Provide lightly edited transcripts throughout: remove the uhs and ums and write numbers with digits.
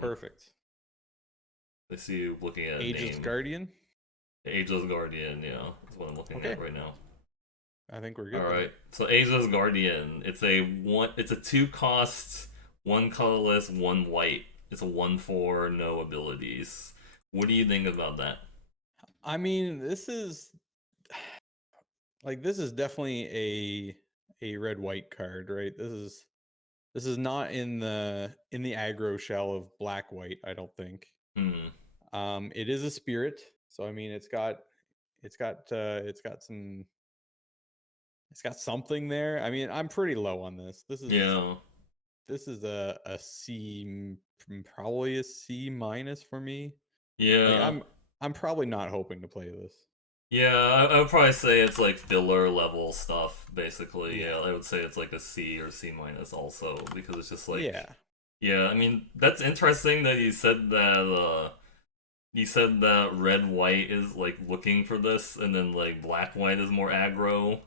Perfect. I see you looking at a Ageless name. Guardian. Ageless Guardian, yeah, that's what I'm looking Okay, at right now. I think we're All good then. right, so Ageless Guardian. It's a one. It's a 2 cost, one colorless, one white. It's a 1/4, no abilities. What do you think about that? I mean, this is this is definitely a red white card, right? This is not in the aggro shell of black white, I don't think. Hmm. It is a spirit, so I mean it's got something there. I mean, I'm pretty low on this. Yeah. This is a C, probably a C minus for me. Like Yeah. I'm probably not hoping to play this. Yeah, I would probably say it's like filler level stuff, basically. Yeah, Yeah. I would say it's like a C or C minus also, because it's just like, Yeah. yeah, I mean, that's interesting that you said that red white is like looking for this, and then like black white is more aggro.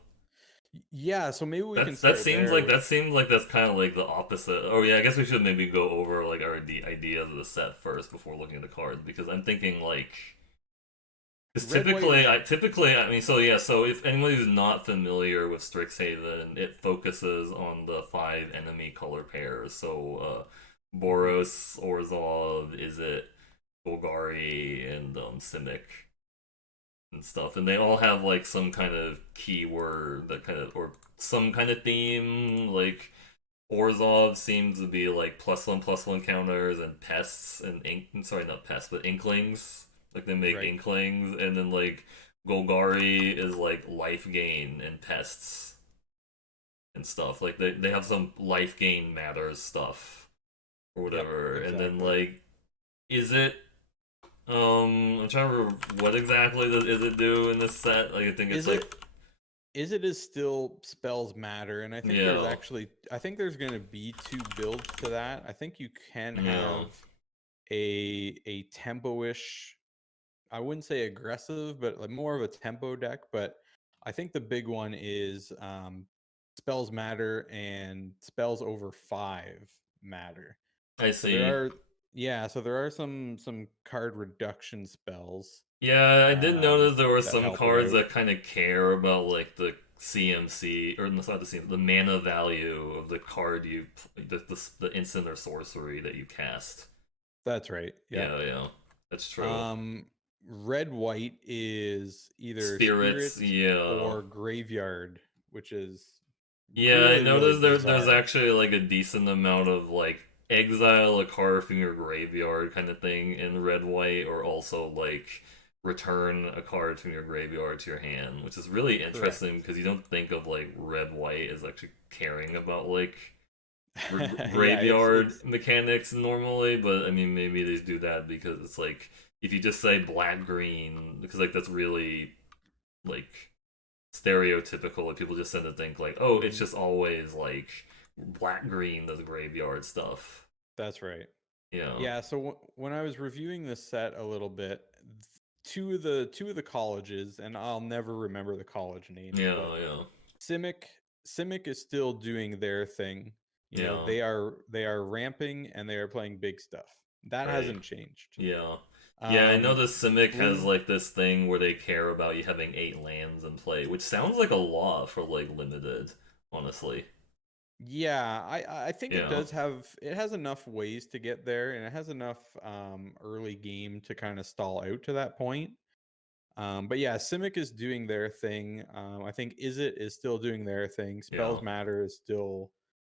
Yeah, so maybe we can That start seems there like with that's kind of like the opposite. Oh yeah, I guess we should maybe go over like our ideas of the set first before looking at the cards, because I'm thinking like, because red white is typically, I mean, so yeah, so if anyone who's not familiar with Strixhaven, it focuses on the 5 enemy color pairs. So, mhm, Boros, Orzhov, Is it Golgari, and Simic and stuff, and they all have like some kind of keyword that kind of or some kind of theme. Like Orzhov seems to be like +1/+1 counters and pests and sorry, not pests, but inklings. Like they make right. inklings, and then like Golgari is like life gain and pests and stuff. Like they have some life gain matters stuff or Yep, whatever. And then exactly. like, is it I'm trying to remember what exactly does is it do in this set? Like I think it's Is like, it is it is still spells matter, and yeah, I think there's going to be two builds to that. I think you can yeah. have a tempo-ish, I wouldn't say aggressive, but like more of a tempo deck. But I think the big one is spells matter and spells over 5 matter. I So there see. are yeah, so there are some card reduction spells Yeah, I did notice there were that some help it cards out. that kind of care about like the CMC, or no, not the CMC, the mana value of the card the instant or sorcery that you cast. That's right. Yep. Yeah, yeah, that's true. Um, red white is either Spirits, spirit yeah. or graveyard, which is Yeah, I really, really noticed there's bizarre. actually like a decent amount of like exile a card from your graveyard kind of thing in red white, or also like return a card from your graveyard to your hand, which is really interesting Correct. because you don't think of like red white as actually caring about like Yeah, graveyard mechanics normally, but I mean maybe they do that because it's like, if you just say black green, because like that's really like stereotypical, and people just tend to think like, oh, it's mhm, just always like black green does graveyard stuff. that's right. You know? Yeah, so when I was reviewing this set a little bit, two of the colleges, and I'll never remember the college names, but Yeah, yeah, Simic Simic is still doing their thing. You know, yeah. they are ramping and they are playing big stuff. That Right. hasn't changed. Yeah. Yeah, I know Um, the Simic has Blue, like this thing where they care about you having 8 lands in play, which sounds like a lot for like limited, honestly. yeah, I think Yeah. it has enough ways to get there, and it has enough early game to kind of stall out to that point. But yeah, Simic is doing their thing. I think Izzet is still doing their thing. Yeah. Spells Matter is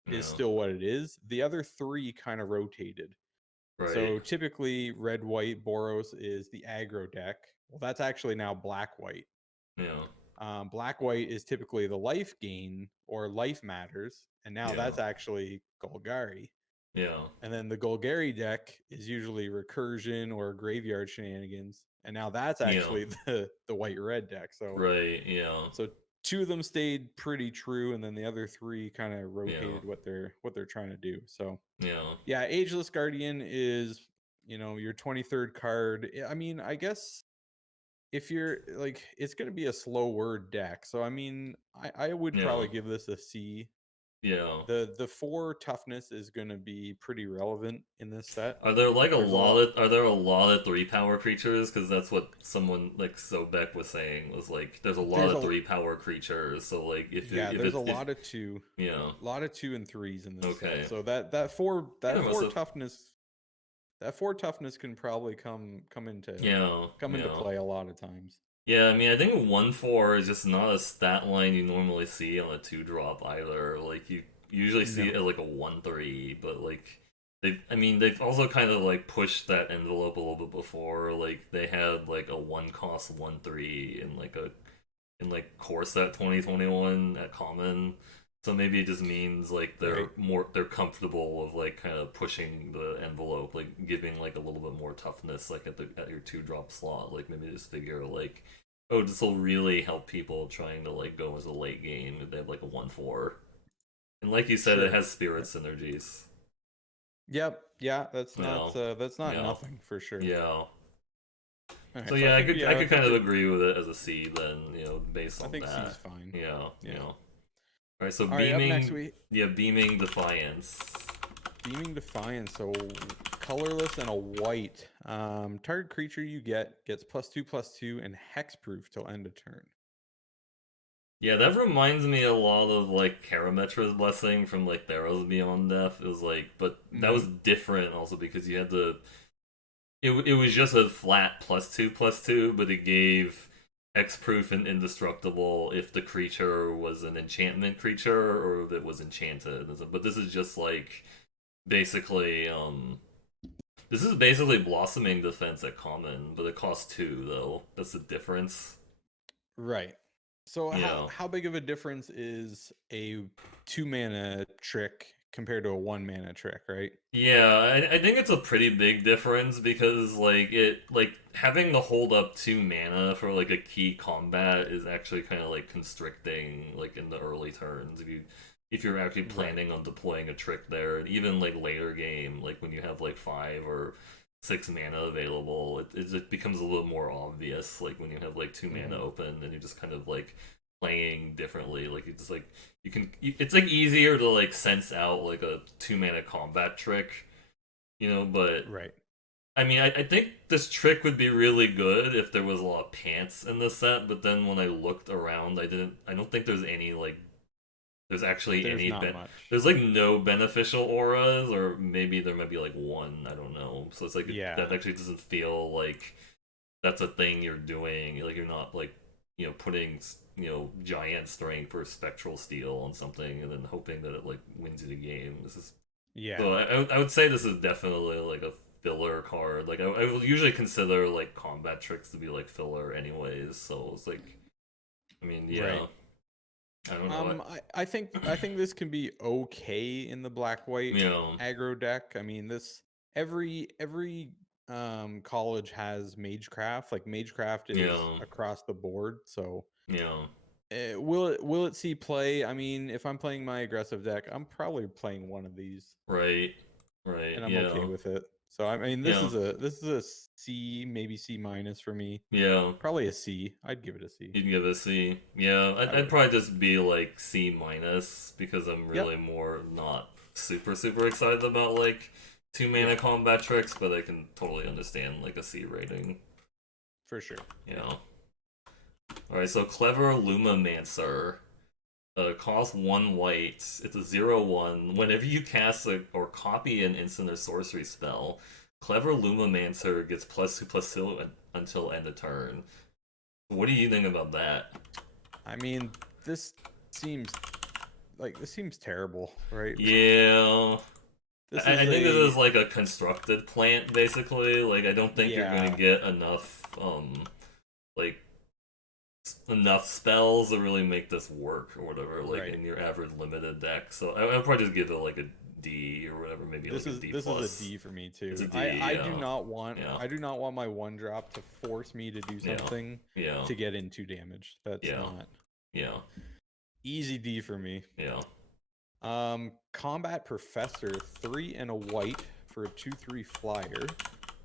Yeah. still what it is. The other three kind of rotated. Right. So typically, red white Boros is the aggro deck. Well, that's actually now black white. Yeah. Black white is typically the life gain or life matters, and now Yeah. that's actually Golgari. Yeah. And then the Golgari deck is usually recursion or graveyard shenanigans, and now that's Yeah. actually the white red deck. Right. Yeah. So two of them stayed pretty true, and then the other three kind of Yeah. rotated what they're trying to do. So Yeah. yeah, Ageless Guardian is your 23rd card. I mean, I guess if you're like, it's going to be a slow word deck. So I mean, I would Yeah. probably give this a C. Yeah. The 4 toughness is going to be pretty relevant in this set. Are there like a There's a lot lot. of are there a lot of 3 power creatures? Because that's what someone like Sobek was saying, was like there's a lot There's of a 3 power creatures. So like Yeah, if there's a it's if lot of 2, yeah, a lot of 2 and 3s in this set. okay, So that yeah, must 4 have toughness, that 4 toughness can probably yeah, come into yeah. play a lot of times. Yeah, I mean, I think 1/4 is just not a stat line you normally see on a 2 drop either. Like you usually see it No. at like a 1/3, but like I mean, they've also kind of like pushed that envelope a little bit before. Like they had like a 1 cost 1/3 in like core set 2021 at common. So maybe it just means like Right. they're comfortable of like kind of pushing the envelope, like giving like a little bit more toughness like at your 2 drop slot. Like maybe just figure like, oh, this will really help people trying to like go as a late game if they have like a 1/4. And like you said, it Sure. has spirit Yep. synergies. Yep. Yeah, Yeah. that's not Yeah. nothing for sure. Yeah. All So right. So yeah, I I could think kind of it agree with it as a C then, based I on think C's that. fine. Yeah, Yeah. Alright, so All right, up next beaming defiance. Beaming Defiance, so colorless and a white. Target creature you get gets +2/+2 and hexproof till end of turn. Yeah, that reminds me a lot of like Karametra's blessing from like Theros Beyond Death. It was like, but that Mm-hmm. was different also because you had to. It was just a flat +2/+2, but it gave hexproof and indestructible if the creature was an enchantment creature or if it was enchanted. But this is just like basically this is basically blossoming defense at common, but it costs 2 though. That's the difference. Right. So Yeah. how big of a difference is a 2 mana trick compared to a 1 mana trick, right? Yeah, I think it's a pretty big difference because like having to hold up 2 mana for like a key combat is actually kind of like constricting like in the early turns if you're actually Right. planning on deploying a trick there, and even like later game, like when you have like 5 or 6 mana available, it just becomes a little more obvious like when you have like 2 mana Mm-hmm. open and you're just kind of like playing differently. Like it's like it's like easier to like sense out like a 2 mana combat trick, but Right. I mean, I think this trick would be really good if there was a lot of pants in the set, but then when I looked around, I don't think there's any like there's actually There's not much. there's like no beneficial auras, or maybe there might be like one, I don't know. So it's like that Yeah. actually doesn't feel like that's a thing you're doing. Like you're not like putting giant strength or spectral steel on something and then hoping that it like wins you the game. This is Yeah. so I would say this is definitely like a filler card. Like I would usually consider like combat tricks to be like filler anyways. So it's like I mean Right. yeah, I don't know. I think this can be okay in the black white Yeah, aggro deck. I mean, this every college has Magecraft. Like Magecraft is yeah, across the board. So yeah. will it see play? I mean, if I'm playing my aggressive deck, I'm probably playing one of these, Right, right. and I'm okay Yeah, with it. So I mean, yeah, this is a C, maybe C minus for me. yeah. Probably a C. I'd give it a C. You can give it a C. Yeah, I I'd would. probably just be like C minus because I'm Yep. really more not super excited about like 2 mana Yeah, combat tricks, but I can totally understand like a C rating. for sure. Yeah. All right, so clever Lumamancer. Cost 1 white. It's a 0/1. Whenever you cast or copy an instant or sorcery spell, Clever Lumamancer gets +2/+2 until end of turn. What do you think about that? I mean, this seems this seems terrible, right? Yeah. This I is think this a is like a constructed plant, basically. Like, I don't think you're gonna yeah, get like, enough spells to really make this work or whatever, like, right. in your average limited deck. So I'd probably just give it like a D or whatever, maybe like a D This is a plus. D for me It's a too. D, yeah. Yeah. I do not want my one drop to force me to do Yeah. something Yeah. to get into damage. That's Yeah. not Yeah. easy D for me. Yeah. Combat Professor, 3 and a white for a 2/3 flyer.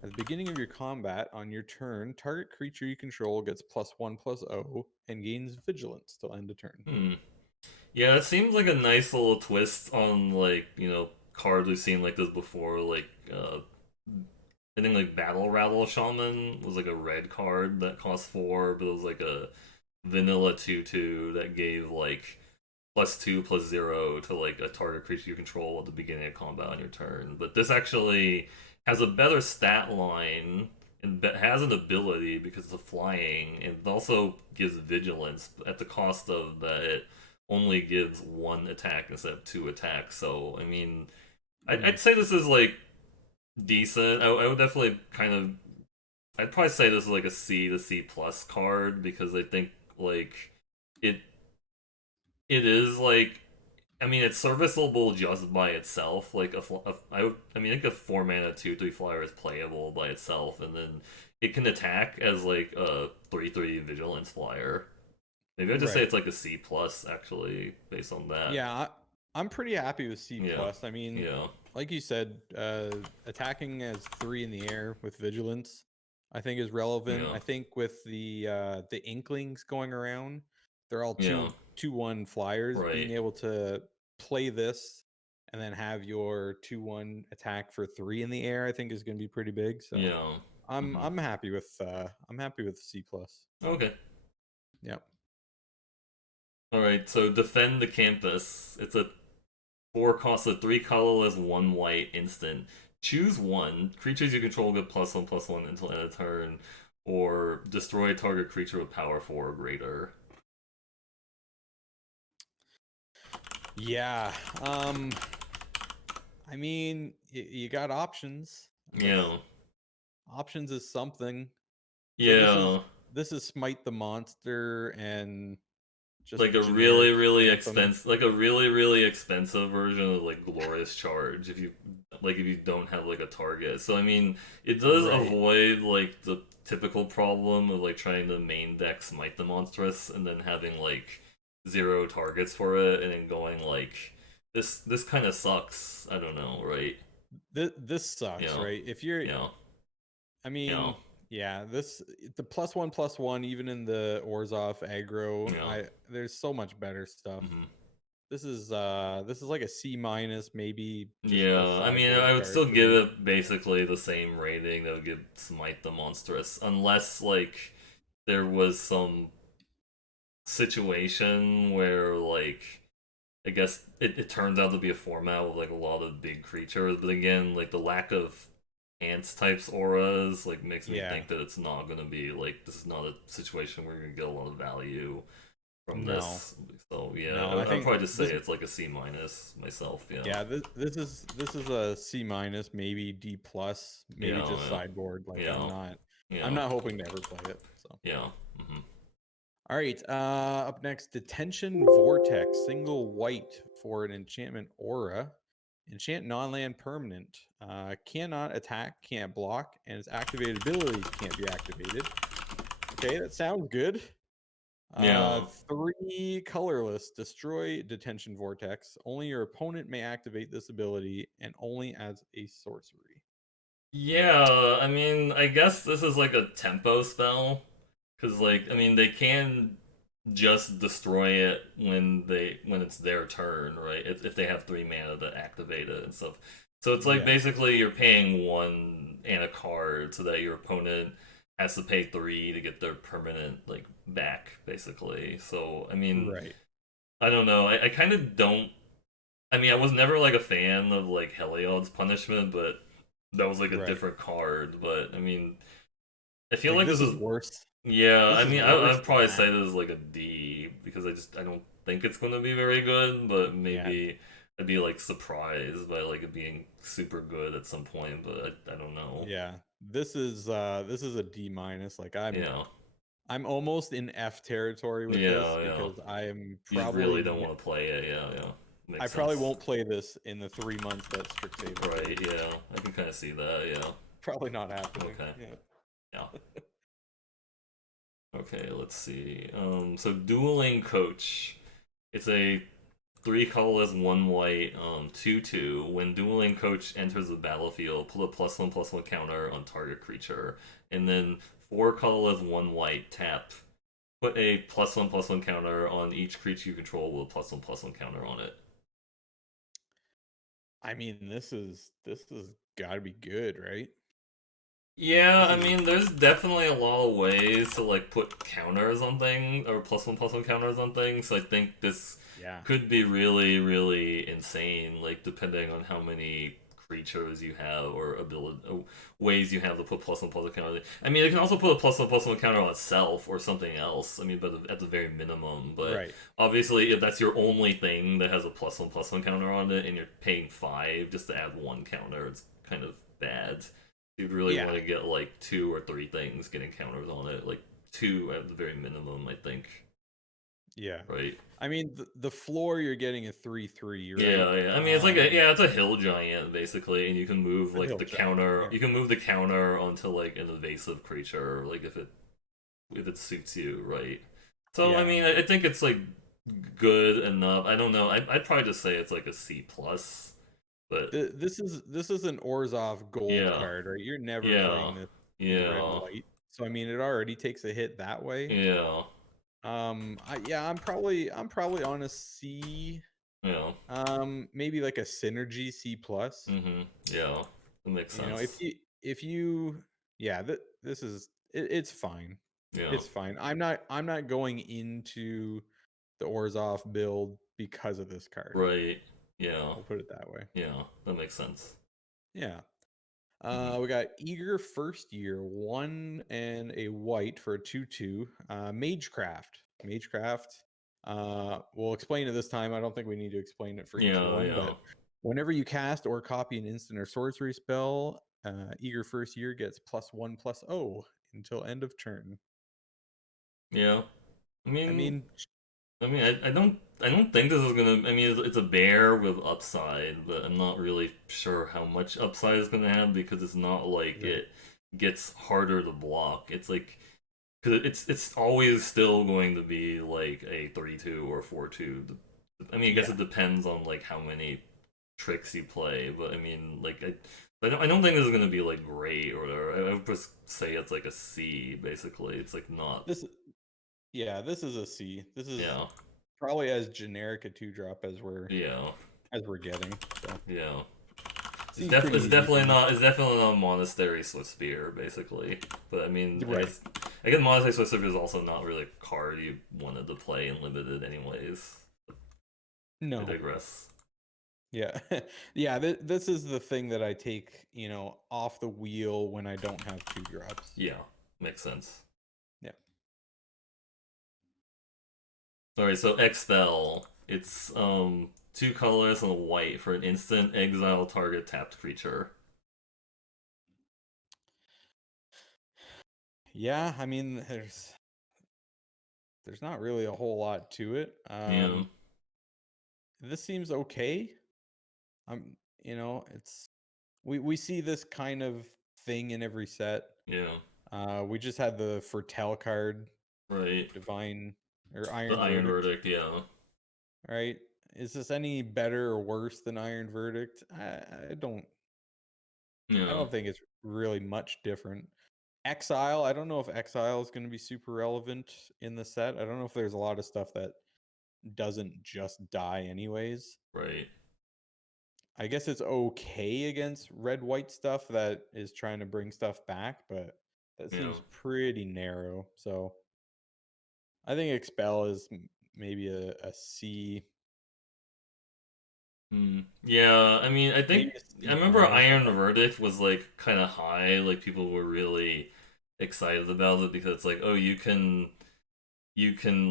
At the beginning of your combat, on your turn, target creature you control gets +1/+0 and gains vigilance till end of turn. Hmm. Yeah, it seems like a nice little twist on like, cards we've seen like this before. Like, I think like Battle Rattle Shaman was like a red card that cost 4, but it was like a vanilla 2/2 that gave like +2/+0 to like a target creature you control at the beginning of combat on your turn. But this actually has a better stat line and has an ability because of flying, and it also gives vigilance at the cost of that it only gives 1 attack instead of 2 attacks. So I mean, Hmm. I'd say this is like decent. I would definitely kind of, I'd probably say this is like a C to C plus card because I think like it it is like, I mean, it's serviceable just by itself. Like I mean, I think a 4 mana 2/3 flyer is playable by itself, and then it can attack as like a 3/3 vigilance flyer. Maybe I'd just say Right. it's like a C plus actually based on that. Yeah, I'm pretty happy with C Yeah, plus. I mean, yeah, like you said, attacking as 3 in the air with vigilance, I think is relevant. yeah, I think with the inklings going around, they're all yeah. 2/1 flyers. Being Right. able to play this and then have your 2/1 attack for 3 in the air, I think is going to be pretty big. So Yeah. I'm Hmm. I'm happy with C plus. Okay. Yep. All right. So defend the campus. It's a 4 cost of 3 colorless, 1 white instant. Choose one. Creatures you control get +1/+1 until end of turn, or destroy a target creature with power 4 or greater. Yeah. I mean, you got options. That's Yeah. options is something. So Yeah. this is smite the monster and just Like a really, generic really anthem. expensive, like a really, really expensive version of like glorious charge. If you don't have like a target, so I mean, it does Right. avoid like the typical problem of like trying to main deck smite the monstrous and then having like 0 targets for it and then going like this kind of sucks. I don't know, right? This sucks, Yeah, right? If you're yeah, I yeah, mean, yeah, this the +1/+1 even in the Orzhov aggro, yeah. I there's so much better stuff. Hmm. This is like a C minus, maybe just a Yeah, I mean, sideboard I would card still for give me. it basically the same rating that would give Smite the Monstrous, unless, like, there was some situation where, like, I guess it turns out to be a format with, like, a lot of big creatures, but again, like, the lack of ants types auras, like, makes me Yeah. think that it's not gonna be, like, this is not a situation where you're gonna get a lot of value from No. this. So, yeah, No, I I'd think probably just say this it's like a C minus myself, yeah. yeah, this is a C minus, maybe D plus, maybe just Yeah, sideboard. Like yeah, I'm yeah. not hoping to ever play it. So Yeah. Hmm. all right, up next, Detention Vortex, single white for an enchantment aura. Enchant non-land permanent. Cannot attack, can't block, and its activated abilities can't be activated. Okay, that sounds good. Yeah. 3 colorless, destroy Detention Vortex. Only your opponent may activate this ability and only as a sorcery. Yeah, I mean, I guess this is like a tempo spell. Because, like, I mean, they can just destroy it when it's their turn, right? If they have 3 mana to activate it and stuff. So it's like Yes. basically you're paying 1 and a card so that your opponent has to pay 3 to get their permanent, like, back, basically. So, I mean, Right. I don't know. I kind of don't. I mean, I was never like a fan of like Heliod's punishment, but that was like a Right. different card. But I mean, I feel Like like this this is is, worse. yeah. This I is mean, worse I'd than probably that. say this is like a D because I don't think it's going to be very good. But Yeah. maybe I'd be like surprised by like it being super good at some point. But I don't know. Yeah. This is a D minus. Like Yeah, I'm almost in F territory with this yeah, yeah. because I am You just really don't want to play it. Yeah, yeah. I Makes probably sense. won't play this in the 3 months that Strixhaven Right. goes. Yeah, I can kind of see that. Yeah. Probably not happening. Okay. Yeah. Yeah. Okay, let's see. So dueling coach. It's a 3 colorless, 1 white, 2/2. When dueling coach enters the battlefield, put a +1/+1 counter on target creature, and then 4 colorless, 1 white tap. Put a +1/+1 counter on each creature you control with a +1/+1 counter on it. I mean, this is got to be good, right? Yeah, This I is mean, there's definitely a lot of ways to like put counters on things or +1/+1 counters on things. So I think this yeah, could be really, really insane. Like depending on how many creatures you have or ability ways you have to put +1/+1 counter. I mean, it can also put a +1/+1 counter on itself or something else. I mean, but at the very minimum. But right. obviously, if that's your only thing that has a +1/+1 counter on it, and you're paying 5 just to add one counter, it's kind of bad. You'd really Yeah, want to get like 2 or 3 things getting counters on it, like 2 at the very minimum, I think. yeah. Right? I mean, the floor you're getting a 3/3, right? Yeah, yeah. I mean, it's like a yeah, it's a hill giant basically, and you can move A like hill the giant. counter. Yeah, You can move the counter onto like an evasive creature, like if it suits you, right? So I yeah. mean, I think it's like good enough. I don't know. I'd probably just say it's like a C plus, but This is an Orzhov gold yeah, card, right? You're never yeah, playing this in red yeah, white. So I mean, it already takes a hit that way. yeah, I'm probably on a C. yeah. Maybe like a synergy C plus. Yeah, that makes You know, if sense. you if you yeah, this is it's fine. Yeah, It's fine. I'm not going into the Orzhov build because of this card. right. Yeah, We'll put it that way. yeah, that makes sense. Yeah. Hmm. We got Eager First Year, one and a white for a 2/2. Magecraft. Magecraft. We'll explain it this time. I don't think we need to explain it for each Yeah, one, yeah, but whenever you cast or copy an instant or sorcery spell, Eager First Year gets +1/+0 until end of turn. yeah. I I mean, mean, I don't think this is gonna. I mean, it's a bear with upside, but I'm not really sure how much upside it's gonna have because it's not like right. it gets harder to block. It's like because it's always still going to be like a 32 or 4/2. I mean, I guess Yeah. it depends on like how many tricks you play, but I mean, like I don't think this is gonna be like great or whatever. I would just say it's like a C basically. It's like not, This yeah, this is a C. This is yeah, probably as generic a two drop as we're yeah, as we're getting. So yeah. seems pretty easy for me. It's definitely not Monastery Swift Spear basically. But I mean, Right. I guess Monastery Swift Spear is also not really a card you wanted to play in limited anyways. I No. digress. Yeah. Yeah, this is the thing that I take, off the wheel when I don't have two drops. Yeah, makes sense. Yeah. Alright, so Expel. It's 2 colors and a white for an instant exile target tapped creature. Yeah, I mean, there's not really a whole lot to it. Yeah, This seems okay. I'm, it's we see this kind of thing in every set. yeah, We just had the Foretell card, right. Divine or The Iron Iron Verdict, Verdict, yeah, right? Is this any better or worse than Iron Verdict? I don't I yeah, don't think it's really much different. Exile, I don't know if Exile is going to be super relevant in the set. I don't know if there's a lot of stuff that doesn't just die anyways. right, I guess it's okay against red white stuff that is trying to bring stuff back, but that yeah. seems pretty narrow. So I think Expel is maybe a C, Yeah, I mean, maybe a I C remember minus. Iron Verdict was like kind of high. Like people were really excited about it because it's like, oh, you can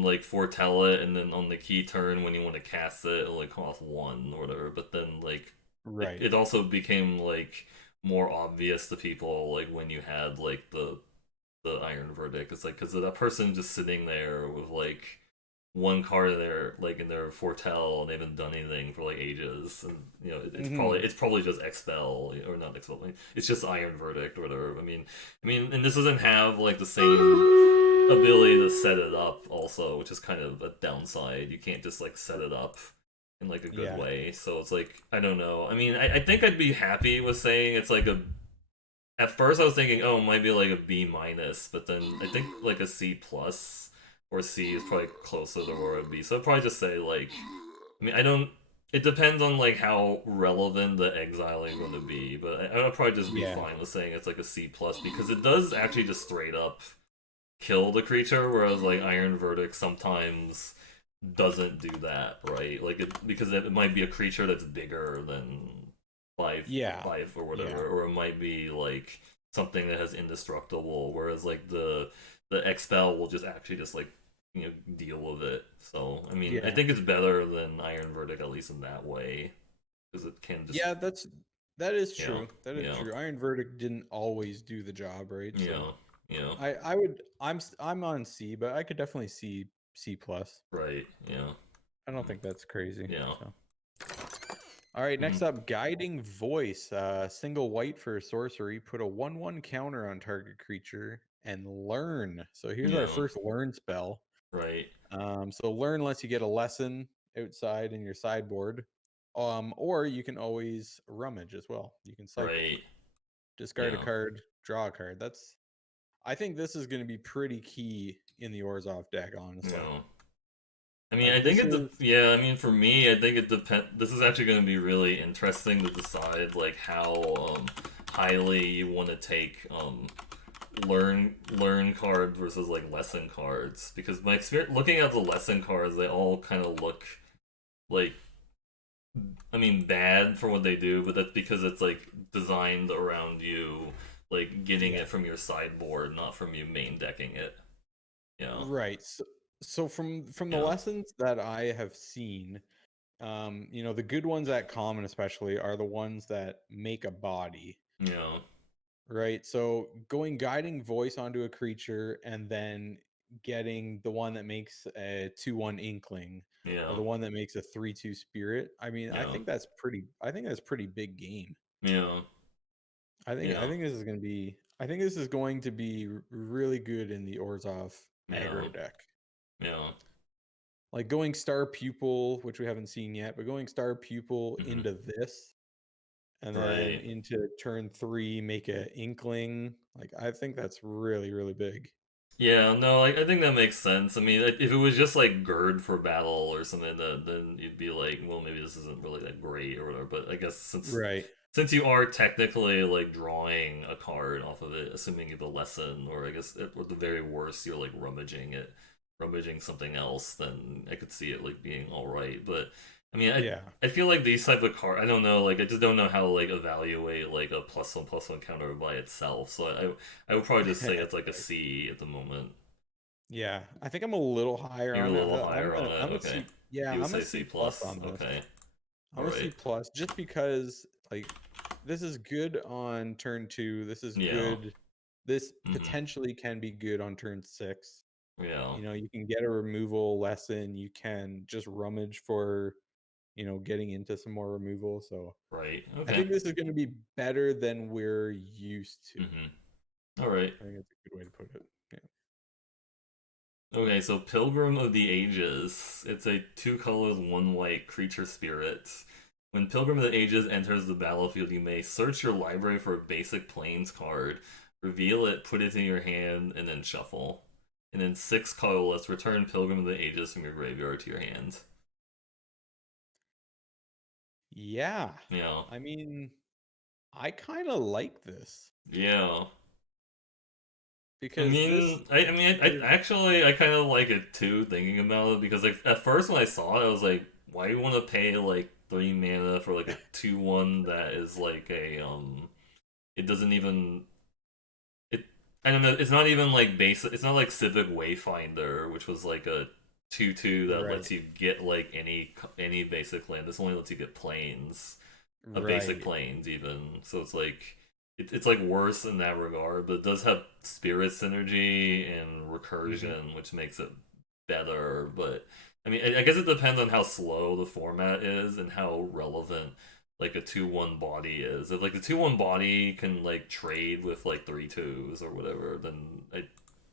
like foretell it, and then on the key turn when you want to cast it, it'll like cost 1 or whatever. But then like Right. it also became like more obvious to people like when you had like the Iron Verdict. It's like because that person just sitting there with like one card in their like in their foretell and they haven't done anything for like ages, and Hmm. it's probably just expel or not expel. It's just Iron Verdict or whatever. And this doesn't have like the same ability to set it up also, which is kind of a downside. You can't just like set it up in like a good Yeah. way. So it's like I don't know. I mean, I think I'd be happy with saying it's like a at first I was thinking, oh, it might be like a B minus, but then I think like a C plus or C is probably closer to where it'd be. So I'd probably just say like, I mean, I don't. It depends on like how relevant the exiling going to be, but I would probably just be Yeah. fine with saying it's like a C plus because it does actually just straight up kill the creature, whereas like Iron Verdict sometimes doesn't do that, right? Like it because it might be a creature that's bigger than five Yeah. five or Yeah. whatever, or it might be like something that has indestructible, whereas like the expel will just actually just like deal with it. So I mean, I Yeah. think it's better than Iron Verdict at least in that way because it can just Yeah, that is yeah true. That is yeah true. Iron Verdict didn't always do the job, right? So yeah yeah I'm on C, but I could definitely see C plus. right yeah I don't think that's crazy. yeah So all right, mm, next up, Guiding Voice. Single white for sorcery. Put a 1/1 counter on target creature and learn. So here's our yeah first learn spell. right So learn lets you get a lesson outside in your sideboard. Or you can always rummage as well. You can cycle. right Discard a yeah card, draw a card. I think this is going to be pretty key in the Orzhov deck, honestly. yeah. I mean, I Like think this it. is Yeah, I mean, for me, I think it depends. This is actually going to be really interesting to decide like how highly you want to take learn card versus like lesson cards because my experience looking at the lesson cards, they all kind of look like I mean bad for what they do, but that's because it's like designed around you like getting yeah, it from your sideboard, not from you main decking it. Yeah, right. So from the yeah, lessons that I have seen, the good ones at common especially are the ones that make a body. yeah, Right. So going guiding voice onto a creature and then getting the one that makes a 2/1 inkling or yeah, the one that makes a 3/2 spirit. I mean, yeah, I think that's pretty big game. yeah, yeah. I think this is going to be really good in the Orzhov Yeah, aggro deck. yeah, Like going star pupil, which we haven't seen yet, but going star pupil hmm into this and then right. into turn 3 make a inkling. Like I think that's really really big. Yeah, no, I think that makes sense. I mean, if it was just like Gird for battle or something, then you'd be like, well, maybe this isn't really that great or whatever. But I guess Right. since you are technically like drawing a card off of it, assuming you have a lesson, or I guess at the very worst, you're like rummaging something else, then I could see it like being all right. But I mean, Yeah. I feel like these type of cards, I don't know, like I just don't know how to like evaluate like a plus one counter by itself. So I would probably just say it's like a Right. C at the moment. Yeah. I think I'm a little higher You're a on it. little higher on it. I'm a Okay, C. Yeah, you would I'm a say C C plus plus. on this. Okay, all I'm a C right. plus just because like this is good on turn 2. This is Yeah. good. This Mm-hmm. potentially can be good on turn 6. Yeah. You can get a removal lesson. You can just rummage for, getting into some more removal. So Right. I Okay. think this is going to be better than we're used to. Mm-hmm. All right. I think that's a good way to put it. Yeah. Okay, so Pilgrim of the Ages. It's a two colors, one white creature spirit. When Pilgrim of the Ages enters the battlefield, you may search your library for a basic plains card, reveal it, put it in your hand, and then shuffle. And then six colorless, return Pilgrim of the Ages from your graveyard to your hand. Yeah. Yeah. I mean, I kind of like this Yeah. I because this mean, I is actually I kind of like it too, thinking about it because like at first when I saw it, I was like, why do you want to pay like 3 mana for like a 2/1 that is like a it doesn't even it I don't know, it's not even like basic, it's not like Civic Wayfinder, which was like a 2/2 that right. lets you get like any basic land. This only lets you get planes, a basic Right. planes even. So it's like it's like worse in that regard, but it does have spirit synergy and Hmm. recursion, which makes it better. But I mean, I guess it depends on how slow the format is and how relevant like a 2/1 body is. If like the 2/1 body can like trade with like 3/2s or whatever, then I'd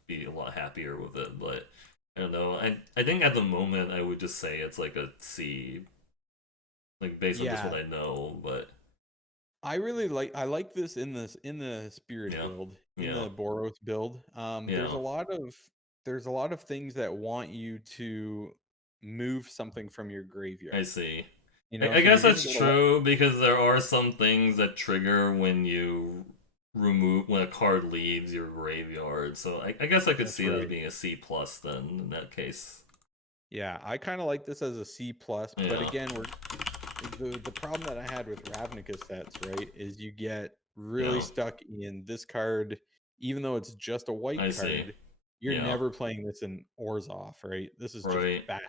be a lot happier with it. But I don't know. I think at the moment I would just say it's like a C, like based on just what Yeah. I know. But I like this in the spirit yeah, build, in yeah, the Boros build. There's a yeah, lot of there's a lot of things that want you to move something from your I graveyard. see. You know, I so you're guess gonna that's get a lot. true because there are some things that trigger when you remove when a card leaves your graveyard. So I guess I could That's see it as right. being a C plus then in that case. Yeah, I kind of like this as a C plus, but Yeah, again, we're the problem that I had with Ravnica sets, right, is you get really yeah, stuck in this card, even though it's just a I white see. card, you're Yeah, never playing this in Orzhov, right? This is just right. bad.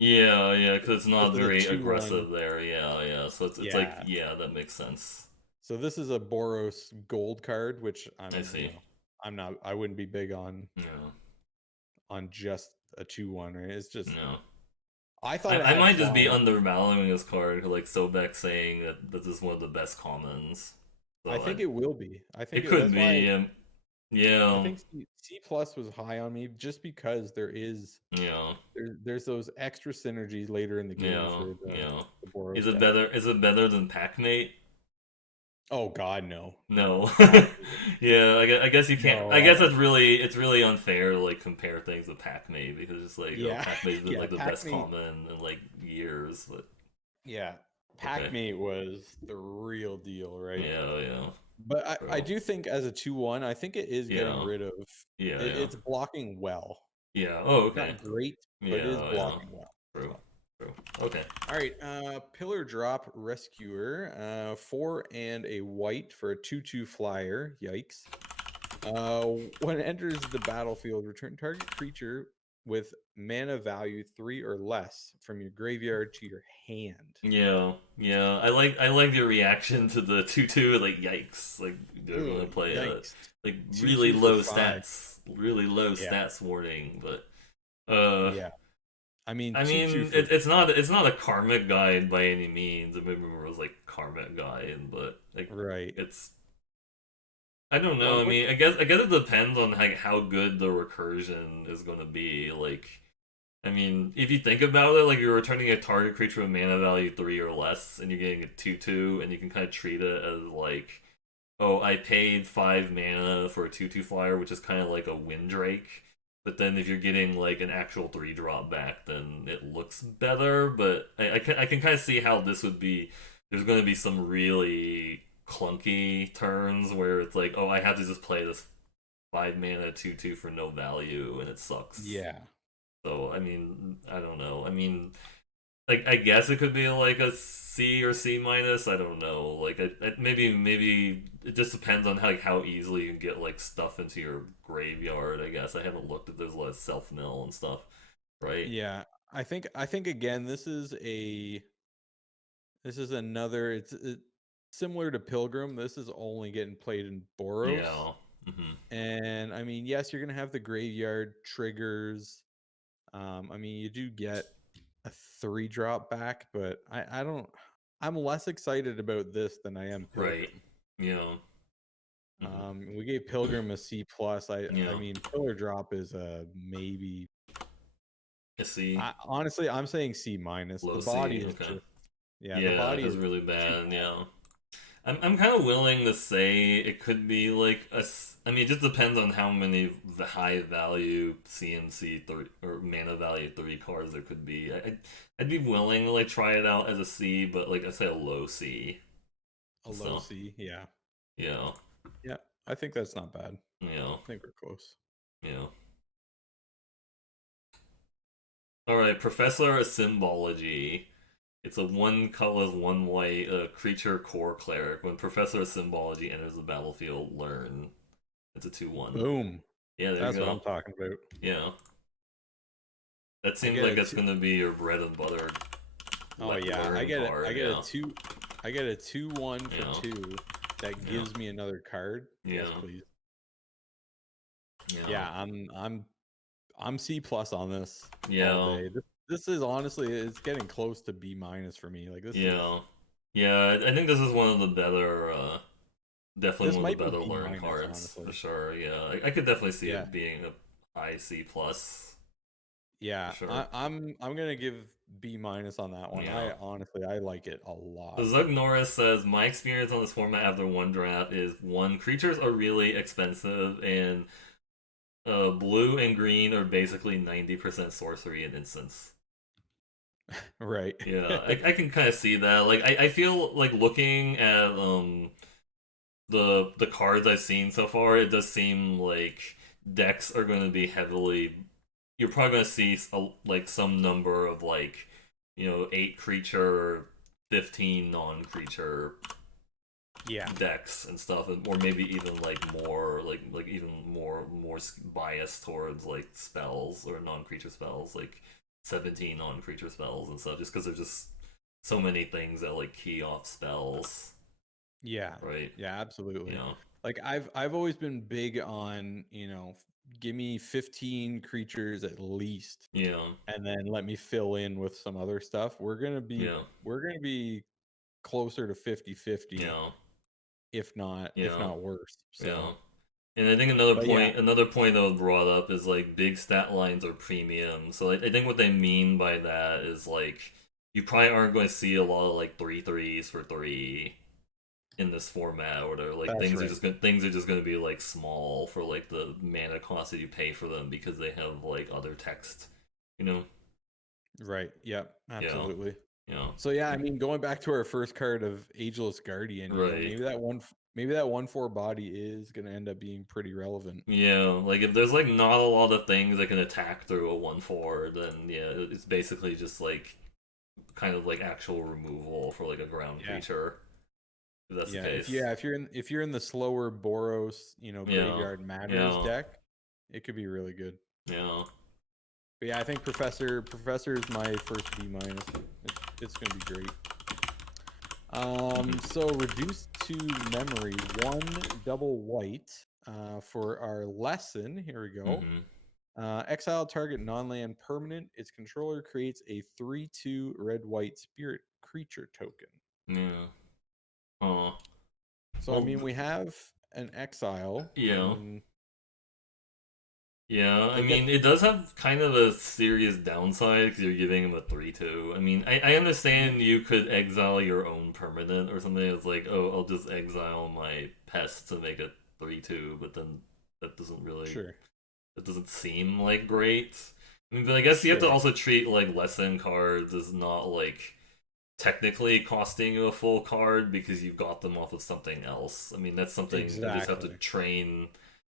Yeah, yeah, because it's This not is a very 2/1. aggressive there. Yeah, yeah. So it's like Yeah. yeah, that makes sense. So this is a Boros gold card, which I I'm, see. I wouldn't be big Yeah, on just a 2/1, right? It's just no. I thought it I had might just be flying. undervaluing this card, like Sobek saying that this is one of the best commons. I So think it will be. it could That's why be, I yeah, think C plus was high on me just because yeah, there's those extra synergies later in the game yeah, for yeah. the Boros Is it deck. better? Is it better than Packmate? Oh God, no, No. Pack Yeah, I guess you can't. I no, I guess don't. it's really unfair to like compare things with Packmate because it's like oh Yeah, Packmate's been yeah, like the Pack best me. common in like years, but Yeah, okay. Packmate was the real deal, right? Yeah, yeah, But I true. do think as a 2/1, I think it is getting Yeah, rid of yeah, yeah, it's blocking well. yeah. Oh, okay. Not great, but it is Yeah, yeah. blocking well. True, So, true. Okay. all right, Pillar Drop Rescuer, 4 and a white for a 2/2 flyer. Yikes. When it enters the battlefield, return target creature with mana value 3 or less from your graveyard to your hand. Yeah, yeah. I like your reaction to the 2/2. Like, yikes! Like they're gonna Ugh, play a yikes. like really 2/2 for low 5. stats, really low Yeah. stats warning. But Yeah. I mean, I 2/2 mean, for it's not a karmic guide by any means. I remember it was like karmic guide, but like right. it's I don't Well, know. I what mean, I guess it depends on like how good the recursion is gonna be. Like I mean, if you think about it, like you're returning a target creature with mana value 3 or less, and you're getting a 2/2, and you can kind of treat it as like, oh, I paid 5 mana for a 2/2 flyer, which is kind of like a Windrake. But then if you're getting like an actual 3 drop back, then it looks better. But I can kind of see how this would be. There's going to be some really clunky turns where it's like, oh, I have to just play this 5 mana 2/2 for no value, and it sucks. yeah. So I mean, I don't know. I mean, like I guess it could be like a C or C minus. I don't know. Like maybe it just depends on how easily you can get like stuff into your graveyard. I guess I haven't looked if there's a lot of self mill and stuff, right? Yeah. I think again this is another it's similar to Pilgrim. This is only getting played in Boros. Yeah. Hmm. And I mean, yes, you're going to have the graveyard triggers. I mean, you do get a 3 drop back, but I don't I'm less excited about this than I am Right. Pilgrim. Yeah. Hmm. We gave Pilgrim a C plus. I Yeah. mean, Pillar Drop is a maybe. A C. Honestly, I'm saying C minus. Low The body C. is Okay. just yeah, the Yeah, body it's is really too bad. bad. Yeah. I'm kind of willing to say it could be like I mean, it just depends on how many the high value CMC 3 or mana value 3 cards there could be. I'd be willing to like try it out as a C, but like I say a low C. A low So C, yeah. yeah, Yeah, I think that's not bad. yeah, I think we're close. yeah. All right, Professor of Symbology. It's a one color, one white creature core cleric. When Professor of Symbology enters the battlefield, learn. It's a 2/1. Boom. Yeah, there you That's what go. I'm talking about. Yeah. That I seems get like a that's two. gonna be your bread and butter Oh yeah, learn I card. get a Yeah, 2. I get a 2/1 for yeah, 2 that yeah, gives me another card. Yes, yeah, please. yeah, Yeah, I'm C plus on this all yeah, day. This is honestly it's getting close to B minus for me. Like yeah, yeah. I think this is one of the better, definitely this one of might the be better B learn minus cards for honestly. sure. Yeah, I could definitely see Yeah. it being a high C plus for Yeah, sure. I'm gonna give B minus on that one. Yeah. I honestly I like it a So lot. Zug Norris says, my experience on this format after one draft is one, creatures are really expensive, and Blue and green are basically 90% sorcery and instants. Right. Yeah, I can kind of see that. Like, I feel like looking at the cards I've seen so far, it does seem like decks are going to be heavily. You're probably going to see like some number of like, 8 creature, 15 non-creature Yeah. decks and stuff, or maybe even like more, like even more biased towards like spells or non-creature spells, like 17 non-creature spells and stuff, just because there's just so many things that like key off spells, Yeah. right? Yeah, absolutely. Yeah, Like I've always been big on, give me 15 creatures at least yeah, and then let me fill in with some other stuff. yeah, We're going to be closer to 50-50 yeah, if yeah, not worse. yeah. So, And I think another but yeah, point, another point that was brought up is like big stat lines are premium. So I think what they mean by that is like you probably aren't going to see a lot of like 3/3s for 3 in this format or whatever. Like that's right. things are just gonna be like small for like the mana cost that you pay for them because they have like other text. You know? Right. Yep. Yeah. Absolutely. Yeah. So yeah, I mean, going back to our first card of Ageless Guardian, Right. maybe that 1/4 body is going to end up being pretty relevant. Yeah, like if there's like not a lot of things that can attack through a 1/4, then yeah, it's basically just like kind of like actual removal for like a ground Yeah. creature. If that's the Yeah, case. if you're in the slower Boros, Yeah. graveyard matters Yeah. deck, it could be really good. Yeah. But yeah, I think Professor is my first B minus. It's gonna be great. Mhm. So reduced to memory, one double white. For our lesson, here we go. Mhm. Exile target non-land permanent. Its controller creates a 3/2 red-white spirit creature token. Yeah. Huh. So I Well, mean, we have an exile. I yeah. mean, Yeah, I they get mean, it does have kind of a serious downside because you're giving him a 3/2. I mean, I understand you could exile your own permanent or something. It's like, oh, I'll just exile my pest to make a 3/2, but then that doesn't really, sure, that doesn't seem like great. I mean, but I guess you have to sure, also treat like lesson cards as not like technically costing you a full card because you got them off of something else. I mean, that's something I just have to exactly. train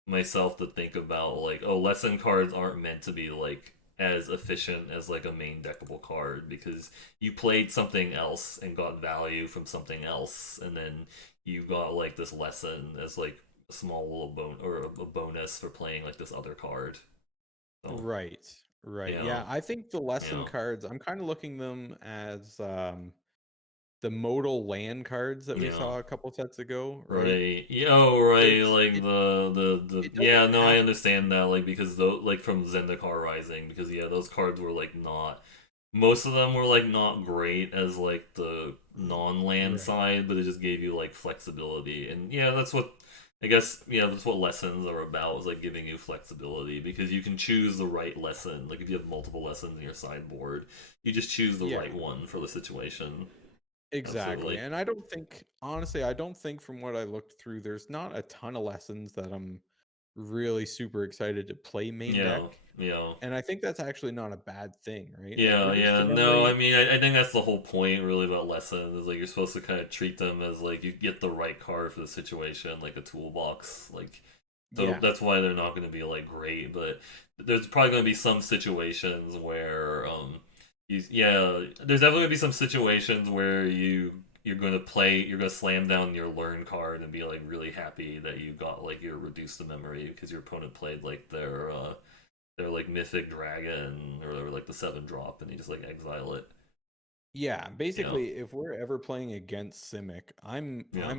myself to think about like, oh, lesson cards aren't meant to be like as efficient as like a main deckable card because you played something else and got value from something else and then you got like this lesson as like a small little a bonus for playing like this other card. So Right, right. yeah, Yeah, I think the lesson yeah, cards. I'm kind of looking them as the modal land cards that we yeah. saw a couple sets ago, right? Right. Yeah, oh, right. It's Like the it yeah, doesn't no, I have understand that. Like because though, like from Zendikar Rising, because yeah, those cards were like not. Most of them were like not great as like the non-land right. side, but it just gave you like flexibility, and yeah, that's what I guess. Yeah, that's what lessons are about. Is like giving you flexibility because you can choose the right lesson. Like if you have multiple lessons in your sideboard, you just choose the Yeah, right one for the situation. exactly. Absolutely. And I don't think honestly, I don't think from what I looked through, there's not a ton of lessons that I'm really super excited to play main Yeah. deck. Yeah. And I think that's actually not a bad thing, right? Like Yeah, reduced yeah. to No, I memory. mean, I think that's the whole point, really, about lessons. Is like you're supposed to kind of treat them as like you get the right card for the situation, like a toolbox. Like, so Yeah. that's why they're not going to be like great. But there's probably going to be some situations where, yeah, there's definitely going to be some situations where you're going to slam down your learn card and be like really happy that you got like your reduced to memory because your opponent played like their like mythic dragon or like the 7 drop, and you just like exile it. Yeah, Yeah, basically, if we're ever playing against Simic, yeah,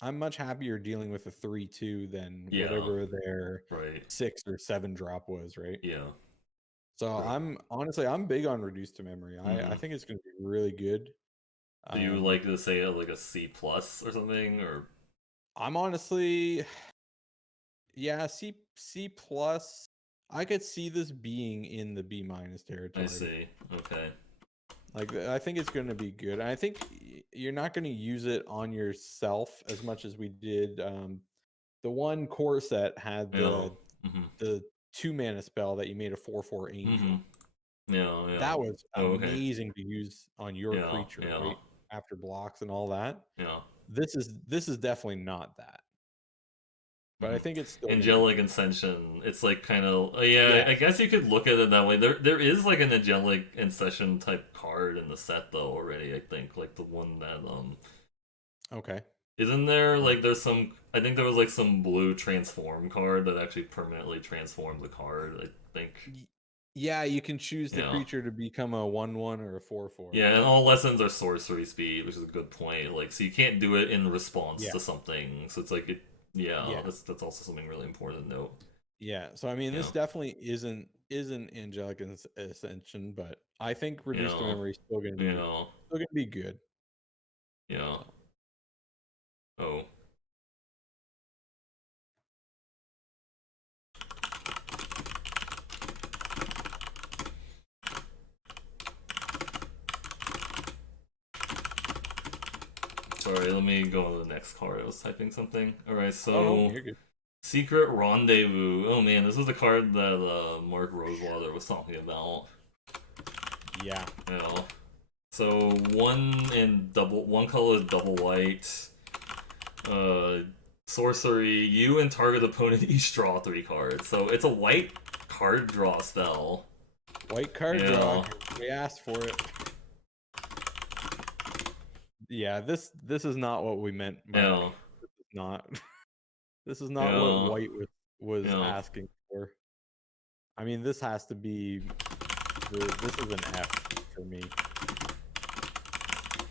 I'm much happier dealing with a 3/2 than yeah. whatever their Right. 6 or 7 drop was, right? Yeah. So Right. I'm big on reduced to memory. I Mm-hmm. think it's going to be really good. So you would Um, like to say like a C plus or something, or I'm honestly, yeah, C plus. I could see this being in the B minus I territory. see. Okay. Like I think it's going to be good. And I think you're not going to use it on yourself as much as we did. The one core set had Yeah. Mm-hmm. the 2 mana spell that you made a 4/4 Mm-hmm. angel. Yeah, yeah. That was Oh, okay. amazing to use on your Yeah, creature, yeah, right? After blocks and all that. yeah. This is definitely not that, but Mm-hmm. I think it's still going to be Angelic good. Ascension. It's like kind of yeah. I Yes. guess you could look at it that way. There is like an Angelic Ascension type card in the set though already. I think like the one that Okay. isn't there Uh, like there's some. I think there was like some blue transform card that actually permanently transformed the card. I think. y- yeah, you can choose the Yeah. creature to become a 1/1 or a 4/4. Yeah, and all lessons are sorcery speed, which is a good point. Like, so you can't do it in response Yeah. to something. So it's like it. Yeah, Yeah. that's also something really important to note. Yeah. So I mean, Yeah, this definitely isn't angelic ascension, but I think reduced to yeah, memory is yeah, still gonna be good. yeah. So Oh, sorry. Let me go on to the next card. I was typing something. All right, oh no, so you're good. Secret Rendezvous. Oh man, this is the card that Mark Rosewater was talking about. Yeah. You know, so one color is double white. Uh, sorcery. You and target opponent each draw 3 cards. So it's a white card draw spell. White card draw. Yeah, We asked for it. Yeah, this is not what we meant, Mark. yeah, This is not this is not what yeah, white was yeah, asking for. I mean, this has to be this is an F for me.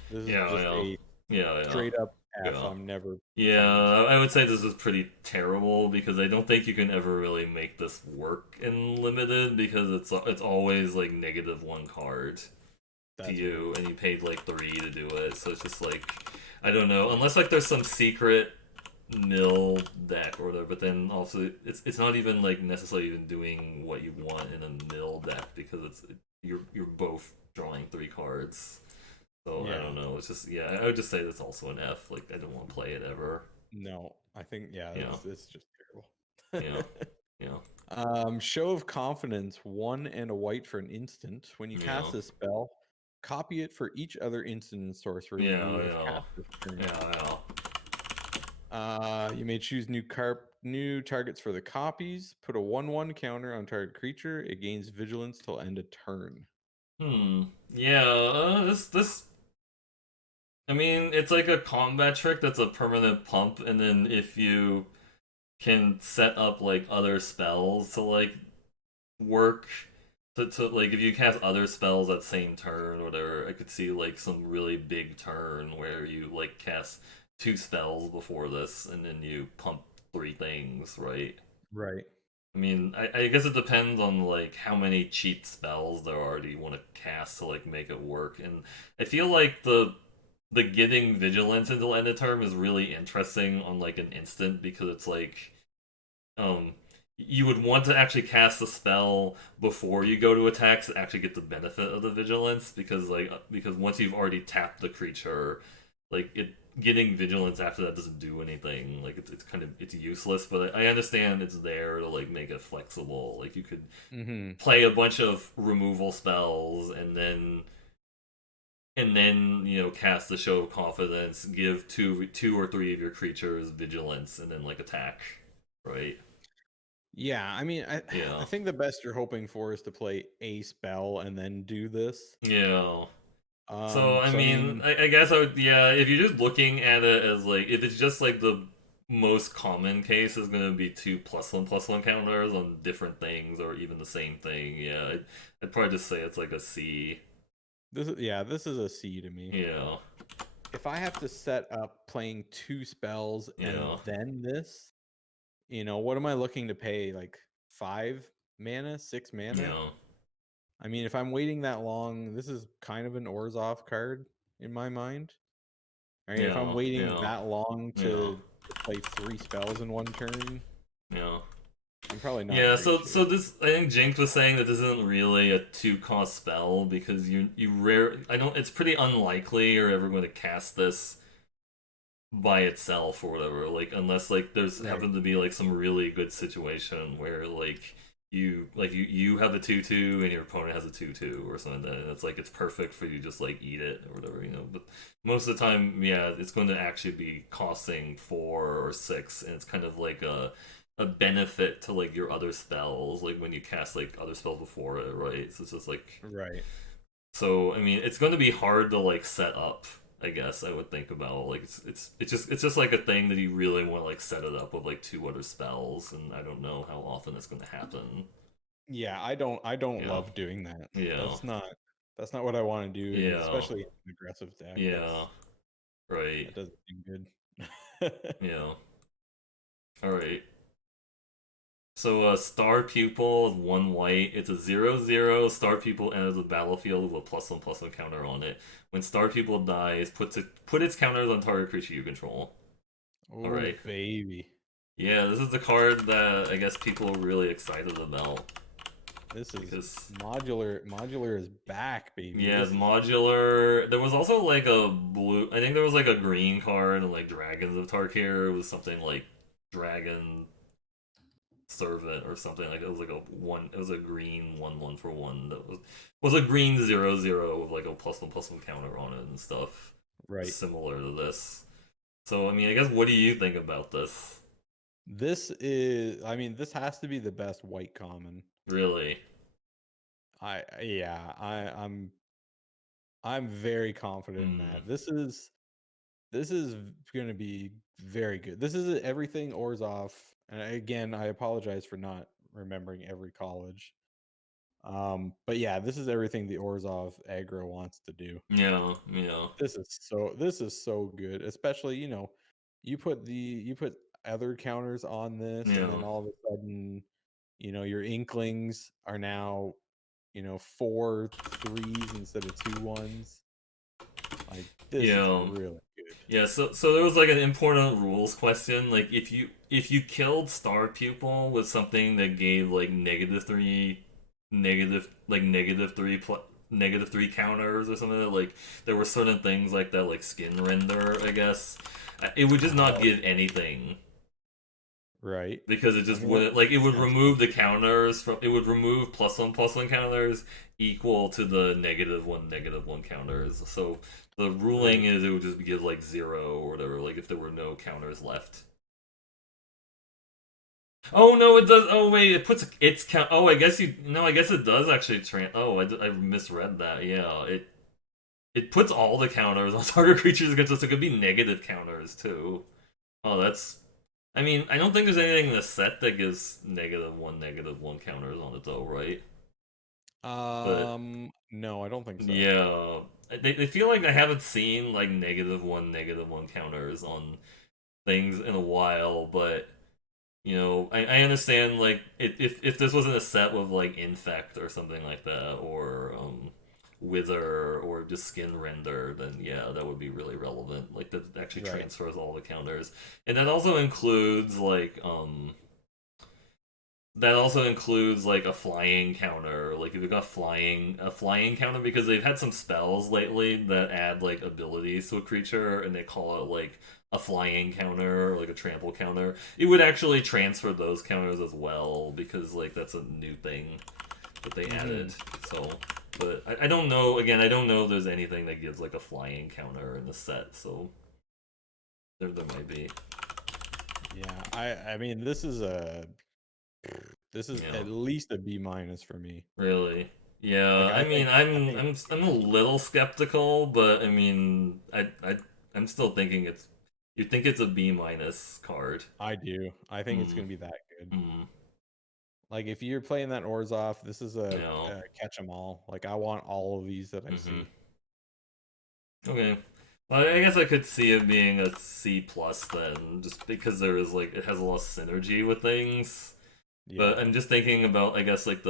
This is yeah, just yeah, a yeah, yeah, straight up F. yeah. I'm never Yeah, playing this. I would say this is pretty terrible because I don't think you can ever really make this work in limited because it's always like -1 card to That's fair. you and you paid like 3 to do it. So it's just like I don't know, unless like there's some secret mill deck or whatever, but then also it's not even like necessarily even doing what you want in a mill deck because you're both drawing 3 cards. So I Yeah. don't know. It's just yeah, I would just say that's also an F. Like I don't want to play it ever. No, I think yeah, Yeah, it's just yeah, terrible. yeah, Show of confidence, 1 and a white for an instant. When you yeah, cast this spell, copy it for each other instant and sorcery you yeah, have yeah, cast this turn. yeah, You may choose new targets for the copies. Put a 1/1 counter on target creature. It gains vigilance till end of turn. yeah. Yeah. This. I mean, it's like a combat trick that's a permanent pump, and then if you can set up like other spells to like work to like if you cast other spells that same turn or whatever, I could see like some really big turn where you like cast 2 spells before this and then you pump 3 things, right? Right. I mean, I guess it depends on like how many cheap spells there are you want to cast to like make it work. And I feel like the getting vigilance until end of term is really interesting on like an instant because it's like um you would want to actually cast the spell before you go to attacks to actually get the benefit of the vigilance because once you've already tapped the creature, like it getting vigilance after that doesn't do anything. Like it's kind of it's useless, but I understand it's there to like make it flexible. Like you could Mm-hmm. play a bunch of removal spells and then cast the show of confidence, give two or three of your creatures vigilance, and then like attack, right? Yeah, I mean, I Yeah, think the best you're hoping for is to play a spell and then do this. yeah. So I So I mean, mean, I guess I would, yeah. If you're just looking at it as like, if it's just like the most common case is going to be 2 +1/+1 counters on different things or even the same thing. Yeah, I'd probably just say it's like a C. this is a C to me. Yeah, If I have to set up playing 2 spells and yeah, then this, what am I looking to pay? Like 5 mana, 6 mana? yeah, I mean, if I'm waiting that long, this is kind of an Orzhov card in my mind. I mean, if I'm yeah, waiting yeah, that long yeah, to play 3 spells in one turn, yeah. I'm probably not in Yeah, great so shape. this I think Jinx was saying that this isn't really a 2 cost spell because you rare I don't it's pretty unlikely you're ever going to cast this by itself or whatever. Like unless like there's Right. happen to be like some really good situation where like you have a 2/2 and your opponent has a 2/2 or something, and it's like it's perfect for you to just like eat it or whatever, you know. But most of the time, yeah, it's going to actually be costing 4 or 6, and it's kind of like a benefit to like your other spells, like when you cast like other spells before it, right? So it's just like Right. so I mean, it's going to be hard to like set up. I guess I would think about like it's just like a thing that you really want to like set it up with like 2 other spells, and I don't know how often it's going to happen. Yeah, I don't Yeah, love doing that. yeah, That's not what I want to do, and yeah, especially in an aggressive deck. yeah. Right. That doesn't seem good. Yeah. All right. So, Star Pupil is 1 white. It's a 0/0. Star Pupil enters the battlefield with a +1/+1 counter on it. When Star Pupil dies, put its counters on target creature you control. All Oh right. baby. Yeah, this is the card that I guess people are really excited about This is because modular. Modular is back, baby. yeah, it's This is modular. There was also like a blue. I think there was like a green card and like Dragons of Tarkir. It was something like Dragon Servant or something like it was like a one. It was a green 1/1 for one that was a green 0/0 with like a +1/+1 counter on it and stuff right. similar to this. So I mean, I guess what do you think about this? This is. I mean, this has to be the best white common. Really? Yeah. I'm very confident in Hmm. that. This is going to be very good. This is everything Orzhov. And again, I apologize for not remembering every college. But yeah, this is everything the Orzhov aggro wants to do. Yeah. Yeah. This is so good, especially, you put other counters on this, and Yeah. then all of a sudden, your inklings are now, 4 3s instead of 2 1s. Like, this is Yeah. really good. Yeah, so there was like an important rules question. Like if you killed Star Pupil with something that gave like -3, -3 counters or something, that like there were certain things like that, like skin render, I guess. It would just not Oh, give anything right. because it I just mean, that wouldn't like it would sounds remove the crazy. counters from it would remove +1/+1 counters equal to the -1/-1 counters. So the ruling Right. is it would just give like 0 or whatever, like if there were no counters left. Oh no, it does. Oh wait, it puts its count. Oh, I guess you. No, I guess it does actually. Oh, I misread that. Yeah, it puts all the counters on target creatures against us. It could be negative counters too. Oh, that's I mean, I don't think there's anything in the set that gives -1/-1 counters on it though, right? But No, I don't think so. yeah, they feel like I haven't seen like -1/-1 counters on things in a while. But you know, I understand like if this wasn't a set with like infect or something like that, or wither or just skin render, then yeah, that would be really relevant. Like that actually Right. transfers all the counters, and that also includes like a flying counter. Like if you got a flying counter because they've had some spells lately that add like abilities to a creature and they call it like a flying counter or like a trample counter. It would actually transfer those counters as well because like that's a new thing that they Mm-hmm. added. So but I don't know again, I don't know if there's anything that gives like a flying counter in the set, so there might be. Yeah. I mean, this is Yeah. at least a B minus for me. Really? Like, Yeah, I I mean, think I think it's I'm a little skeptical, but I mean, I'm still thinking it's. You think it's a B- card? I do. I think it's Hmm. gonna be that good. Hmm. Like, if you're playing that Orzhov, this is Yeah. a catch 'em all. Like, I want all of these that I Hmm. see. Okay. Well, I guess I could see it being a C+ then, just because there is like it has a lot of synergy with things. But Yeah. I'm just thinking about, I guess like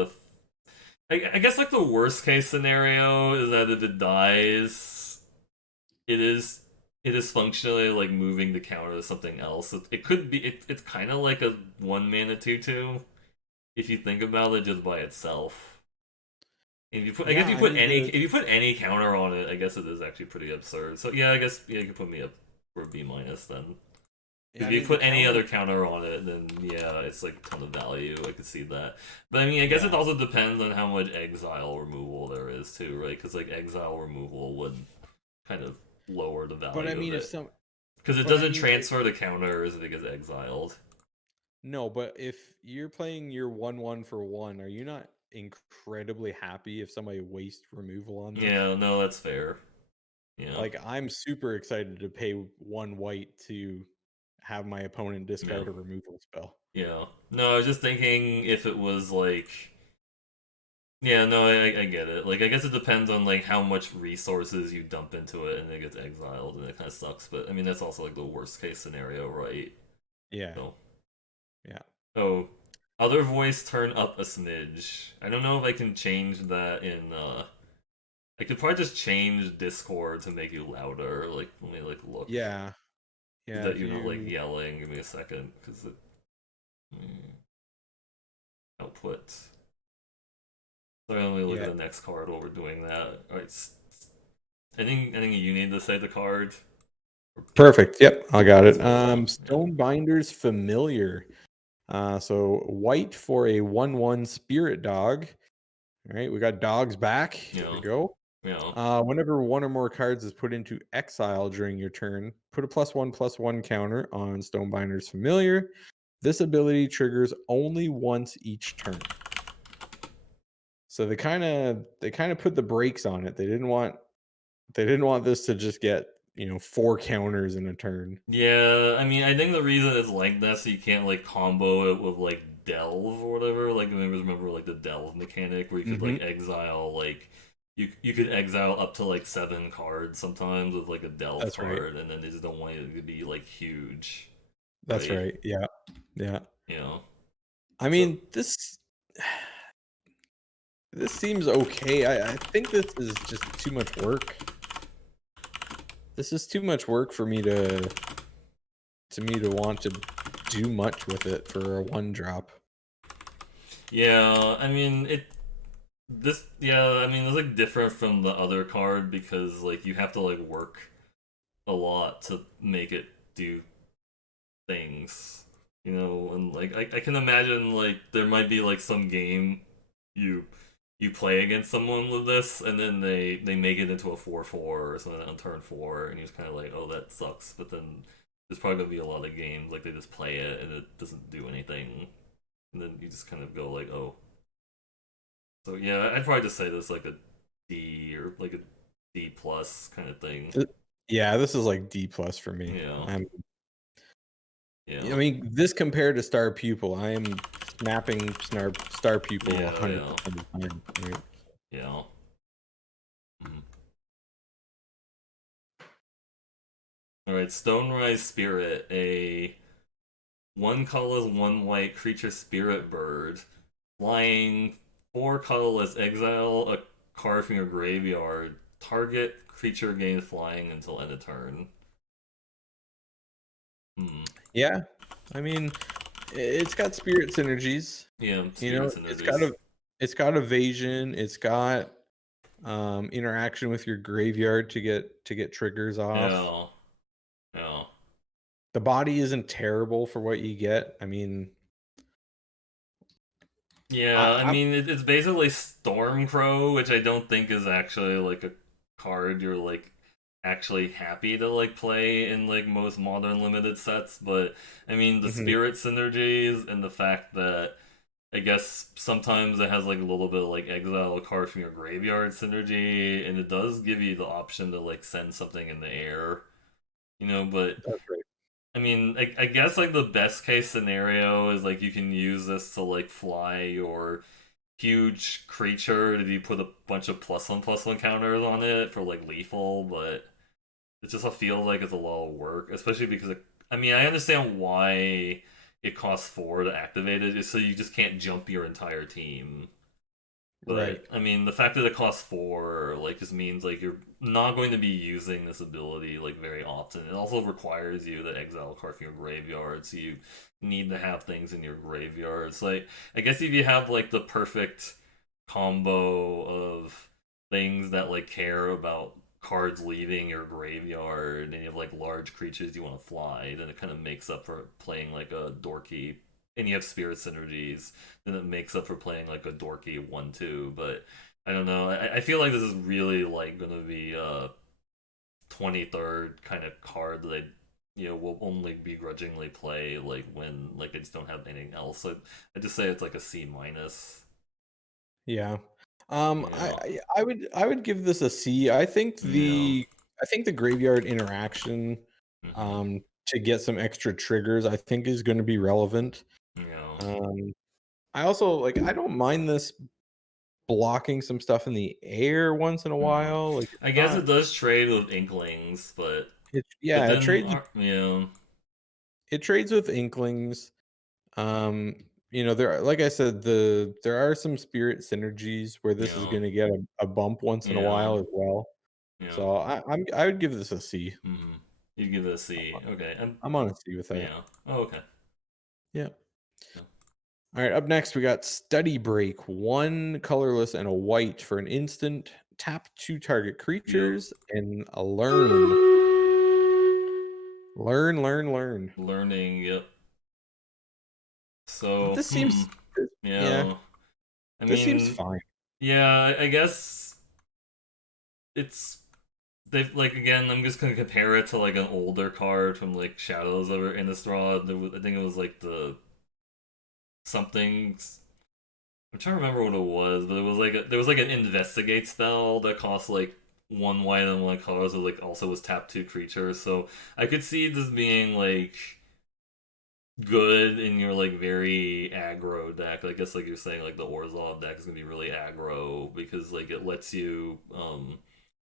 I guess like the worst case scenario is that if it dies, it is it is functionally like moving the counter to something else. It could be it's kind of like a 1 mana 2/2 if you think about it just by itself. And if you put I guess Yeah, I mean, if you put any counter on it, I guess it is actually pretty absurd. So yeah, I guess yeah, you can put me up. for B minus then. Yeah, Because I if you mean the put any counter. other counter on it, then yeah, it's like a ton of value. I could see that. But I mean, I guess it Yeah, also depends on how much exile removal there is too, right? Because like exile removal would kind of lower the but I value of mean if it. some, Because it but I doesn't mean like transfer to counters if it gets exiled. no, but if you're playing your 1/1 for one, are you not incredibly happy if somebody wastes removal on this? Yeah, no, that's fair. Yeah, Like I'm super excited to pay one white to have my opponent yeah, discard a removal spell. yeah. No, I was just thinking if it was like, yeah, no, I get it. Like, I guess it depends on like how much resources you dump into it, and it gets exiled, and it kind of sucks. But I mean, that's also like the worst case scenario, right? Yeah, So, yeah, oh, other voice turn up a smidge. I don't know if I can change that in. I could probably just change Discord to make you louder. Like, let me like look yeah, so yeah. that If you're not like you, yelling. Give me a second, because it output. So let me look at yeah, the next card while we're doing that. All right. Anything you need to say the card? perfect. Yep, I got That's it. what I want. Yeah. Stonebinder's Familiar. So white for a 1/1 spirit dog. All right, we got dogs back. Here we Yeah. go. Yeah. Whenever one or more cards is put into exile during your turn, put a +1/+1 counter on Stonebinder's Familiar. This ability triggers only once each turn. So they kind of put the brakes on it. They didn't want this to just get, four counters in a turn. Yeah, I mean, I think the reason it's like that so you can't like combo it with like delve or whatever. Like, I remember like the delve mechanic where you could Hmm. like exile like you could exile up to like 7 cards sometimes with like a delve That's right. card, and then they just don't want it to be like huge, That's right? right. Yeah. Yeah. You know. I So mean, this seems okay. I think this is just too much work. This is too much work for me to want to do much with it for a one drop. yeah, I mean yeah, I mean it's like different from the other card because like you have to like work a lot to make it do things, and like I can imagine like there might be like some game you you play against someone with this and then they make it into a 4/4 or something on turn 4 and you're just kind of like, oh, that sucks. But then there's probably gonna be a lot of games like they just play it and it doesn't do anything, and then you just kind of go like, oh. So yeah, I'd probably just say this like a D or like a D plus kind of thing. Th- Yeah, this is like D plus for me. Yeah, I yeah, mean, this compared to Star Pupil, I am snapping Star Pupil yeah, yeah, 100% of the time. Right? yeah. Mhm. All right, Stonerise Spirit, a one colorless, one white creature spirit bird, flying, four colorless, exile a card from your graveyard. Target creature gains flying until end of turn. Hmm. Yeah, I mean, it's got spirit synergies. Yeah, You know, spirits and it's got energies. a, it's got evasion. It's got interaction with your graveyard to get triggers off. Yeah, yeah. The body isn't terrible for what you get. I mean, Yeah, I I mean it's basically Stormcrow, which I don't think is actually like a card you're like actually happy to like play in like most modern limited sets. But I mean the mhm, spirit synergies and the fact that I guess sometimes it has like a little bit of like exile a card from your graveyard synergy, and it does give you the option to like send something in the air, but that's right. I mean, I guess like the best case scenario is like you can use this to like fly your huge creature if you put a bunch of +1/+1 counters on it for like lethal, but it just feels like it's a lot of work, especially because I mean I understand why it costs 4 to activate it, is so you just can't jump your entire team. Right. But I mean, the fact that it costs 4 like just means like you're not going to be using this ability like very often. It also requires you to exile a card from your graveyard, so you need to have things in your graveyards. Like I guess if you have like the perfect combo of things that like care about cards leaving your graveyard and you have like large creatures you want to fly, then it kind of makes up for playing like a dorky, and you have spirit synergies, then it makes up for playing like a dorky 1/2. But I don't know. I feel like this is really like gonna be a 23rd kind of card that I will only begrudgingly play like when like I just don't have anything else. So I just say it's like a C minus. Yeah. Yeah. I would give this a C. Yeah. I think the graveyard interaction Mm-hmm. to get some extra triggers I think is going to be relevant. Yeah. Um I also like I don't mind this blocking some stuff in the air once in a Mm-hmm. while. Like it's I guess not it does trade with Inklings, but yeah, then yeah. it trades with inklings. Um there are, like I said, there are some spirit synergies where this is Yeah. going to get a bump once in a Yeah. while as well. Yeah. So I would give this a C. Mm-hmm. You give it a C. Okay. I'm on a C with that. Yeah. Oh, okay. Yeah. Yeah. All right, up next we got Study Break. One colorless and a white for an instant. Tap two target Yep. creatures and learn. Learn. Learning. Yep. So, This seems yeah, yeah. I this seems mean, fine. yeah. I guess it's they've like again. I'm just gonna compare it to like an older card from like Shadows of Innistrad. I think it was like the something. I'm trying to remember what it was, but it was like there was like an investigate spell that cost like one white and one color, so like also was tap two creatures. So I could see this being like good in your like very aggro deck. I guess like you're saying like the Orzhov deck is gonna be really aggro because like it lets you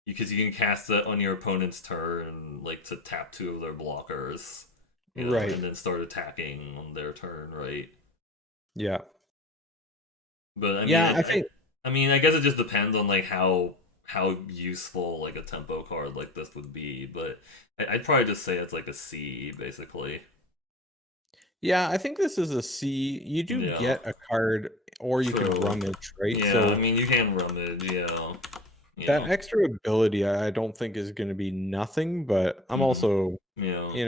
because you can cast it on your opponent's turn like to tap two of their blockers, Right. and then start attacking on their turn, right? Yeah. But Yeah, I think I mean, I guess it just depends on like how useful like a tempo card like this would be. But I'd probably just say it's like a C, basically. yeah, I think this is a C. You do Yeah, get a card or you can true. rummage, right? Yeah, I So mean you can rummage. Yeah, that yeah. extra ability I don't think is going to be nothing, but I'm Mm-hmm. also Yeah,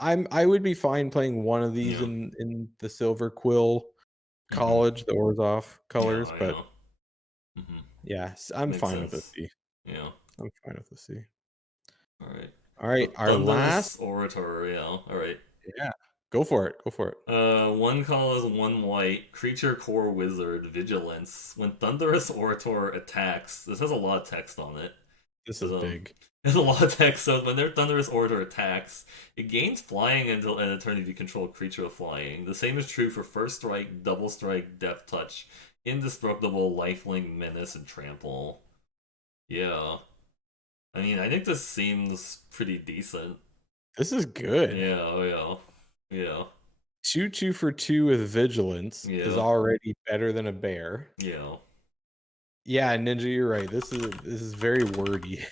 I would be fine playing one of these yeah, in the Silver Quill mm-hmm. College, the Orzhov colors, Yeah, but yeah. Mm-hmm. yeah, I'm Makes fine with a sense. C. Yeah. I'm fine with a C. All right. All right, our last Thunderous Orator. Yeah. All right. yeah, go for it. Go for it. One color, one white, creature core wizard, vigilance. When Thunderous Orator attacks, this has a lot of text on it. This But is big. there's a lot of text. So when their Thunderous Orator attacks, it gains flying until end of turn if you control a creature with flying. The same is true for first strike, double strike, death touch, indestructible, lifelink, menace, and trample. Yeah. I mean, I think this seems pretty decent. This is good. Yeah, oh yeah. Yeah. 2 for 2 with vigilance is Yeah. already better than a bear. Yeah. Yeah, Ninja, you're right. This is very wordy.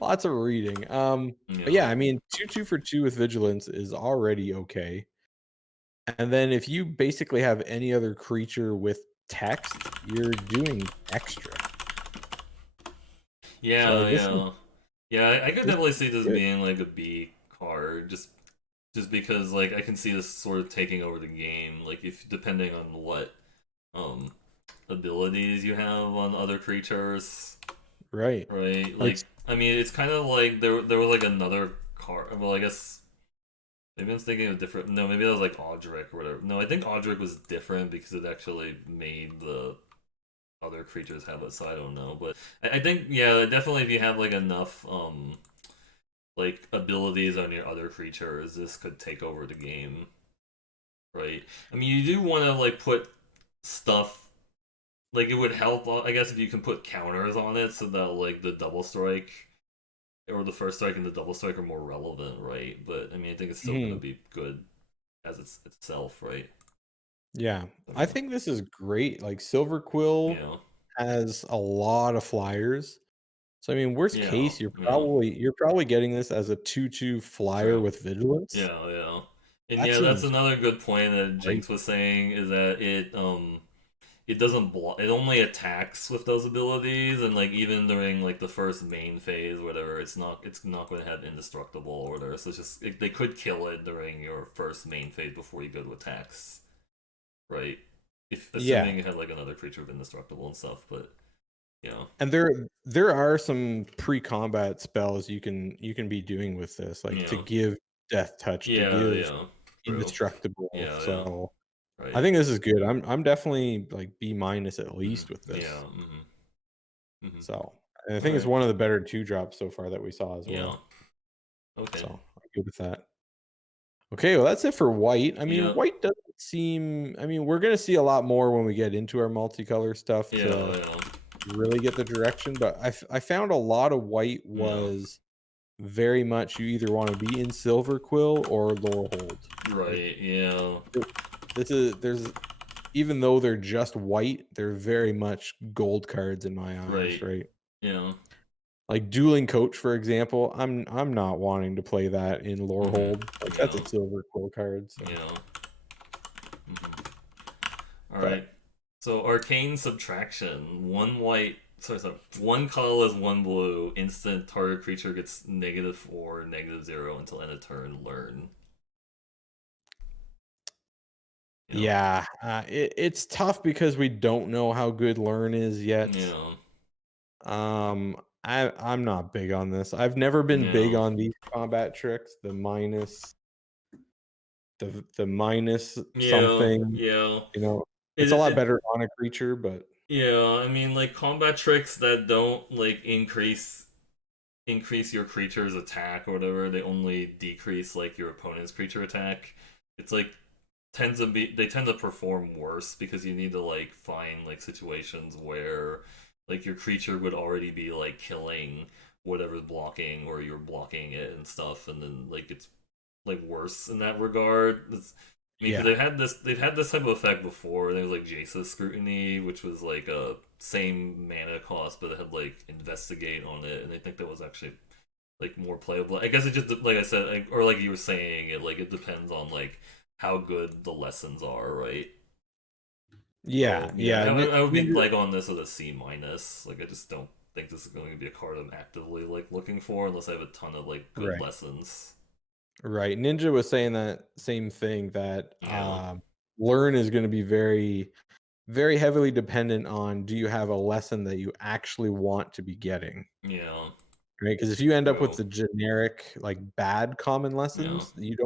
Lots of reading. But Yeah. yeah, I mean, 2 for 2 with vigilance is already okay. And then if you basically have any other creature with text, you're doing extra. So Yeah, yeah. Yeah, I could this definitely is see this good. being like a B card, just because like I can see this sort of taking over the game, like if depending on what um abilities you have on other creatures, Right. right? Like Like I mean, it's kind of like there was like another card. Well, I guess maybe I'm thinking of different. No, maybe that was like Audric or whatever. No, I think Audric was different because it actually made the other creatures have it. So I don't know, but I think yeah, definitely if you have like enough like abilities on your other creatures, this could take over the game, right? I mean, you do want to like put stuff like it would help, I guess, if you can put counters on it so that like the double strike or the first strike and the double strike are more relevant, right? But I mean, I think it's still gonna mhm, be good as itself, right? yeah. I I mean, think this is great. Like Silver Quill yeah, has a lot of flyers. So I mean, worst yeah, case, yeah, you're probably getting this as a 2/2 flyer true, with vigilance. yeah, yeah, and That yeah, that's seems another good point that great. Jinx was saying is that it doesn't block. It only attacks with those abilities, and like even during like the first main phase, whatever, it's not going to have indestructible or whatever. So it's just they could kill it during your first main phase before you go to attacks, right? If Yeah. assuming you had like another creature of indestructible and stuff, but you know, And there are some pre-combat spells you can be doing with this, like to yeah, give death touch, to yeah, give yeah, true, indestructible. yeah, yeah, So I right, think this is good. I'm definitely like B minus at least with yeah, this. So and I all think it's right, one of the better two drops so far that we saw as yeah, well. okay, So I'm good with that. Okay, well that's it for white. I mean, yeah, white doesn't seem. I mean, we're gonna see a lot more when we get into our multicolor stuff yeah, to yeah, really get the direction. But I found a lot of white yeah, was very much you either want to be in silver quill or lore hold. Like right, yeah, this is there's even though they're just white, they're very much gold cards in my eyes, right, right? yeah, Like dueling coach, for example, I'm not wanting to play that in lore hold. Like that's yeah, a silver quill card. So, yeah. All but right. So arcane subtraction. One white. Sorry. One colorless, one blue. Instant target creature gets -4, -0 until end of turn. Learn. You know. yeah, it's tough because we don't know how good learn is yet. Yeah. I'm not big on this. I've never been big Yeah. on these combat tricks. The minus Yeah. something, Yeah. it's It, a lot it better on a creature, but yeah. I mean, like combat tricks that don't like increase your creature's attack or whatever. They only decrease like your opponent's creature attack. It's like they tend to perform worse because you need to like find like situations where like your creature would already be like killing whatever's blocking or you're blocking it and stuff, and then like it's like worse in that regard. I mean, because yeah. they've had this type of effect before. There was like Jace's Scrutiny, which was like a same mana cost, but it had like investigate on it, and I think that was actually like more playable. I guess it just like I said, like, or like you were saying, it depends on like how good the lessons are, right? Yeah, So yeah, yeah. I would be like on this as a C minus. Like I just don't think this is going to be a card I'm actively like looking for unless I have a ton of like good Right, lessons. right. Ninja was saying that same thing that Yeah, learn is going to be very, very heavily dependent on do you have a lesson that you actually want to be getting, yeah, right? Because if you end up with true. the generic like bad common Yeah, lessons, you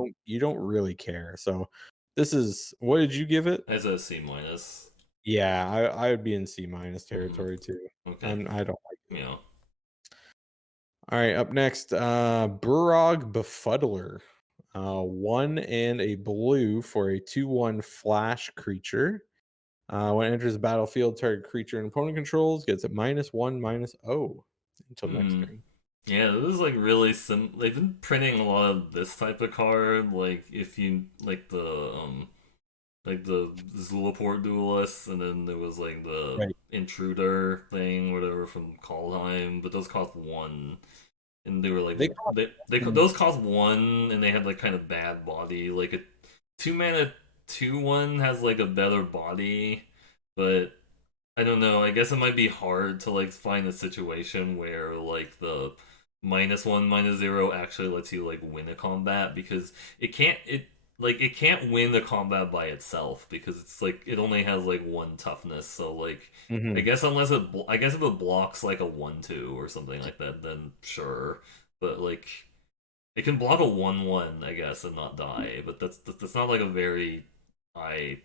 don't really care. So this is what did you give it? as a C minus. Yeah, I would be in C minus Mm-hmm. territory too. Okay. I don't like it. Yeah. All right, up next, Burrog Befuddler. 1 and a blue for a 2/1 flash creature. When it enters the battlefield, target creature and opponent controls gets a -1, -0 until next Hmm. turn. Yeah, this is like really sim. They've been printing a lot of this type of card. Like if you like the Zulaport duelist, and then there was like the Right. intruder thing, whatever from Kaldheim. But those cost one, and they were like They cost those cost one, and they had like kind of bad body. Like a 2 mana 2/1 has like a better body, but I don't know. I guess it might be hard to like find a situation where like the -1 -0 actually lets you like win a combat because it can't win the combat by itself because it's like it only has like one toughness. So like I Mhm. guess I guess if it blocks like a 1/2 or something like that, then sure. But like it can block a 1/1, I guess, and not die. But that's not like a very high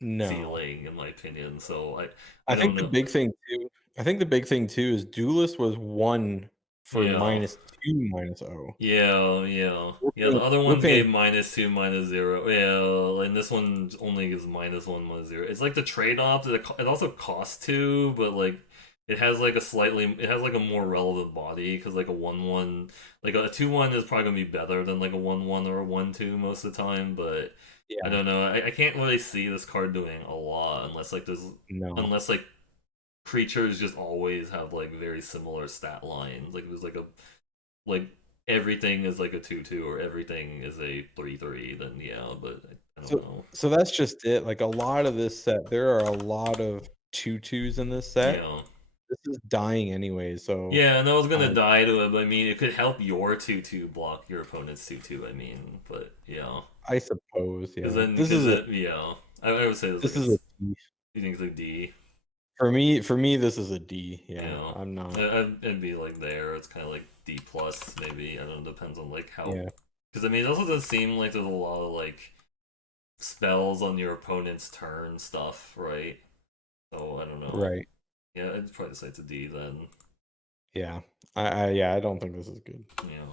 No. ceiling in my opinion. So I I don't think the know. big thing too I think the big thing too is Duelist was 1 for Yeah. -2, -0. Yeah, yeah. We're Yeah, the paying other we're one paying gave -2, -0. Yeah, and this one only gives -1, -0. It's like the trade-off. It also costs 2, but like it has like a more relevant body because like a 1/1, like a 2/1 is probably gonna be better than like a 1/1 or a 1/2 most of the time, but I yeah, don't know. I can't really see this card doing a lot no. unless like creatures just always have like very similar stat lines. Like it was like everything is like a 2/2 or everything is a 3/3, then yeah, but I don't So know. so that's just it, like, a lot of this set there are a lot of tutus in this set. Yeah. This is dying anyway, so Yeah, and I was gonna I die to it, but I mean, it could help your 2/2 block your opponent's 2/2. I mean, but yeah, I suppose, because yeah. then because it yeah, I would say it's like This is a D. you think it's like D. For me, this is a D, You yeah, know, I'm not It'd be like there. It's kind of like D plus maybe. I don't know. Depends on like how. yeah, Because I mean, it also does seem like there's a lot of like spells on your opponent's turn stuff, right? So I don't know. right, Yeah, I'd probably say it's a D then. yeah. Yeah, I don't think this is good. Yeah.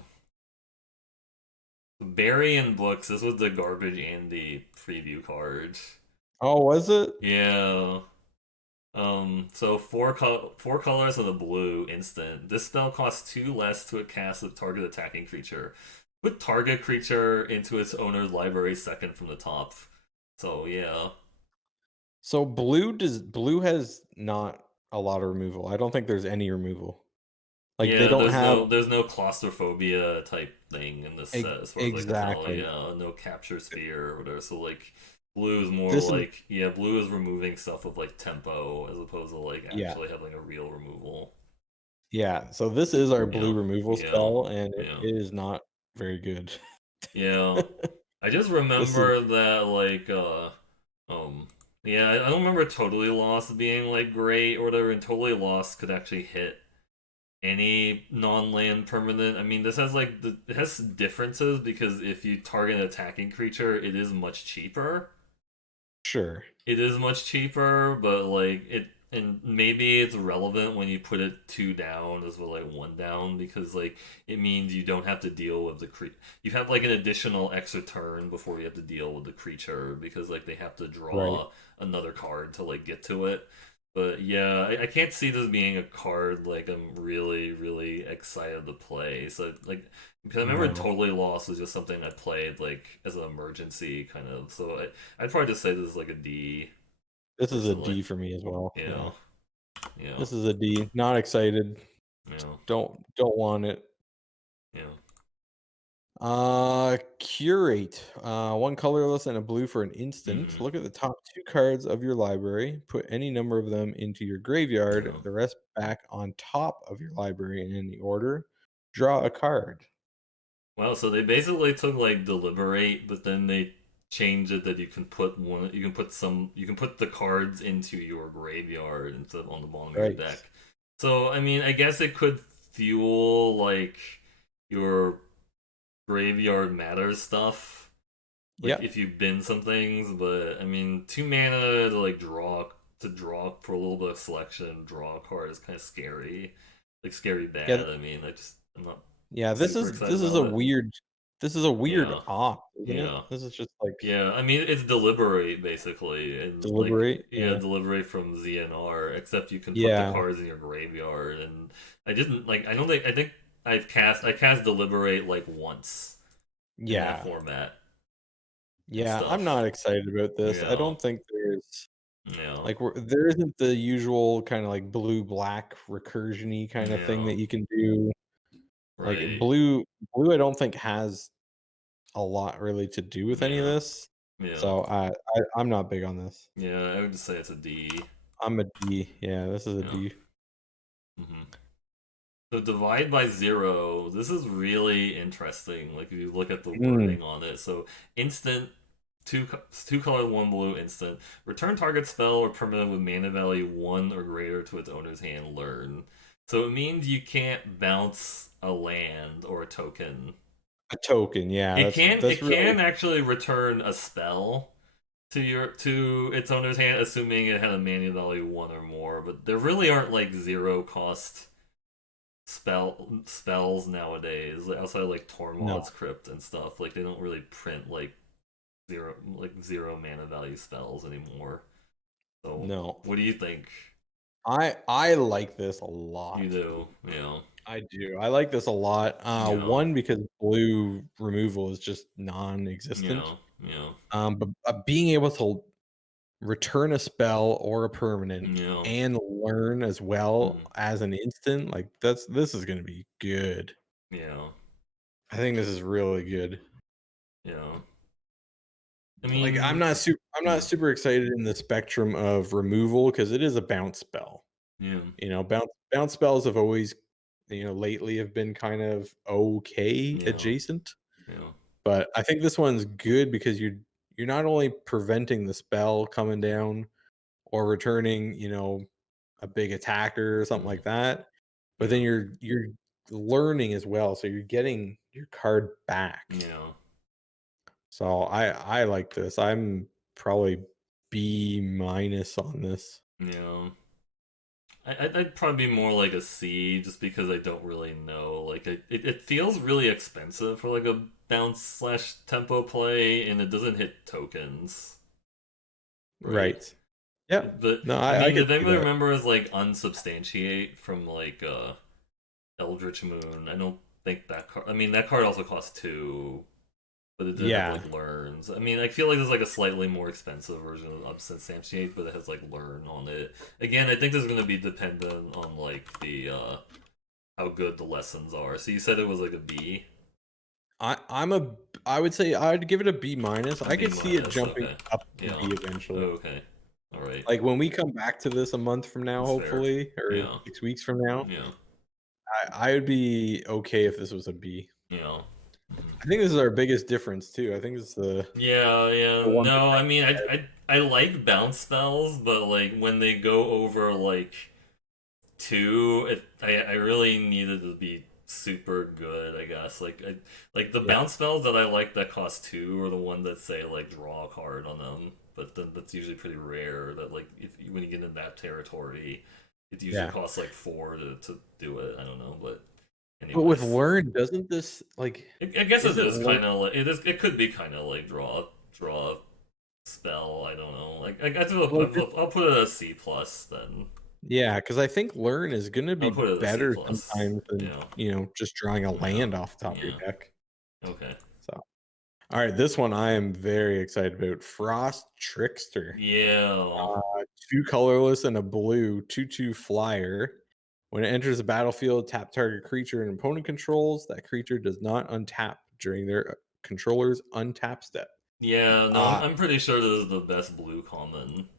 Barry and books. This was the garbage Andy preview card. Oh, was it? Yeah. So four colors of the blue instant. This spell costs two less to cast a target attacking creature. Put target creature into its owner's library second from the top. So yeah. So blue has not a lot of removal. I don't think there's any removal. Like, they Yeah, don't have there's no claustrophobia type thing in this set as far as I can tell. exactly. Yeah, no capture sphere or whatever. So like blue is more This is like yeah, blue is removing stuff with like tempo as opposed to like yeah. actually having a real removal. Yeah, so this is our blue Yeah. removal Yeah. spell, and it Yeah. is not very good. Yeah. I just This is remember that like um yeah, I don't remember Totally Lost being like great or whatever, and Totally Lost could actually hit any non-land permanent. I mean, this has like it has differences because if you target an attacking creature, it is much cheaper. sure. It is much cheaper, but like it, and maybe it's relevant when you put it two down as well, like one down, because like it means you don't have to deal with the you have like an additional extra turn before you have to deal with the creature because like they have to Right. draw another card to like get to it. But yeah, I can't see this being a card like I'm really, really excited to play. So like because I remember No. Totally Lost was just something I played like as an emergency kind of. So I'd probably just say this is like a D This is a personally. D for me as well, yeah. Yeah, yeah, This is a D. Not excited. yeah, Don't want it. yeah, Curate. One colorless and a blue for an instant. mm-hmm, Look at the top 2 cards of your library, put any number of them into your graveyard, yeah. the rest back on top of your library in any order. Draw a card. Wow, so they basically took like deliberate, but then they changed it that you can put the cards into your graveyard instead of on the bottom of your Right. deck. So I mean, I guess it could fuel like your graveyard matters stuff. Like if Yep. you bin some things, but I mean, two mana to like draw for a little bit of selection, draw a card is kind of scary, like scary Yeah, bad. I mean, I'm not yeah, super excited this is about a it. weird Yeah, op, isn't it? yeah, This is just, like, yeah. I mean, it's deliberate basically, and like deliberate, yeah, yeah. deliberate from ZNR. Except you can put the Yeah, cards in your graveyard, and I didn't like. I don't think I think I cast deliberate like once in that yeah, format and yeah, I'm not stuff. excited about this. I Yeah, don't think there's yeah, like, there isn't the usual kinda, like, blue-black recursion-y kinda thing yeah. that you can do. Like, Right. blue, I don't think has a lot really to do with any of Yeah. this, Yeah. so I'm not big on this. Yeah. I would just say it's a D. I'm a D. Yeah, this is a Yeah. D. hmm So divide by zero. This is really interesting. Like if you look at the Mm, wording on it. So instant, two color, one blue instant. Return target spell or permanent with mana value one or greater to its owner's hand. Learn. So it means you can't bounce a land or a token. a token, yeah, It that's really can actually return a spell to its owner's hand, assuming it had a mana value one or more. But there really aren't like zero cost spells nowadays, outside of like no, Tormod's Crypt and stuff. Like they don't really print zero mana value spells anymore. So no. what do you think? I like this a You lot. do, yeah, I do. I like this a lot. yeah, One, because blue removal is just yeah, non-existent. yeah, But, being able to return a spell or a permanent yeah, and learn as well mm, as an instant, like, this is gonna be good. yeah, I think this is really good. yeah. I Like, mean, I'm not yeah, super excited in the spectrum of removal because it is a bounce spell. yeah, You know, bounce spells have always, lately have been kind of okay yeah, adjacent, yeah, but I think this one's good because you're not only preventing the spell coming down or returning, a big attacker or something mhm, like that, but then yeah, you're learning as well, so you're getting your card back. yeah, So I like this. I'm probably B minus on this. yeah. I'd probably be more like a C, just because I don't really know. Like, it feels really expensive for like a bounce slash tempo play, and it doesn't hit tokens, right? Right. Yep. But No, I I mean, could if see anybody that. remembers like Unsubstantiate from like Eldritch Moon, I don't think that card. I mean, that card also costs two, but it did have Yeah. like learns. I mean, I feel like there's like a slightly more expensive version of Unsubstantiate, but it has like learn on it. Again, I think this is going to be dependent on like the how good the lessons are. So you said it was like a B, I'm a I would say I'd give it a B minus. a I B could see it minus. jumping Okay, up to yeah. B eventually. Okay, all right. Like, when we come back to this a month from now, That's fair. hopefully, or Yeah, 6 weeks from now, yeah, I would be okay if this was a B. yeah. Mhm. I think this is our biggest difference too. I think it's Yeah, yeah. the one No, I mean, thing. I like bounce spells, but like when they go over like two, I really needed to be super good. I guess like the Yeah. bounce spells that I like that cost two are the one that say like draw a card on them, but then that's usually pretty rare. That like if when you get in that territory, it usually Yeah. costs like four to do it. I don't know, but But with anyways. learn, doesn't this like I guess it isn't is learn kind of like it is. It could be kind of like draw spell. I don't know. Like I guess like I'll put it a C plus then. yeah, because I think learn is gonna I'll be put it a C better plus. sometimes than, Yeah. just drawing a Yeah. land off the top of your Yeah. deck. Okay. So, alright, this one I am very excited about. Frost Trickster. Yeah. Uh, 2 colorless and a blue 2/2 flyer. When it enters the battlefield, tap target creature an opponent controls. That creature does not untap during their controller's untap step. Yeah. No, Uh, I'm pretty sure this is the best blue common.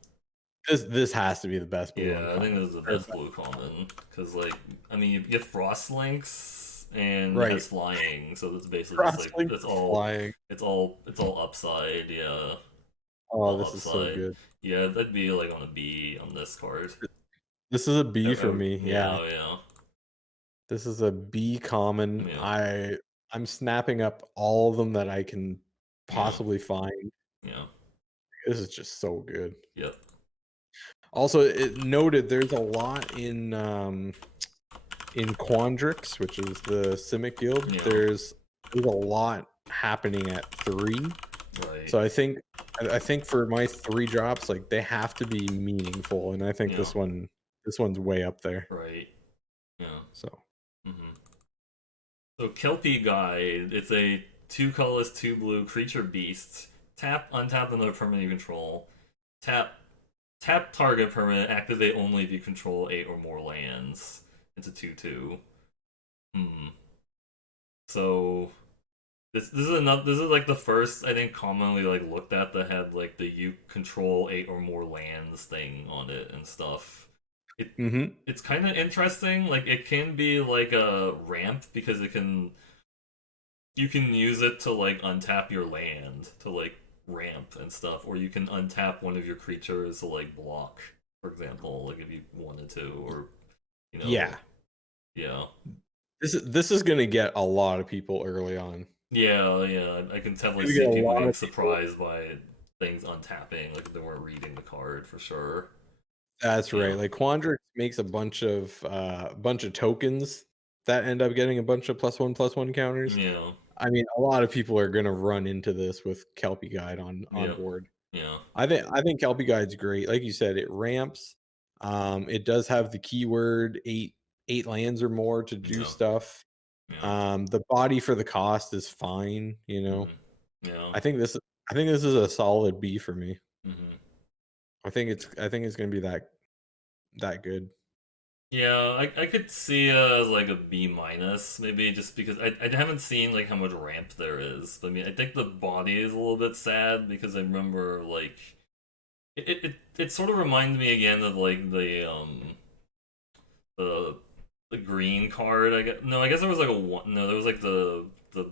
this has to be the best blue Yeah, I think uncommon. this is the Or best blue common because like I mean you get frost links and it right. has flying, so it's basically just like Frostlings with flying. it's all upside. Yeah. Oh, All this is so upside. good. Yeah, that'd be like on a B on this card. This is a B for me. Yeah. Yeah, yeah, This is a B common. yeah, I'm snapping up all of them that I can yeah, possibly find. yeah, This is just so good. yep, Also, it noted there's a lot in Quandrix, which is the Simic guild. yeah, There's a lot happening at 3. right, So I think for my 3 drops, like, they have to be meaningful, and I think yeah, this one's way up there. right, yeah. So hmm So Kelpie Guide, it's a two colorless, two blue creature beast. Tap, untap another permanent you control. Tap, tap target permanent. Activate only if you control eight or more lands. It's a 2/2. Hmm. So this is like the first I think commonly like looked at that had like the you control eight or more lands thing on it and stuff. It mhm. it's kind of interesting. Like it can be like a ramp because you can use it to like untap your land to like ramp and stuff, or you can untap one of your creatures to like block, for example, like if you wanted to, or you know, Yeah. yeah. This is gonna get a lot of people early on. Yeah, yeah, I can It's definitely gonna get see a people lot getting of people. surprised by things untapping, like if they weren't reading the card for sure. That's right. Yeah, Like, Quandrix makes a bunch of tokens that end up getting a bunch of +1/+1 counters. yeah, I mean, a lot of people are gonna run into this with Kelpie Guide on yeah, board. yeah, I think Kelpie Guide's great. Like you said, it ramps. It does have the keyword 8 lands or more to do yeah, stuff. yeah, The body for the cost is fine, yeah, I think this I think this is a solid B for me. hmm I think it's gonna be that good. Yeah, I could see as like a B minus, maybe just because I haven't seen like how much ramp there is. But I mean, I think the body is a little bit sad because I remember like it sort of reminds me again of like the the green card. I guess no, I guess there was like a one. No, there was like the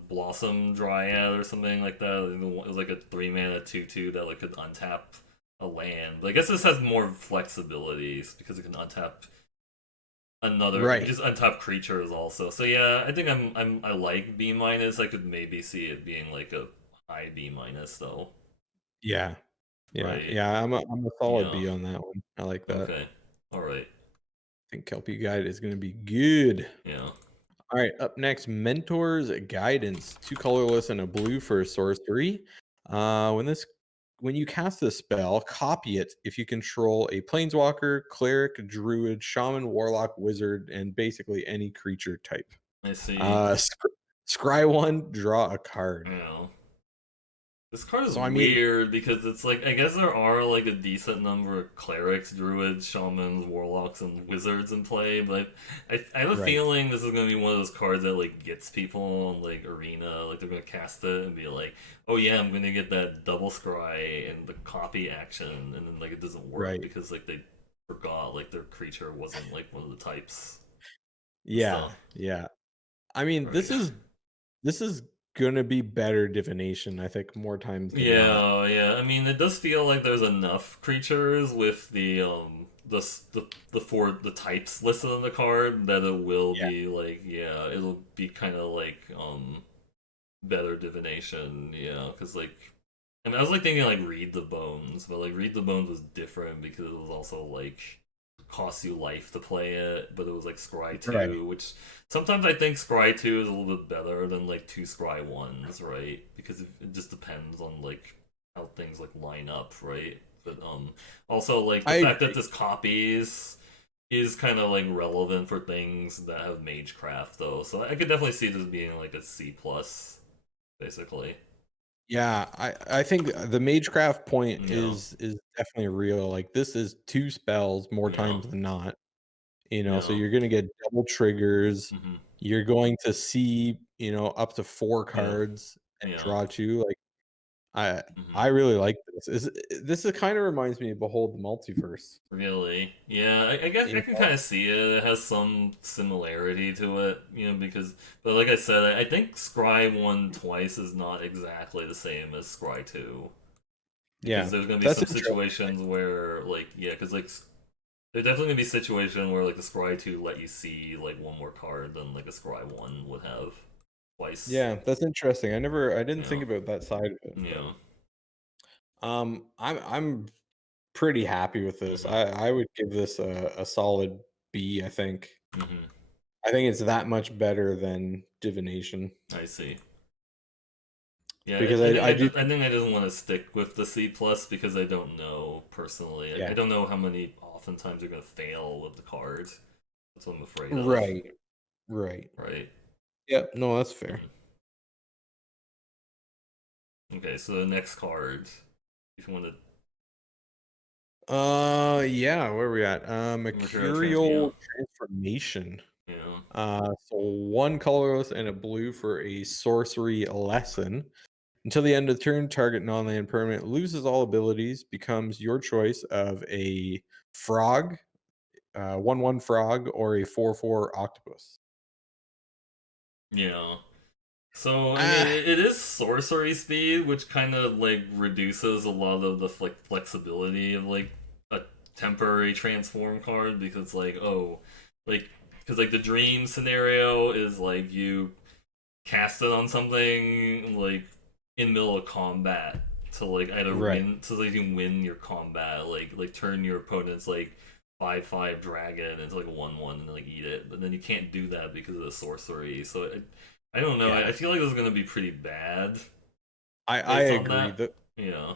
Blossom Dryad or something like that. It was like a 3 mana 2/2 that like could untap a land. But I guess this has more flexibilities because it can untap another. It can Right. just untap creatures also. So yeah, I think I like B minus. I could maybe see it being like a high B minus though. Yeah. Yeah. Right? Yeah. I'm a solid Yeah. B on that one. I like that. Okay. All right. I think Kelpie Guide is gonna be good. Yeah. All right, up next, Mentor's Guidance. Two colorless and a blue for a sorcery. When you cast this spell, copy it if you control a planeswalker, cleric, druid, shaman, warlock, wizard, and basically any creature type. I see. Uh, scry one, draw a card. Yeah. This card is So I mean, weird because it's like I guess there are like a decent number of clerics, druids, shamans, warlocks, and wizards in play, but I have a right, feeling this is gonna be one of those cards that like gets people on like arena, like they're gonna cast it and be like, oh yeah, I'm gonna get that double scry and the copy action, and then like it doesn't work right. because like they forgot like their creature wasn't like one of the types and Yeah, stuff. yeah. I mean, Right. this is gonna be better divination, I think, more times than not. Yeah, yeah. I mean, it does feel like there's enough creatures with the four the types listed on the card that it will Yeah, be like yeah, it'll be kind of like better divination. Yeah, because like I mean, I was like thinking like read the bones, but like read the bones was different because it was also like costs you life to play it, but it was like Scry right, 2, which sometimes I think Scry 2 is a little bit better than like two Scry 1s, right? Because it just depends on like how things like line up, right? But also like the I fact that agree. this copies is kind of like relevant for things that have Magecraft though. So I could definitely see this being like a C plus basically. Yeah, I think the Magecraft point Yeah. is definitely real. Like this is two spells more Yeah. times than not, so Yeah. you're gonna get double triggers. Mhm. You're going to see, up to four Yeah. cards and Yeah. draw two. Like I Mhm. I really like this. This is kind of reminds me of Behold the Multiverse. Really? Yeah, I guess I You can know? kind of see it. It has some similarity to it, because, but like I said, I think Scry 1 twice is not exactly the same as Scry 2. Because Yeah, there's going to be that's some interesting. situations where, like, yeah, because, like, there's definitely going to be a situation where, like, the Scry 2 let you see, like, one more card than, like, a Scry 1 would have twice. Yeah, that's interesting. I didn't think Yeah. about that side of it, but Yeah. I'm pretty happy with this. Mm-hmm. I would give this a solid B, I think. Mm-hmm. I think it's that much better than divination I see. Yeah, because I I do I think think I just want to stick with the C plus because I don't know personally. I yeah. don't know how many oftentimes you're gonna fail with the card. That's what I'm afraid of. Right. Right. Right. Yep, no, that's fair. Mhm. Okay, so the next card, if you want to Yeah, where are we at? Mercurial transfer, yeah, Mercurial Transformation. yeah, So one colorless and a blue for a sorcery lesson. Until the end of the turn, target non-land permanent loses all abilities, becomes your choice of a frog, 1/1 frog, or a 4/4 octopus. yeah. So I mean, Ah, it is sorcery speed, which kind of like reduces a lot of the flexibility of like a temporary transform card because like like because like the dream scenario is like you cast it on something like in middle of combat to like either right. win so that you can win your combat like turn your opponent's like 5/5 dragon into like a 1/1 and like eat it, but then you can't do that because of the sorcery. So I don't know. I Yeah, feel like this is gonna be pretty bad I based on agree. that. The Yeah,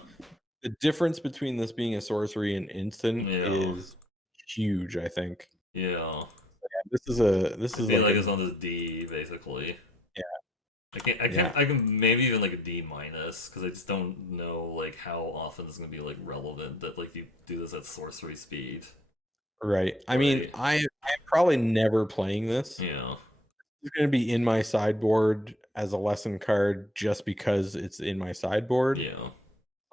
the difference between this being a sorcery and instant yeah, is huge, I think. yeah. This I is feel like like a it's on this D basically. yeah, I yeah, can't, I can maybe even like a D minus because I just don't know like how often it's gonna be like relevant that like you do this at sorcery speed, right. I mean, right? probably never playing this. Yeah. It's gonna be in my sideboard as a lesson card just because it's in my sideboard. Yeah.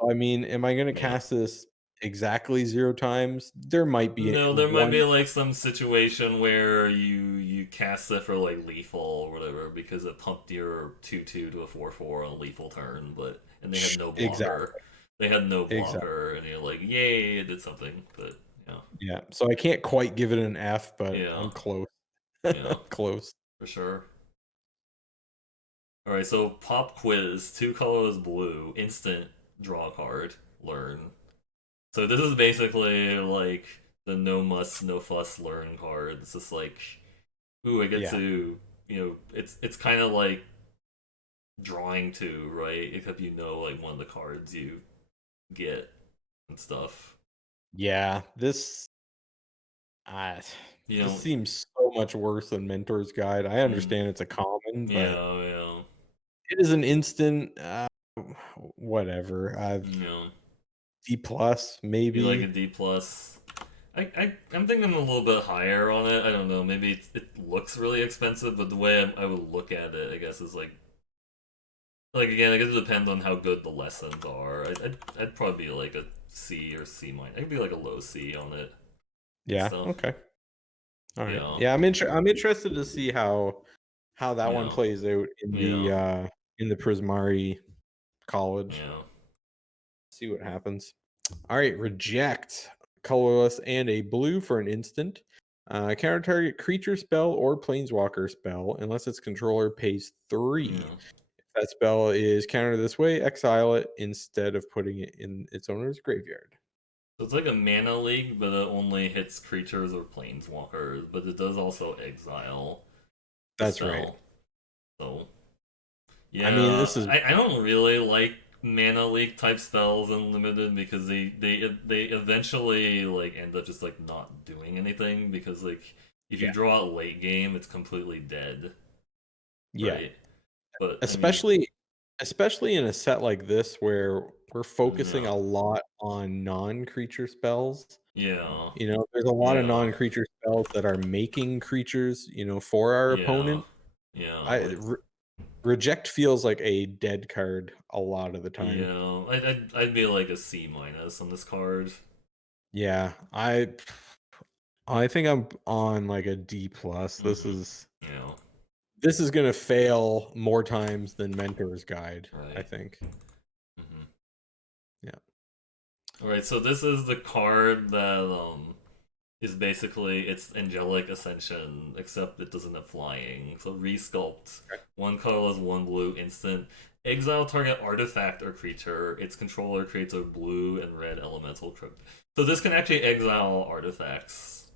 I mean, am I gonna Yeah. cast this exactly 0 times? There might be No, there might one. be like some situation where you cast it for like lethal or whatever because it pumped your 2/2 to a 4/4 on a lethal turn, but and they had no blocker. Exactly, They had no exactly. blocker, and you're like, yay, it did something. But yeah, Yeah, so I can't quite give it an F, but yeah, I'm close. yeah, Close. for sure. All right, so pop quiz, 2 colors blue, instant draw card, learn. So this is basically like the no muss, no fuss learn card. It's just like, ooh, I get Yeah. to, it's kind of like drawing two, right? Except like one of the cards you get and stuff. Yeah, uh, You this know, seems so much worse than Mentor's Guide. I mm, understand it's a common, but yeah, yeah, it is an instant, whatever, D plus, you like a maybe? D plus. I'm thinking a little bit higher on it. I don't know. Maybe it looks really expensive, but the way I would look at it, I guess, is like again, I guess it depends on how good the lessons are. I'd probably be like a C or C minus. I could be like a low C on it and Yeah, stuff. okay. Alright. Yeah, Yeah, I'm interested to see how that one yeah, plays out yeah, in the Prismari college. yeah, See what happens. Alright, reject. Colorless and a blue for an instant. Counter target creature spell or planeswalker spell unless its controller pays 3. yeah. If that spell is countered this way, exile it instead of putting it in its owner's graveyard. So it's like a mana league, but it only hits creatures or planeswalkers. But it does also exile the That's right. spell. So I mean, yeah, this is I don't really like mana leak type spells in limited because they eventually like end up just like not doing anything because like if you yeah, draw it late game, it's completely dead, yeah. right? But I mean, Especially in a set like this where we're focusing yeah, a lot on non-creature spells. yeah, You know, there's a lot of yeah, non-creature spells that are making creatures, for our yeah, opponent. yeah, I like reject feels like a dead card a lot of the time. yeah. I'd be like a C minus on this card. Yeah, I think I'm on like a D plus. Mm-hmm. Yeah, This is gonna fail more times than Mentor's Guide, I right. think. Mm-hmm. Yeah. All right, so this is the card that is basically its angelic ascension, except it doesn't have flying. So resculpt, 1 colorless, 1 blue, instant. Exile target artifact or creature. Its controller creates a blue and red elemental crypt. So this can actually exile artifacts.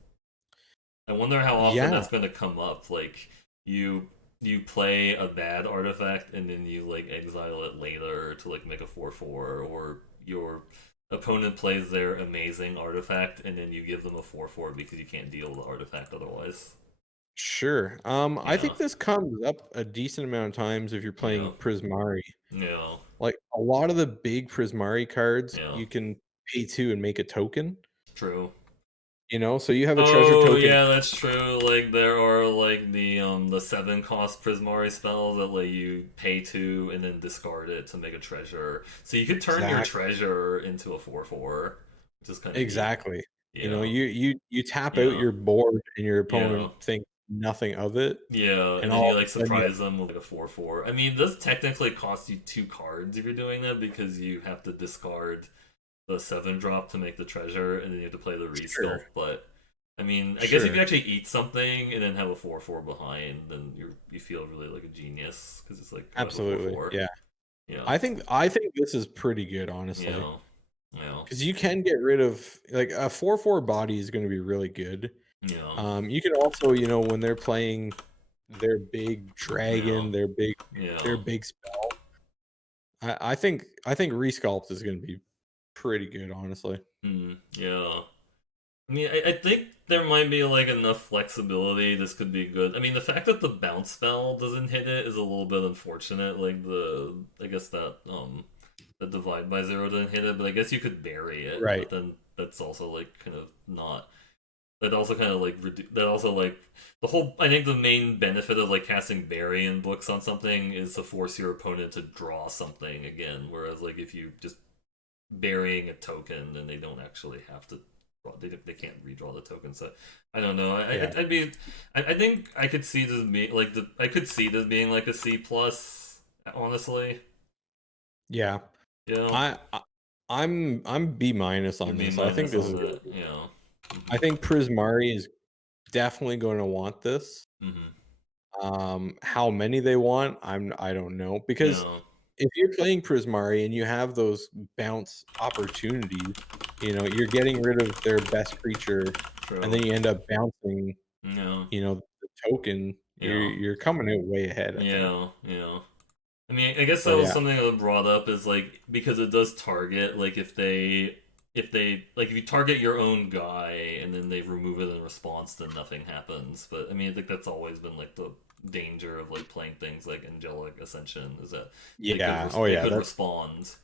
I wonder how often Yeah, that's going to come up. Like you you play a bad artifact and then you like exile it later to like make a 4/4, or your opponent plays their amazing artifact and then you give them a 4/4 because you can't deal the artifact otherwise. sure. I Yeah, think this comes up a decent amount of times if you're yeah, playing Prismari. yeah, Like a lot of the big Prismari cards, yeah. you can pay 2 and make a token, True. so you have a treasure Oh token. yeah, that's true. Like there are like the 7 cost Prismari spells that let you pay 2 and then discard it to make a treasure. So you could turn your Exactly. treasure into a 4/4, which is kind of neat. Exactly. Yeah, You tap out yeah, your board and your yeah, opponent thinks nothing of it, yeah. and And then you all like of a sudden you surprise them with like a 4/4. I mean, this technically costs you 2 cards if you're doing that because you have to discard the 7 drop to make the treasure, and then you have to play the sure, resculpt. But I mean, I guess if you sure. actually eat something and then have a 4/4 behind, then you feel really like a genius because it's like, oh, I have a four Absolutely. four. Yeah. Yeah, I think this is pretty good, honestly, yeah, yeah, because you can get rid of like a 4/4 body is going to be really good. yeah, You can also, when they're playing their big yeah, dragon, their yeah. big spell. I think Resculpt is going to be pretty good, honestly. Yeah. I mean, I think there might be like enough flexibility. This could be good. I mean, the fact that the bounce spell doesn't hit it is a little bit unfortunate. Like I guess that the divide by 0 didn't hit it, but I guess you could bury it. Right. But then that's also like kind of not. that also kind of like that also like the whole. I think the main benefit of like casting Bury in books on something is to force your opponent to draw something again. Whereas like if you just burying a token, then they don't actually have to. They can't redraw the token. So I don't know. Yeah. I'd be. I think I could see this being like the. I could see this being like a C plus. Honestly, Yeah. you know, I I'm B minus you're on B this. I think minus this on is it. You know. I think Prismari is definitely going to want this. Mm-hmm. How many they want, I don't know, You because know. if you're playing Prismari and you have those bounce opportunities, you're getting rid of their best creature, and True. then you end up bouncing, You know. the token. You You're know. you're coming out way ahead, I think. Yeah. You know. I mean, I guess So that was yeah, something that was brought up is like because it does target like if they like if you target your own guy and then they remove it in response, then nothing happens. But I mean, I think that's always been like the danger of like playing things like Angelic Ascension is that yeah, oh they yeah, could respond.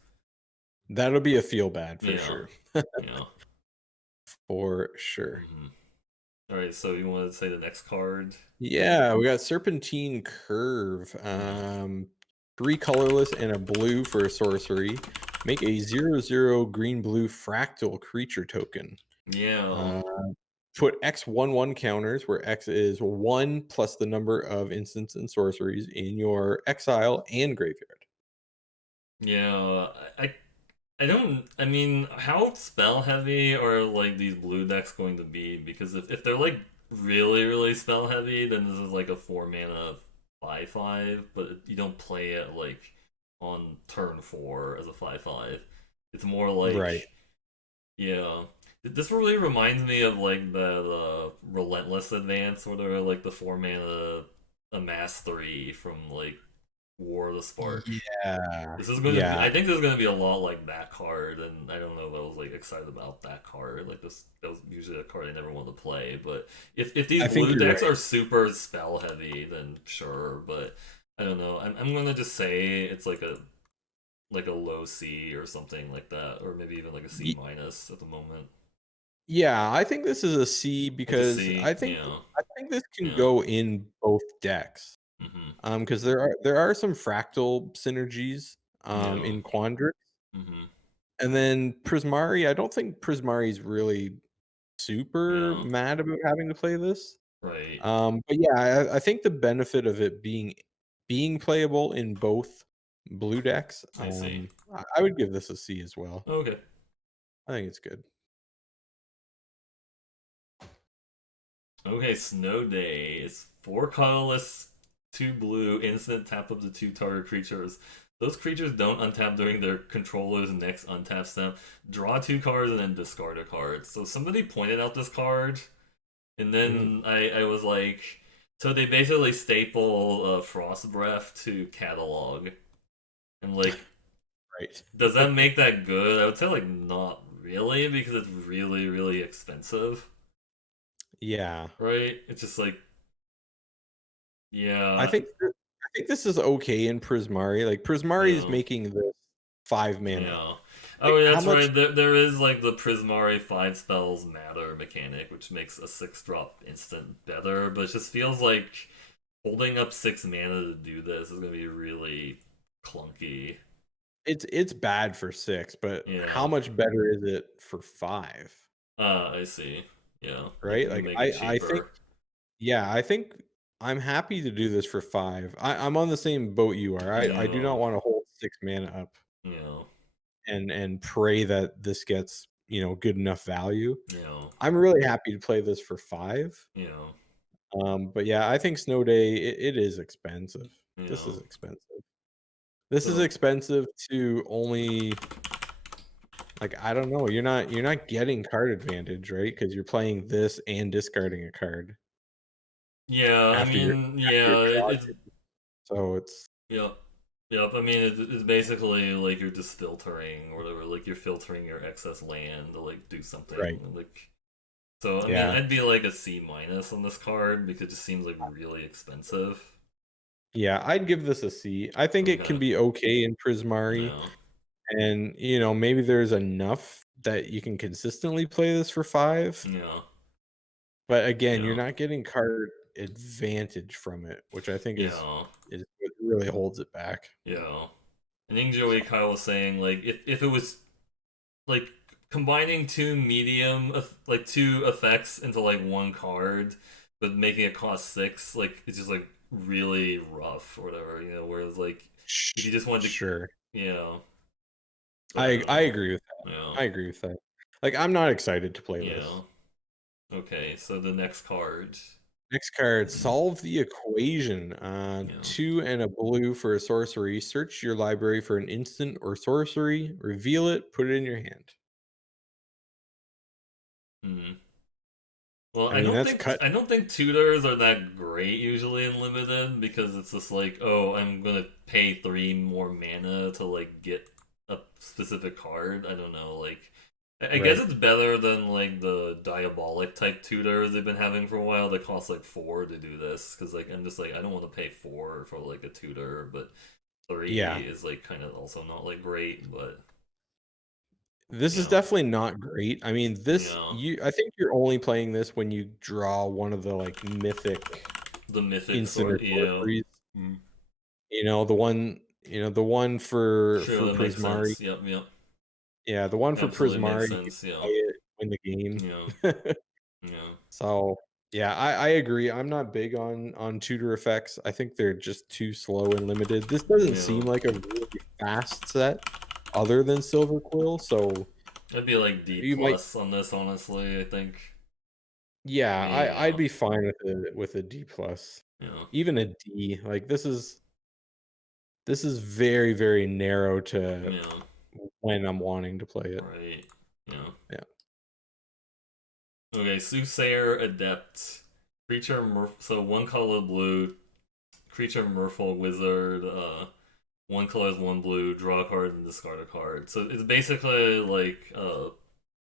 that'll be a feel bad for Yeah, sure, yeah. for sure. Mm-hmm. All right, so you want to say the next card? Yeah, we got Serpentine Curve. Mm-hmm. 3 colorless and a blue for a sorcery. Make a 0/0 green blue fractal creature token. Yeah, Uh, Put X 1/1 counters, where X is 1 plus the number of instants and sorceries in your exile and graveyard. yeah. I don't. I mean, how spell heavy are like these blue decks going to be? Because if they're like really spell heavy, then this is like a 4 mana 5/5, but you don't play it like on turn 4 as a 5/5. It's more like Right. yeah. This really reminds me of like the Relentless Advance, where they're like the 4 mana amass 3 from like War of the Spark. Yeah. This is going to be. Yeah. I think this is going to be a lot like that card, and I don't know if I was like excited about that card. Like this, that was usually a card I never wanted to play. But if these I think blue you're decks right. are super spell heavy, then sure. But I don't know. I'm gonna just say it's like a low C or something like that, or maybe even like a C Y minus at the moment. Yeah, I think this is a C It's a because C. I think Yeah. I think this can Yeah. go in both decks. Mhm. Because there are some fractal synergies, Yeah. in Quandrix, Mhm. and then Prismari, I don't think Prismari's really super Yeah. mad about having to play this. Right. But yeah, I think the benefit of it being playable in both blue decks, I see. I would give this a C as well. Okay. I think it's good. Okay, Snow Day. It's 4 colorless, 2 blue, instant tap up to 2 target creatures. Those creatures don't untap during their controller's next untap step. Draw 2 cards and then discard a card. So somebody pointed out this card, and Mhm. then I was like, so they basically staple Frost Breath to catalog. And like, Right. does that make that good? I would say like not really because it's really expensive, Yeah. right? It's just like I yeah, think I think this is okay in Prismari. Like, Prismari is yeah. making this 5 mana. Yeah. Like, Oh, how that's much right. There is like the Prismari 5 spells matter mechanic, which makes a 6 drop instant better, but it just feels like holding up 6 mana to do this is gonna be really clunky. it's bad for 6, but how Yeah. much better is it for 5? I see. Yeah. Like Right? you Like, make it I think cheaper. yeah, I think I'm happy to do this for 5. I'm on the same boat you are. I do Yeah. not wanna hold 6 mana up Yeah. and pray that this gets, good enough value. Yeah. I'm really happy to play this for 5. Yeah. But yeah, I think Snow Day, it is expensive. This Yeah. is expensive. This is So expensive to only like, I don't know, you're not getting card advantage, right? Because 'Cause you're playing this and discarding a card yeah, I mean, after your yeah, draw, it's so it's yep. Yep, I mean, it's basically like you're just filtering or whatever. Like you're filtering your excess land to like do right. something. Like, so I mean, Yeah. I'd be like a C minus on this card because it just seems like really expensive. Yeah, I'd give this a C. I think it can Okay, be okay in Prismari, yeah, and, maybe there's enough that you can consistently play this for 5, yeah, But again, you're Yeah. not getting card advantage from it, which I think Yeah. is what really holds it back. Yeah. I think So Joey Kyle was saying like if it was like combining two like two effects into like one card, but making it cost six, like it's just like really rough or whatever, you know. Whereas like if you just wanted to, sure. you know, but I I don't know. agree with that. Yeah, I agree with that. Like I'm not excited to play yeah. this. Okay, so the next card. Next card, Hmm. solve the equation. Yeah. 2 and a blue for a sorcery. Search your library for an instant or sorcery. Reveal it. Put it in your hand. Hmm. Well, I mean, that's cut. I don't think tutors are that great usually in limited because it's just like, oh, I'm gonna pay three more mana to like get a specific card. I don't know, like I guess Right. it's better than like the diabolic type tutors they've been having for a while that cost like four to do this because like I'm just like I don't want to pay four for like a tutor, but three Yeah. is like kind of also not like great, but This is yeah, definitely not great. I mean, this yeah, you I think you're only playing this when you draw one of the like mythic the mythic instant or sort, yeah. sorceries. Mm. The one for Sure, that makes Prismari. sense. Yep, yep. Yeah, the one for Absolutely makes Prismari, you sense. Yeah. play it, win the Yeah. game. Yeah. So, yeah, I agree. I'm not big on tutor effects. I think they're just too slow and limited. This doesn't Yeah. seem like a really fast set other than Silver Quill, so I'd be like D you might plus on this, honestly, I think. yeah, Maybe, I'd yeah. be fine with a D plus. Yeah. Even a D. Like this is very, very narrow to Yeah. when I'm wanting to play it. Right. Yeah. Yeah. Okay, Soothsayer Adept. So one color blue, creature merfolk wizard, one color is one blue, draw a card and discard a card. So it's basically like a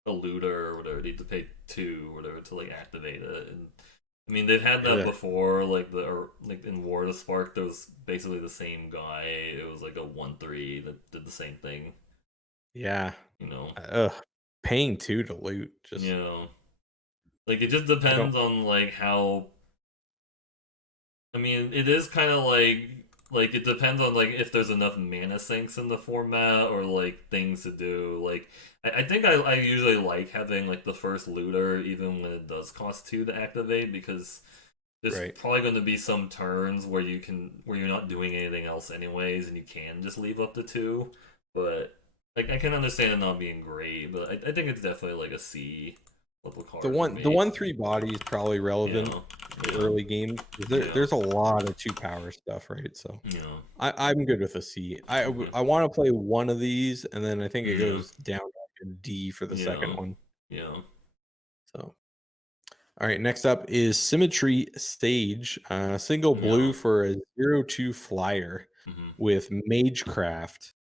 looter or whatever. You need to pay two or whatever to like activate it. And I mean they've had that Ugh. before, like in War of the Spark, there was basically the same guy. It was like a 1/3 that did the same thing. Yeah. You know, Ugh. Paying 2 to loot, you just know, like it just I don't depends on like how. I mean, it is kind of like it depends on like if there's enough mana sinks in the format or like things to do. Like I think I usually like having like the first looter even when it does cost two to activate because there's right. probably going to be some turns where you're not doing anything else anyways and you can just leave up to two. But like I can understand it not being great, but I think it's definitely like a C level card for The me. 1/3 body is probably relevant Yeah, for yeah, early game. yeah, There's a lot of 2 power stuff, right? So yeah. I'm good with a C. Okay. I wanna play one of these, and then I think it Yeah. goes down to like a D for the second Yeah, one. yeah, So, alright, next up is Symmetry Stage. Single blue yeah. for a 0/2 flyer Hmm. with Magecraft.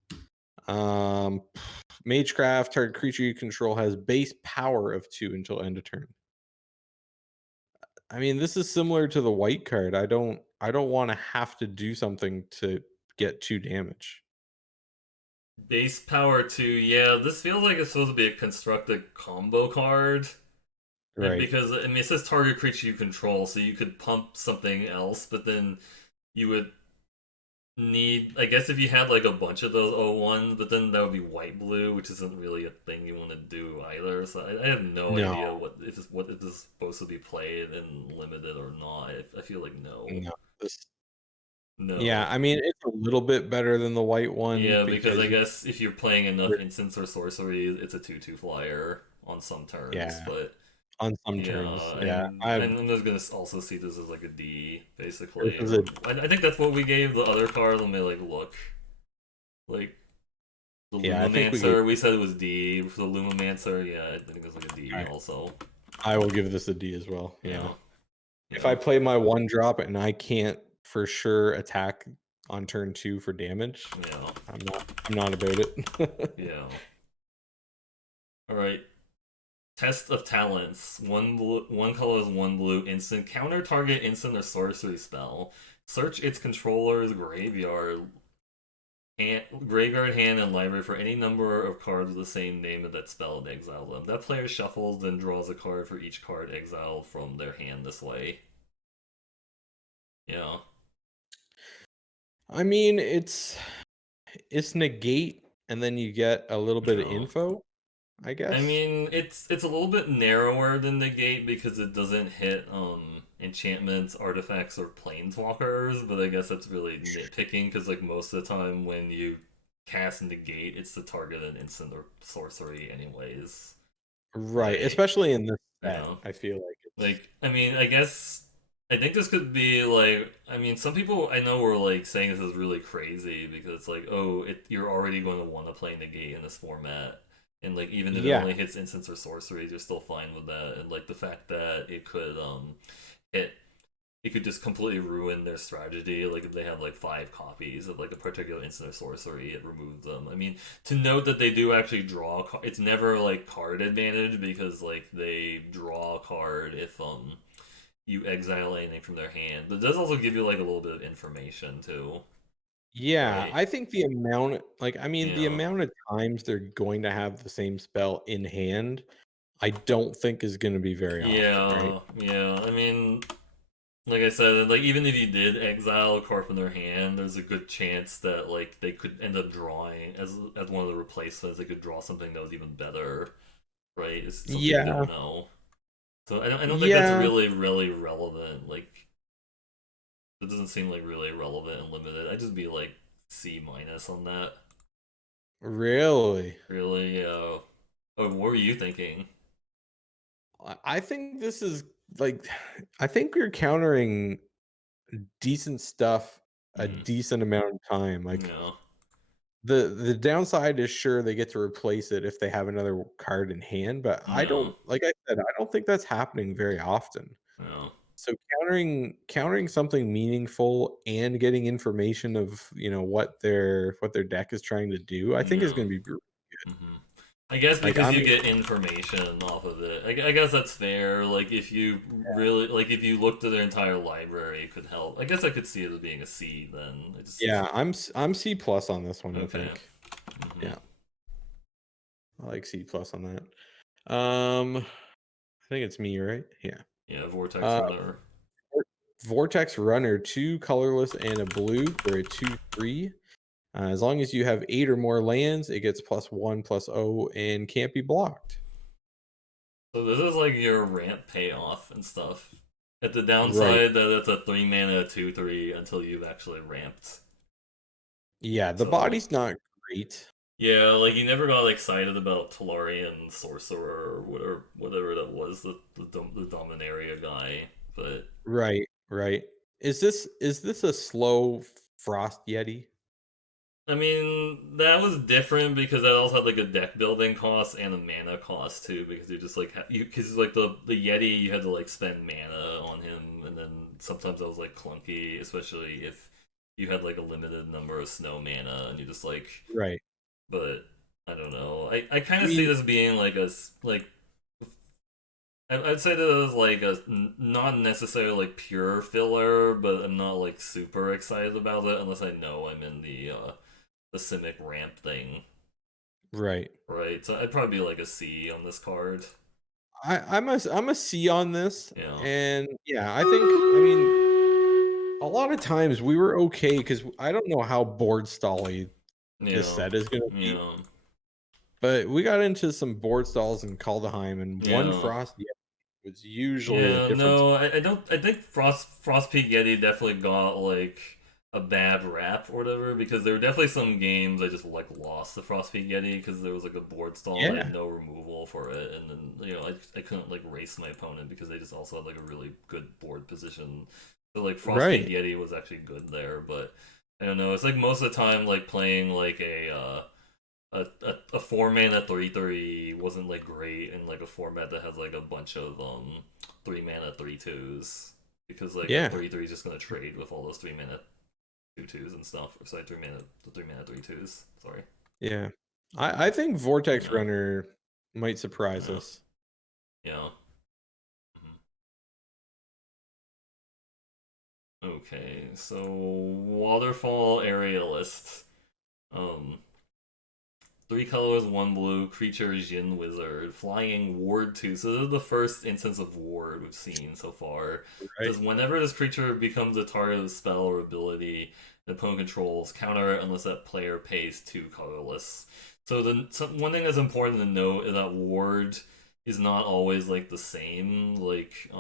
Um, Magecraft, target creature you control has base power of 2 until end of turn. I mean, this is similar to the white card. I don't wanna have to do something to get 2 damage. Base power 2. Yeah, this feels like it's supposed to be a constructed combo card. And Right. because, I mean, it says target creature you control, so you could pump something else, but then you would need, I guess if you had like a bunch of those O1s, but then that would be white blue, which isn't really a thing you want to do either. So I have no No, idea what if this is supposed to be played and limited or not. I feel like no. no. This Yeah, No. I mean, it's a little bit better than the white one Yeah, because because I you guess if you're playing enough re instants or sorceries, it's a 2/2 flyer on some turns. yeah, But on some turns, yeah, yeah. I I'm just gonna also see this as like a D, this basically. is Or a I think that's what we gave the other card. Let me like look, like the yeah, I think we gave Lumamancer. We said it was D for the Lumamancer. Yeah, I think it's like a D alright, also. I will give this a D as well, yeah. Yeah, If I yeah, play my 1 drop and I can't for sure attack on turn 2 for damage, yeah, I'm not about it. yeah. All right. Test of talents. One blue, one color is one blue. Instant counter target instant or sorcery spell. Search its controller's graveyard. graveyard hand and library for any number of cards with the same name of that spell and exile them. That player shuffles, then draws a card for each card exiled from their hand this way. Yeah. I mean, it's negate, and then you get a little bit of No. info, I I guess. mean, it's a little bit narrower than the gate because it doesn't hit enchantments, artifacts, or planeswalkers. But I guess that's really nitpicking because like most of the time when you cast negate, it's to target an instant or sorcery, anyways. Right, Right? especially in this You set, know. I feel like it's Like, I mean, I guess I think this could be like, I mean, some people I know were like saying this is really crazy because it's like, oh, you're already going to want to play negate in this format, and like even if it yeah, only hits instants or sorceries, you're still fine with that, and like the fact that it it could just completely ruin their strategy. Like if they have like 5 copies of like a particular instant or sorcery, it removes them. I mean, to note that they do actually draw. It's never like card advantage because like they draw a card if you exile anything from their hand. But it does also give you like a little bit of information too, yeah. right? I think the amount, like, I mean, the Yeah, amount of times they're going to have the same spell in hand, I don't think is going to be very often, right? yeah. I mean, like I said, like even if you did exile a card from their hand, there's a good chance that like they could end up drawing as one of the replacements. They could draw something that was even better, right? It's something you Yeah, don't know. So I don't think that's yeah, really relevant. Like it doesn't seem like really relevant and limited. I'd just be like C minus on that. really. Really? Oh, what were you thinking? I think this is like, I think we're countering decent stuff a Hmm. decent amount of time. Like, No. the downside is sure they get to replace it if they have another card in hand, but I No. don't, like I said, I don't think that's happening very often. No. So countering something meaningful and getting information of, what their deck is trying to do, I think is No. going to be Hmm. I guess like because I'm you get information off of it. I guess that's fair. Like if you really like if you looked at their entire library, it could help. I guess I could see it as being a C then. I just yeah, I'm C plus on this one, I okay. think. Hmm. Yeah, I like C plus on that. I think it's me, right? Yeah. Yeah, Vortex Uh Runner. Vortex Runner, 2 colorless and a blue for a 2/3. As long as you have 8 or more lands, it gets +1/+0 and can't be blocked. So this is like your ramp payoff and stuff. At the Right. downside that it's a 3 mana 2/3 until you've actually ramped. Yeah, the So body's not great. yeah, like you never got excited about Tolarian Sorcerer or whatever that was, the Dominaria guy. But Right, right. Is this a slow Frost Yeti? I mean, that was different because that also had like a deck building cost and a mana cost too. Because you just like you because like the Yeti, you had to like spend mana on him, and then sometimes that was like clunky, especially if you had like a limited number of snow mana, and you just like. Right. But I don't know. I kind I of see mean, this being like like I'd say that it was like a not necessarily like pure filler, but I'm not like super excited about it unless I know I'm in the Simic ramp thing, right. right? So I'd probably be like a C on this card. I'm a C on this, Yeah, and yeah, I mean, a lot of times we were okay because I don't know how board stally this yeah, set is gonna be, yeah, but we got into some board stalls in Kaldheim, and one yeah. Frost Yeti was usually a Yeah, difference. no, I don't. I think Frost Peak Yeti definitely got like a bad rap or whatever because there were definitely some games I just like lost the Frost Peak Yeti because there was like a board stall and I Yeah, had no removal for it, and then I couldn't like race my opponent because they just also had like a really good board position. So like Frost Peak right. Yeti was actually good there, but I don't know. It's like most of the time like playing like a 4 mana 3/3 wasn't like great in like a format that has like a bunch of 3 mana 3/2s because like a Yeah, 3/3 is just gonna trade with all those 3 mana 2/2s and stuff. Or sorry, 3 mana 3/2s. Sorry. yeah. I think Vortex Yeah. Runner might surprise Yeah. us. Yeah. Mhm. Okay, so Waterfall Aerialist. Um, 3 colors, 1 blue, creature Jin Wizard, flying Ward 2. So this is the first instance of Ward we've seen so far. It Right. says whenever this creature becomes a target of a spell or ability the opponent controls, counter it unless that player pays 2 colorless. So one thing that's important to note is that Ward is not always like the same. Like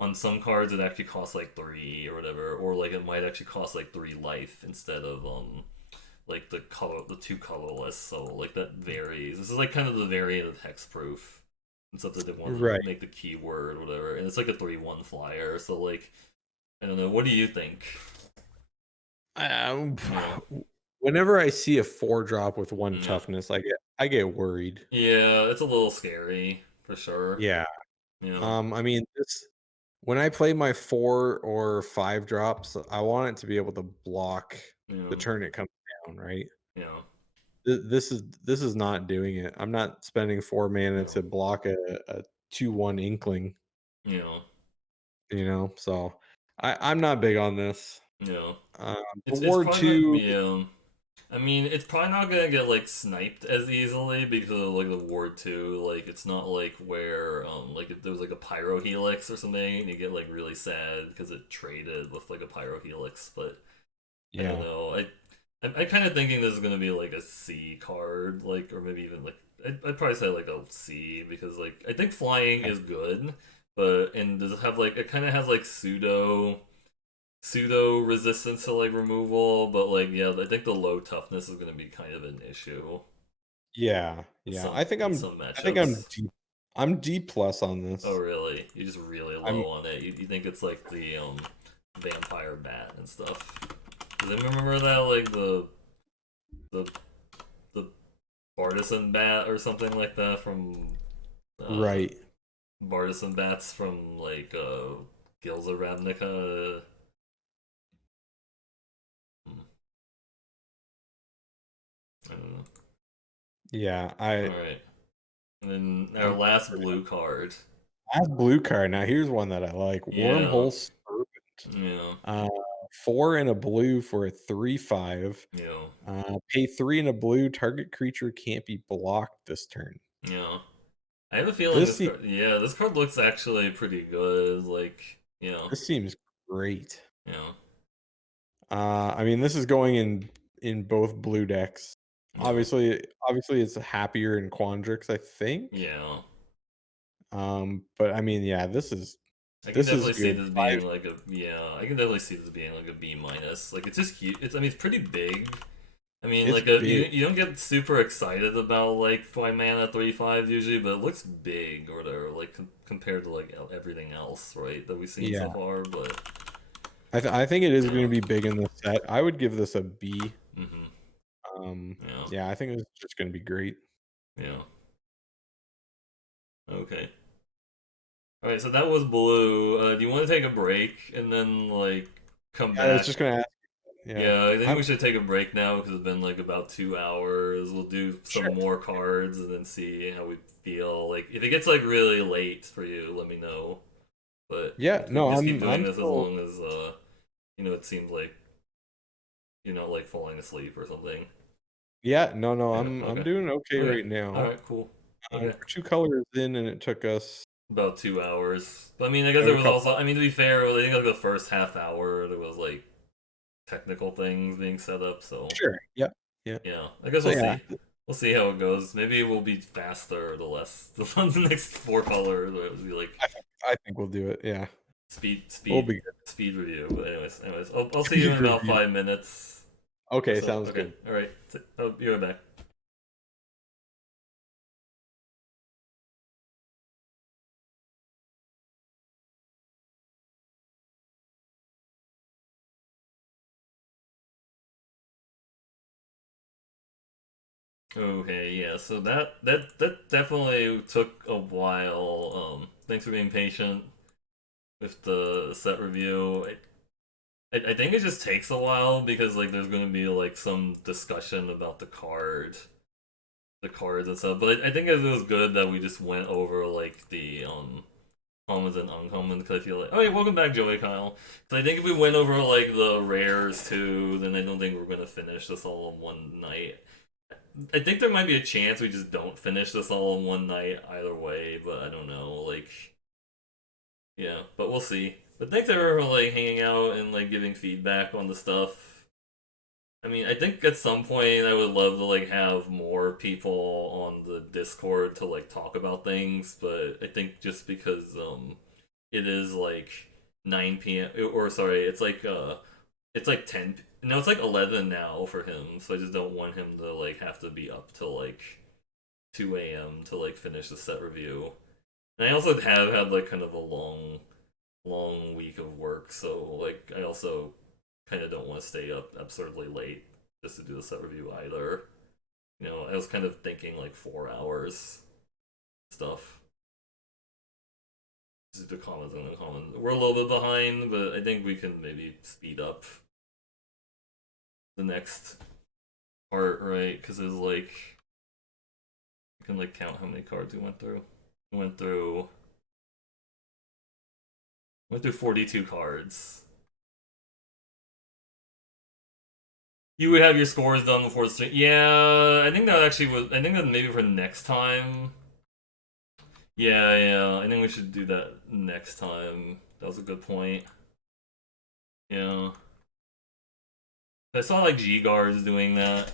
on some cards it actually costs like 3 or whatever, or like it might actually cost like 3 life instead of like the 2 colorless, so like that varies. This is like kind of the variant of hexproof and stuff that they want to Right. make the keyword whatever, and it's like a 3/1 flyer. So like I don't know. What do you think? Um, You know, whenever I see a 4 drop with 1 yeah, toughness, I get worried. yeah, it's a little scary for sure. Yeah. You know, I mean, this when I play my 4 or 5 drops, I want it to be able to block you the know, turn it comes down, right? you know, This is not doing it. I'm not spending 4 mana to block a 2/1 inkling, you know, so I'm not big on this. you know. The It's Ward probably not. 2, Yeah. I mean, it's probably not gonna get like sniped as easily because of like the Ward 2. Like, it's not like where like if there was like a Pyro Helix or something, and you get like really sad because it traded with like a Pyro Helix. But I don't yeah. know. I'm kind of thinking this is gonna be like a C card, like or maybe even like I'd probably say like a C because like I think flying is good, but and does it have like it kind of has like pseudo resistance to like removal, but like yeah, I think the low toughness is gonna be kind of an issue Yeah, with yeah. I think I'm some I think I'm matchups. D I'm D plus on Oh this. really? You're just really I'm low on it. You think it's like the vampire bat and stuff? Does anyone remember that like the the Bartisan bat or something like that from uh right. Bartisan bats from like Gilza Ravnica? I don't know. Yeah, All right, and then our I'm last blue card. last blue card. Now here's one that I like. Yeah, Wormhole Serpent. yeah, Uh, 4 and a blue for a 3/5. yeah, Pay 3 and a blue. Target creature can't be blocked this turn. yeah. I have a feeling This this se- card. Yeah, this card looks actually pretty good. Like, this seems great. you know, I mean, this is going in both blue decks. yeah, Obviously, it's happier in Quandrix, I think. yeah. But I mean, yeah, I can this is definitely see good. this 5, being like a yeah. I can definitely see this being like a B minus. Like, it's just cute. It's I mean, it's pretty big. I mean, it's like a big. you don't get super excited about like 5 mana 3/5 usually, but it looks big or whatever. Like compared to like everything else, right, that we've seen so Yeah, far. But I think it is going yeah, to be big in the set. I would give this a B. mm-hmm, yeah, Yeah, I think it's just going to be great. yeah. Okay. All right, so that was blue. Do you want to take a break and then like come Yeah, I was back? just going to ask. Yeah, Yeah, I think I'm we should take a break now because it's been like about 2 hours. We'll do some sure. more cards and then see how we feel. Like if it gets like really late for you, let me know. But Yeah, we no, can just keep doing I'm this as still. long as it seems like you're not like falling asleep or something. Yeah, no, Yeah. I'm Okay. doing okay Okay. right All now. right. Cool. Okay. We're 2 colors in, and it took us About 2 hours. But I mean, I guess there a was couple. also. I mean, to be fair, I think like the first half hour there was like technical things being set up. So Sure. Yeah. Yeah. yeah, I guess So we'll yeah, see. We'll see how it goes. Maybe it will be faster the less the next 4 colors. Where it will be like I think we'll do it. Yeah, speed we'll speed be good. speed review. But anyways, I'll see you Speed in about review. 5 minutes. Okay, So sounds okay, good. all right. Oh, be right back. Okay, yeah. So that definitely took a while. Thanks for being patient with the set review. I think it just takes a while because like there's gonna be like some discussion about the cards and stuff. But I think it was good that we just went over like the commons and uncommons because I feel like, oh, yeah, welcome back, Joey Kyle. Because I think if we went over like the rares too, then I don't think we're gonna finish this all in one night. I think there might be a chance we just don't finish this all in one night either way, but I don't know. Like, yeah, but we'll see. But thanks everyone for like hanging out and like giving feedback on the stuff. I mean, I think at some point I would love to like have more people on the Discord to like talk about things, but I think just because it is like 9 p.m. or sorry, it's like 10, no, it's like 11 now for him, so I just don't want him to like have to be up till like 2 a.m. to like finish the set review. And I also have had like kind of a long week of work, so like I also kind of don't want to stay up absurdly late just to do the set review either. You know, I was kind of thinking like 4 hours stuff. Just the comments and the comments. We're a little bit behind, but I think we can maybe speed up the next part, right? Because it's like you can like count how many cards we went through. We went through 42 cards. You would have your scores done before the stream. Yeah, I think that actually was. I think that maybe for next time. Yeah, yeah. I think we should do that next time. That was a good point. Yeah. I saw like G guards doing that.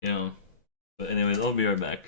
Yeah. But anyways, I'll be right back.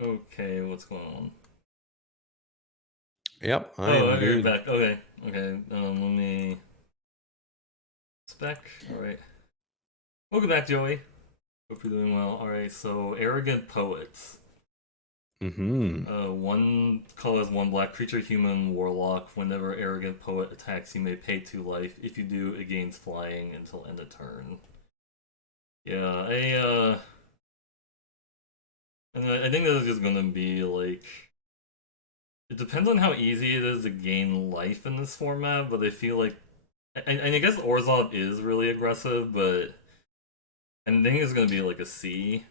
Okay, what's going on? Yep, I Oh, am you're good. back. Okay, okay. Let me. It's back. All right. Welcome back, Joey. Hope you're doing well. All right. So, arrogant poets. Mm-hmm. One color is one black creature, human, warlock. Whenever arrogant poet attacks, you may pay 2 life. If you do, it gains flying until end of turn. Yeah, I think this is just gonna be like. It depends on how easy it is to gain life in this format, but I feel like, and I guess Orzhov is really aggressive, but I think it's gonna be like a C.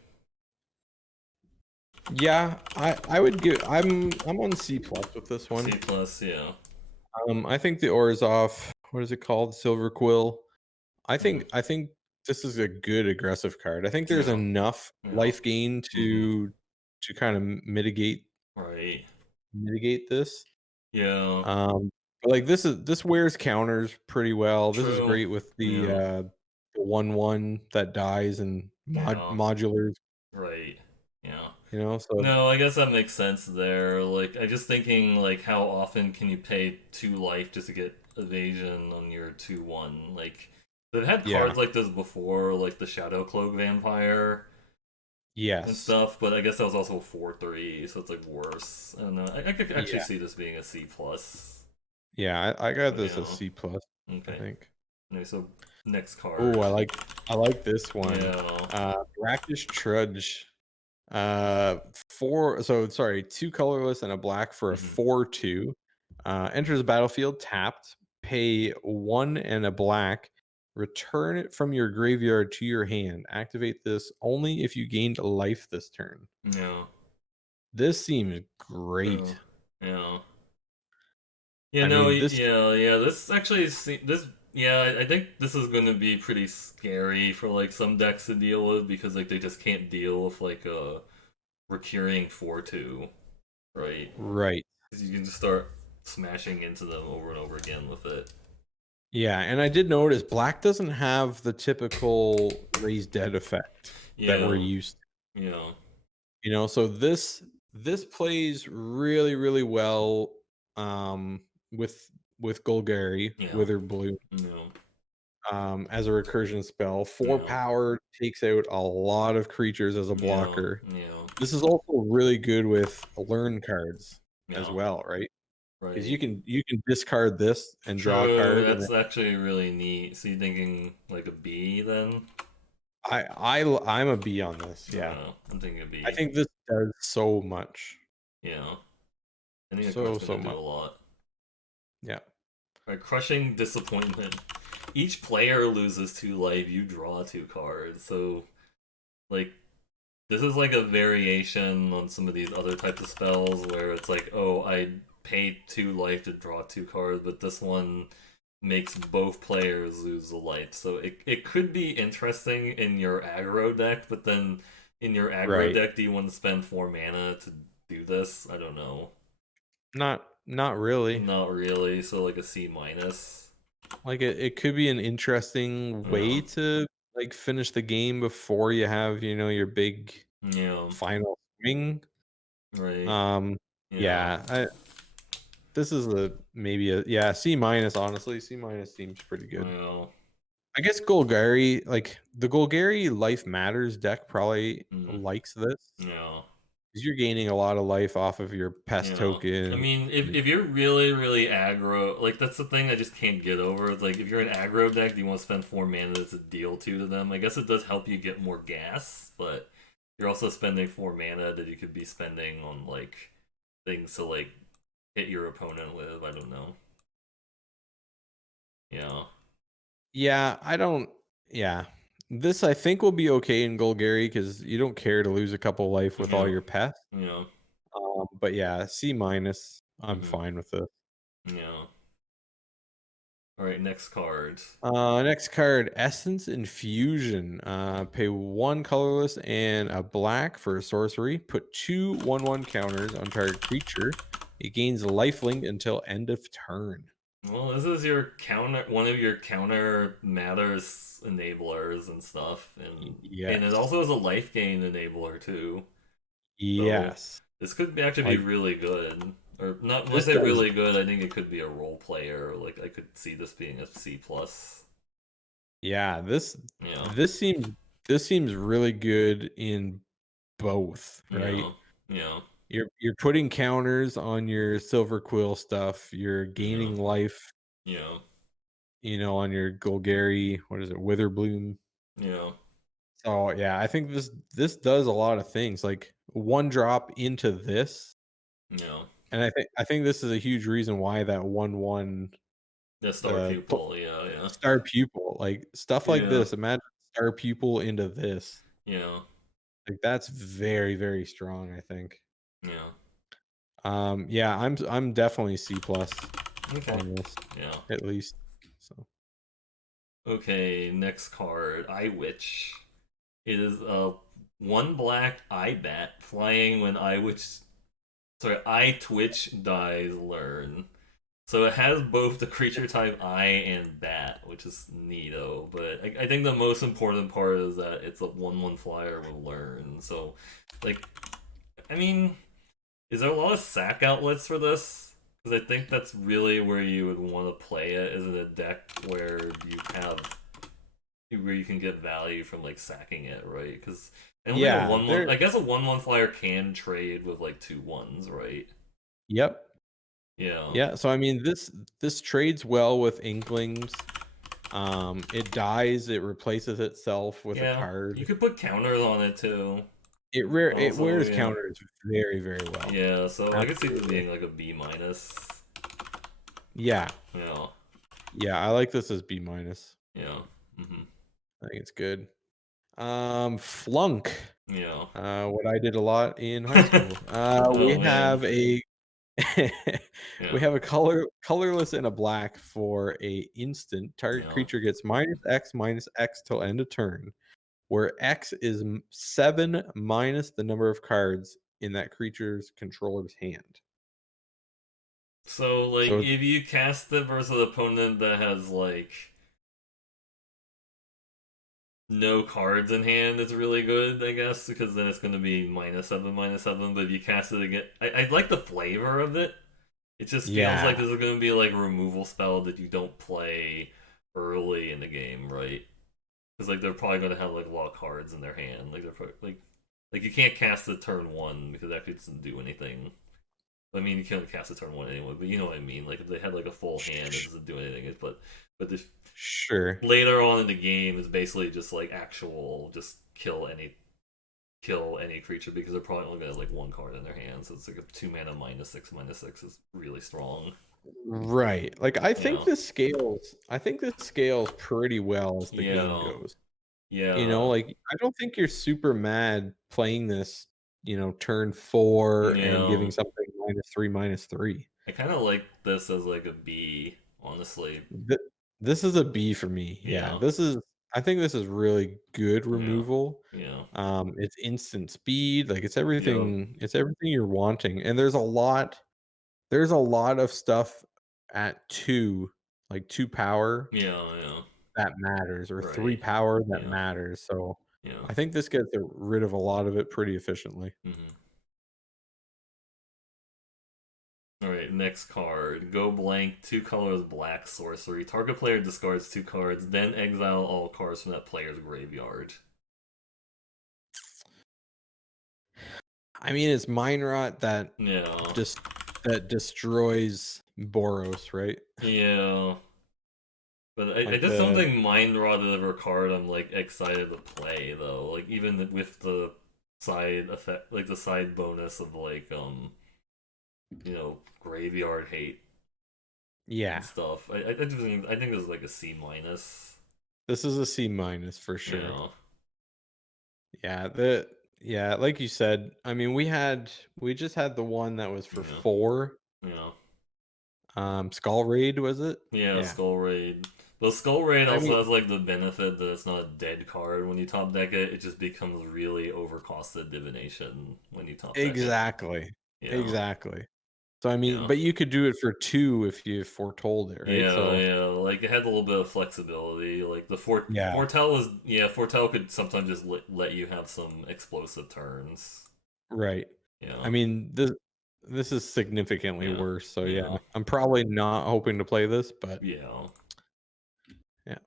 Yeah, I would give I'm on C plus with this C one. plus, yeah. I think the ore is off. What is it called? Silver Quill. Mm, I think this is a good aggressive card. I think there's yeah, enough yeah. life gain Mm-hmm. to kind of Right. mitigate this. Yeah. But like this wears counters pretty well. This is True. great with Yeah. the 1/1 that dies and Yeah. modulars, Right. Yeah. you know. So No, I guess that makes sense there. Like, I just thinking, like, how often can you pay 2 life just to get evasion on your 2/1? Like, they've had yeah, cards like this before, like the Shadow Cloak Vampire and yes, stuff, but I guess that was also 4/3, so it's like worse. I don't know. I could actually yeah, see this being a C plus. yeah. I got But this a yeah. C plus, I Okay. think. Okay, so next Oh, card. I like this one. Yeah. Brackish Trudge. Uh, four. So sorry, two colorless and a black for a Hmm. 4/2. Enters the battlefield tapped. Pay one and a black. Return it from your graveyard to your hand. Activate this only if you gained a life this turn. Yeah. This seems True. great. Yeah. Yeah, I no, mean, this. yeah. This actually, this, yeah, I think this is going to be pretty scary for like some decks to deal with because like they just can't deal with like a recurring 4/2, right? Right. Because you can just start smashing into them over and over again with it. Yeah, and I did notice black doesn't have the typical raised dead effect that we're Yeah, used to. yeah, So this plays really well um with Golgari, yeah, Wither Bloom, yeah, as a recursion spell. Four yeah, power takes out a lot of creatures as a yeah, blocker. yeah, This is also really good with learn cards as yeah, well, right? Because right. you can discard this and draw a True, card, and that's actually really neat. So you're thinking like a B then? I'm a B on this. Yeah, I'm thinking a I B. think this does so much, Yeah, I think the card's so gonna do much. a lot. Yeah, Right, crushing disappointment. Each player loses 2 life. You draw 2 cards. So like this is like a variation on some of these other types of spells where it's like, oh, I pay 2 life to draw 2 cards, but this one makes both players lose a life. So it could be interesting in your aggro deck, but then in your aggro right. deck, do you want to spend 4 mana to do this? I don't know. Not really. Not really. So like a C minus. Like it could be an interesting Yeah. way to like finish the game before you have, your big Yeah. final swing. Right. Um Yeah. yeah, this is a maybe a yeah, C minus, honestly. C minus seems pretty good. Yeah. I guess Golgari, like the Golgari Life Matters deck probably Mm. likes this Yeah. because you're gaining a lot of life off of your pest Yeah. I token. mean, if you're really aggro, like that's the thing I just can't get over. It's like if you're an aggro deck, do you want to spend 4 mana to deal 2 to them? I guess it does help you get more gas, but you're also spending 4 mana that you could be spending on like things to like hit your opponent with. I don't know. Yeah. Yeah, I don't. Yeah, this I think will be okay in Golgari because you don't care to lose a couple life with all Yeah. your pets. Yeah. But yeah, C minus. I'm Hmm. fine with this. Yeah. All right. Next card. Next card, Essence Infusion. Pay one colorless and a black for a sorcery. Put two 1/1 counters on target creature. It gains lifelink until end of turn. Well, this is your counter, one of your counter matters enablers and stuff, and it Yes. also has a life gain enabler too. So Yes. this could actually be Like really good. Or not when I this say does. really good, I think it could be a role player. Like I could see this being a C plus. Yeah, Yeah. this seems this seems really good in both, right? Yeah. Yeah. You're putting counters on your silver quill stuff. You're Yeah. gaining life, Yeah. on your Golgari, what is it, Witherbloom. Yeah. So yeah, I think this does a lot of things. Like one drop into this, Yeah. and I think this is a huge reason why that 1/1 The star the pupil, yeah, yeah. star pupil, like stuff like Yeah. this. Imagine star pupil into this. Yeah. Like that's very, very strong, I think. Yeah. Yeah, I'm definitely C plus Okay. on this, Yeah. at least. So Okay, next card. I Witch. It is a one black eye bat flying when I Twitch dies learn. So it has both the creature type eye and bat, which is neato. But I think the most important part is that it's a 1/1 flyer with learn. So, like, I mean, is there a lot of sack outlets for this? Because I think that's really where you would want to play it, is in a deck where you can get value from like sacking it, right? Because I don't think a yeah, 1/1. there. I guess a 1/1 flyer can trade with like 2/1s, right? Yep. Yeah, Yeah. So I mean, this trades well with Inklings. It dies. It replaces itself with a yeah. You card. could put counters on it too. It Also, wears yeah, counters very, very well. yeah. So I could see this Absolutely. being like a B minus. Yeah. Yeah, Yeah. I like this as B minus. yeah, hmm I think it's good. Flunk. yeah. What I did a lot in high school. Oh We man, have a we yeah, have a colorless and a black for a instant. Target yeah. creature gets minus X till end of turn, where X is 7 minus the number of cards in that creature's controller's hand. So like, So if you cast it versus an opponent that has like no cards in hand, it's really good, I guess, because then it's going to be -7, -7. But if you cast it again, I like the flavor of it. It just feels like yeah, this is going to be like a removal spell that you don't play early in the game, right? Because like they're probably going to have like a lot of cards in their hand. Like they're probably, like you can't cast the turn one because that actually doesn't do anything. I mean, you can't cast the turn one anyway, but you know what I mean. Like if they had like a full hand, it sh- doesn't do anything. But if sure. later on in the game is basically just like just kill any creature because they're probably only gonna have like one card in their hand. So it's like a 2 mana -6 is really strong. Right. Like Yeah. I think this scales pretty well as the game Yeah. goes. Yeah. Like I don't think you're super mad playing this, turn 4 and Yeah. giving something -3, -3. I kinda like this as like a B, honestly. Th This is a B for me. Yeah. Yeah. I think this is really good Yeah. removal. Yeah. It's instant speed, like Yep. it's everything you're wanting. And there's a lot of stuff at 2, like 2 power Yeah, yeah. that matters, or 3 Right. power that Yeah. matters. So Yeah. I think this gets rid of a lot of it pretty efficiently. hmm Alright, next card. Go blank, 2 colors, black sorcery. Target player discards 2 cards, then exile all cards from that player's graveyard. I mean, it's Mind Rot Yeah. just that destroys Boros, right? Yeah. But I Like just don't the think Mind Rot is ever a card I'm like excited to play though. Like even with the side effect, like the side bonus of like graveyard hate and yeah. stuff. I think this is like a C minus. This is a C minus for sure. Yeah. Yeah, yeah, like you said, I mean, we just had the one that was for Yeah. 4. Yeah. Skull Raid, was it? Yeah, Yeah. Skull Raid. The Skull Raid I also mean, has like the benefit that it's not a dead card when you top deck it. It just becomes really overcosted divination when you top deck it. exactly. Yeah. Exactly. So I mean, Yeah. but you could do it for 2 if you foretold it, right? Yeah, So yeah. Like it had a little bit of flexibility. Like the yeah. Foretell could sometimes just let you have some explosive turns. Right. I Yeah, mean, this is significantly yeah, worse, so yeah, yeah, I'm probably not hoping to play this, but yeah. yeah.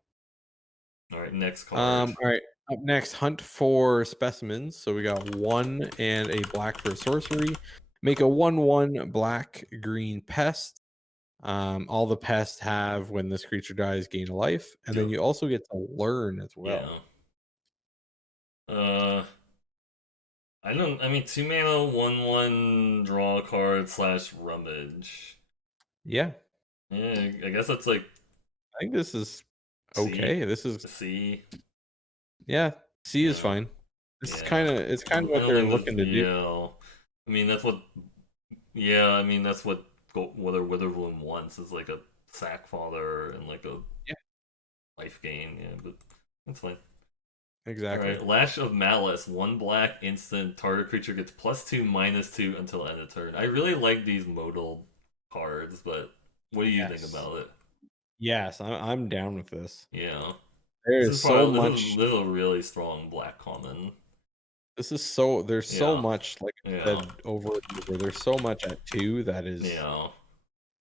All right, next card. All right. Up next, hunt for specimens. So we got 1 and a black for a sorcery. Make a 1/1 black green pest. All the pests have when this creature dies gain a life, and then Yep. you also get to learn as well. Yeah. Uh, I don't. I mean, 2 mana, 1/1, draw a card slash rummage. Yeah, Yeah, I guess that's like I think this is C, okay. This is C. yeah, C is Yeah, fine. This is yeah. it's kind of I what don't they're think this. looking to do. Yeah, I mean that's what. Yeah, I mean that's what Witherbloom wants is like a sack father and like a Yeah, life gain. Yeah, but that's fine. All exactly. right, Lash of Malice, 1 black instant. Target creature gets +2/-2 until end of turn. I really like these modal cards, but what do you think Yes. about it? Yes, I'm down with this. Yeah, There this is is so probably much. this is a really strong black common. There's so Yeah, much, like I yeah, said over and over. There's so much at 2 yeah,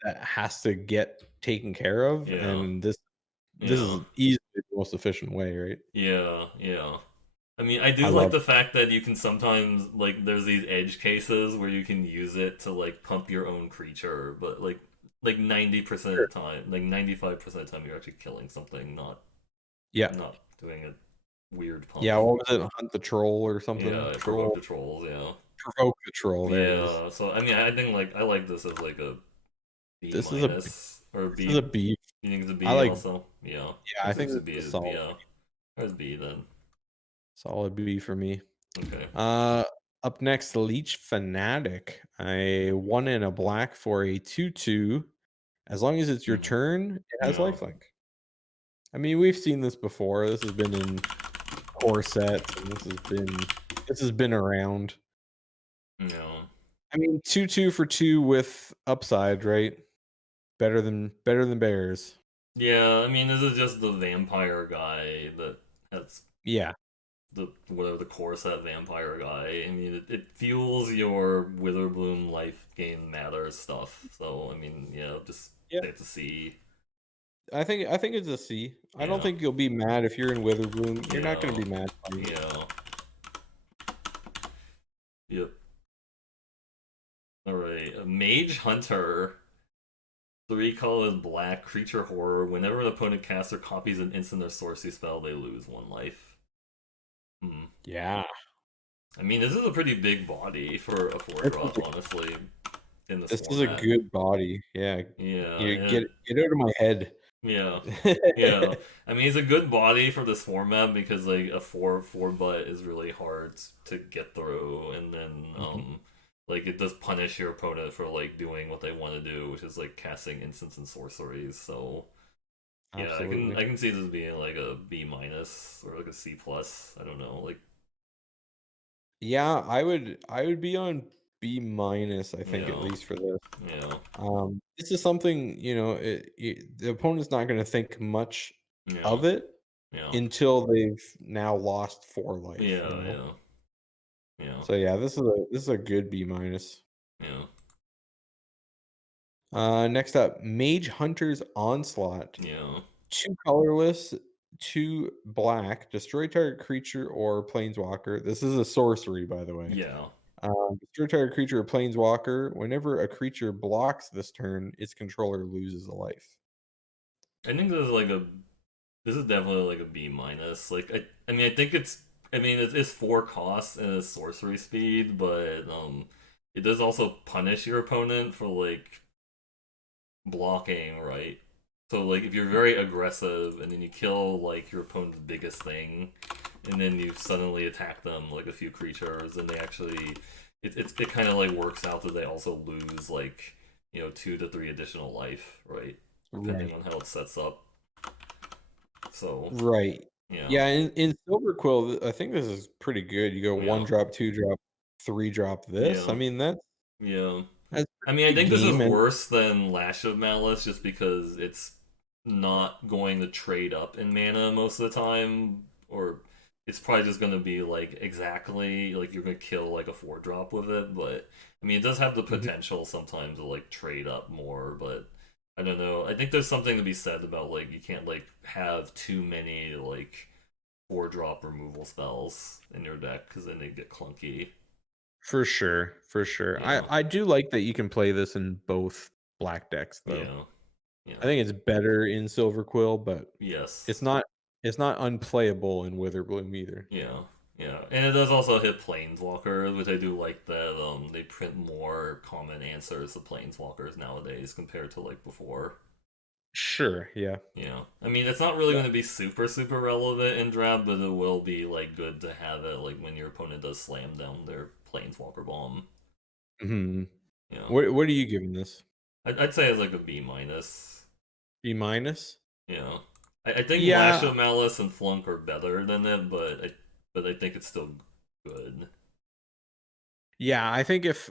that has to get taken care of, yeah, and this yeah, is easily the most efficient way, right? yeah, yeah. I mean, I I do like love the fact that you can sometimes like there's these edge cases where you can use it to like pump your own creature, but like 90% of sure. the time, like 95% of the time, you're actually killing something, not Yeah. not doing a weird pump. Yeah, what was it? Hunt the troll or something? Yeah, provoke Troll the trolls. Yeah, provoke the troll, there it is. yeah. So I mean, I think like I like this as like a B This is a minus or this is a B. B. You think it's a I B like also? Yeah, yeah, I this think is a this B. is a solid Yeah, that's B then. solid B for me. Okay. Uh, Up next, Leech Fanatic. A 1 and a black for a 2/2. As long as it's your Hmm. turn, it has Yeah. lifelink. I mean, we've seen this before. This has been in core sets, and this has been around. Yeah. I mean, 2/2 for 2 with upside, right? Better than bears. Yeah, I mean, this is just the vampire guy that has Yeah, the whatever the core set vampire guy. I mean, it fuels your Witherbloom life gain matter stuff. So I mean, yeah, just yeah. say to see. I think it's a C. I don't Yeah, think you'll be mad if you're in Witherbloom. You're not gonna yeah, be mad playing it. yeah, yep. All right, a mage hunter. 3 colors black creature horror. Whenever an opponent casts or copies an instant or sorcery spell, they lose 1 life. Hmm. Yeah. I mean, this is a pretty big body for a four This drop, honestly, in this this is a format. good body. Yeah. Yeah, You and get out of my head. yeah, yeah. I mean, he's a good body for this format because like a four butt is really hard to get through, and then Mhm. like it does punish your opponent for like doing what they want to do, which is like casting instants and sorceries. So yeah, Absolutely. I can see this being like a B minus or like a C plus. I don't know, like Yeah, I would be on B minus, I think, at yeah, least for this. yeah, This is something, the opponent's not gonna think much yeah, of it yeah, until they've now lost 4 life, you yeah, know? yeah, yeah, So, yeah, this is a good B minus. yeah, Next up, Mage Hunter's Onslaught. yeah, 2 colorless, 2 black, destroy target creature or planeswalker. This is a sorcery, by the way. yeah. Destroy target creature or planeswalker. Whenever a creature blocks this turn, its controller loses a life. I think this is like a this is definitely like a B minus. Like I mean I think I mean it's 4 costs and it's sorcery speed, but it does also punish your opponent for like blocking, right? So like if you're very aggressive and then you kill like your opponent's biggest thing, and then you suddenly attack them like a few creatures, and they actually it kind of like works out that they also lose like 2 to 3 additional life, right? Depending Right. on how it sets up. So Right. yeah, Yeah, in Silver Quill, I think this is pretty good. You go 1 yeah, drop, 2 drop, 3 drop this. I yeah, mean, yeah. that's I mean, I pretty good think this is game, and worse than Lash of Malice just because it's not going to trade up in mana most of the time, or it's probably just gonna be like exactly like you're gonna kill like a 4 drop with it, but I mean it does have the Mhm. potential sometimes to like trade up more, but I don't know. I think there's something to be said about like you can't like have too many like 4 drop removal spells in your deck because then they get clunky. For sure, for sure. I Yeah, I do like that you can play this in both black decks, though. yeah, I yeah. think it's better in Silver Quill, but Yes. it's not it's not unplayable in Witherbloom either. Yeah, yeah, and it does also hit planeswalkers, which I do like that. They print more common answers to planeswalkers nowadays compared to like before. Sure, yeah. Yeah, I mean it's not really Yeah. going to be super relevant in draft, but it will be like good to have it like when your opponent does slam down their planeswalker bomb. Mhm. You know, What are you giving this? I'd say it's like a B minus. B minus? You know, I think Lash Yeah. of Malice and Flunk are better than it, but I think it's still good. Yeah, I think if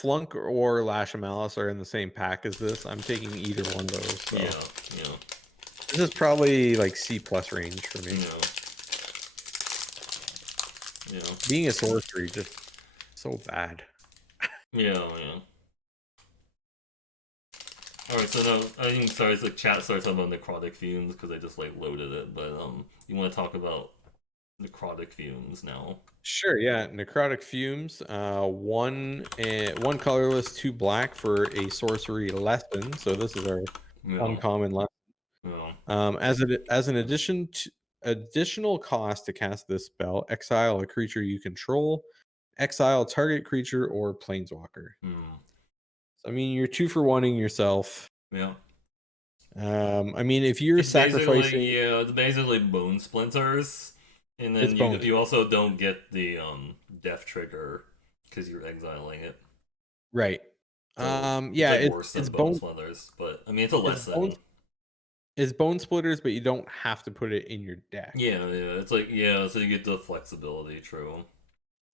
Flunk or Lash of Malice are in the same pack as this, I'm taking either one of those, so Yeah, yeah, this is probably, like, C plus range for me. yeah, yeah. Being a sorcery, just so bad. Yeah, yeah. All right, so now I think sorry, it's like chat starts talking about necrotic fumes because I just like loaded it, but you want to talk about necrotic fumes now? Sure, yeah, Necrotic Fumes, 1 colorless, 2 black for a sorcery lesson, so this is our No, uncommon lesson. no. As an additional cost to cast this spell, exile a creature you control, exile target creature or planeswalker. Hmm. I mean, you're 2 for one-ing yourself. Yeah. I mean, if you're It's basically sacrificing yeah, it's basically bone splinters, and it's then bones. you also don't get the death trigger because you're exiling it. Right. So it's Yeah, like worse it's than bone splinters, but I mean it's a it's bone lesson. it's bone splitters, but you don't have to put it in your deck. Yeah, yeah. It's like yeah, so you get the flexibility. True.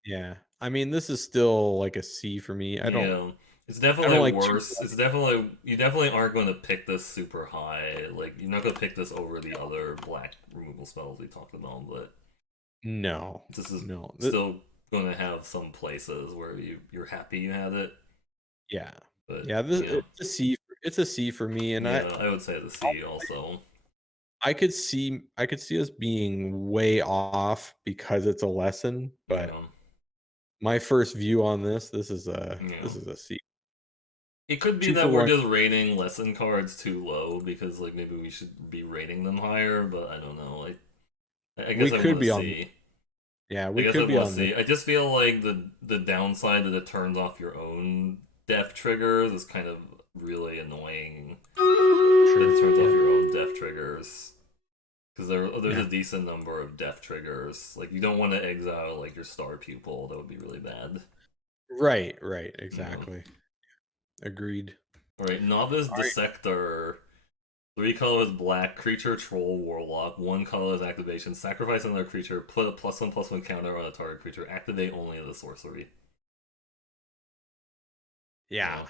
Yeah. I mean, this is still like a C for me. Yeah, it's I don't definitely like 2 worse. It's definitely you definitely aren't going to pick this super high. Like you're not going to pick this over the other black removal spells we talked about, but no. this is No. still going to have some places where you're happy you had it. Yeah. But Yeah, this yeah, it's a C for me, and yeah, I would say the C also. I could see us being way off because it's a lesson, but Yeah, my first view on yeah. this is a C. It could be 2 for that we're 1. just rating lesson cards too low because like maybe we should be rating them higher, but I don't know. I We guess I want could to be on see. yeah, I we guess I could be want to on this. see. I just feel like the downside that it turns off your own death triggers is kind of really annoying. That Sure. it turns off Yeah. your own death triggers because there's Yeah. a decent number of death triggers. Like you don't want to exile like your star pupil. That would be really bad. Right, right, You know. exactly. Agreed. All right, novice Alright. dissector. 3 colors black, creature, troll, warlock. 1 colorless activation. Sacrifice another creature. Put a +1/+1 counter on a target creature. Activate only the sorcery. Yeah. Yeah.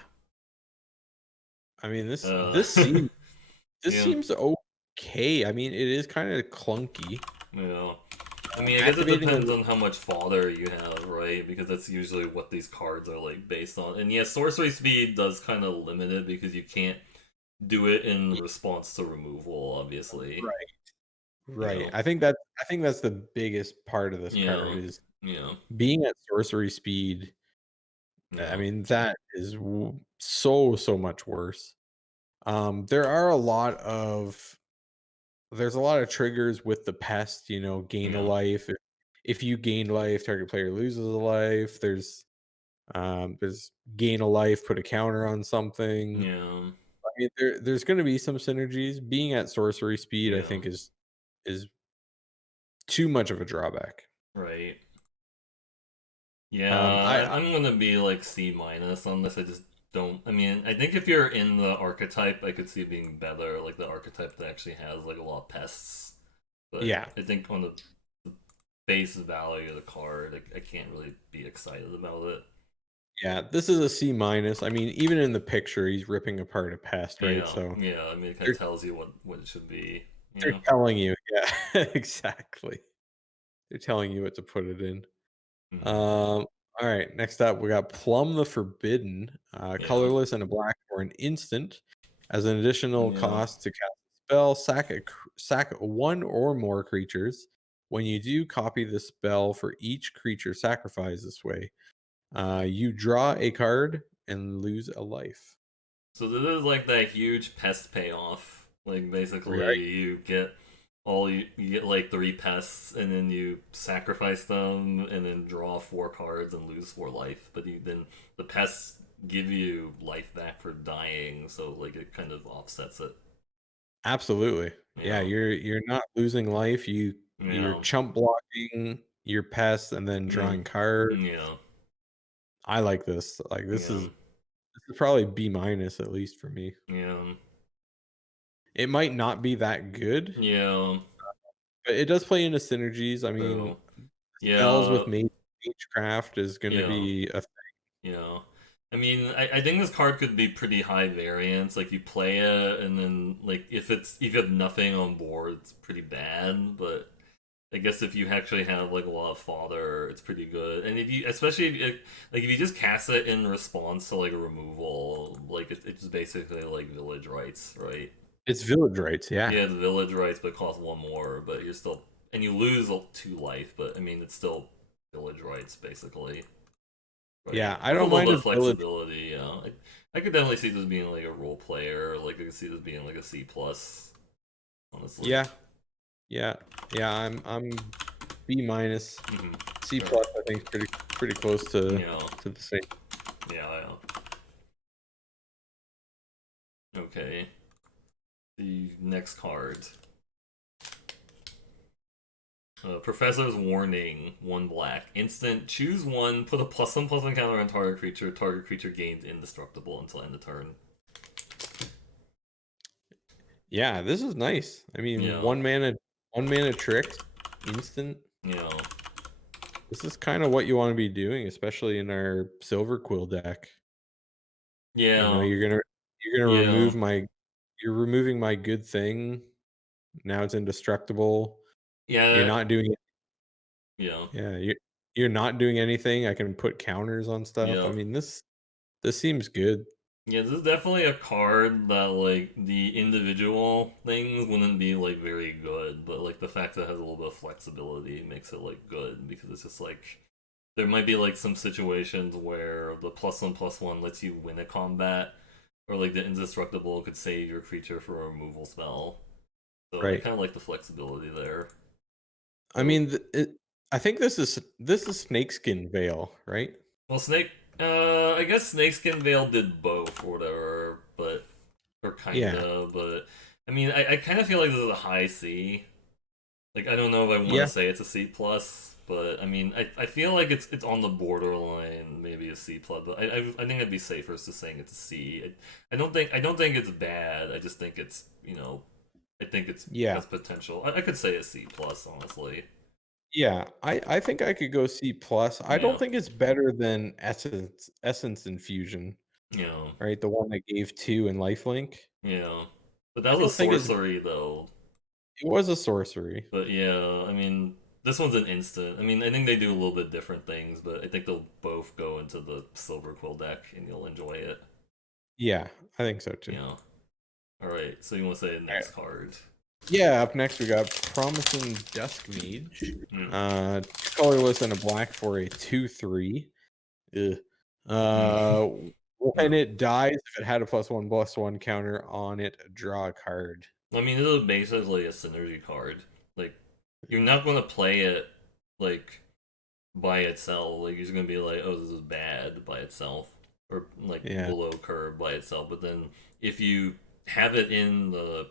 I mean, Uh, this yeah. seems okay. I mean, it is kinda clunky. Yeah. I mean, I guess it Activating a depends on how much fodder you have, right? Because that's usually what these cards are like based on. And yes, sorcery speed does kind of limit it because you can't do it in response to removal, obviously. right, You right. know. I think that's the biggest part of this card Yeah. is Yeah. being at sorcery speed. I Yeah. mean, that is so much worse. There are a lot of there's a lot of triggers with the pest. You know, gain a Yeah. life. If you gain life, target player loses a life. There's gain a life, put a counter on something. Yeah. I mean, there's going to be some synergies. Being at sorcery speed, I Yeah. think, is too much of a drawback. Right. Yeah, I I'm gonna be like C minus on this. I just don't. I mean, I think if you're in the archetype, I could see it being better, like the archetype that actually has like a lot of pests. But yeah, I think on the base value of the card, I can't really be excited about it. yeah. This is a C minus. I mean, even in the picture, he's ripping apart a pest, right? Yeah, So yeah. I mean, it kind they're of tells you what it should be. they're Yeah, telling you, yeah, exactly. They're telling you what to put it in. Hmm. All right, next up, we got Plum the Forbidden, Yeah. colorless and a black for an instant. As an additional Yeah. cost to cast a spell, sack one or more creatures. When you do, copy the spell for each creature sacrificed this way. You draw a card and lose a life. So this is like that huge pest payoff. Like basically, Right? you get like three pests, and then you sacrifice them, and then draw four cards and lose four life. But then the pests give you life back for dying, so like it kind of offsets it. Absolutely. Yeah, Yeah, you're not losing life. You're yeah, chump blocking your pests and then yeah, drawing cards. yeah, I like this. Like yeah, this is probably B minus at least for me. yeah, It might not be that good, yeah. but it does play into synergies. I mean, True. spells Yeah, with Magecraft is going to yeah. be a Yeah. I mean, I think this card could be pretty high variance. Like you play it, and then like if you have nothing on board, it's pretty bad. But I guess if you actually have like a lot of fodder, it's pretty good. And if you, especially like if you just cast it in response to like a removal, like it's just basically like village rights, right? it's village rights. Yeah, Yeah, the village rights, but cost one more, but you're still and you lose two life, but I mean it's still village rights basically. yeah. Right. I With a don't little mind bit a of village. flexibility, you know. I could definitely see this being like a role player. Like I could see this being like a C plus, honestly. Yeah, yeah, yeah. I'm B minus. Hmm. C Right. plus. I think is pretty close Yeah. to the same. Yeah. Yeah. Okay. The next card. Professor's Warning, one black. Instant, choose one, put a +1/+1 counter on target creature. Target creature gains indestructible until end of turn. Yeah, this is nice. I mean, Yeah. one mana tricks, instant. Yeah. This is kind of what you want to be doing, especially in our Silver Quill deck. You know, Yeah. you're gonna Yeah. remove my you're removing my good thing. Now it's indestructible. You're Yeah. not doing it. Yeah. Yeah, you're not doing anything. I can put counters on stuff. I Yeah. mean, this seems good. Yeah, this is definitely a card that like the individual things wouldn't be like very good, but like the fact that it has a little bit of flexibility makes it like good because it's just like there might be like some situations where the +1/+1 lets you win a combat, or like the indestructible could save your creature for a removal spell. So I Right. kind of like the flexibility there. I So mean, I think this is Snakeskin Veil, right? well, I guess Snakeskin Veil did both or whatever, but or Yeah. kinda, but I mean, I kind of feel like this is a high C. Like, I don't know if I want to Yeah. say it's a C plus, but I mean, I feel like it's on the borderline, maybe a C plus. But I think I'd be safer just saying it's a C. I don't think it's bad. I just think it's I think it's Yeah. has potential. I could say a C plus, honestly. Yeah, I think I could go C plus. I don't Yeah, think it's better than Essence Infusion, you know, right? The one that gave 2 in lifelink. yeah. But that I was a don't think it's sorcery though. it was a sorcery. But yeah, I mean, this one's an instant. I mean, I think they do a little bit different things, but I think they'll both go into the Silver Quill deck, and you'll enjoy it. Yeah, I think so too. Yeah. All right. So you want to say the Alright. next card? Yeah, up next we got Promising Dusk Mage. Hmm. Colorless and a black for a 2/3. Ugh. Hmm. Uh, Yeah. when it dies, if it had a +1/+1 counter on it, draw a card. I mean, this is basically a synergy card. Like, you're not going to play it like by itself. Like, you're just going to be like, "Oh, this is bad" by itself, or like Yeah. below curve by itself. But then if you have it in the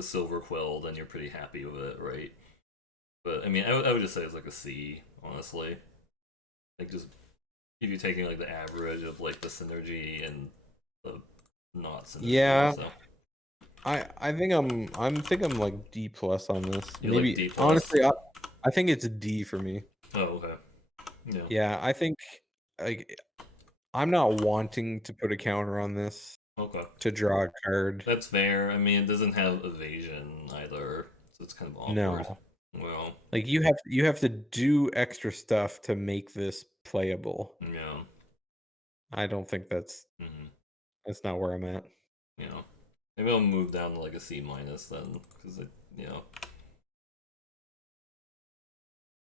Silver Quill, then you're pretty happy with it, right? But I mean, I would just say it's like a C, honestly. Like just if you're taking like the average of like the synergy and the not synergy, Yeah, so I think I'm like D plus on this. you like Maybe D plus. honestly, I think it's D for me. Oh, okay. Yeah. Yeah, I think like I'm not wanting to put a counter on this Okay. to draw a card. That's fair. I mean, it doesn't have evasion either, so it's kind of awkward. No. Well, Like, you have to do extra stuff to make this playable. yeah. I don't think Hmm. that's not where I'm at. Yeah. Maybe I'll move down to like a C minus then, because it, you know,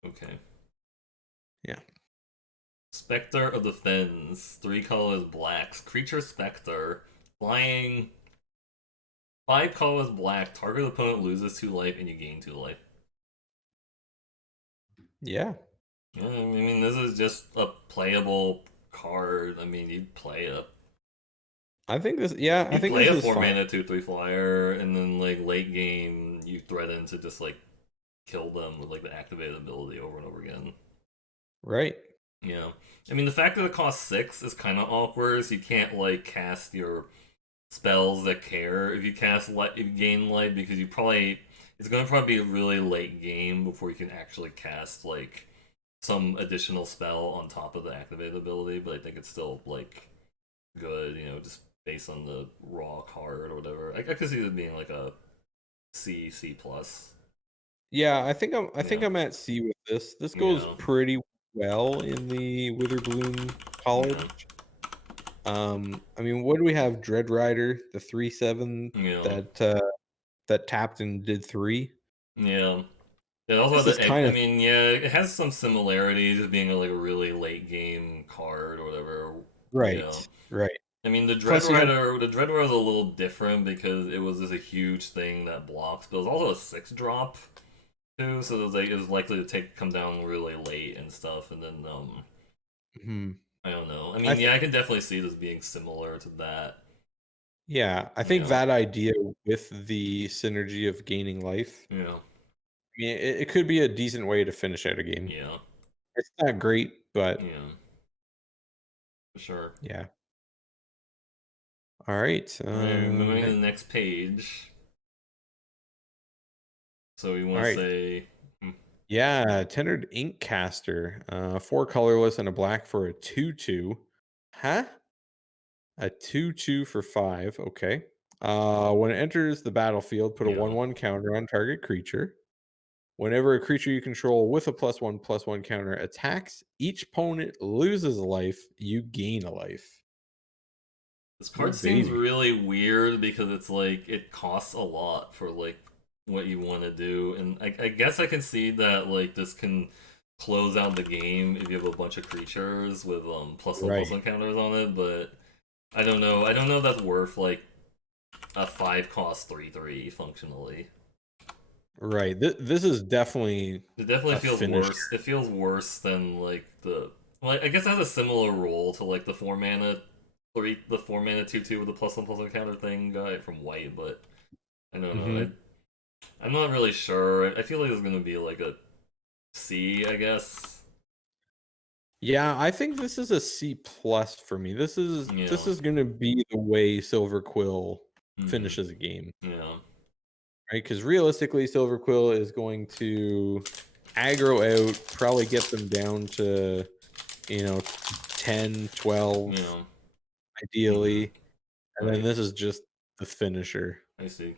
okay. Yeah. Spectre of the Fens, 3 colors blacks. Creature Spectre, flying, 5 colors black. Target opponent loses 2 life and you gain 2 life. Yeah. Yeah, I mean, this is just a playable card. I mean, you'd play it. I You'd think play this a is 4 fine. mana 2/3 flyer, and then like late game, you threaten to just like kill them with like the activated ability over and over again. Right. Yeah, I mean the fact that it costs 6 is kind of awkward. So you can't like cast your spells that care if you cast light, if you gain light, because you probably it's going to probably be a really late game before you can actually cast like some additional spell on top of the activated ability. But I think it's still like good, just based on the raw card or whatever. I could see it being like a C plus. Yeah, I think Yeah, I'm at C with this. This goes yeah, pretty well in the Witherbloom College. yeah, I mean, what do we have? Dread Rider, the 3/7 yeah, that tapped and did 3. yeah. Yeah, also This is kind I of mean, yeah, it has some similarities as being like a really late game card or whatever. Yeah. right, right. I mean, Plus you have The Dread Rider is a little different because it was just a huge thing that blocks, but it was also a 6 drop too, so it was likely to come down really late and stuff, and then mhm. I don't know. I I mean, think yeah, I can definitely see this being similar to that. yeah, I think Yeah, that idea with the synergy of gaining life, yeah, I mean, it could be a decent way to finish out a game. yeah, It's not great, but yeah, for sure. yeah. All right. All right, moving to the Next. next page. So you All want to right. say, Yeah, Tenured Ink Caster. 4 colorless and a black for a 2/2. Huh? A 2/2 for 5. Okay. When it enters the battlefield, put a yeah. 1/1 counter on target creature. Whenever a creature you control with a +1/+1 counter attacks, each opponent loses a life, you gain a life. This Ooh, card seems baby. really weird because it's like it costs a lot for like what you want to do, and I guess I can see that like this can close out the game if you have a bunch of creatures with +1/+1 Right. counters on it, but I don't know. I don't know if that's worth like a 5 cost 3/3 functionally. Right. This is definitely It definitely a feels finisher. worse. It feels worse than like the. Well, I guess it has a similar role to like the 4 mana the 4 mana 2/2 with the +1/+1 counter thing guy from white, but I don't know. Mhm. I'm not really sure. I feel like it's gonna be like a C, I guess. Yeah, I think this is a C plus for me. This Yeah. is gonna be the way Silver Quill Mm-hmm. finishes a game, Yeah. right? Because realistically, Silver Quill is going to aggro out, probably get them down to, you know, 10, 12, Yeah. Mm-hmm. ideally, and then Right. this is just the finisher. I see.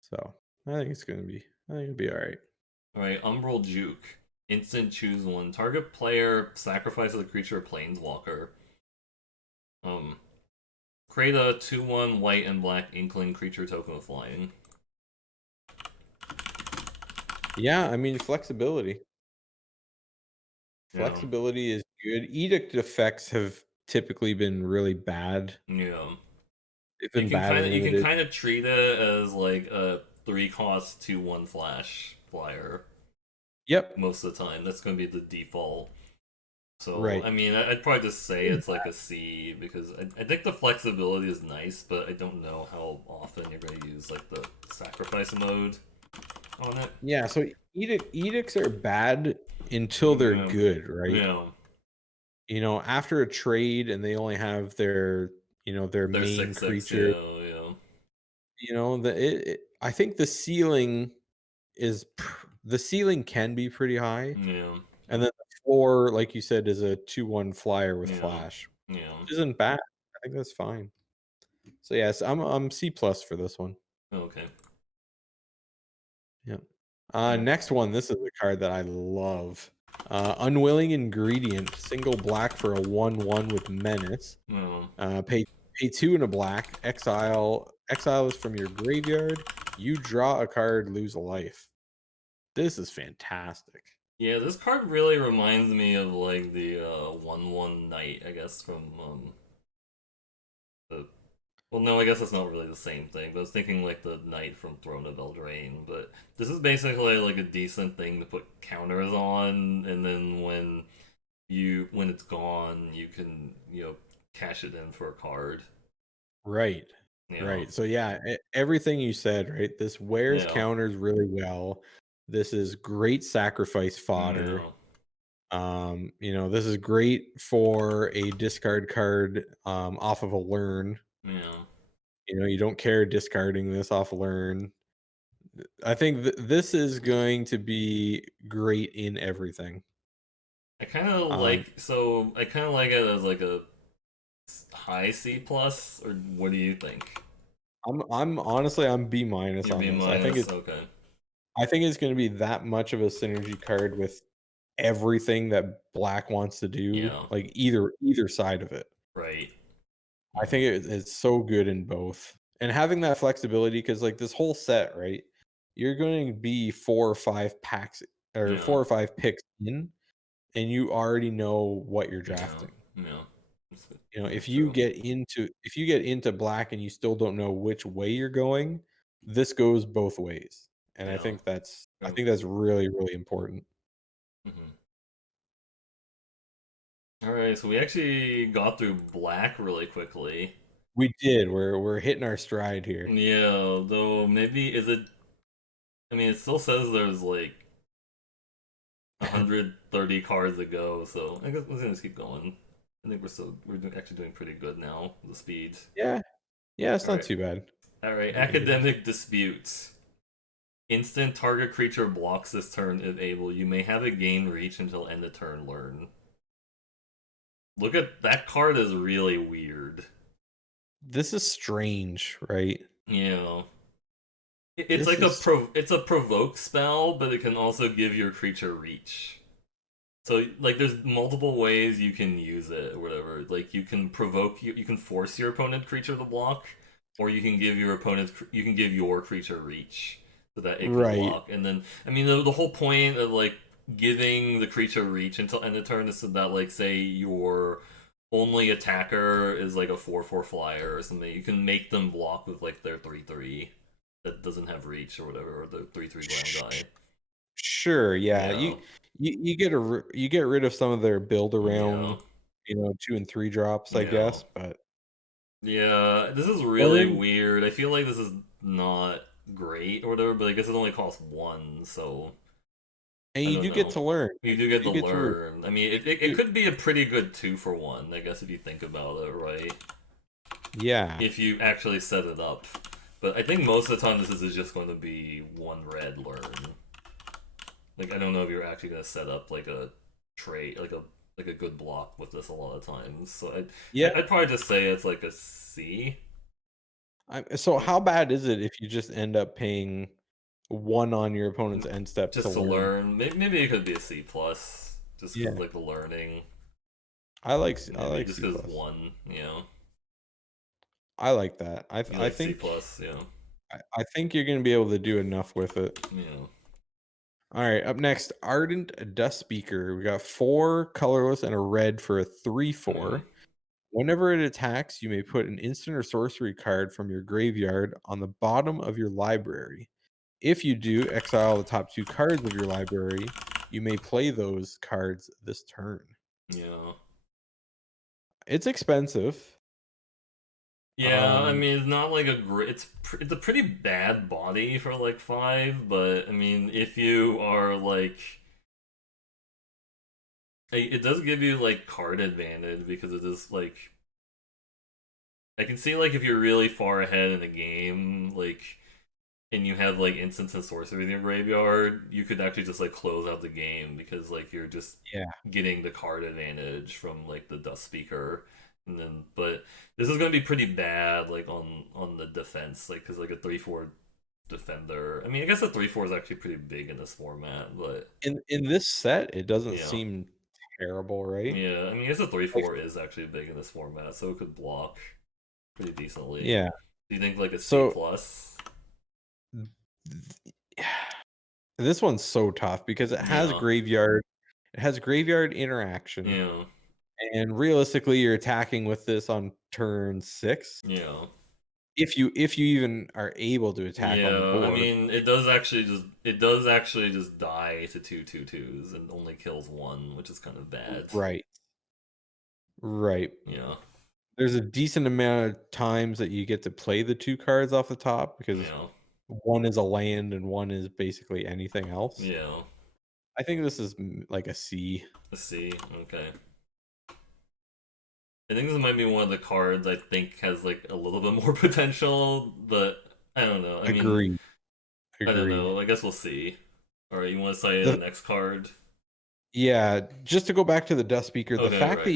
So, I think it'll be alright. Alright, Umbral Juke. Instant choose one. Target player sacrifices a creature or planeswalker. Um, Create a 2/1 white and black inkling creature token with flying. Yeah, I mean, flexibility. Yeah. Flexibility is good. Edict effects have typically been really bad. Yeah. They've been bad and You can limited. kind of treat it as like a 3 cost 2/1 flash flyer Yep. most of the time. That's going to be the default. So Right. I mean, I'd probably just say it's like a C because I think the flexibility is nice, but I don't know how often you're going to use like the sacrifice mode on it. Yeah, so edicts are bad until they're Yeah, good, right? yeah. After a trade and they only have their They're main 6/6. creature, Yeah, yeah, I think the ceiling can be pretty high, yeah, and then the floor, like you said, is a 2/1 flyer with yeah, flash, yeah. which isn't bad. I think that's fine. So yes, I'm C plus for this one. Okay. Yeah. Yeah. Next one, this is a card that I love. Unwilling Ingredient, single black for a 1/1 with Menace. Yeah. Pay 2 and a black. Exile is from your graveyard. You draw a card, lose a life. This is fantastic. Yeah, this card really reminds me of like the 1/1 knight, I guess, from the well, no, I guess that's not really the same thing. But I was thinking like the knight from Throne of Eldraine. But this is basically like a decent thing to put counters on, and then when it's gone, you can cash it in for a card. Right. Yeah, Right. So yeah, everything you said, right? This wears yeah, counters really well. This is great sacrifice fodder. yeah, This is great for a discard card off of a learn. yeah. You don't care discarding this off a learn. I think this is going to be great in everything. Um, I kind of like it as like a high C plus, or what do you think? I'm honestly I'm B minus You're on B this. minus, okay. I think it's going to be that much of a synergy card with everything that black wants to do, Yeah, like either side of it. right. I think it's so good in both. And having that flexibility, because like this whole set, right? You're going to be 4 or 5 packs or Yeah, 4 or 5 picks in, and you already know what you're yeah, drafting. yeah. That's If true. you get into black and you still don't know which way you're going, this goes both ways. And Yeah. I Oh, think that's really, really important. mhm. All right, so we actually got through black really quickly. We did. We're hitting our stride here. Yeah, though maybe is it? I mean, it still says there's like 130 cards to go, so I guess we're gonna just keep going. I think actually doing pretty good now. The speed. Yeah. Yeah, it's All not right, too bad. all right. It is. Academic disputes. Instant target creature blocks this turn if able. You may have it gain reach until end of turn. Learn. Look at that card is really weird. This is strange, right? Yeah. It's This like is it's a provoke spell, but it can also give your creature reach. So like there's multiple ways you can use it or whatever. Like you can force your opponent creature to block, or you can give your creature reach so that it can right. block. And then I mean the whole point of like giving the creature reach until end of turn is so that like say your only attacker is like a 4/4 flyer or something. You can make them block with like their 3/3 that doesn't have reach or whatever, or the 3/3 ground Sh- guy. Sure, yeah. Yeah. You get rid of some of their build Yeah. around, 2 and 3 drops, I Yeah. guess, but Yeah, this is really learn weird. I feel like this is not great or whatever, but I guess it only costs one, so and I you don't do get know. to learn. You do get to You get to re- learn. I mean, it you, could be a pretty good 2 for 1, I guess, if you think about it, right? yeah. If you actually set it up. But I think most of the time this is just going to be one red learn. Like, I don't know if you're actually going to set up like a trade, like a good block with this a lot of times. So Yeah. I'd probably just say it's like a C. So Like, how bad is it if you just end up paying 1 on your opponent's end step to just to learn? learn. Maybe it could be a C plus, just because Yeah. like the learning. I Maybe like just C because plus. one. I like that. You like C plus. I think you're gonna be able to do enough with it. Yeah, All right, up next, Ardent Dust Speaker. We got 4 colorless and a red for a yeah, 3/4. Whenever it attacks, you may put an instant or sorcery card from your graveyard on the bottom of your library. If you do, exile the top 2 cards of your library. You may play those cards this turn. yeah. It's expensive. Yeah, I Um, mean, it's not like a great. It's a pretty bad body for like 5, but I mean, if you are like, it does give you like card advantage because it is like I can see like if you're really far ahead in the game, like and you have like instants and sorcery in your graveyard, you could actually just like close out the game because like you're just yeah. getting the card advantage from like the dust speaker. And then but this is gonna be pretty bad like on the defense, like because like a defender. I mean, I guess the 3/4 is actually pretty big in this format, but In this set, it doesn't yeah. seem terrible, right? Yeah, I mean, I guess the three Like, four is actually big in this format, so it could block pretty decently. yeah. Do you think like a C So plus? this one's so tough because Yeah, it has graveyard interaction, yeah, and realistically, you're attacking with this on turn 6. yeah, If you even are able to attack on the yeah. I board. mean, it does actually just die to 2/2/2s and only kills one, which is kind of bad. Right, right. Yeah, There's a decent amount of times that you get to play the 2 cards off the top because yeah, one is a land and one is basically anything else. yeah. I think this is, like a C. A C. Okay. I think this might be one of the cards I think has like a little bit more potential, but I don't know. I mean, Agreed, I don't agreed. know. I guess we'll see. All right, you want to say the The next card? Yeah, just to go back to the Dust Speaker, Okay, right. the fact that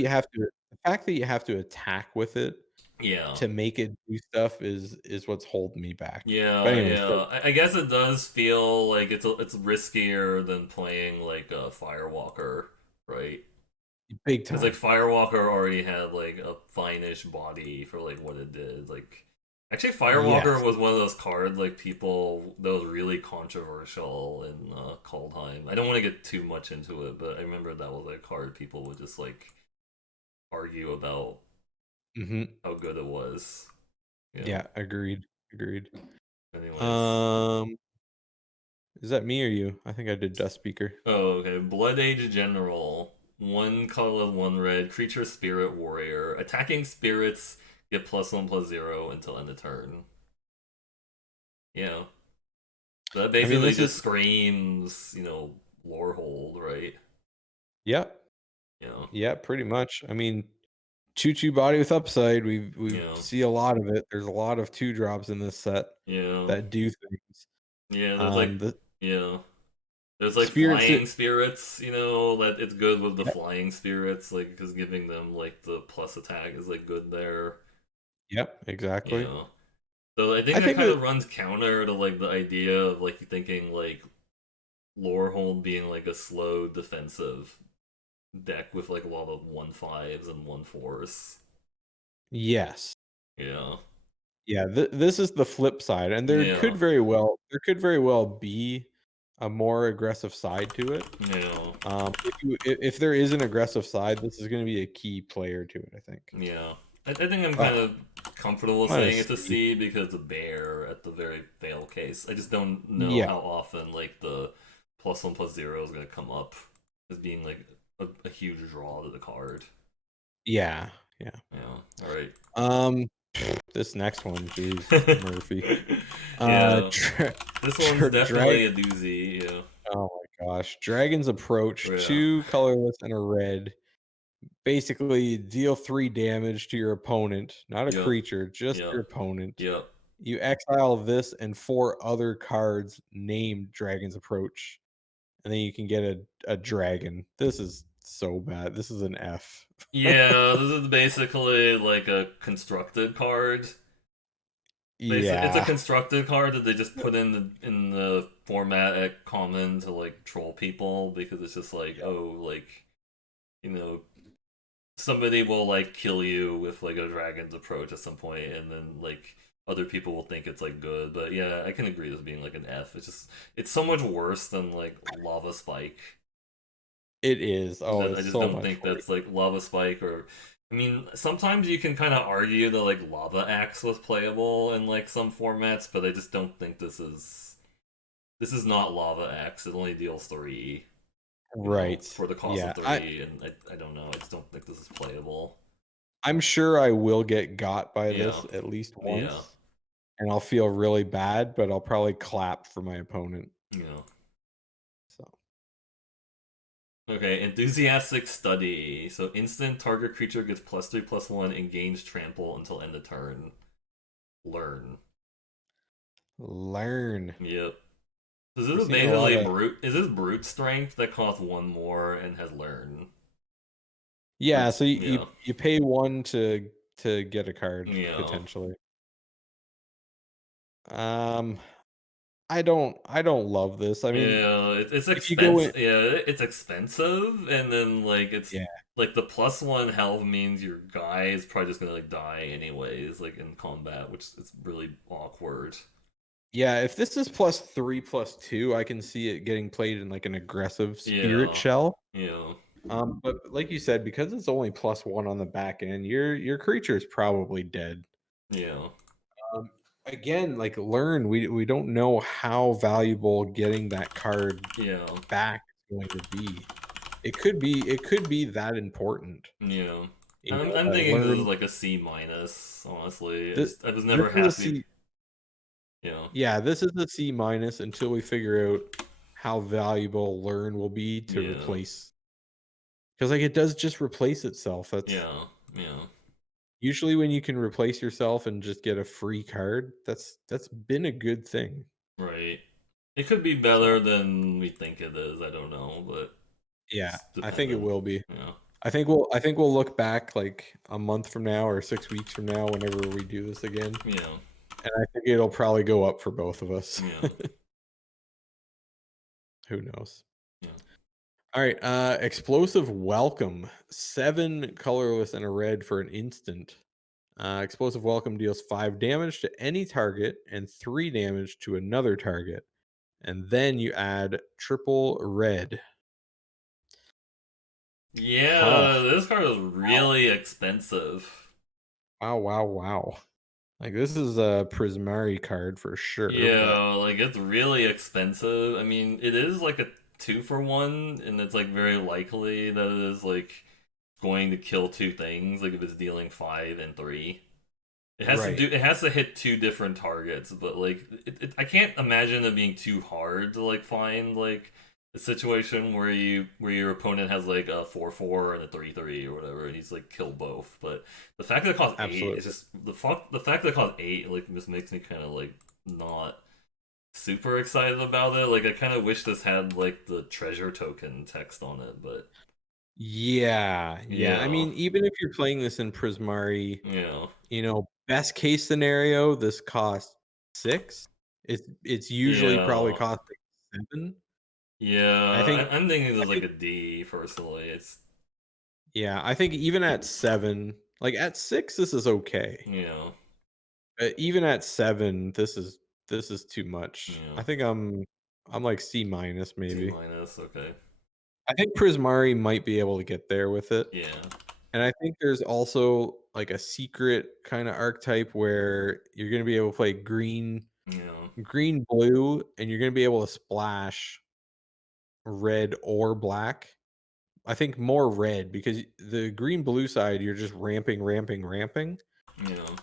you have to attack with it Yeah. to make it do stuff is what's holding me back. But Yeah, anyways, yeah. I guess it does feel like it's riskier than playing like a Firewalker, right? big Because like time. Firewalker already had like a fine-ish body for like what it did. Like actually Firewalker Yes. was one of those cards like people that was really controversial in Kaldheim. I don't want to get too much into it, but I remember that was a card people would just like argue about Mhm. how good it was. Yeah. Yeah, agreed, agreed. Anyways. Um, is that me or you? I think I did Dust Speaker. Oh, okay. Blood Age General. One color, one red. Creature Spirit Warrior. Attacking spirits get +1/+0 until end of turn. Yeah. That I mean, basically this just is screams, lore hold, right? Yep. Yeah. Yeah, pretty much. I mean, Choo-Choo Body with Upside, we Yeah. see a lot of it. There's a lot of 2 drops in this set Yeah. that do things. Yeah, there's like The yeah. There's like spirits that flying spirits, that it's good with the Yep, flying spirits, like because giving them like the plus attack is like good there. yep, exactly. Yeah. So I think I that think kind that of runs counter to like the idea of like thinking like Lorehold being like a slow defensive deck with like a lot of 1/5s and 1/4s. yes. Yeah. Yeah, this is the flip side, and Yeah. there could very well be a more aggressive side to it. Yeah. If there is an aggressive side, this is gonna be a key player to it, I think. Yeah. I think I'm kind Uh, of comfortable I'm gonna saying it's a see. C because the bear at the very fail case. I just don't know Yeah, how often like the +1/+0 is gonna come up as being like a huge draw to the card. yeah, yeah. Yeah. All right. Um, this next one, jeez, Murphy. Yeah. Dra This one's Drag definitely a doozy. Yeah. oh my gosh, Dragon's Approach, Yeah. 2 colorless and a red. Basically, deal 3 damage to your opponent, not a Yep. creature, just Yep. your opponent. Yep. You exile this and 4 other cards named Dragon's Approach, and then you can get a dragon. This is so bad. This is an F. Yeah, this is basically like a constructed card. Basically, it's a Yeah. constructed card that they just put in the format at common to like troll people because it's just like, oh, like you know, somebody will like kill you with like a dragon's approach at some point, and then like other people will think it's like good. But yeah, I can agree with being like an F. It's so much worse than like lava spike. It is. Oh, That I it's just so don't much think worse. that's like lava spike or. I mean, sometimes you can kind of argue that like lava axe was playable in like some formats, but I just don't think this is not lava axe. It only deals 3, Right. for the cost of Yeah. 3, and I don't know. I just don't think this is playable. I'm sure I will get got by Yeah, this at least yeah, once, and I'll feel really bad, but I'll probably clap for my opponent. yeah. So, Okay, enthusiastic study. So instant target creature gets +3/+1 and gains trample until end of turn. Learn. learn. Yep. So this We're is seeing a lot basically of brute. Is this brute strength that costs 1 more and has learn? Yeah, so Yeah. you pay 1 to get a card Yeah. potentially. Um I don't love this. I mean, Yeah, it's if you go in, expensive. Yeah, it's expensive, and then like it's yeah. like the +1 health means your guy is probably just gonna like die anyways, like in combat, which is really awkward. Yeah, if this is +3, +2, I can see it getting played in, like, an aggressive spirit Yeah, shell. yeah, But like you said, because it's only +1 on the back end, your creature is probably dead. yeah, Um, Again, like, learn, we don't know how valuable getting that card yeah, back is going to be. It could be that important, yeah. you know, I'm that thinking this is learn like a C minus. Honestly, th I was this never is a happy. C. Yeah, Yeah, this is a C minus until we figure out how valuable learn will be to yeah, replace, because like, it does just replace itself. That's yeah, yeah. usually when you can replace yourself and just get a free card, that's been a good thing. Right. It could be So, better than we think it is. I don't know, but yeah, it's I think it dependent. will be. Yeah, I think we'll look back, like, a month from now or 6 weeks from now whenever we do this again, yeah, and I think it'll probably go up for both of us. yeah, Who knows? yeah. Alright, explosive welcome. 7 colorless and a red for an instant. Explosive welcome deals 5 damage to any target and 3 damage to another target. And then you add triple red. Huh. Yeah, this card is really expensive. Wow, wow, wow. Like, this is a Prismari card for sure, but Yeah, like it's really expensive. I mean, it is like a 2 for 1, and it's like very likely that it is like going to kill two things, like if it's dealing 5 and 3. It has to right. do. It has to hit two different targets, but like, I can't imagine it being too hard to like find like a situation where your opponent has like a 4/4 and a 3/3 or whatever, and he's like kill both. But the fact that it costs 8 is Absolutely. just the fact that it costs 8 like just makes me kind of like not super excited about it. Like I kind of wish this had like the treasure token text on it, but Yeah, yeah. I yeah, mean, even if you're playing this in Prismari, yeah, best case scenario, this costs 6. It's usually probably yeah. costing 7. I Yeah, think I'm thinking I there's like think a D personally. It's yeah, I think even at 7, like, at 6, this is okay. you know, Even at 7, this is too much. yeah, I think I'm like C minus C maybe. minus. Okay, I think Prismari might be able to get there with it. yeah, And I think there's also, like, a secret kinda archetype where you're gonna be able to play yeah, blue, and you're gonna be able to splash red or black. I think more red because the green blue side, you're just ramping, ramping, ramping, yeah,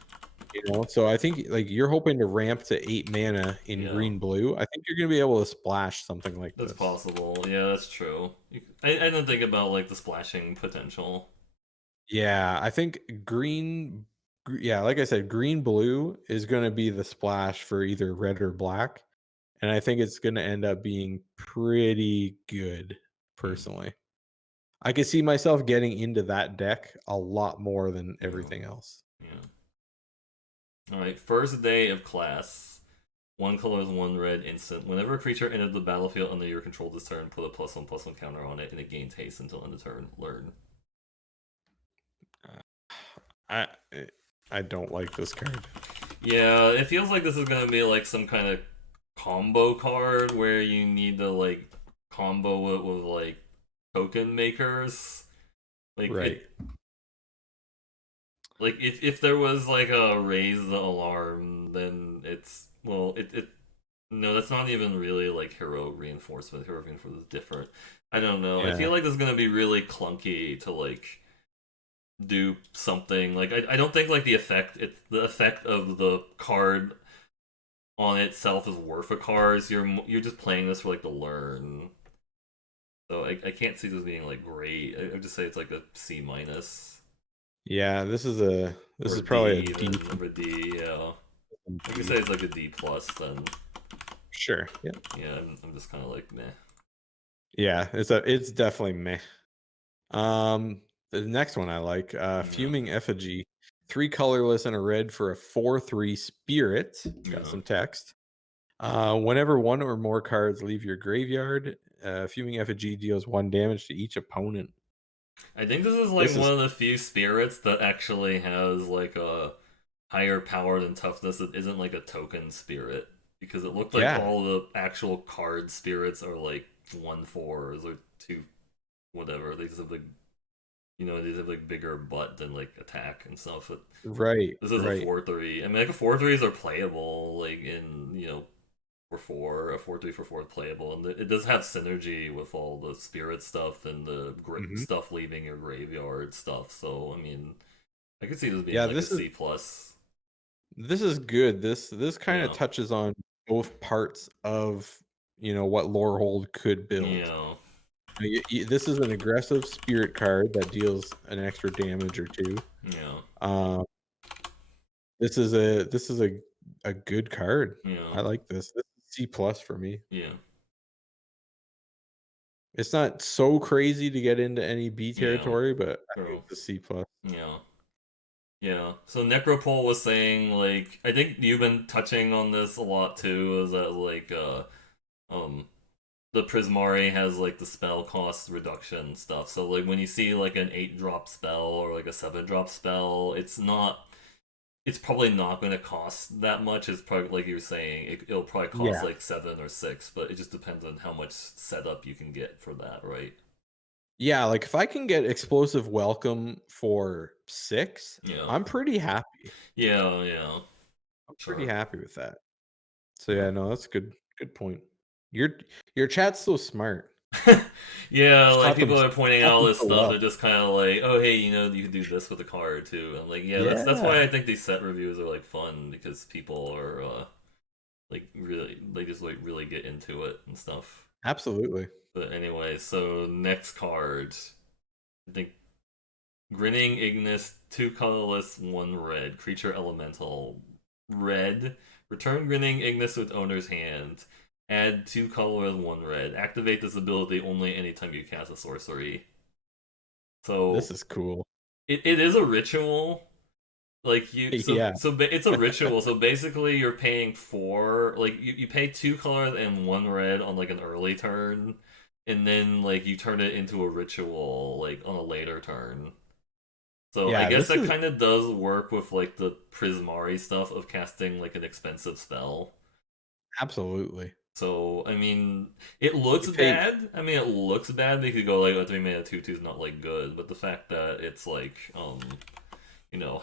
So I think, like, you're hoping to ramp to 8 mana in yeah. green blue. I think you're gonna be able to splash something like That's this. possible. Yeah, that's true. I didn't think about like the splashing potential. Yeah, I think yeah, like I said, green blue is gonna be the splash for either red or black, and I think it's gonna end up being pretty good, Hmm, personally. I could see myself getting into that deck a lot more than yeah, everything else. yeah. All right, first day of class. One color is one red instant. Whenever a creature enters the battlefield under your control this turn, put a +1/+1 counter on it, and it gains haste until end of turn. Learn. Uh, I eh, I don't like this card. Yeah, it feels like this is gonna be like some kind of combo card where you need to like combo it with like token makers. Like Right. if there was like a raise the alarm, then it's well it no, that's not even really like hero reinforcement. Hero reinforcement is different. I don't know. I Yeah. feel like this is gonna be really clunky to like do something. Like I don't think like the effect of the card on itself is worth a card. So you're just playing this for like the learn. So I can't see this being like great. I would just say it's like a C minus Yeah, this or is a probably a D D even or a D. Yeah, I could D. say it's like a D plus. Then Sure. Yeah. yeah, I'm just kind of like meh. Yeah, it's definitely meh. The next one I like, Yeah, Fuming Effigy. 3 colorless and a red for a 4/3 spirit. Got yeah, some text. Whenever one or more cards leave your graveyard, fuming effigy deals 1 damage to each opponent. I think this is like This is one of the few spirits that actually has like a higher power than toughness that isn't like a token spirit. Because it looked like yeah, all the actual card spirits are like 1/4s or two whatever. They just have like these have like bigger butt than like attack and stuff. But right, this is a right. 4/3. I mean, like a 4/3s are playable, like in for four, a 4/3 for four is playable, and it does have synergy with all the spirit stuff and the Mhm. stuff leaving your graveyard stuff. So I mean, I could see this being Yeah, like a C plus. this is good. This kind of Yeah, touches on both parts of what Lorehold could build. yeah, This is an aggressive spirit card that deals an extra damage or two. yeah, Um, this is a good card. yeah, I like this. This is C plus for me. yeah, It's not so crazy to get into any B yeah. territory, but I think True. it's a C plus. Yeah. Yeah. So Necropole was saying like I think you've been touching on this a lot too, is that like um the Prismari has like the spell cost reduction stuff. So like when you see like an 8-drop spell or like a 7-drop spell, it's probably not going to cost that much. It's probably like you were saying, it'll probably cost Yeah. like 7 or 6, but it just depends on how much setup you can get for that, right? Yeah, like if I can get explosive welcome for 6, Yeah, I'm pretty happy. yeah, yeah, I'm pretty sure, happy with that. So yeah. yeah, no, that's a good point. Your your chat's so smart. Yeah, like Taught them people are pointing out taught all them this so stuff. They're well. just kind of like, oh, hey, you can do this with the card too. I'm like, yeah, that's Yeah, why I think these set reviews are like fun because people are like really they just like really get into it and stuff. absolutely. But anyway, so next card, I think Grinning Ignis, 2 colorless, 1 red, creature elemental, red. Return Grinning Ignis with owner's hand. Add 2 colorless, 1 red. Activate this ability only anytime you cast a sorcery. This So is cool. it is a ritual. Like you, so Yeah. so it's a ritual. So basically, you're paying you pay 2 colors and 1 red on like an early turn, and then like you turn it into a ritual like on a later turn. So I Yeah, guess this that is kind of does work with like the Prismari stuff of casting like an expensive spell. absolutely. So I mean, it looks You pay bad. I mean, it looks bad. They could go like, "Oh, 3 mana 2/2 is not like good," but the fact that it's like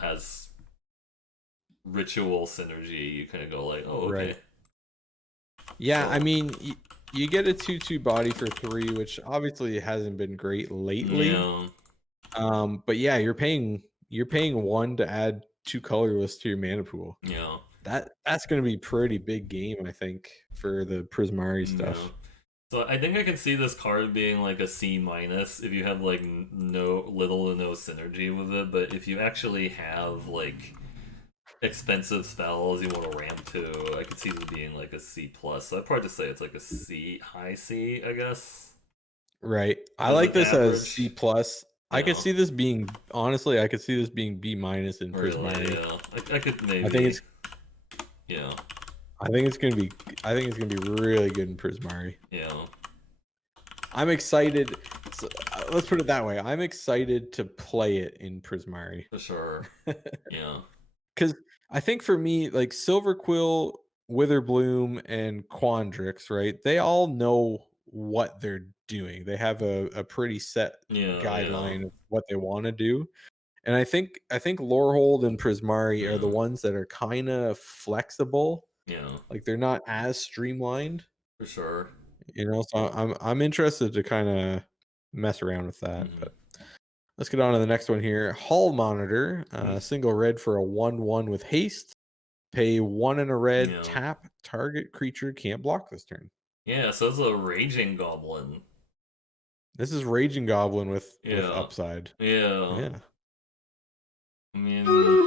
has ritual synergy, you kind of go like, "Oh, right. okay." Yeah, I So mean, you get a 2/2 body for 3, which obviously hasn't been great lately. yeah, But yeah, you're paying 1 to add 2 colorless to your mana pool. yeah, That's gonna be pretty big game, I think, for the Prismari yeah. stuff. So I think I can see this card being like a C minus if you have like no little to no synergy with it, but if you actually have like expensive spells you want to ramp to, I could see this being like a C plus. So I'd probably just say it's like a C, high C, I guess. Right. I Is like it this as C average? plus. I could Yeah, see this being honestly, I could see this being B minus in really. Prismari. Yeah, I could I think maybe. it's Yeah, I think it's gonna be I think it's gonna be really good in Prismari. yeah, I'm excited. So, let's put it that way. I'm excited to play it in Prismari. for sure. Yeah, Because I think for me, like Silverquill, Witherbloom, and Quandrix, right? They all know what they're doing. They have a pretty set yeah, yeah, guideline of what they want to do. And I think Lorehold and Prismari are the yeah, ones that are kind of flexible. yeah, Like they're not as streamlined, for sure. So I'm interested to kind of mess around with that. Hmm. But let's get on to the next one here. Hall Monitor, Hmm. single red for a 1/1 with haste. Pay 1 and a red, Yeah, tap, target creature can't block this turn. yeah. So it's a raging goblin. This is Raging Goblin with Yeah, upside. yeah. Yeah. I mean,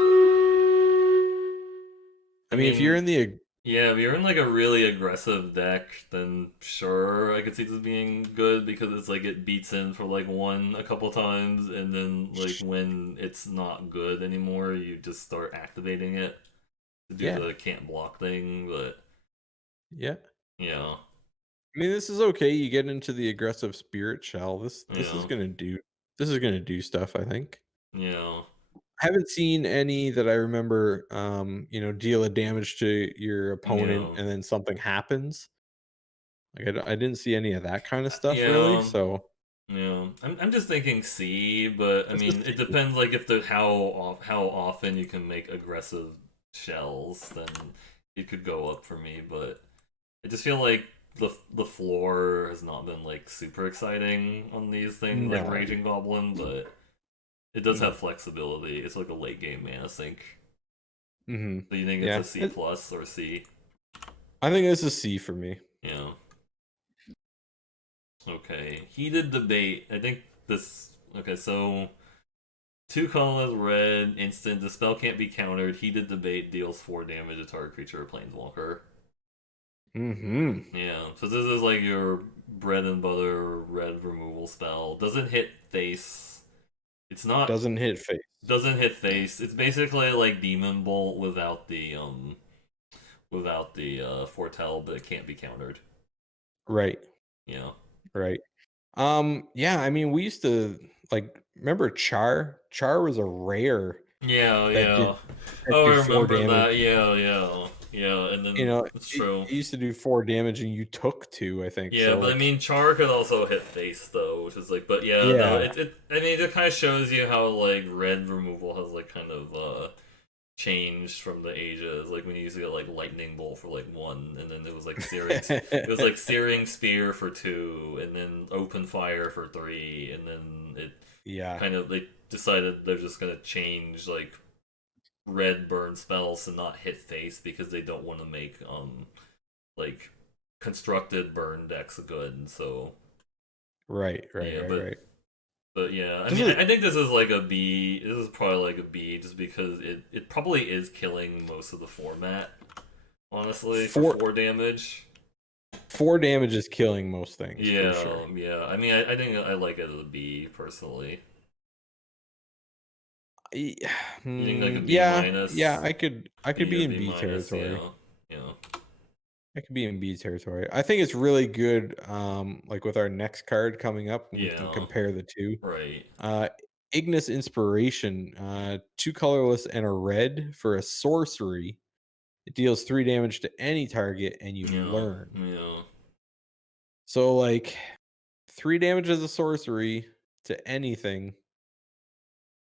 I I mean, if you're mean, in the yeah, if you're in like a really aggressive deck, then sure, I could see this being good because it's like it beats in for like one a couple times, and then like when it's not good anymore, you just start activating it to do yeah. the can't block thing. But Yeah. Yeah, I mean, this is okay. You get into the aggressive spirit shell. This is yeah, gonna do this is gonna do stuff, I think. yeah, I haven't seen any that I remember, deal a damage to your opponent yeah, and then something happens. Like, I didn't see any of that kinda stuff really, yeah. so Yeah, I'm just thinking C, but I this is mean it C. depends like if the how often you can make aggressive shells, then it could go up for me. But I just feel like the floor has not been like super exciting on these things like No. Raging Goblin, but it does have No. flexibility. It's like a late game mana sink. Mhm. So you think it's a Yeah. C plus or C? I think this is C for me. Yeah. Okay. Heated debate. I think this. Okay, so 2 colors, red, instant. The spell can't be countered. Heated debate deals 4 damage to target creature or planeswalker. Mhm. Yeah, so this is like your bread and butter red removal spell. Doesn't hit face. It's not. Doesn't hit face. Doesn't hit face. It's basically like Demon Bolt without the foretell, but it can't be countered. Right. Yeah. Right. Yeah, I mean, we used to, remember Char? Char was a rare Yeah, that yeah. Oh, I did 4 remember damage. that. Yeah, yeah, yeah. And You then know, it's it true. it used to do 4 damage and you took 2, I think, Yeah, so, but I mean, Char could also hit face though, which is like, but yeah, no, yeah. it I mean, it kind of shows you how like red removal has like kind of changed from the ages. Like when you used to get like lightning bolt for like 1, and then it was like it was like searing spear for 2, and then open fire for 3, and then it Yeah, kind of they decided they're just gonna change like red burn spells to not hit face because they don't want to make like constructed burn decks good. So right, right, yeah, right, but right. yeah, I This mean, is I think this is like a B. This is probably like a B, just because it probably is killing most of the format. Honestly, for 4 4 damage. 4 damage is killing most things for sure. Yeah, yeah. I mean, I think I like it as a B personally. Ye You think like a B yeah, yeah, minus, I could B be or in B B minus? territory. Yeah, yeah, I could be in B territory. I think it's really good, like, with our next card coming up when we can yeah. compare the 2. Right. Uh, Ignis Inspiration, 2 colorless and a red for a sorcery. It deals 3 damage to any target and you Yeah, learn. yeah, So, like, 3 damage as a sorcery to anything.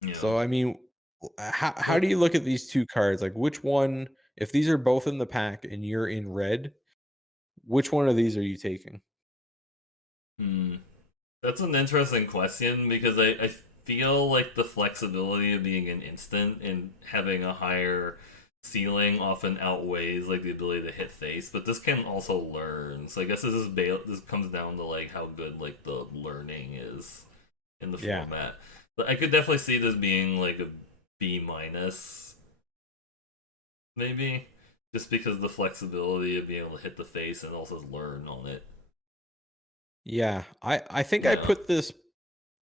yeah. So, I mean, how do Well, you look at these 2 cards? Like, which one, if these are both in the pack and you're in red, which one of these are you taking? hmm. That's an interesting question because I feel like the flexibility of being an instant and having a higher ceiling often outweighs like the ability to hit face, but this can also learn. So I guess this comes down to like how good like the learning is in the Yeah. format. But I could definitely see this being like a B minus, maybe, just because the flexibility of being able to hit the face and also learn on it. Yeah. I think I Yeah, put this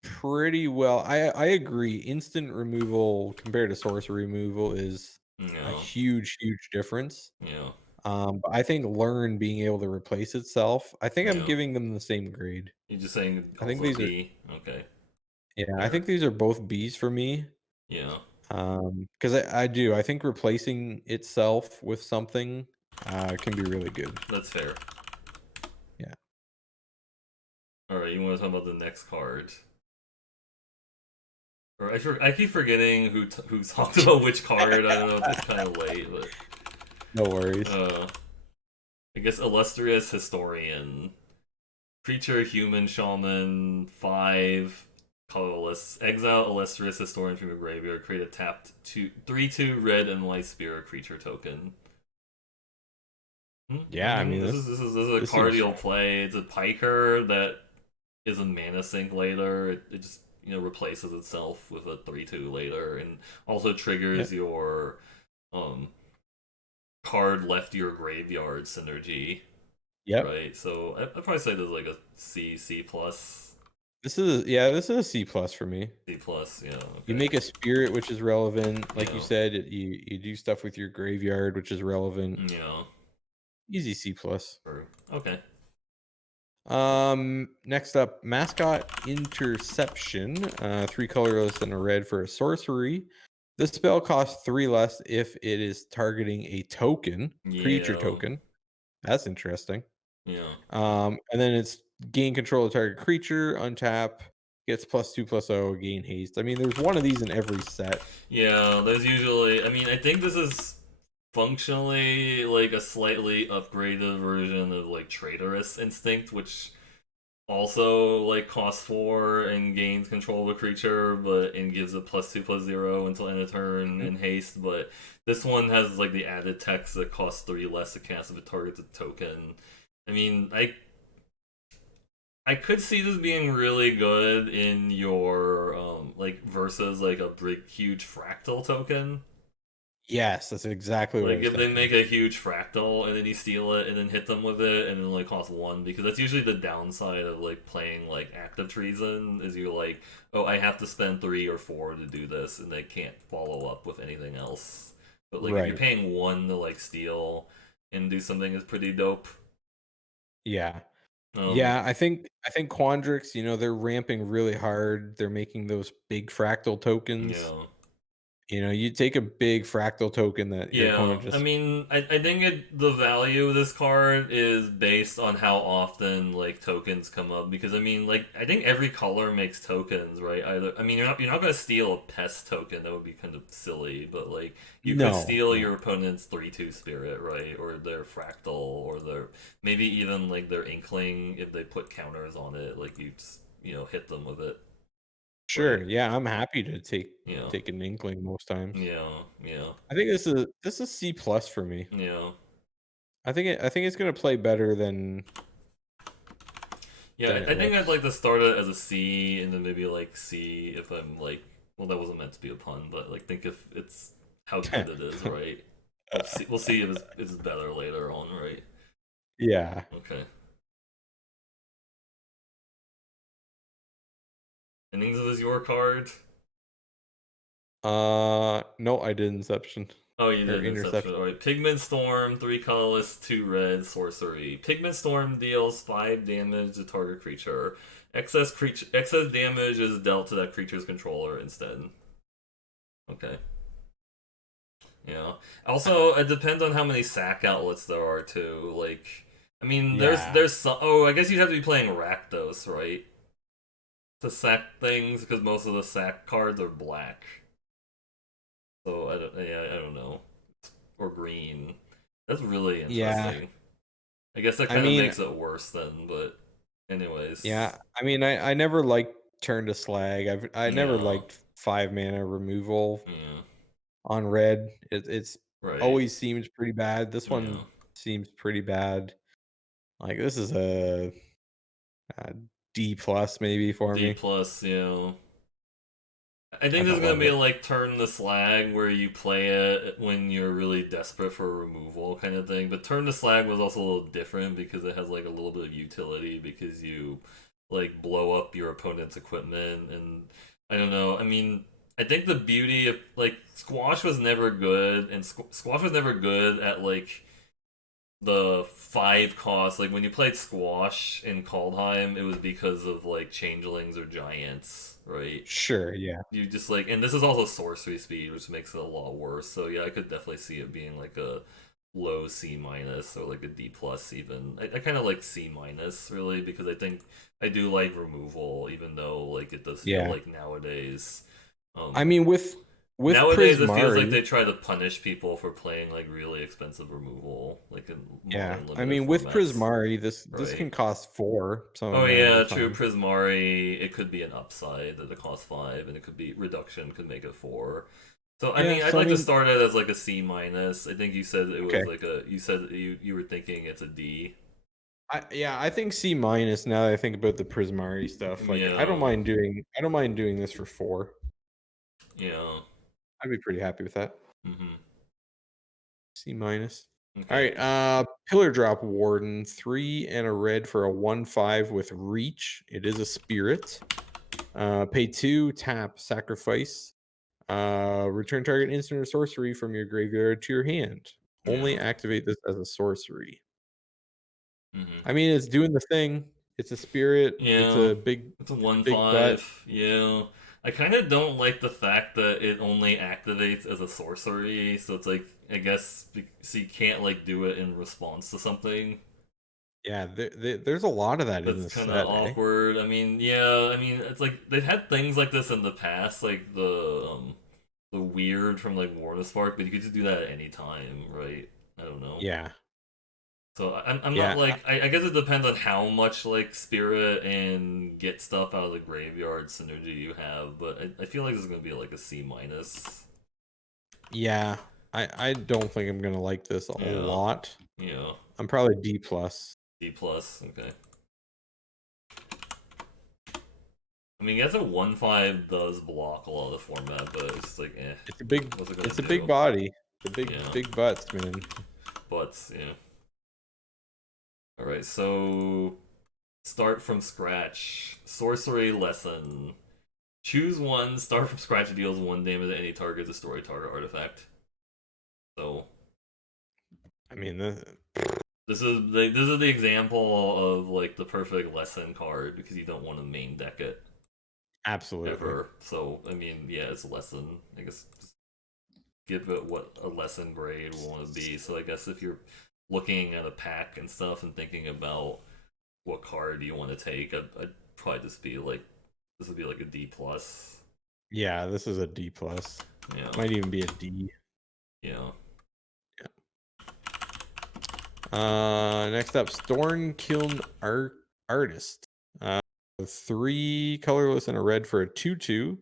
pretty well. I agree. Instant removal compared to sorcery removal is a yeah, huge, huge difference. yeah, But I think learn being able to replace itself, I think I'm yeah. giving them the same grade. You're just saying I think also these are B? Okay, yeah, I fair. think these are both Bs for me. Yeah, Because I do. I think replacing itself with something can be really good. that's fair. Yeah. Alright, you want to talk about the next card? Or I keep forgetting who talked about which card. I don't know if it's kind of late, but No worries. I guess illustrious historian, creature, human, shaman, 5 colorless. Exile illustrious historian from your graveyard. Create a tapped 3/2 red and white spirit creature token. Yeah, I mean This is a this card seems you'll strong. play. It's a piker that is a mana sink later. It just replaces itself with a 3/2 later, and also Yeah. triggers your um card left your graveyard synergy. Yep. Right, so I'd probably say there's like a C plus, This is a C plus for me. C plus. Yeah, You okay, make a spirit, which is relevant. Like you yeah, said, you do stuff with your graveyard, which is relevant. yeah. Easy C plus. Or okay. Next up, mascot interception. 3 colorless and a red for a sorcery. This spell costs 3 less if it is targeting a token, creature Yeah. token. That's interesting. Yeah. And then it's gain control of target creature, untap, gets +2/+0, gain haste. I mean, there's one of these in every set. Yeah, there's usually. I mean, I think this is functionally like a slightly upgraded version of like Traitorous Instinct, which also like costs 4 and gains control of a creature, but and gives a +2/+0 until end of turn Mhm. in haste. But this one has like the added text that costs 3 less to cast if it targets a token. I mean, I could see this being really good in your like versus like a big huge fractal token. Yes, that's exactly what I Like was if they thinking. make a huge fractal and then you steal it and then hit them with it and then only cost 1, because that's usually the downside of like playing like active treason is you're like, oh, I have to spend 3 or 4 to do this and they can't follow up with anything else. But like if you're Right. paying 1 to like steal and do something is pretty dope. Yeah. Um Yeah, I think Quandrix, they're ramping really hard. They're making those big fractal tokens. yeah. You take a big fractal token that your Yeah, opponent I just mean, I think the value of this card is based on how often like tokens come up, because I mean, like I think every color makes tokens, right? Either I mean, you're not gonna steal a pest token, that would be kind of silly, but like you could no, steal no. your opponent's 3/2 spirit, right? Or their fractal, or their maybe even like their inkling if they put counters on it, like you just hit them with it, Sure. right? Yeah, I'm happy to take Yeah, take an inkling most times. yeah, yeah, I think this is C plus for me. yeah. I think it's gonna play better than Yeah, it I think I'd looks. like to start it as a C and then maybe like C if I'm like, well, that wasn't meant to be a pun, but like think if it's how good it is, right? We'll see if it's better later on, right? Yeah. Okay. And this is your card. No, I did Inception Oh, you or did Inception. Interception. All right. Pigment Storm, 3 colorless, 2 red, sorcery. Pigment Storm deals 5 damage to target creature. Excess damage is dealt to that creature's controller instead. Okay. Yeah. Also, it depends on how many sack outlets there are too. Like, I mean, Yeah. there's some. Oh, I guess you'd have to be playing Rakdos, right, to sack things, because most of the sack cards are black. So I don't. Yeah, I don't know. Or green. That's really Yeah. interesting. I guess that I kind of mean, makes it worse then. But anyways, yeah. I mean, I never liked Turn to Slag. I never yeah, liked 5 mana removal yeah, on red. It's right, always seems pretty bad. This yeah. one seems pretty bad. Like this is a D plus maybe for D me plus, I think I there's don't gonna love be it. like turn the slag where you play it when you're really desperate for removal kind of thing. But turn the slag was also a little different because it has like a little bit of utility because you like blow up your opponent's equipment, and I don't know. I mean, I think the beauty of like squash was never good, and squash was never good at like the 5 cost. Like when you played squash in Kaldheim, it was because of like changelings or giants, right? Sure, yeah. You just like, and this is also sorcery speed, which makes it a lot worse. So yeah, I could definitely see it being like a low C minus or like a D plus even. I kind of like C minus really, because I think I do like removal, even though like it does feel Yeah. like nowadays. I Um, mean with Nowadays, it feels like Prismari, they try to punish people for playing like really expensive removal, like in yeah. modern I limited mean with formats, Prismari, this right? can cost 4 Oh of yeah, the true. time. Prismari, it could be an upside that it costs 5, and it could be reduction could make it 4. So I Yeah, mean, I'd so I like to mean, start it as like a C minus. I think you said it okay. was like a. You said you were thinking it's a D. I think C minus now that I think about the Prismari stuff. Like Yeah, I don't mind doing this for 4. yeah. I'd be pretty happy with that. Mm-hmm. C minus. All Okay. right, Pillar Drop Warden, 3 and a red for a 1/5 with reach. It is a spirit. Pay 2, tap, sacrifice. Return target instant or sorcery from your graveyard to your hand. Only Yeah. activate this as a sorcery. Mm-hmm. I mean, it's doing the thing. It's a spirit. Yeah, it's a It's a one big butt. five. Yeah, I kind of don't like the fact that it only activates as a sorcery. So it's like I guess so you can't like do it in response to something. Yeah, there's a lot of that in That's this kind of set, eh? awkward. I mean, yeah, I mean it's like they've had things like this in the past, like the weird from like War of Spark, but you could just do that at any time, right? I don't know. Yeah, So I'm not yeah, like I guess it depends on how much like spirit and get stuff out of the graveyard synergy you have, but I feel like this is gonna be like a C minus. yeah. I don't think I'm gonna like this a Yeah, lot. yeah, I'm probably D plus. D plus. Okay. I mean, I guess a 1/5 does block a lot of the format, but it's like, what's it gonna It's a big do? body. The Yeah, big butts, man. but yeah. All right, so start from scratch. Sorcery lesson. Choose one. Start from scratch. Deals one damage to any target. Destroy target artifact. So I mean, this is the example of like the perfect lesson card because you don't want to main deck it absolutely. ever. So I mean, yeah, it's a lesson. I guess just give it what a lesson grade will want to be. So I guess if you're looking at a pack and stuff and thinking about what card you want to take, I'd probably just be like this would be like a D plus. Yeah, this is a D plus. Yeah, Might even be a D. yeah, Next up, Stormkiln Artist. 3 colorless and a red for a 2/2.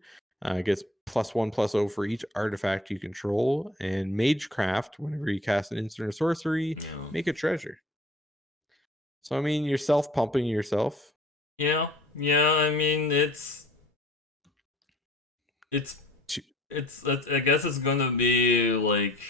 Gets +1/+0 for each artifact you control. And Magecraft, whenever you cast an instant or sorcery, yeah. make a treasure. So I mean, you're self pumping yourself. Yeah, yeah. I mean, it's Two- I guess it's gonna be like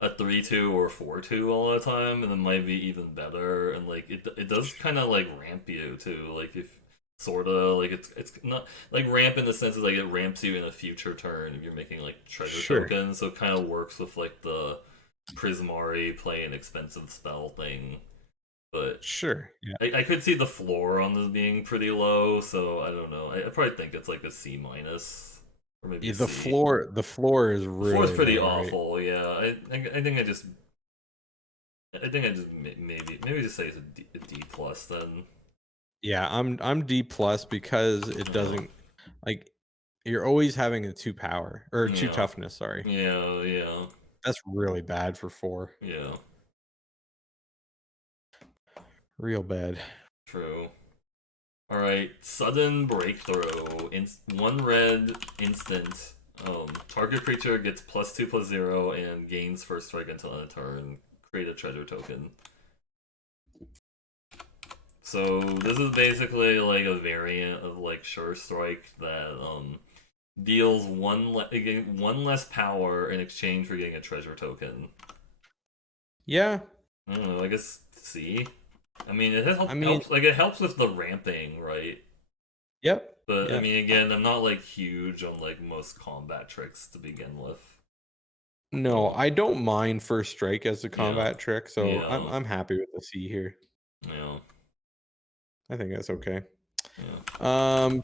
a 3/2 or 4/2 all the time, and it might be even better. And like it does kind of like ramp you too. Like if sorta like it's not like ramp in the sense of like it ramps you in a future turn if you're making like treasure Sure, tokens. So it kind of works with like the Prismari play an expensive spell thing, but. sure. Yeah. I could see the floor on this being pretty low, so I don't know. I probably think it's like a C minus or maybe a Yeah, C. the floor is The floor is really pretty low, right? awful. Yeah, I think I just maybe just say it's a D plus then. Yeah, I'm D plus because it Yeah, doesn't like you're always having a 2 power or 2 yeah, toughness, sorry. yeah, yeah, That's really bad for 4. yeah. Real bad. True. All right, sudden breakthrough. One red instant. Target creature gets +2/+0 and gains first strike until end of turn. Create a treasure token. So this is basically like a variant of like Sure Strike that deals one less power in exchange for getting a treasure token. Yeah, I don't know. I guess C. I mean, I mean, helps like it helps with the ramping, right? yep, But I yep. mean, again, I'm not like huge on like most combat tricks to begin with. No, So I don't mind first strike as a yeah, combat trick, so yeah, I'm happy with the C here. yeah, I think that's okay. yeah, Um,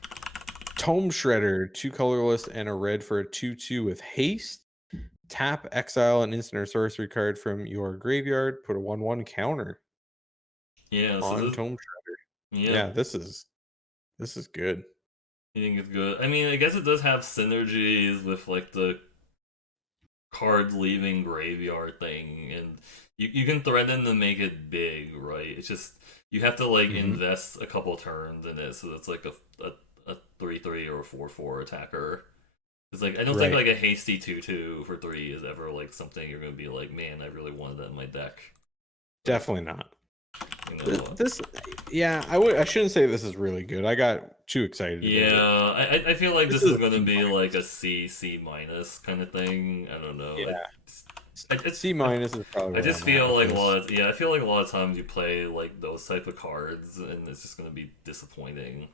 Tome Shredder, 2 colorless and a red for a 2/2 with haste. Tap, exile an instant or sorcery card from your graveyard. Put a 1/1 counter yeah. So on this, Tome Shredder. yeah, Yeah, this is good. I think it's good. I mean, I guess it does have synergies with like the cards leaving graveyard thing, and you can threaten to make it big, right? It's just you have to like Hmm. invest a couple turns in it, so it's like a 3/3 or a 4/4 attacker. It's like I don't think Right. like a hasty 2/2 for 3 is ever like something you're gonna be like, man, I really wanted that in my deck. But Definitely not. you know, This, yeah, I shouldn't say this is really good. I got too excited about it. yeah, I feel like This this is is a gonna C be like minus. a C minus kind of thing. I don't know. Yeah, It's C minus is probably I where just I'm at feel with like a this. lot of, yeah, I feel like a lot of times you play like those type of cards and it's just gonna be disappointing.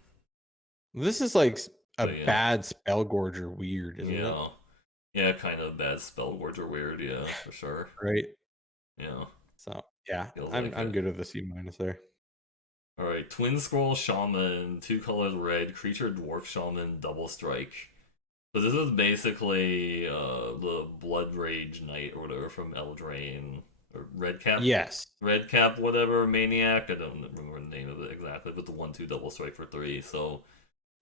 This is like a But yeah, bad spell gorger weird, isn't it? yeah, yeah, kind of bad spell words are weird. Yeah, for sure. Right. Yeah, So yeah, feels like I'm it. good with the C minus there. All right, Twin Scroll Shaman, 2 colors red, creature dwarf shaman, double strike. So this is basically the Blood Rage Knight or whatever from Eldraine or Yes. Red Cap, whatever Maniac. I don't remember the name of it exactly, but the 1/2 double strike for 3. So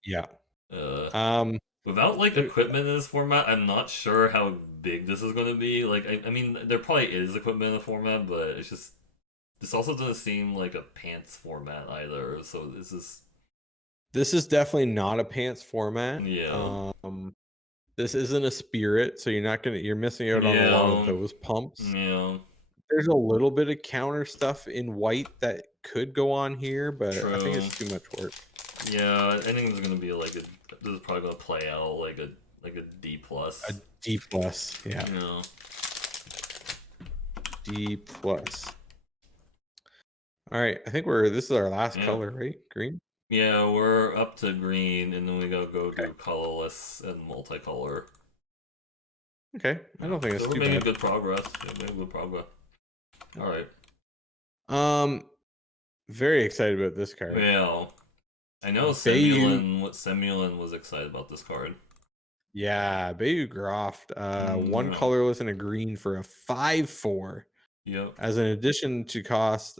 Yeah. uh, Um. without like there- equipment in this format, I'm not sure how big this is going to be. Like, I mean, there probably is equipment in the format, but it's just this also doesn't seem like a pants format either. So This is definitely not a pants format. yeah, This isn't a spirit, so you're missing out on a lot of yeah, those pumps. yeah. There's a little bit of counter stuff in white that could go on here, but I think True. it's too much work. Yeah, I think it's gonna be like a. This is probably gonna play out like a D A plus. D plus, yeah, Yeah, D plus. All right, I think this is our last yeah, color, right? Green. yeah. We're up to green, and then we gotta go Okay. to colorless and multicolor. Okay, I Yeah, don't think so it's we're too making bad. good progress. Yeah, making good progress. All right. Um, very excited about this card. Well, I know Bayou, Semulin was excited about this card. yeah, Bayou Groft. One Yeah. colorless and a green for a 5/4. Yep. As an addition to cost,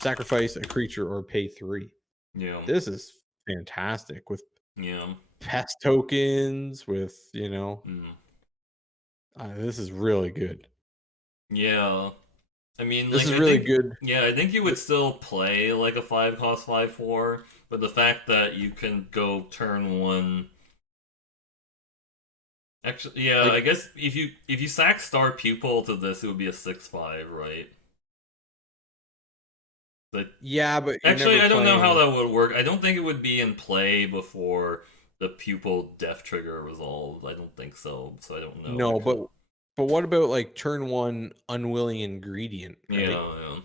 sacrifice a creature or pay 3. Yeah. This is fantastic with Yeah. pest tokens, with, Mm. this is really good. Yeah. I mean, This like, is I really think, good. yeah, I think you Th- would still play like a 5 cost 5/4, but the fact that you can go turn one. Actually, yeah, I Like, guess if you sack Star Pupil to this, it would be a 6/5, right? But yeah, but you're actually, never I don't know how playing. that would work. I don't think it would be in play before the Pupil Death Trigger resolved. I don't think so. So I don't know. No, Actually, but what about like turn one unwilling ingredient, right? yeah,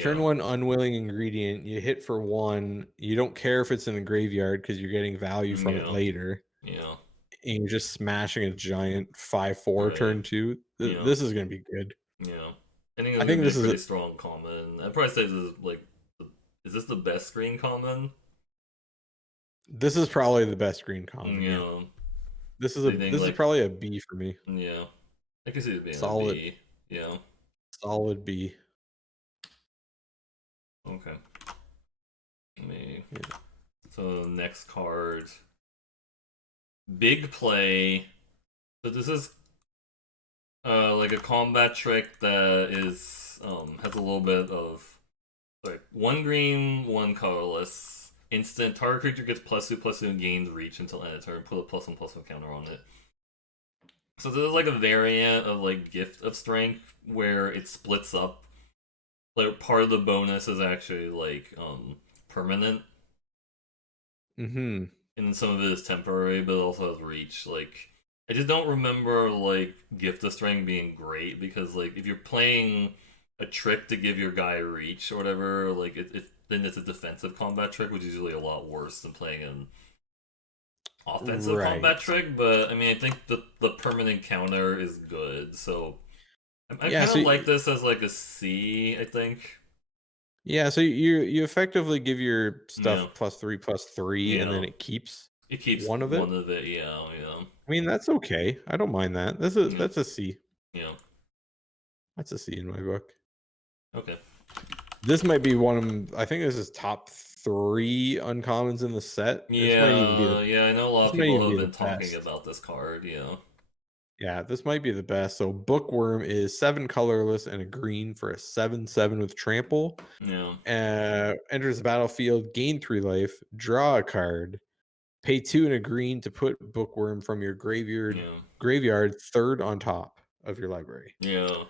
Turn yeah, one unwilling ingredient, you hit for one. You don't care if it's in the graveyard because you're getting value from it yeah, later. yeah, And you're just smashing a giant 5/4 right, turn two. yeah, This is gonna be good. yeah. I think it's I gonna think be a this is pretty strong common. I'd probably say this is like, is this the best green common? this is probably the best green common. Yeah, Yeah. this is So a you think this is like, probably a B for me. yeah, I can see it being a Solid, B. Yeah. solid B. Okay. Let me. Yeah. So next card, big play. So this is like a combat trick that is has a little bit of like 1 green, 1 colorless. Instant target creature gets +2/+2 and gains reach until end of turn. Put a +1/+1 counter on it. So this is like a variant of like Gift of Strength where it splits up. Like part of the bonus is actually like permanent, Mm-hmm. and then some of it is temporary, but it also has reach. Like I just don't remember like Gift of Strength being great because like if you're playing a trick to give your guy reach or whatever, like then it's a defensive combat trick, which is usually a lot worse than playing an offensive combat Right. trick. But I mean, I think the permanent counter is good, so I Yeah. kind So of like this as like a C. I think. yeah. So you effectively give your Yeah, stuff +3/+3, and then yeah. it keeps It keeps one of it. one of it. Yeah, yeah, I mean, that's okay. I don't mind that. yeah, That's a C. yeah. That's a C in my book. Okay. This might be one of I think this is top 3 uncommons in the set. Yeah, yeah, I know a lot This of might people even have be the been talking best. about this card, yeah. Yeah, this might be the best. So Bookworm is 7 colorless and a green for a 7/7 with trample. Yeah, Enters the battlefield, gain 3 life, draw a card, pay 2 and a green to put Bookworm from your yeah, graveyard third on top of your library. yeah.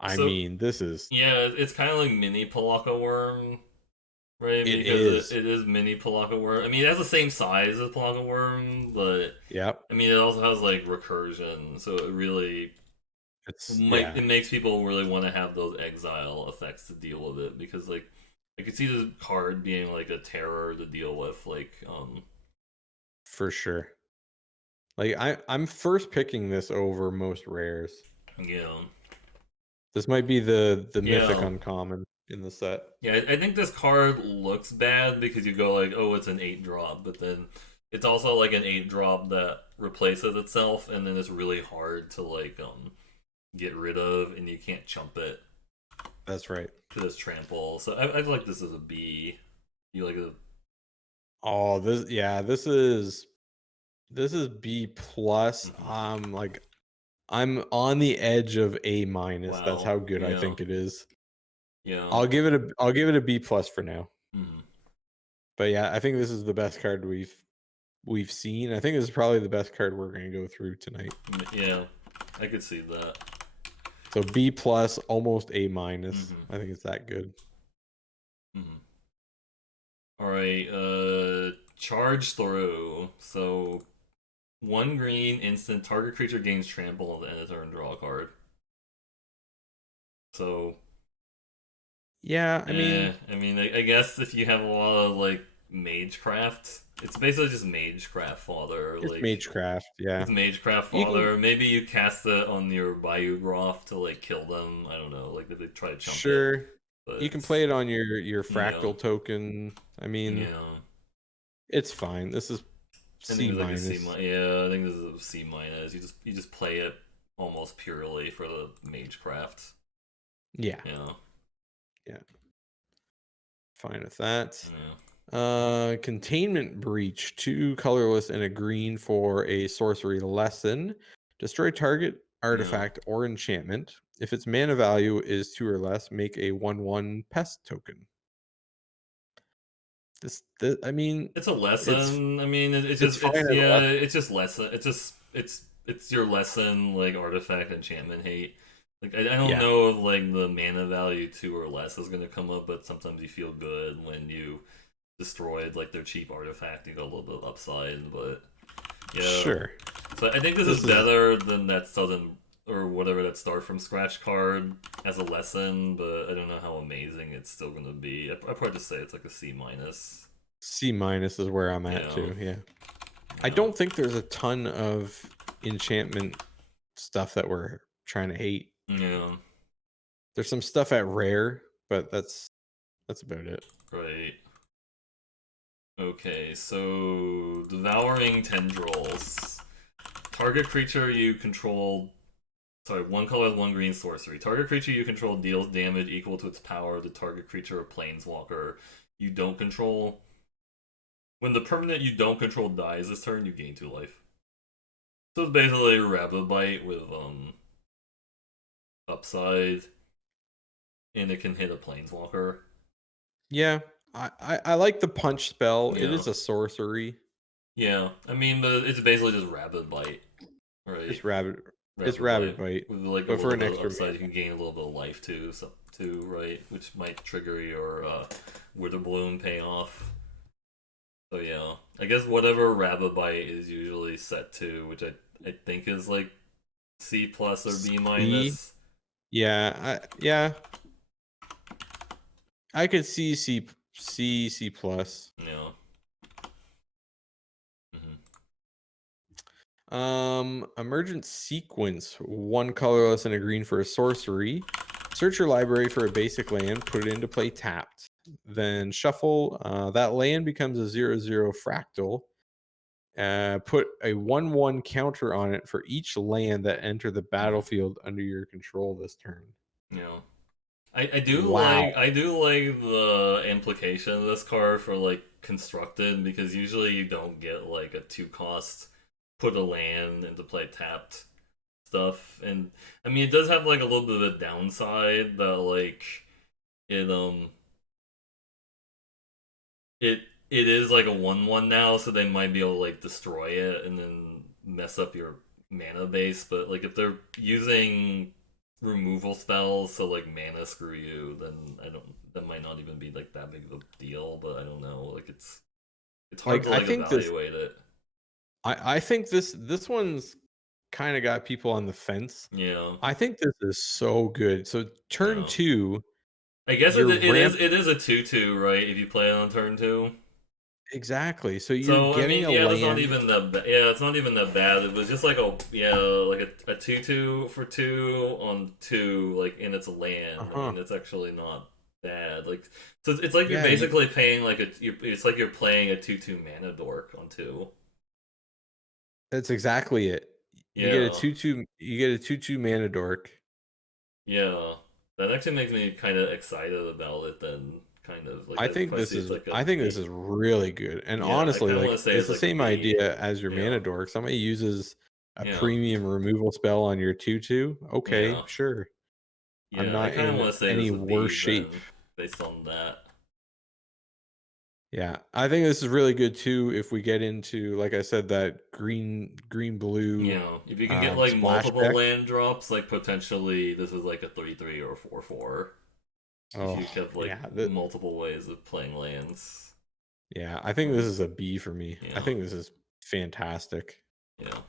I So, mean, this is yeah, it's kind of like mini Palaka Worm, right? it Because it, is. it is mini Palaka Worm. I mean, it has the same size as Palaka Worm, but Yep. I mean, it also has like recursion, so it really Yeah, it makes people really want to have those exile effects to deal with it because like I could see the card being like a terror to deal with, like for sure. Like I'm first picking this over most rares. yeah, This might be the mythic yeah. uncommon. in the set. Yeah, I think this card looks bad because you go like, oh, it's an 8 drop, but then it's also like an 8 drop that replaces itself, and then it's really hard to like get rid of, and you can't chump it That's right. to this trample. So I like this as a B. You like a Oh, this yeah, this is B plus. mhm. Like I'm on the edge of A minus. That's Wow, how good I yeah, think it is. yeah, I'll give it a B plus for now. mhm. But yeah, I think this is the best card we've seen. I think this is probably the best card we're going to go through tonight. Yeah, I could see that. So B plus, almost A minus. Hmm. I think it's that good. Hmm. All right, charge through. So 1 green instant target creature gains trample at the end of turn, draw a card. So Yeah, I mean, I mean, I guess if you have a lot of like Magecraft, it's basically just Magecraft fodder. it's Like Magecraft. Yeah, it's Magecraft you can fodder. Maybe you cast it on your Bayou Groff to like kill them. I don't know, like if they try to chump it, sure but you can it's play it on your yeah, fractal token. I mean, yeah. it's fine. This is I think C it's like a C minus. minus. Yeah, I think this is a C minus. You just play it almost purely for the Magecraft. Yeah, Yeah, yeah, fine with that. yeah, Containment Breach, 2 colorless and a green for a sorcery lesson. Destroy target yeah. artifact or enchantment. If its mana value is 2 or less, make a 1/1 pest token. This I mean, It's a it's lesson. I mean, it's fine it's as a yeah, lesson. it's just lesson. It's your lesson like artifact enchantment hate. Like I don't Yeah, know if like the mana value 2 or less is gonna come up, but sometimes you feel good when you destroyed like their cheap artifact. You got a little bit of upside, but yeah. sure. So I think this is This is better than that southern or whatever that start from scratch card as a lesson, but I don't know how amazing it's still gonna be. I'd probably just say it's like a C minus. C minus is where I'm at Yeah, too. Yeah. I yeah, don't think there's a ton of enchantment stuff that we're trying to hate. yeah. There's some stuff at rare, but that's about it. Right. Okay, so devouring tendrils. Target creature you control. Sorry, 1 color, 1 green sorcery. Target creature you control deals damage equal to its power to target creature or planeswalker you don't control. When the permanent you don't control dies this turn, you gain 2 life. So it's basically Rabbit Bite with upside, and it can hit a planeswalker. Yeah, I like the punch spell. It Yeah, is a sorcery. yeah. I mean, but it's basically just Rabbit Bite, right? It's rabbit. It's Rabbit rabbit Bite bite, with like a but for little an bit of extra upside. You mana. can gain a little bit of life too, right? Which might trigger your Wither Bloom payoff. So yeah, I guess whatever Rabbit Bite is usually set to, which I think is like C plus or B C. minus. Yeah, I could see C plus. Yeah. Hmm. Emergent sequence. 1 colorless and a green for a sorcery. Search your library for a basic land. Put it into play tapped. Then shuffle. That land becomes a 0/0 fractal. Put a 1/1 counter on it for each land that enter the Hmm. battlefield under your control this turn. Yeah. Wow. I do like the implication of this card for like constructed because usually you don't get like a 2 cost put a land into play tapped stuff, and I mean it does have like a little bit of a downside that like it it it is like a 1/1 now, so they might be able to like destroy it and then mess up your mana base. But like if they're using removal spells to like mana screw you, then I don't. That might not even be like that big of a deal. But I don't know. Like it's hard Like to like evaluate it. I think this one's kind of got people on the fence. Yeah, I think this is so good. So turn yeah. 2, I guess you're ramp it is a 2/2, right? If you play it on turn 2. exactly. So you're So I getting mean, a yeah, that's not land. even that. Yeah, it's not even that bad. It was just like a yeah, like a 2/2 for 2 on 2, like and it's a land. I Uh-huh. mean, it's actually not bad. Like, so it's like you're Yeah, basically paying like it's like you're playing a 2/2 mana dork on two. that's exactly it. You get a Yeah, 2/2 you get a 2/2 mana dork. yeah. That actually makes me kind of excited about it. Then kind of like I I'd think probably this see it's is like a I think this B. is really good. And Yeah, I honestly, kind of want like to say it's it's the like a same B. idea as your Yeah, mana dork. Somebody uses a yeah, premium removal spell on your 2/2. Okay, yeah, sure. I'm yeah. I not kind of in want to say this any a worse B shape. then, based on that. Yeah, I think this is really good too if we get into, like I said, that green You blue know, if you can get like splash multiple deck. land drops, like potentially this is like a 3/3 or 4/4. If Oh, you have like yeah, multiple ways of playing lands. yeah, I think this Um, is a B for me. I yeah, think this is fantastic. yeah.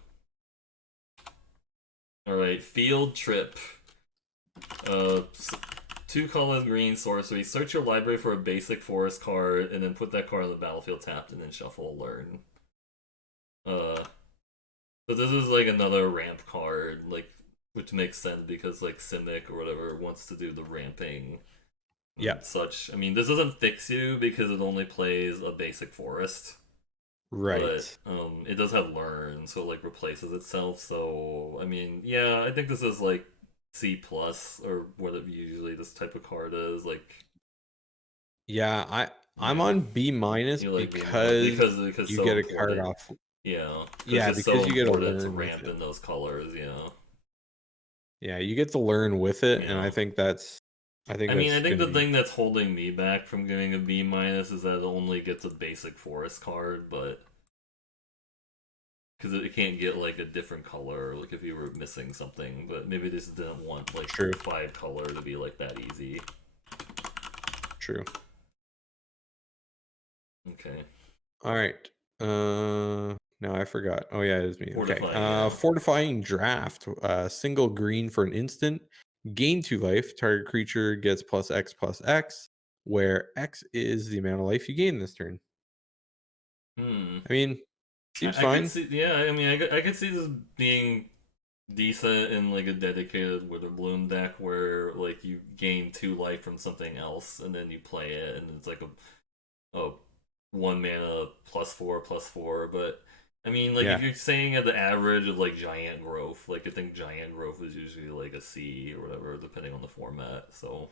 All right, field trip. Uh, 2 colors green sorcery. Search your library for a basic forest card, and then put that card on the battlefield tapped, and then shuffle learn. Uh, so this is like another ramp card, like which makes sense because like Simic or whatever wants to do the ramping Yeah, and such. I mean, this doesn't fix you because it only plays a basic forest, but right. it does have learn, so it like replaces itself. So I mean, yeah, I think this is like C plus or what it usually this type of card is. Like, Yeah, I'm yeah, on B minus you like being minus because because because you so get a card important. off. Yeah, because Yeah, it's so because you get to important to learn with ramp it. in those colors. Yeah, Yeah, you get to learn with it, and yeah. I think I mean, I that's think gonna the be thing that's holding me back from giving a B minus is that it only gets a basic forest card, but because it can't get like a different color, like if you were missing something. But maybe they just didn't want like true, 5 color to be like that easy. true. Okay, All right. No, I forgot. Oh yeah, it is me. Okay. fortifying, yeah. Fortifying draft. Single green for an instant. Gain 2 life. Target creature gets +X/+X, where X is the amount of life you gain this turn. Hmm. I mean, seems I could fine. see, yeah. I mean, I could see this being decent in like a dedicated Witherbloom deck where like you gain 2 life from something else and then you play it and it's like a 1 mana +4/+4. But I mean, like if Yeah. you're saying at the average of like giant growth, like I think giant growth is usually like a C or whatever, depending on the format. So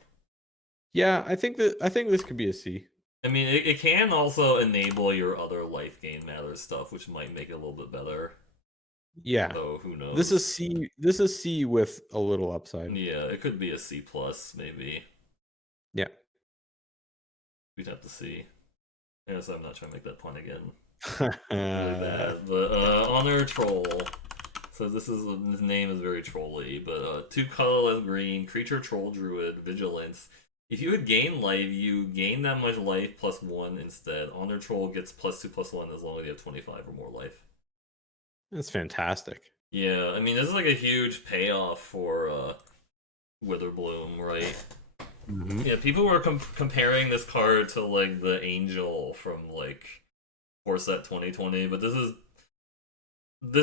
Yeah, I think this could be a C. I mean, it can also enable your other life gain matter stuff, which might make it a little bit better. Yeah. So who This is knows? C this is C with a little upside. Yeah, it could be a C plus maybe. Yeah. We'd have to see. Yes, I'm not trying to make that pun again. Really bad. But Honor Troll. So his name is very trolly, but 2 colorless green creature troll druid vigilance. If you would gain life, you gain that much life +1 instead. Honor Troll gets +2/+1 as long as you have 25 or more life. That's fantastic. Yeah, I mean this is like a huge payoff for Witherbloom, right? Mhm. Yeah, people were comparing this card to like the Angel from like Core Set 2020, but this is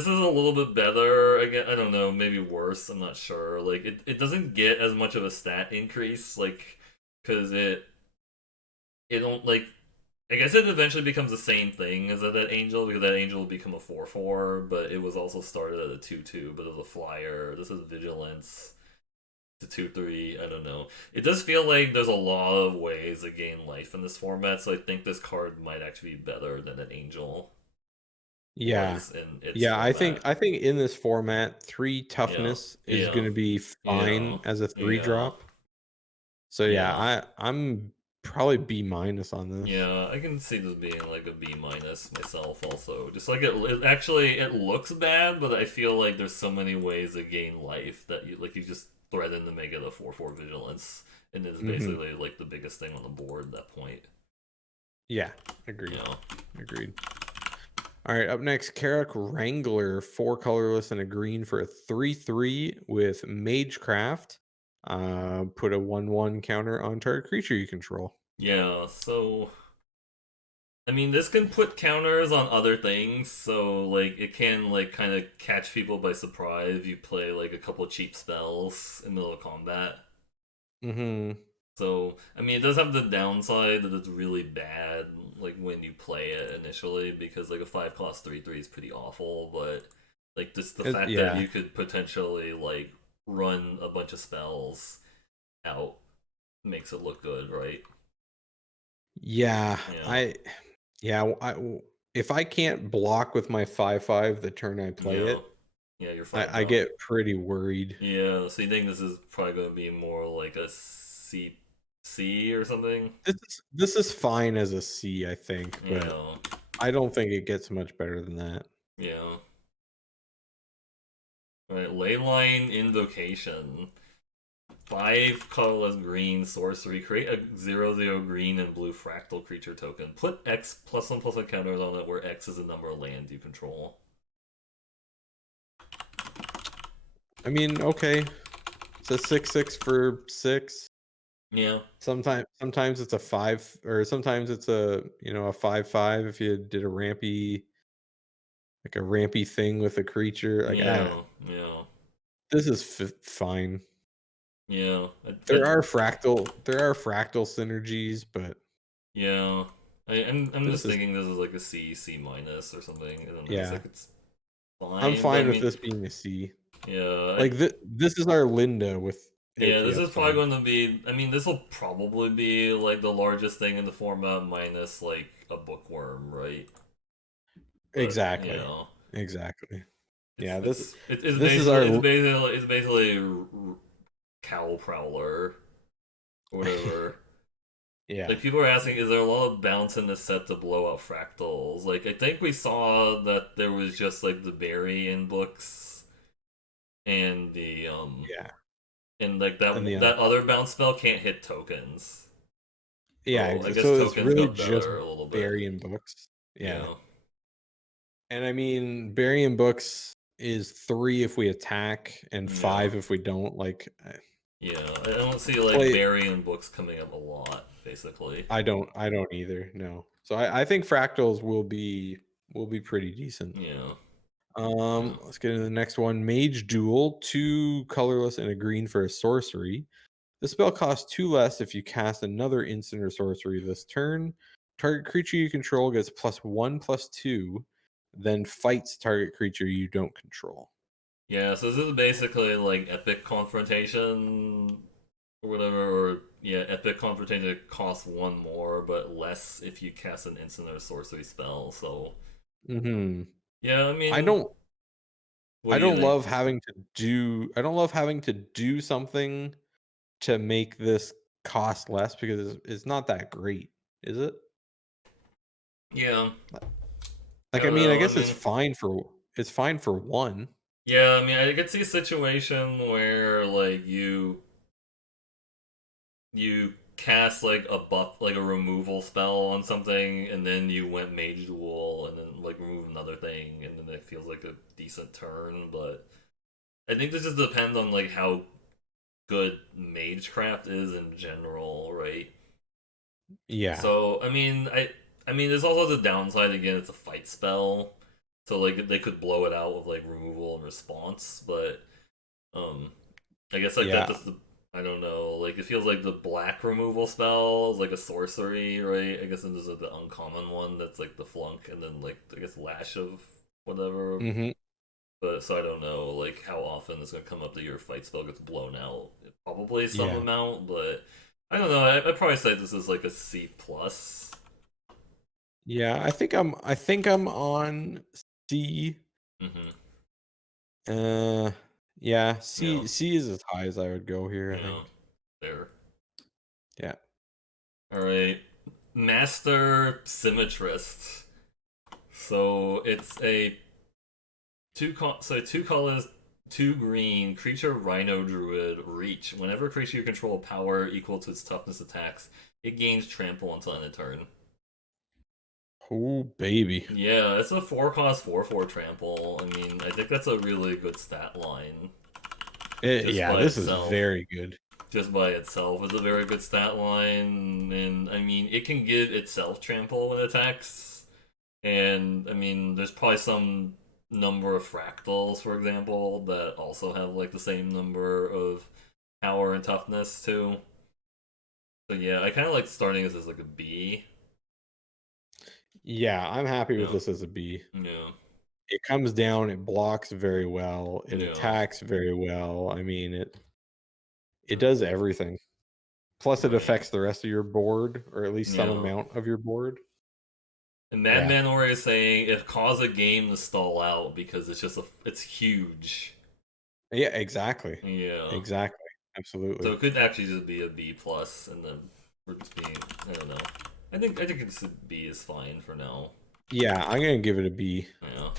a little bit better. Again, I don't know, maybe worse. I'm not sure. Like it doesn't get as much of a stat increase, like because it don't like. I guess it eventually becomes the same thing as that angel because that angel will become a 4/4, but it was also started at a 2/2, but it was a flyer. This is vigilance to 2/3. I don't know. It does feel like there's a lot of ways to gain life in this format, so I think this card might actually be better than an angel Yeah. was in its Yeah, format. I think in this format, 3 Yeah, toughness is yeah, gonna be yeah, fine as a 3 yeah, drop. So yeah, yeah, I'm probably B minus on this. yeah. I can see this being like a B minus myself. Also, just like it actually it looks bad, but I feel like there's so many ways to gain life that you just threaten to make it a 4/4 vigilance, and it's Mhm. basically like the biggest thing on the board at that point. Yeah, agreed. Yeah, Agreed. All right, up next, Karak Wrangler, 4 colorless and a green for a 3/3 with Magecraft. Put a 1/1 counter on target creature you control. yeah. So I mean, this can put counters on other things, so like it can like kind of catch people by surprise if you play like a couple cheap spells in the middle of combat. Mhm. So, I mean, it does have the downside that it's really bad, like when you play it initially, because like a 5 cost 3/3 is pretty awful. But like just the fact that Yeah, you could potentially like run a bunch of spells out makes it look good, right? yeah. Yeah, I yeah. If I can't block with my 5/5 the turn I play yeah, it, yeah. You're five I down. get pretty worried. Yeah. So you think this is probably going to be more like a C or something? This is fine as a C, I think, but Yeah, I don't think it gets much better than that. yeah. All right, Leyline Invocation. 5 colorless green sorcery. Create a 0/0 green and blue fractal creature token. Put X +1/+1 counters on it where X is the number of land you control. I mean, okay, it's a 6/6 for 6. Yeah, Sometimes it's a 5, or sometimes it's a 5/5 if you did a rampy thing with a creature. Like, yeah, yeah, this is fine. yeah. There are fractal synergies, but Yeah. I'm this just is thinking this is like a C minus or something. I don't know. It's yeah. like it's I'm fine, but I fine with mean, this being a C. yeah, Like this is our Linda with it. yeah. This Yeah, is it's probably fine. going to be. I mean, this will probably be like the largest thing in the format minus like a bookworm, right? But you Exactly. know, Exactly. it's Yeah, it's it's this is basically our it's basically it's basically cow prowler or whatever. yeah. Like people are asking, is there a lot of bounce in this set to blow out fractals? Like I think we saw that there was just like the berry in books and the Yeah. and like And that other bounce spell can't hit tokens. So I guess so it's tokens really got just better a little bit. burying books. Yeah. Yeah, And I mean, burying books is 3 if we attack and yeah, 5 if we don't. Like, yeah. I don't see like play. berry in books coming up a lot, basically. I don't either. No. So I think fractals will be pretty decent. Yeah, yeah. Let's get into the next one. Mage Duel, 2 colorless and a green for a sorcery. The spell costs 2 less if you cast another instant or sorcery this turn. Target creature you control gets +1/+2, then fights target creature you don't control. Yeah, so this is basically like epic confrontation or whatever, or yeah, epic confrontation costs one more, but less if you cast an instant or sorcery spell. So Hmm. yeah, I I mean, don't what I do you don't think? love having to do something to make this cost less because it's not that great, is it? Yeah, I Like, I don't mean, I know. I guess mean, it's fine for 1. yeah, I mean, I could see a situation where like you cast like a buff, like a removal spell on something, and then you went mage duel, and then like remove another thing, and then it feels like a decent turn. But I think this just depends on like how good magecraft is in general, right? Yeah. So I mean, there's also the downside. Again, it's a fight spell, so like they could blow it out with like removal and response. But um, I guess like that Yeah. just I don't know. Like it feels like the black removal spell is like a sorcery, right? I guess this is like the uncommon one that's like the flunk, and then like I guess lash of whatever. Mhm. But so I don't know like how often it's gonna come up that your fight spell gets blown out. Probably some Yeah. amount, but I don't know. I'd probably say this is like a C plus. Yeah, I think I'm on C. Mm-hmm. Uh, yeah, Yeah, C is as high as I would go here, I yeah, think. there. Yeah. All right, Master Symmetrist. So it's a two colors, two green creature Rhino Druid reach. Whenever a creature you control power equal to its toughness attacks, it gains trample until end of turn. Oh, baby. Yeah, it's a 4 cost 4/4 trample. I mean, I think that's a really good stat line just Yeah, by this is itself. very good. Just by itself is a very good stat line, and I mean, it can give itself trample when it attacks. And I mean, there's probably some number of fractals, for example, that also have like the same number of power and toughness too. So yeah, I kind of like starting this as like a B. Yeah, I'm happy with Yeah, this as a B. yeah, It comes down, it blocks very well, it yeah. attacks very well. I mean, it r- does everything. Plus, it Right. affects the rest of your board, or at least some Yeah. amount of your board. And Yeah. Madman Ori is saying it caused a game to stall out because it's huge. Yeah, exactly. Yeah. Exactly. So Absolutely. it could actually just be a B plus, and then we're just being I don't know. I think it's a B is fine for now. Yeah, I'm gonna give it a B. Yeah.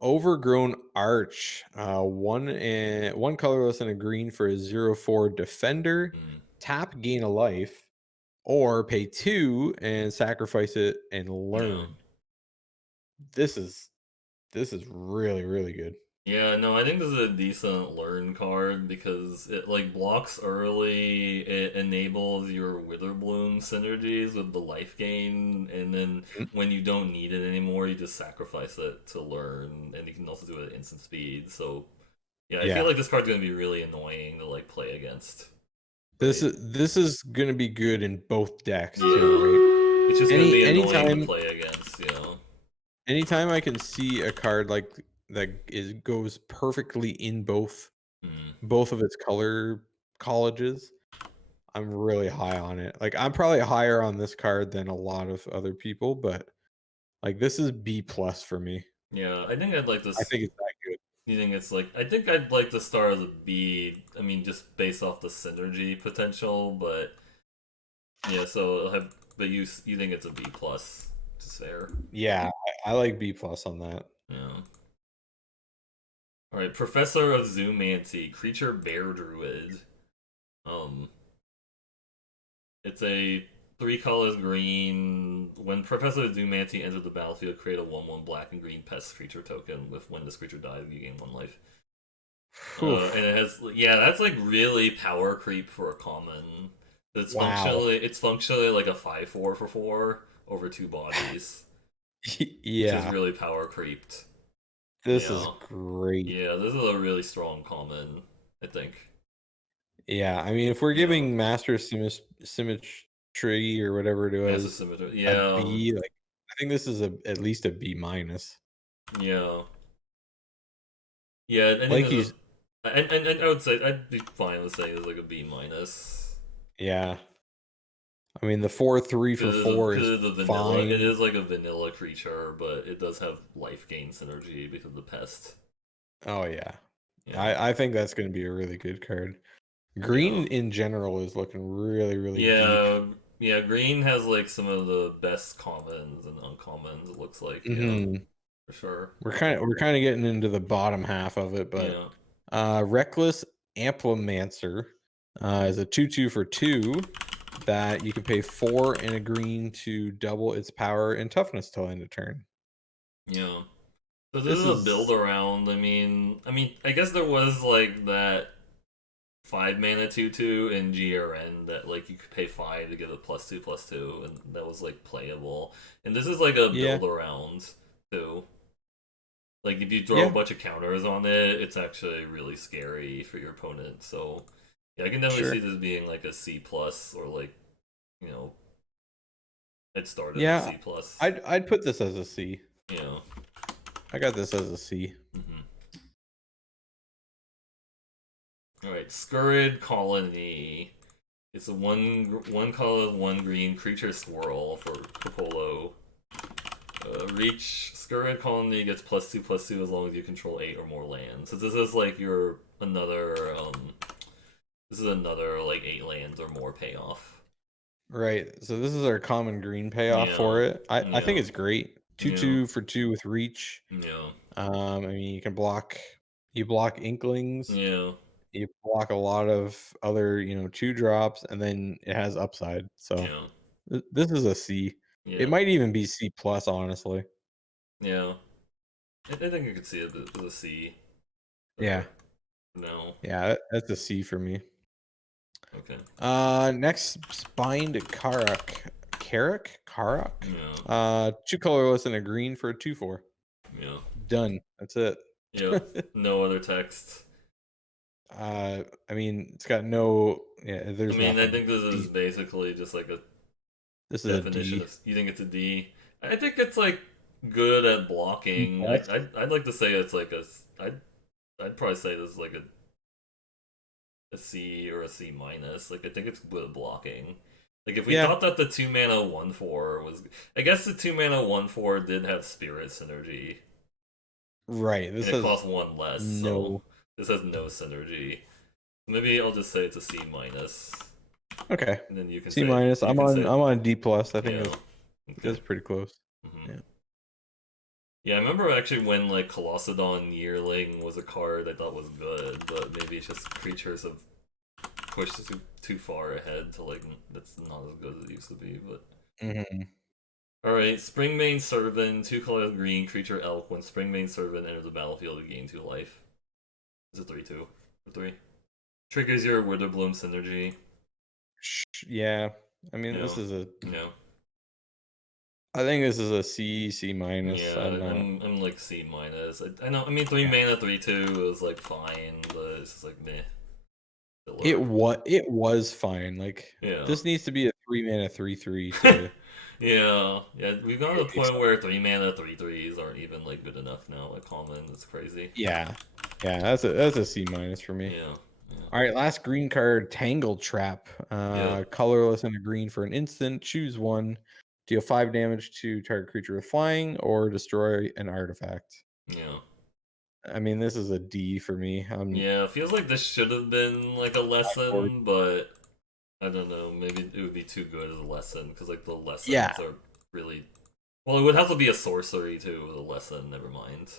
Overgrown arch. One colorless and a green for a 0/4 defender. Mm. Tap, gain a life, or pay 2 and sacrifice it and Yeah. learn. This is this is really, really good. Yeah, no, I think this is a decent learn card because it like blocks early, it enables your Witherbloom synergies with the life gain, and then Mhm. when you don't need it anymore, you just sacrifice it to learn, and you can also do it at instant speed. So yeah, I feel Yeah. like this card's gonna be really annoying to like play against. This Right. is this is gonna be good in both decks too, Yeah. right? It's just gonna be annoying to Anytime play against, you know. anytime I can see a card like that is goes perfectly in Mm. both of its color colleges, I'm really high on it. Like, I'm probably higher on this card than a lot of other people, but, like, this is B plus for me. Yeah, I think I'd like I this. think it's that good. You think it's like I think I'd like to start as a B. I mean, just based off the synergy potential, but yeah. So it'll have, but you think it's a B plus? Which is fair. Yeah, I like B plus on that. Yeah. All right, Professor of Zoomancy, creature bear druid. Um, it's a 3 colors green. When Professor of Zoomancy enters the battlefield, create a 1/1 black and green pest creature token. With when this creature dies, you gain 1 life. Whew. And it has yeah, that's like really power creep for a common. Wow. It's functionally like a 5/4 for 4 over 2 bodies, which is Yeah, really power creeped. this is Yeah, great. yeah, this is a really strong common. I think. Yeah, I mean, if we're Yeah, giving Master Symmetry or whatever it massive was symmetry. a Yeah, B, like, I think this is a at least a B minus. yeah, yeah. I think Like this you is. s And I would say I'd be fine with saying it's like a B minus. yeah. I mean, the 4/3 for 4 Because is it is a vanilla. It fine. is like a vanilla creature, but it does have life gain synergy because of the pest. Oh, yeah. Yeah. I think that's gonna be a really good card. Yeah. Green in general is looking really, really deep. Yeah. Yeah. Green has like some of the best commons and uncommons. It looks like yeah, Mhm. for sure. We're kinda getting into the bottom half of it, but, Yeah. Reckless Amplimancer, is a 2/2 for 2 that you can pay 4 and a green to double its power and toughness till end of turn. Yeah. So this This is a build is around. I guess there was like that 5 mana 2/2 in GRN that like you could pay 5 to give it +2/+2, and that was like playable. And this is like a yeah, build around too. Like if you throw a yeah, bunch of counters on it, it's actually really scary for your opponent. So yeah, I can definitely see sure. this being like a C plus or like you know it started as a Yeah, C plus. I'd put this as a C. Yeah. I got this as a C. All right, Scurrid Colony. It's a one color, one green creature swirl for Popolo. Reach Scurrid Colony gets +2/+2 as long as you control 8 or more lands. So this is like your another this is another like 8 lands or more payoff. Right. So this is our common green payoff for Yeah, it. I think yeah, it's great. yeah, 2/2 for 2 with reach. yeah, I mean, you block inklings, yeah, you block a lot of other, 2 drops, and then it has upside. So yeah, this is a C. It yeah, might even be C plus, honestly. yeah. I think I could see it as a C Yeah. there. No, Yeah, that's a C for me. okay, Next, Spined Karak. Karak? yeah, 2 colorless and a green for a 2/4. yeah, Done. That's it. yep. No other text. I mean, it's got no. Yeah, I there's mean, I nothing. think this is D. basically just like a This is a definition D. of. You think it's a D? I think it's like good at D blocking. plus. I'd like to say it's like a. I'd probably say this is like a C or a C minus. Like I think it's good at blocking. Like if we Yeah, thought that the 2 mana 1/4 was, I guess the 2 mana 1/4 did have spirit synergy, right. and This it has costs one less. So no. this has no synergy. Maybe I'll just say it's a C minus, Okay. and then you can C say minus. you I'm can on. say I'm on D plus. I think yeah. Okay. that's pretty close. Hmm. Yeah. Yeah, I remember actually when like Colossedon Yearling was a card I thought was good, but maybe it's just creatures have pushed too far ahead to like that's not as good as it used to be. But Hmm. all right, Springmane Servant, 2 colors green, creature elk. When Springmane Servant enters the battlefield, you gain 2 life. It's a 3/2 for 3. Triggers your Witherbloom synergy. Yeah. I mean, Yeah, this is a. yeah, I think this is a C. C minus. yeah. I'm not. I'm like C minus. I know. I mean, 3 mana 3/2 is like fine, but it's just like meh filler. It was fine. Like Yeah. this needs to be a 3 mana 3/3 to Yeah, yeah, we've gotten to the point accept. where 3 mana 3/3s aren't even like good enough now, like common. It's crazy. Yeah. Yeah, that's a C minus for me. Yeah, yeah, All right, last green card, Tangle Trap. yeah, Colorless and a green for an instant. Choose one. Deal 5 damage to target creature with flying, or destroy an artifact. yeah. I mean, this is a D for me. Yeah, it feels like this should have been like a Bored. lesson, but I don't know. Maybe it would be too good as a lesson because like the Yeah. lessons are really well. It would have to be a sorcery too with a lesson. Never mind.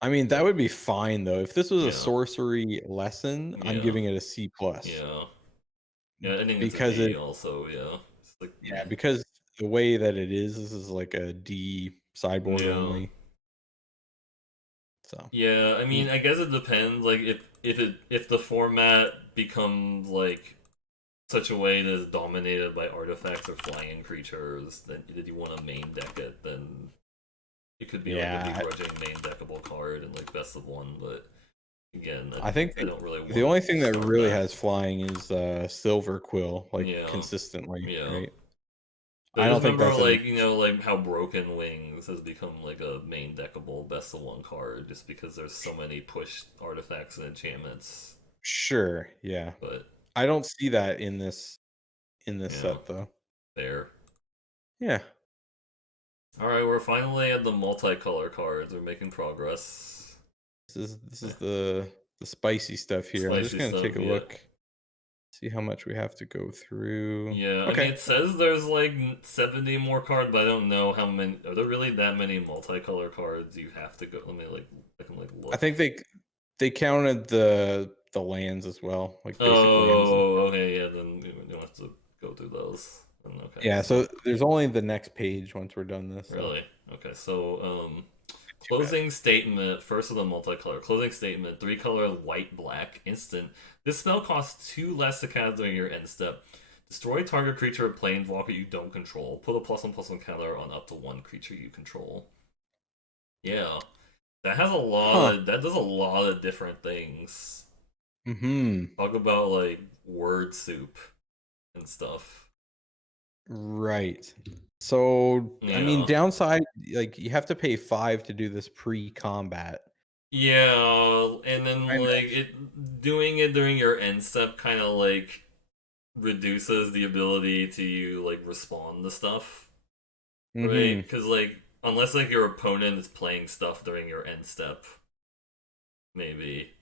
I mean, that But would be fine though. If this was a yeah, sorcery lesson, I'm yeah, giving it a C plus yeah, yeah. I think it's a because D it also. Yeah, it's like yeah, meh. because the way that it is, this is like a D sideboard Yeah. only. So, Yeah, I mm, mean, I guess it depends. Like, if the format becomes like such a way that is dominated by artifacts or flying creatures that you want to main deck it, then it could be like a yeah, begrudging main deckable card and like best of one. But again, I think I don't really the want only to thing that start really that. has flying is Silver Quill, like Yeah, consistently, yeah. right? But I I don't just think remember that's an like like how Broken Wings has become like a main deckable best of one card just because there's so many pushed artifacts and enchantments. sure, yeah. But I don't see that in this yeah. set though. There. Yeah. Alright, we're finally at the multicolor cards. We're making progress. This is the spicy stuff here. I'm just Spicy gonna stuff, take a yeah. look, see how much we have to go through. Yeah, I mean, Okay. it says there's like 70 more cards, but I don't know how many. Are there really that many multicolor cards you have to go? Let me like, I can like I look. think they counted the lands as well, like basic lands. Oh, okay, yeah, then you don't have to go through those. Okay, Yeah, so, so there's only the next page once we're done this, so really? Okay, so, too bad. closing statement, first of the multicolor. Closing statement, 3 color white black, instant. This spell costs 2 less to cast during your end step. Destroy target creature or planeswalker you don't control. Put a +1/+1 counter on up to 1 creature you control. Yeah. Huh. That does a lot of different things. Mhm. Talk about like word soup and stuff. Right. So, I mean, Yeah. downside, like, you have to pay 5 to do this pre-combat. Yeah, and then Kind like of. doing it during your end step kind of like reduces the ability to you like respond to stuff, right? Mhm. Because like unless like your opponent is playing stuff during your end step, maybe.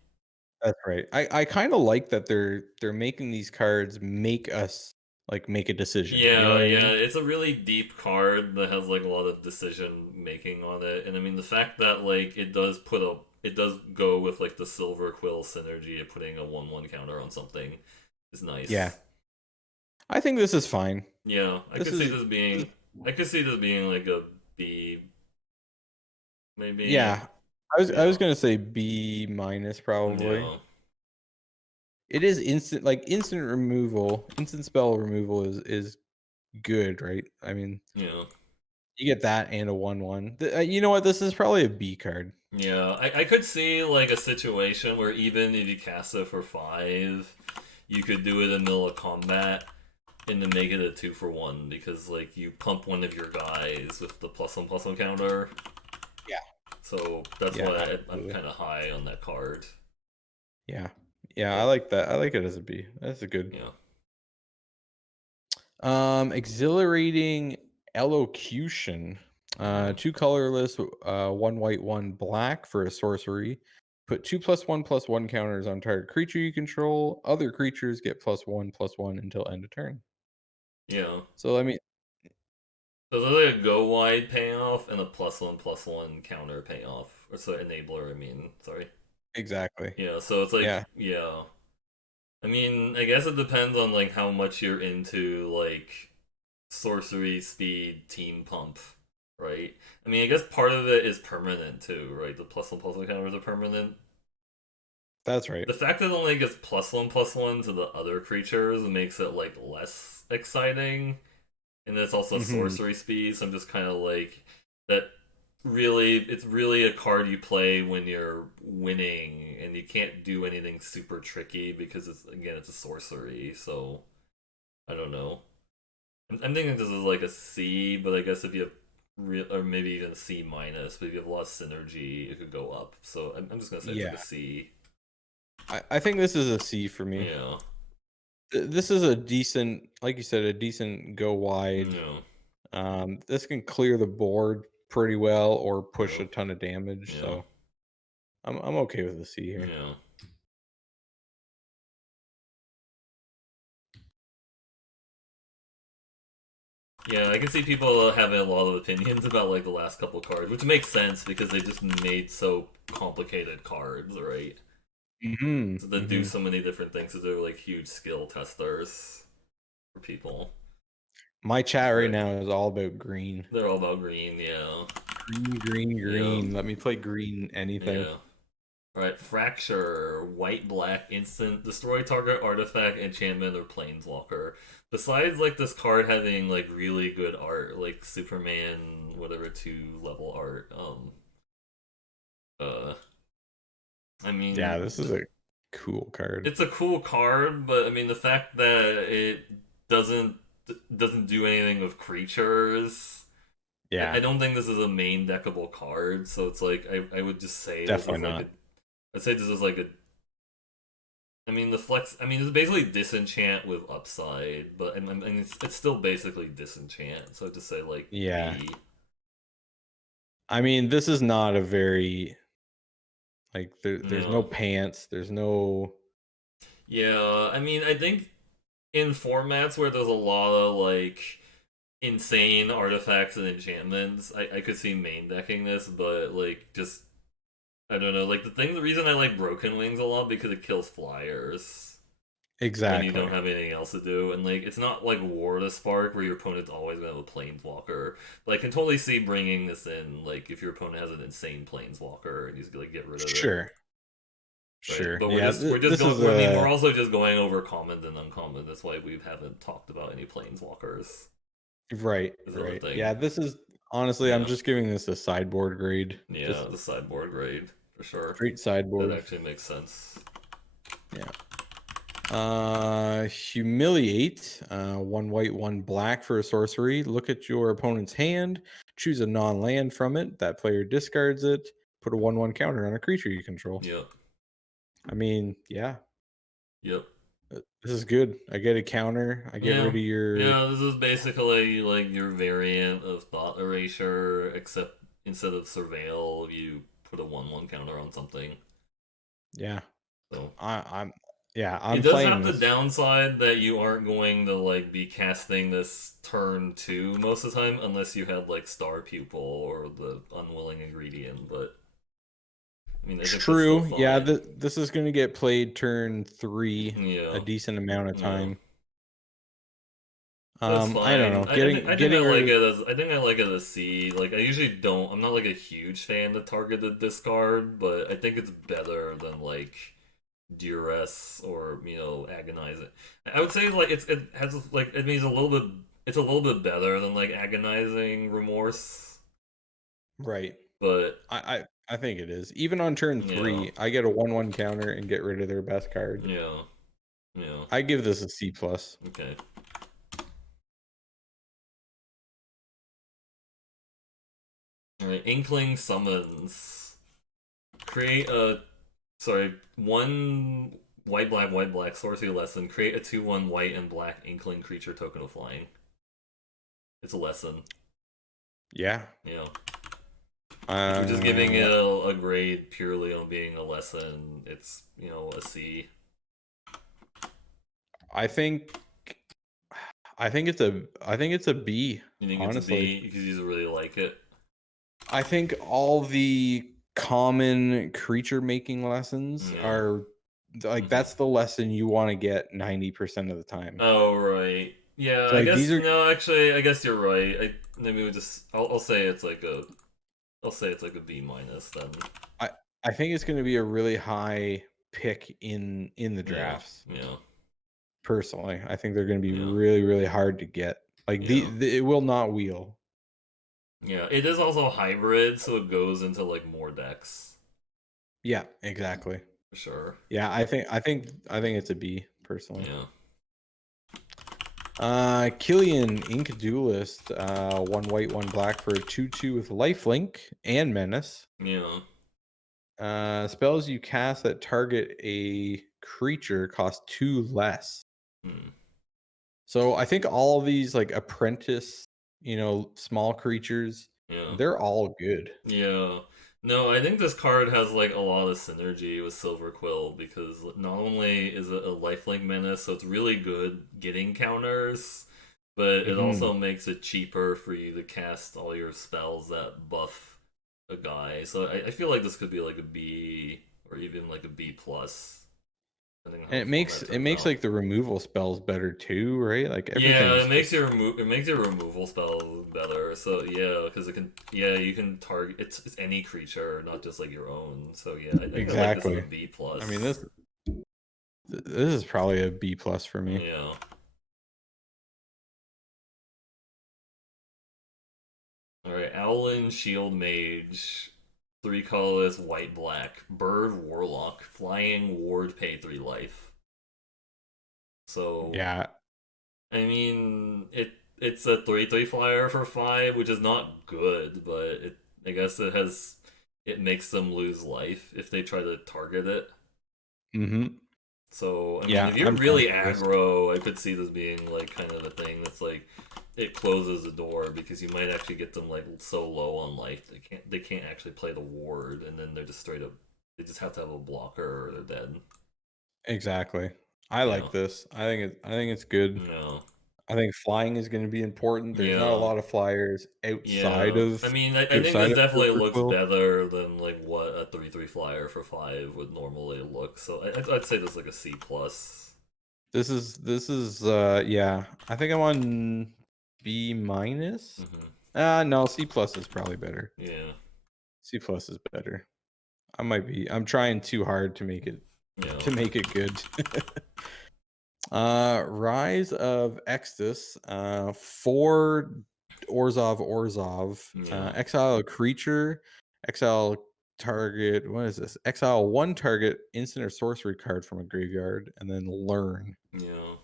That's right. I kinda like that they're making these cards make us, like, make a decision, you know Yeah, what I yeah, mean? it's a really deep card that has like a lot of decision making on it, and I mean the fact that like it does go with like the Silver Quill synergy of putting a 1/1 counter on something is Yeah. nice. I think this is fine. Yeah, This is this is I could see this being like a B, maybe. yeah. I was Yeah, gonna say B minus probably. yeah, It is instant like, instant spell removal is good, right? I mean, yeah. You get that and a 1/1. You know what? This is probably a B card. Yeah, I could see like a situation where even if you cast it for 5, you could do it in the middle of combat and then make it a 2-for-1 because like you pump one of your guys with the +1/+1 counter. Yeah. So that's Yeah, why I'm absolutely. kind of high on that card. Yeah. Yeah, I But like that. I like it as a B. That's a good. yeah, Exhilarating elocution. mm, Two colorless, one white, one black for a sorcery. Put 2+1/+1 counters on target creature you control. Other creatures get +1/+1 until end of turn. yeah. So I mean, So there's like a go wide payoff and a +1/+1 counter payoff, or so enabler. I mean, sorry. exactly. Yeah, so it's like Yeah, yeah. I mean, I guess it depends on like how much you're into like sorcery speed team pump, right? I mean, I guess part of it is permanent too, right? The +1/+1 counters are permanent. that's right. The fact that it only gets +1/+1 to the other creatures makes it like less exciting, and then it's also Hmm. sorcery speed. So I'm just kind of like that. Really, it's really a card you play when you're winning, and you can't do anything super tricky because it's a sorcery. So I don't know. I'm thinking this is like a C, but I guess if you have real, or maybe even a C minus, but if you have a lot of synergy, it could go up. So I'm just gonna say it's like Yeah, a C. I think this is a C for me. Yeah, This is a decent, like you said, a decent go wide. yeah, This can clear the board pretty well or push yeah, a ton of damage. yeah, So I'm okay with the C here. yeah. Yeah, I can see people having a lot of opinions about like the last couple cards, which makes sense because they just made so complicated cards, right? Hmm. So they do Hmm. so many different things, so they're like huge skill testers for people. My chat right But now is all about green. they're all about green, yeah. Green, green, Yep, green. Let me play green anything. yeah. Alright, Fracture, white black instant, destroy target artifact, enchantment, or planeswalker. Besides like this card having like really good art, like Superman whatever 2 level art, uh I Yeah, mean this is a cool card. it's a cool card, but I mean the fact that it doesn't doesn't do anything with creatures. I Yeah, don't think this is a main deckable card, so it's like I would just say this is definitely like a not. I'd say this is like a I mean, the flex. I mean, it's basically disenchant with upside, but and it's still basically disenchant. So to say like Yeah. B, I mean, this is not a very like there's no yeah, pants, there's no yeah. I mean, I think in formats where there's a lot of like insane artifacts and enchantments, I could see main decking this, but like just I don't know. Like the reason I like Broken Wings a lot because it kills flyers. When you don't exactly. have anything else to do. And like, it's not like War to Spark where your opponent's always gonna have a planeswalker. But I can totally see bringing this in, like if your opponent has an insane planeswalker and he's gonna get rid of it, Sure. right? Sure. But Yeah, we're just this going. is I mean, we're a also just going over commons and uncommons. That's why we haven't talked about any planeswalkers. right, Is the other right. thing. Yeah, this is honestly, I'm Yeah, just giving this a sideboard grade. yeah, Just the sideboard grade for sure. straight That sideboard. actually makes sense. Yeah. Humiliate. One white, one black for a sorcery. Look at your opponent's hand. Choose a non-land from it. That player discards it. Put a 1/1 counter on a creature you control. Yep, I mean, yeah, yep. this is good. I get a counter. I get Yeah. rid of your Yeah, this is basically like your variant of Thought Erasure, except instead of Surveil, you put a 1/1 counter on something. yeah. So I'm yeah. it I'm does playing have the this. downside that you aren't going to like be casting this turn 2 most of the time unless you had like Star Pupil or the Unwilling Ingredient, but I mean I think that's still True. Yeah. fine. This is going to get played turn 3 a Yeah. decent amount of Yeah. time. That's I don't fine. know. I think I Getting like rid of it as I think I like it as C. Like I usually don't. I'm not like a huge fan of targeted discard, but I think it's better than like duress or agonizing. I would say like it has like it means a little bit. it's a little bit better than like agonizing remorse, Right. but I think it is. Even on turn yeah, 3, I get a 1/1 counter and get rid of their best card. yeah, yeah. I give this a C plus. Okay. All right. Inkling summons. Create a one white black sorcery lesson. Create a 2/1 white and black inkling creature token of flying. It's a lesson. Yeah. Yeah. If we're just giving it Uh, a grade purely on being a lesson, it's a C. I think I think it's a B, You think it's a honestly. B because you really like it? I think all the common creature making lessons Yeah. are like Mm-hmm. that's the lesson you want to get 90% of the time. Oh right. Yeah, So I like these guess are no. Actually, I guess you're right. Maybe we just. I'll say it's like a. I'll say it's like a B minus then. I I think it's going to be a really high pick in the Yeah. drafts. Yeah. Personally, I think they're going to be Yeah. really hard to get. Like Yeah. it will not wheel. Yeah. It is also hybrid, so it goes into like more decks Yeah, exactly. for sure. Yeah, I think it's a B personally. Yeah. Killian, Ink Duelist, one white, one black for a 2/2 with lifelink and menace. Yeah. Spells you cast that target a creature cost 2 less. Hmm. So I think all these like apprentice, small creatures, Yeah. they're all good. Yeah. No, I think this card has like a lot of synergy with Silver Quill because not only is it a lifelink menace, so it's really good getting counters, but it Hmm also makes it cheaper for you to cast all your spells that buff a guy. So I feel like this could be like a B or even like a B plus, depending on how And the format it turns makes out. like the removal spells better too, right? Like Yeah, everything's just it makes your removal spell better. So yeah, because it can you can target it's any creature, not just like your own. So yeah, I think I like this as a exactly. B I mean plus. this is probably a B plus for me. Yeah. All right, Owlin Shield Mage, 3 colorless, white black, Bird Warlock, Flying Ward, pay 3 life. So Yeah. I mean it's a 3/3 flyer for 5, which is not good, but I guess it makes them lose life if they try to target it. hmm So I mean, Yeah, if you're I'm down really for this. aggro, I could see this being like kind of a thing that's like it closes the door because you might actually get them like so low on life they can't actually play the ward, and then they're just straight up they just have to have a blocker or they're dead. Exactly. I Yeah. like this. I think it's good. Yeah. I think flying is going to be important. There's not a Yeah. lot of flyers Yeah, I mean, I think outside this of definitely Silver looks Quill. better than like what a 3/3 flyer for 5 would normally look. So I'd say this is like a C plus. This is yeah. I think I'm on B minus. Hmm. No, C plus is probably better. Yeah, C plus is better. I'm trying too hard yeah, to make it good. Rise of Extus, 4 Orzov. yeah, Exile a creature, exile target. What is this? Exile one target instant or sorcery card from a graveyard, and then learn. yeah.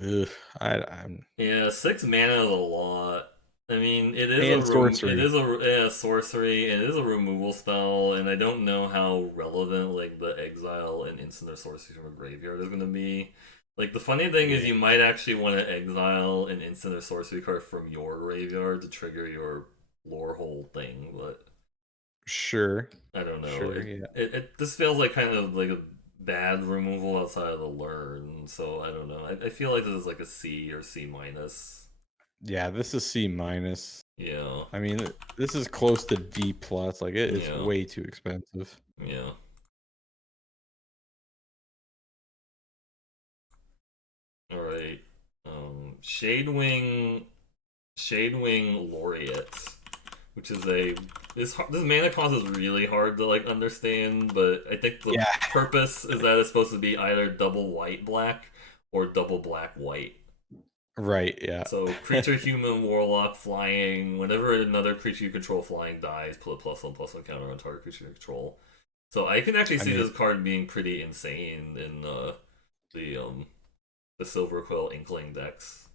Ugh, I'm Yeah, 6 mana is a lot. I mean, and it sorcery. is a yeah, sorcery, and it is a removal spell, and I don't know how relevant like the exile and instant or sorcery from a graveyard is going to be. Like the funny thing is, Yeah, you might actually want to exile an instant or sorcery card from your graveyard to trigger your lore hole thing, but sure, I don't know. sure. Yeah, It this feels like kind of like a bad removal outside of the learn, so I don't know. I feel like this is like a C or C minus. yeah. This is C minus. Yeah. I mean, this is close to D plus. Like it's Yeah. way too expensive. Yeah. All right. Shadewing Laureate, which is a this mana cost is really hard to like understand, but I think the Yeah, purpose is that it's supposed to be either double white black or double black white. Right, yeah. So creature, human, warlock, flying. Whenever another creature you control flying dies, put a +1/+1 counter on target creature you control. So I can actually I see mean, this card being pretty insane in the um the Silver Quill Inkling decks,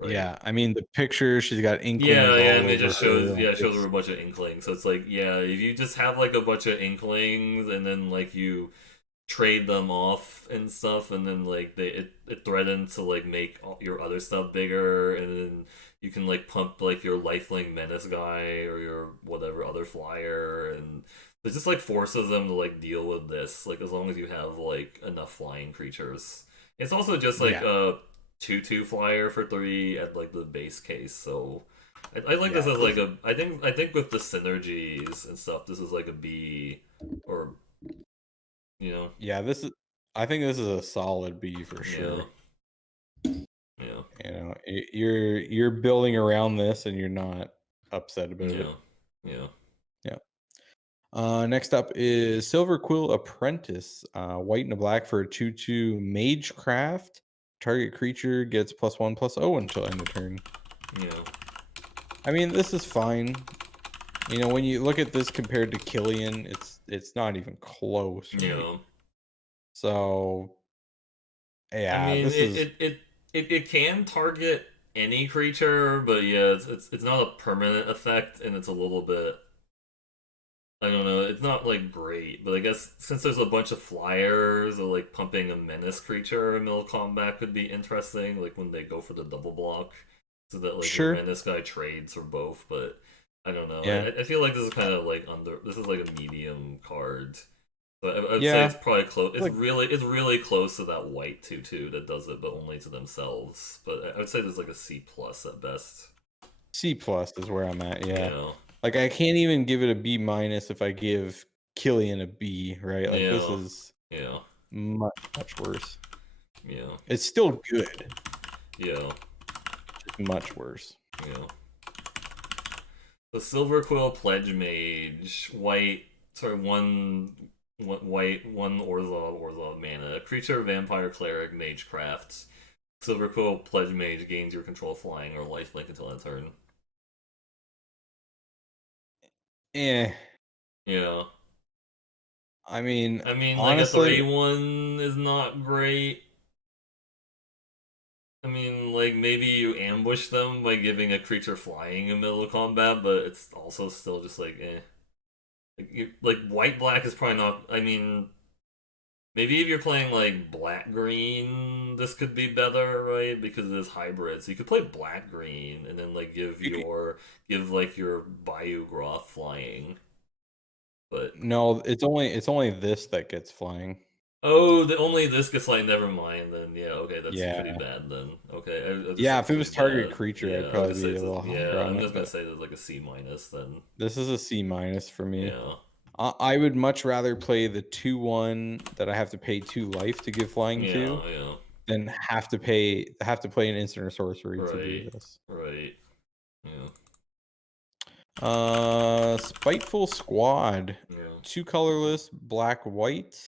right? yeah, I mean the picture, she's got Yeah, inklings yeah, all and it over just her. shows Like yeah, it shows her it's a bunch of inklings. So it's like, yeah, if you just have like a bunch of inklings and then like you trade them off and stuff, and then like it threatens to like make your other stuff bigger, and then you can like pump like your lifelink menace guy or your whatever other flyer, and it just like forces them to like deal with this like as long as you have like enough flying creatures. It's also just like yeah, a 2/2 flyer for 3 at like the base case, so I like this yeah. as This like a I think with the synergies and stuff, this is like a B or you know. yeah, this is I think this is a solid B for Yeah, sure. yeah, You're building around this and you're not upset about yeah, it. yeah, Yeah. Next up is Silver Quill Apprentice, white and a black for a 2/2 Magecraft. Target creature gets +1/+0 until end of turn. yeah, I mean, this is fine. When you look at this compared to Killian, it's not even close, right? yeah. So, I yeah, mean, this is it can target any creature, but yeah, it's not a permanent effect, and it's a little bit. I don't know. It's not like great, but I guess since there's a bunch of flyers or like pumping a menace creature in middle combat could be interesting, like when they go for the double block, so that like your sure. menace guy trades for both. But I don't know. Yeah. I feel like this is kind of like under. This is like a medium card. So I would say Yeah. it's probably close. Like It's really close to that white 2/2 that does it, but only to themselves. But I would say there's like a C plus at best. C plus is where I'm at. Yeah. Yeah, Like I can't even give it a B minus if I give Killian a B, right? Like this yeah, is yeah, much, much worse. yeah, It's still good, yeah, just much worse. yeah. The Silver Quill Pledge Mage, white, sorry, one white, one Orzhov mana. Creature, vampire, cleric, magecraft. Silver Quill Pledge Mage gains your control flying or lifelink until end turn. Eh. Yeah. I mean, I mean, like a honestly, 3/1 is not great. I mean, like maybe you ambush them by giving a creature flying in middle of combat, but it's also still just like eh. Like white black is probably not. I mean, maybe if you're playing like black green, this could be better, right? Because it is hybrid. So you could play black green and then like you could, give like your Bayou Groth flying. But no, it's only this that gets flying. oh, only this gets like never mind. Then yeah, okay, that's Yeah. pretty bad. Then okay, I just say Yeah, it's if it pretty was target bad. creature, I'd Yeah, I'll probably just say be a it's little higher yeah. on I'm it, just gonna but say there's like a C minus. Then this is a C minus for me. yeah, I would much rather play the 2/1 that I have to pay 2 life to give flying to yeah, yeah. than have to play an instant or sorcery to do Right, this. right. Yeah, Spiteful Squad. yeah, 2 colorless, black, white.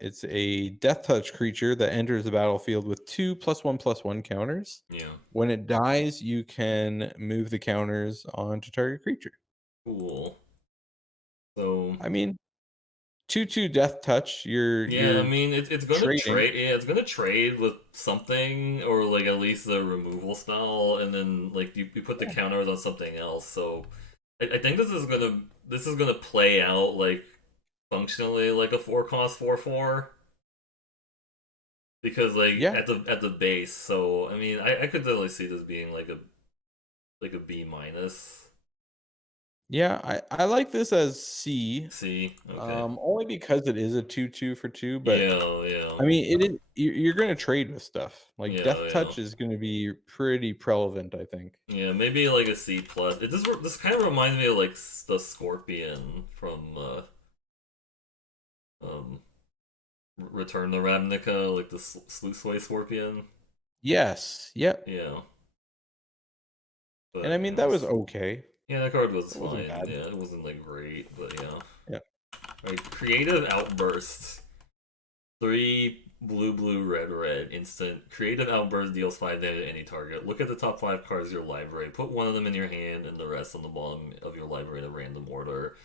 It's a death touch creature that enters the battlefield with 2 +1/+1 counters. yeah. When it dies, you can move the counters onto target creature. Cool. So I mean, 2/2 death touch, you're yeah, I you're mean it's gonna trading. trade. Yeah, it's gonna trade with something or like at least the removal spell, and then like you put the Yeah. counters on something else. So I think this is gonna play out like functionally like a 4 cost 4/4 because like Yeah. at the base. So I mean I could totally see this being like a B minus. Yeah, I like this as C, C. Okay. only because it is a 2/2 for 2, but, Yeah, yeah, I mean, it is you're gonna trade with stuff. Like, yeah, death yeah. touch is gonna be pretty prevalent, I think. Yeah, maybe like a C plus. This kind of reminds me of like the Scorpion from um Return to Ravnica, like the Sluiceway Scorpion. Yes, yep, Yeah, and but I mean, that was okay. yeah, that card was It wasn't fine. bad. Yeah, it wasn't like great, but yeah. Yeah. Right, Creative Outburst. 3 blue, blue, red, red, instant. Creative Outburst deals 5 damage to any target. Look at the top 5 cards of your library. Put one of them in your hand and the rest on the bottom of your library in a random order.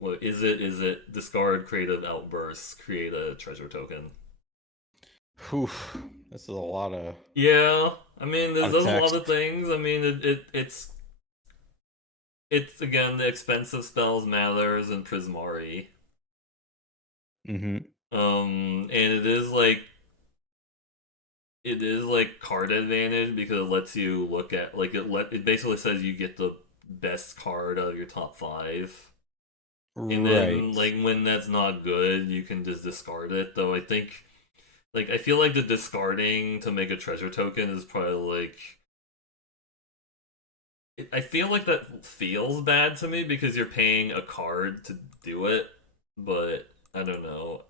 What is it? Is it discard Creative Outburst, create a treasure token? Whew, this is a Yeah, I mean, lot of there's a lot of text. things. I mean, it's again the expensive spells matters in Prismari. Mm-hmm. And it is like card advantage because it lets you look at like it basically says you get the best card out of your top 5. And then Right. like when that's not good, you can just discard it. Though I think like I feel like the discarding to make a treasure token is probably like I feel like that feels bad to me because you're paying a card to do it, but I don't know.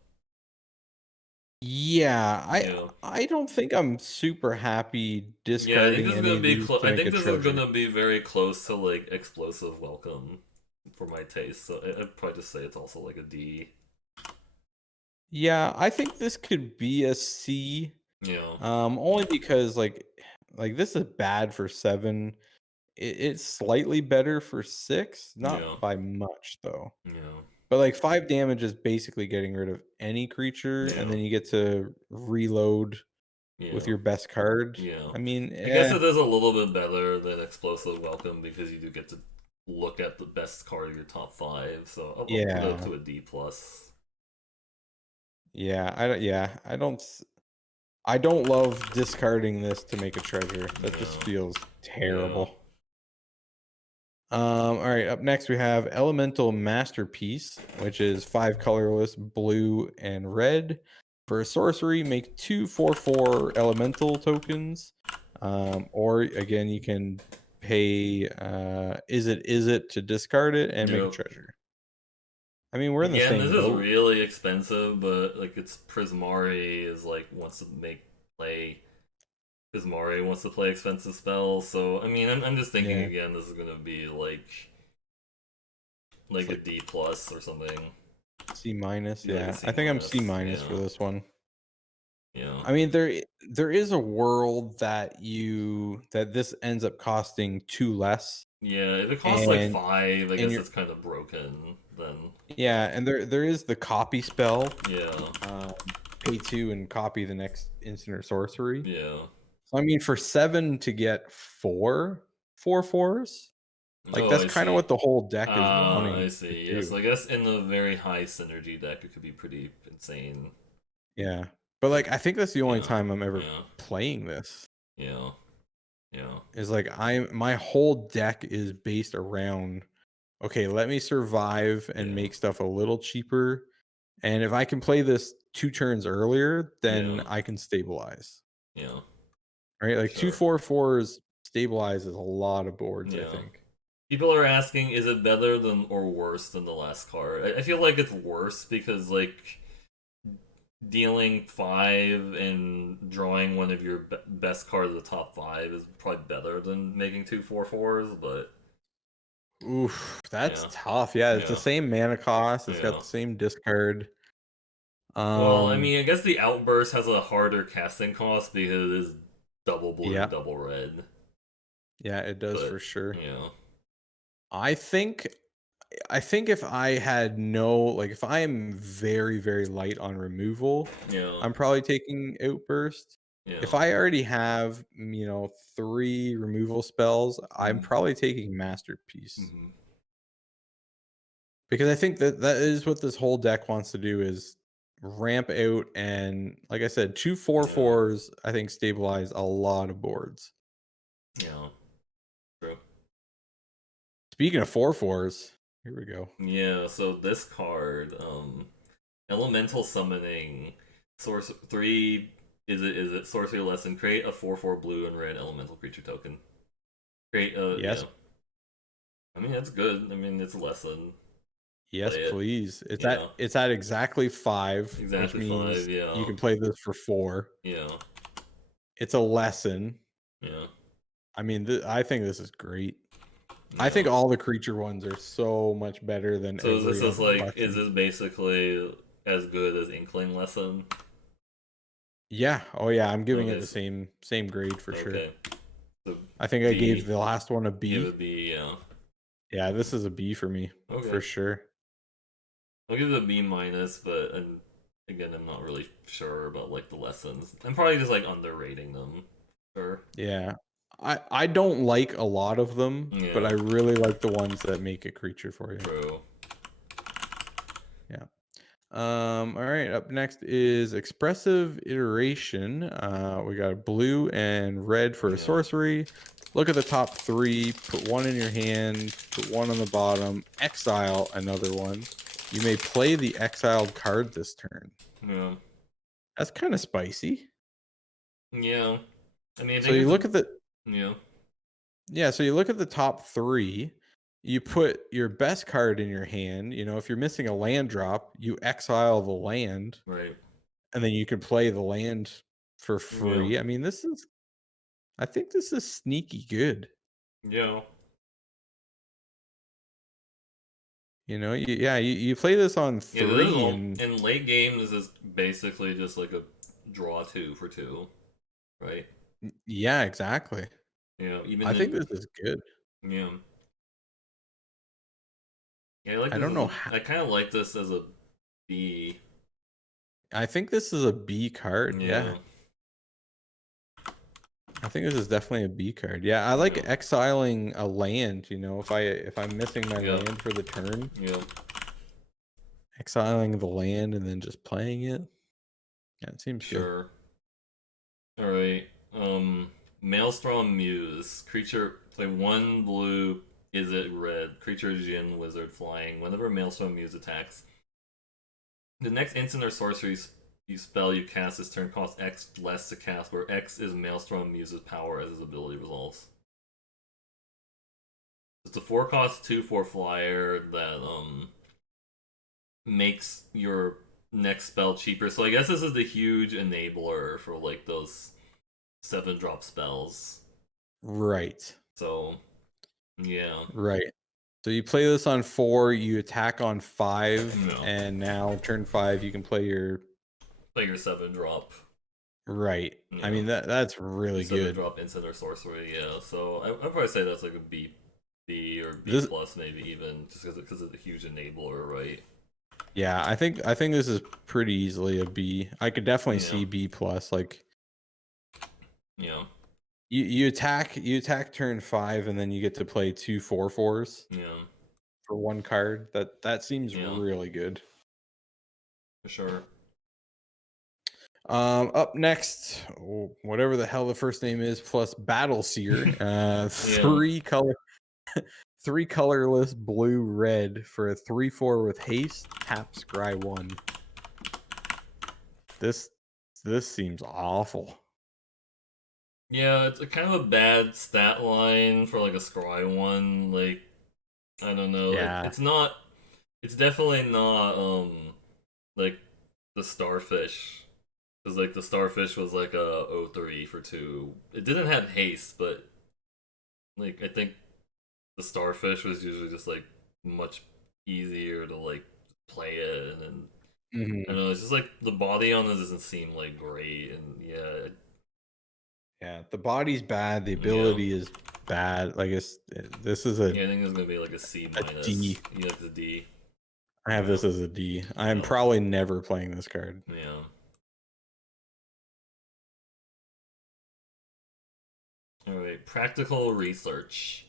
Yeah, You know. I don't think I'm super happy Yeah, I think discarding this is any gonna of be these close. to I make think a this is treasure. gonna be very close to like explosive welcome for my taste. So I'd probably just say it's also like a D. Yeah, I think this could be a C. Yeah, Only because like this is bad for 7. It's slightly better for 6, yeah, not by much though. yeah, But like 5 damage is basically getting rid of any creature, and yeah, then you get to reload with yeah, your best card. yeah. I mean, I guess it is a little bit better than explosive welcome because you do get to look at the best card of your top 5. So I'll put it up yeah, to a D plus. I don't love discarding this to make a treasure. That just Yeah, feels yeah, terrible. All right, up next we have Elemental Masterpiece, which is 5 colorless, blue and red. For a sorcery, make 2/4/4 elemental tokens. Or again, you can pay is it to discard it and make a yep. treasure. I mean, we're in the Again, this same is boat. really expensive, but like it's Prismari is like wants to make play Prismari wants to play expensive spells, so I mean I'm just thinking Yeah. again this is gonna be It's like a like D plus or something. C minus. Be like a Yeah. C I think I'm C minus. minus for Yeah. this one. Yeah. I mean, there is a world that this ends up costing 2 less. Yeah, if it costs like And 5, I and guess you're it's kind of broken then. yeah, and there is the copy spell. Yeah. Um, Pay 2 and copy the next instant or sorcery. Yeah. So I mean, for 7 to get 4 fours, like Oh, that's I kind of see. what the whole deck is I wanting to see. Yeah, do. so I guess in the very high synergy deck it could be pretty insane. Yeah. But But like I think that's the only yeah. time I'm ever Yeah. playing this. Yeah. Yeah. Is like my whole deck is based around, okay, let me survive and Yeah. make stuff a little cheaper. And if I can play this 2 turns earlier, then Yeah. I can stabilize. Yeah. Right? Like two Sure. four fours stabilizes a lot of boards, I Yeah. think. People are asking, is it better than or worse than the last card? I feel like it's worse because like dealing 5 and drawing one of your best cards of the top 5 is probably better than making 2/4/4s, but Oof, that's yeah. tough. Yeah, it's the Yeah. same mana cost. It's got Yeah. the same discard. Well, I Um, mean, I guess the outburst has a harder casting cost because it is double blue, yeah, double red. yeah, it does for But sure. yeah, I think I think if I had no like if I am very, very light on removal, yeah, I'm probably taking Outburst. If yeah, I already have, 3 removal spells, I'm mm-hmm. probably taking Masterpiece. Mm-hmm. Because I think that is what this whole deck wants to do is ramp out and like I said, 2 four Yeah, fours I think stabilize a lot of boards. yeah, true. Speaking of 4 fours, here we go. Yeah, so this card, elemental summoning, source 3. Is it sorcery lesson? Create a 4/4 blue and red elemental creature token. Create a Yes, yeah. I mean that's good. I mean it's a lesson. yes, Play it. please. Yeah, It's at exactly 5, which exactly means 5. you Yeah, can play this for 4. yeah, It's a lesson. yeah, I mean, I think this is great. I yeah. think all the creature ones are so much better than So every other is lesson. this basically as good as Inkling lesson? Yeah. Oh yeah, I'm giving it Okay, the so, same grade for sure. okay. So I think I gave B. the last one a Give B. it B. Yeah. Yeah, this is a B for me for Okay. sure. I'll give it a B minus, but and again, I'm not really sure about like the lessons. I'm probably just like underrating them. Sure. Yeah. I don't like a lot of them, but I Yeah. really like the ones that make a creature for you. True. Yeah. All right, up next is expressive iteration. We got blue and red for a Yeah. sorcery. Look at the top three, put one in your hand, put one on the bottom, exile another one. You may play the exiled card this turn. Yeah. That's kind of spicy. Yeah. I mean, I So think you it's a look at the yeah. Yeah, so you look at the top three, you put your best card in your hand. If you're missing a land drop, you exile the land, Right. and then you can play the land for Yeah. free. I mean, I think this is sneaky good. Yeah. You play this on Yeah. This is three, all and in late game. This is basically just like a draw 2 for 2, right? yeah, exactly. Yeah. Even I think in this is good. yeah. Yeah. I like I this don't as know a. how. I kind of like this as a B. I think this is a B card. Yeah, Yeah. I think this is definitely a B card. Yeah, I like Yeah. exiling a land. If I'm missing my Yeah. land for the turn, Yeah. exiling the land and then just playing it. Yeah, it seems good. Sure. All right. Maelstrom Muse. Creature play 1 blue. Is it red? Creature Jin Wizard flying. Whenever Maelstrom Muse attacks, the next instant or sorcery you spell you cast this turn costs X less to cast, where X is Maelstrom Muse's power as his ability resolves. It's a 4 cost 2/4 flyer that makes your next spell cheaper. So I guess this is the huge enabler for like those 7-drop spells. Right. So yeah. Right. So you play this on 4, you attack on 5, No. and now turn 5 you can play your Play your 7-drop. right. I Yeah. mean that's Your really seven good. drop instant or sorcery, yeah. So I'd probably say that's like a B or B This plus maybe even just because of the huge enabler, right? Yeah, I think this is pretty easily a B. I could definitely Yeah, see B plus. Like yeah, you attack turn 5 and then you get to play 2/4/4s yeah, for one card. That seems yeah, really good. for sure. Up next, whatever the hell the first name is, plus Battle Seer. Yeah, Three colorless blue red for a 3/4 with haste. Tap scry 1. This this seems awful. yeah. It's a kind of a bad stat line for like a scry one. Like I don't know. Yeah. It's not. It's definitely not. Like the starfish. Because like the starfish was like a 0/3 for 2. It didn't have haste, but like I think the starfish was usually just like much easier to like play it, and then I Mhm. don't know, it's just like the body on this doesn't seem like great, and yeah, Yeah, the body's bad, the yeah, ability is bad. Like this is yeah. I think it's gonna be like a C a minus. D. Yeah, it's a D. I have Yeah, this as a D. I'm yeah, probably never playing this card. yeah. All right, practical research.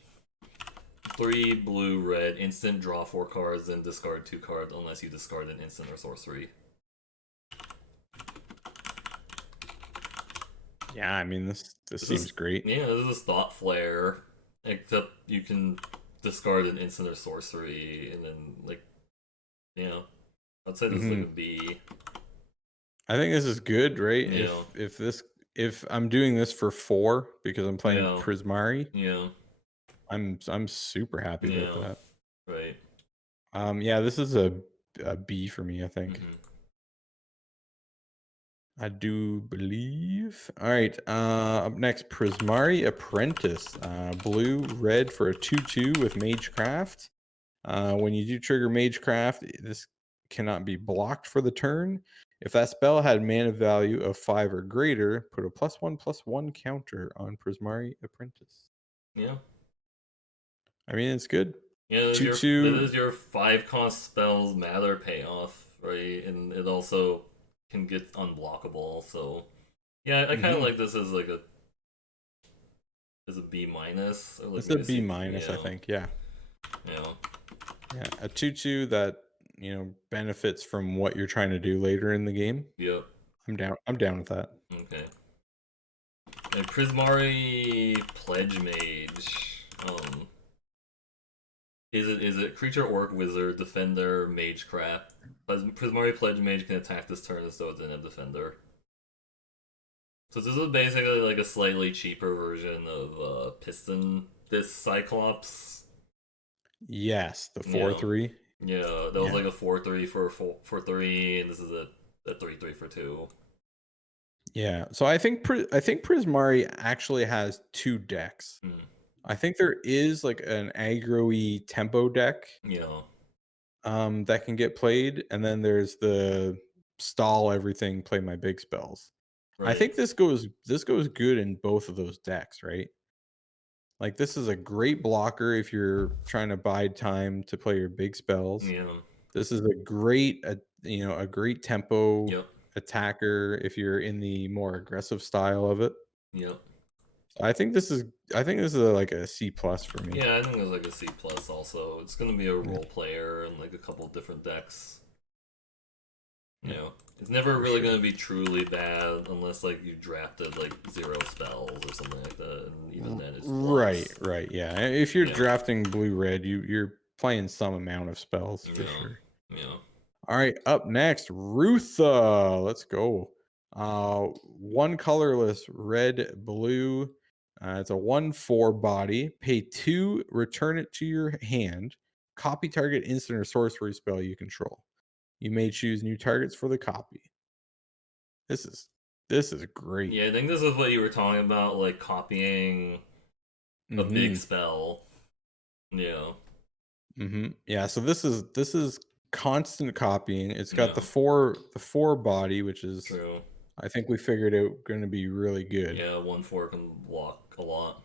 3 blue red instant draw 4 cards and discard 2 cards unless you discard an instant or sorcery. Yeah, I mean this This seems is great. yeah, this is thought flare, except you can discard an instant or sorcery, and then like yeah, I'd say this is like a Mhm. B. I think this is good, right? Yeah, If I'm doing this for 4 because I'm playing yeah, Prismari, yeah, I'm super happy about yeah. that. Right. Yeah, this is a B for me, I think. Mm-hmm. I do believe. All right. Up next, Prismari Apprentice. Blue, red for a 2/2 with Magecraft. When you do trigger Magecraft, this cannot be blocked for the turn. If that spell had mana value of 5 or greater, put a +1/+1 counter on Prismari Apprentice. Yeah. I mean, it's good. Yeah, Two that two. is your 5 cost spells matter payoff, right? And it also can get unblockable. So yeah, I kind of Mhm. like this as like a B minus or like It's a maybe a B C. minus, I Yeah, think. Yeah. yeah, Yeah. A 2/2 that, benefits from what you're trying to do later in the game. yep. I'm down with that. Okay. And Prismari Pledge Mage. Is it creature, orc, wizard, defender, magecraft? Prismari Pledge Mage can attack this turn as though it didn't have defender. So this is basically like a slightly cheaper version of Piston Disc Cyclops. Yes, the Yeah, 4/3. yeah, that was Yeah. like a 4/3 for 3, and this is a 3/3 for 2. Yeah. So I think Prismari actually has 2 decks. Hmm. I think there is like an aggro-y tempo deck Yeah, that can get played, and then there's the stall everything, play my big spells. I right. think this goes good in both of those decks, right? Like this is a great blocker if you're trying to bide time to play your big spells. Yeah, This is a great tempo yep, attacker if you're in the more aggressive style of it. yep. I think this is like a C plus for me. Yeah, I think it's like a C plus. Also, it's gonna be a Yeah, role player and like a couple different decks. You yeah, know, it's never for really sure. gonna be truly bad unless like you drafted like 0 spells or something like that, and even then it's Right, plus. right, yeah. If you're Yeah, drafting blue red, you're playing some amount of spells for yeah, sure. yeah. All right, up next, Rutha. Let's go. One colorless, red, blue. It's a 1/4 body. Pay 2, return it to your hand. Copy target instant or sorcery spell you control. You may choose new targets for the copy. This is this is great. Yeah, I think this is what you were talking about, like copying a big Mhm. spell. Yeah, Mhm. Yeah, so this is constant copying. It's got the yeah, 4 body, which is true. I think we figured out gonna be really good. Yeah, 1/4 can block a lot.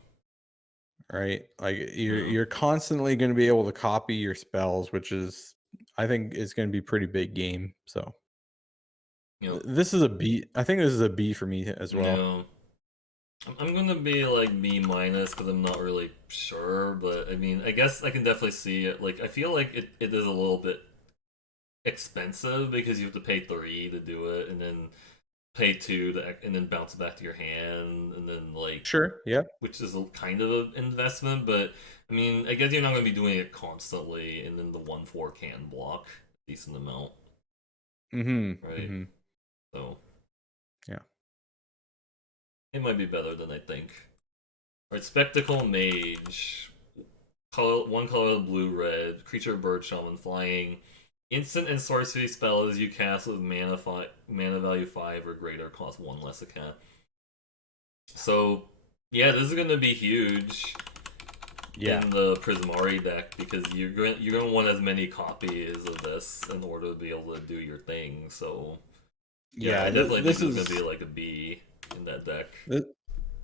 Right? Like you're Yeah, you're constantly going to be able to copy your spells, which is I think is going to be pretty big game. So yep, this is a B. I think this is a B for me as well. yeah. I'm gonna be like B minus because I'm not really sure, but I mean, I guess I can definitely see it. Like, I feel like it is a little bit expensive because you have to pay 3 to do it, and then pay 2 and then bounce it back to your hand, and then like, Sure. Yeah. which is a kind of an investment. But I mean, I guess you're not gonna be doing it constantly, and then the 1/4 can block a decent amount, Mhm. right? Mhm. So Yeah. it might be better than I think. All right, Spectacle Mage. Color, one color blue red. Creature, bird, shaman, flying. Instant and sorcery spells you cast with mana value 5 or greater cost 1 less a cat. So, yeah, this is going to be huge Yeah. in the Prismari deck because you're going to want as many copies of this in order to be able to do your thing. So, yeah, I Yeah, definitely think this this is going to be is like a B in that deck. this,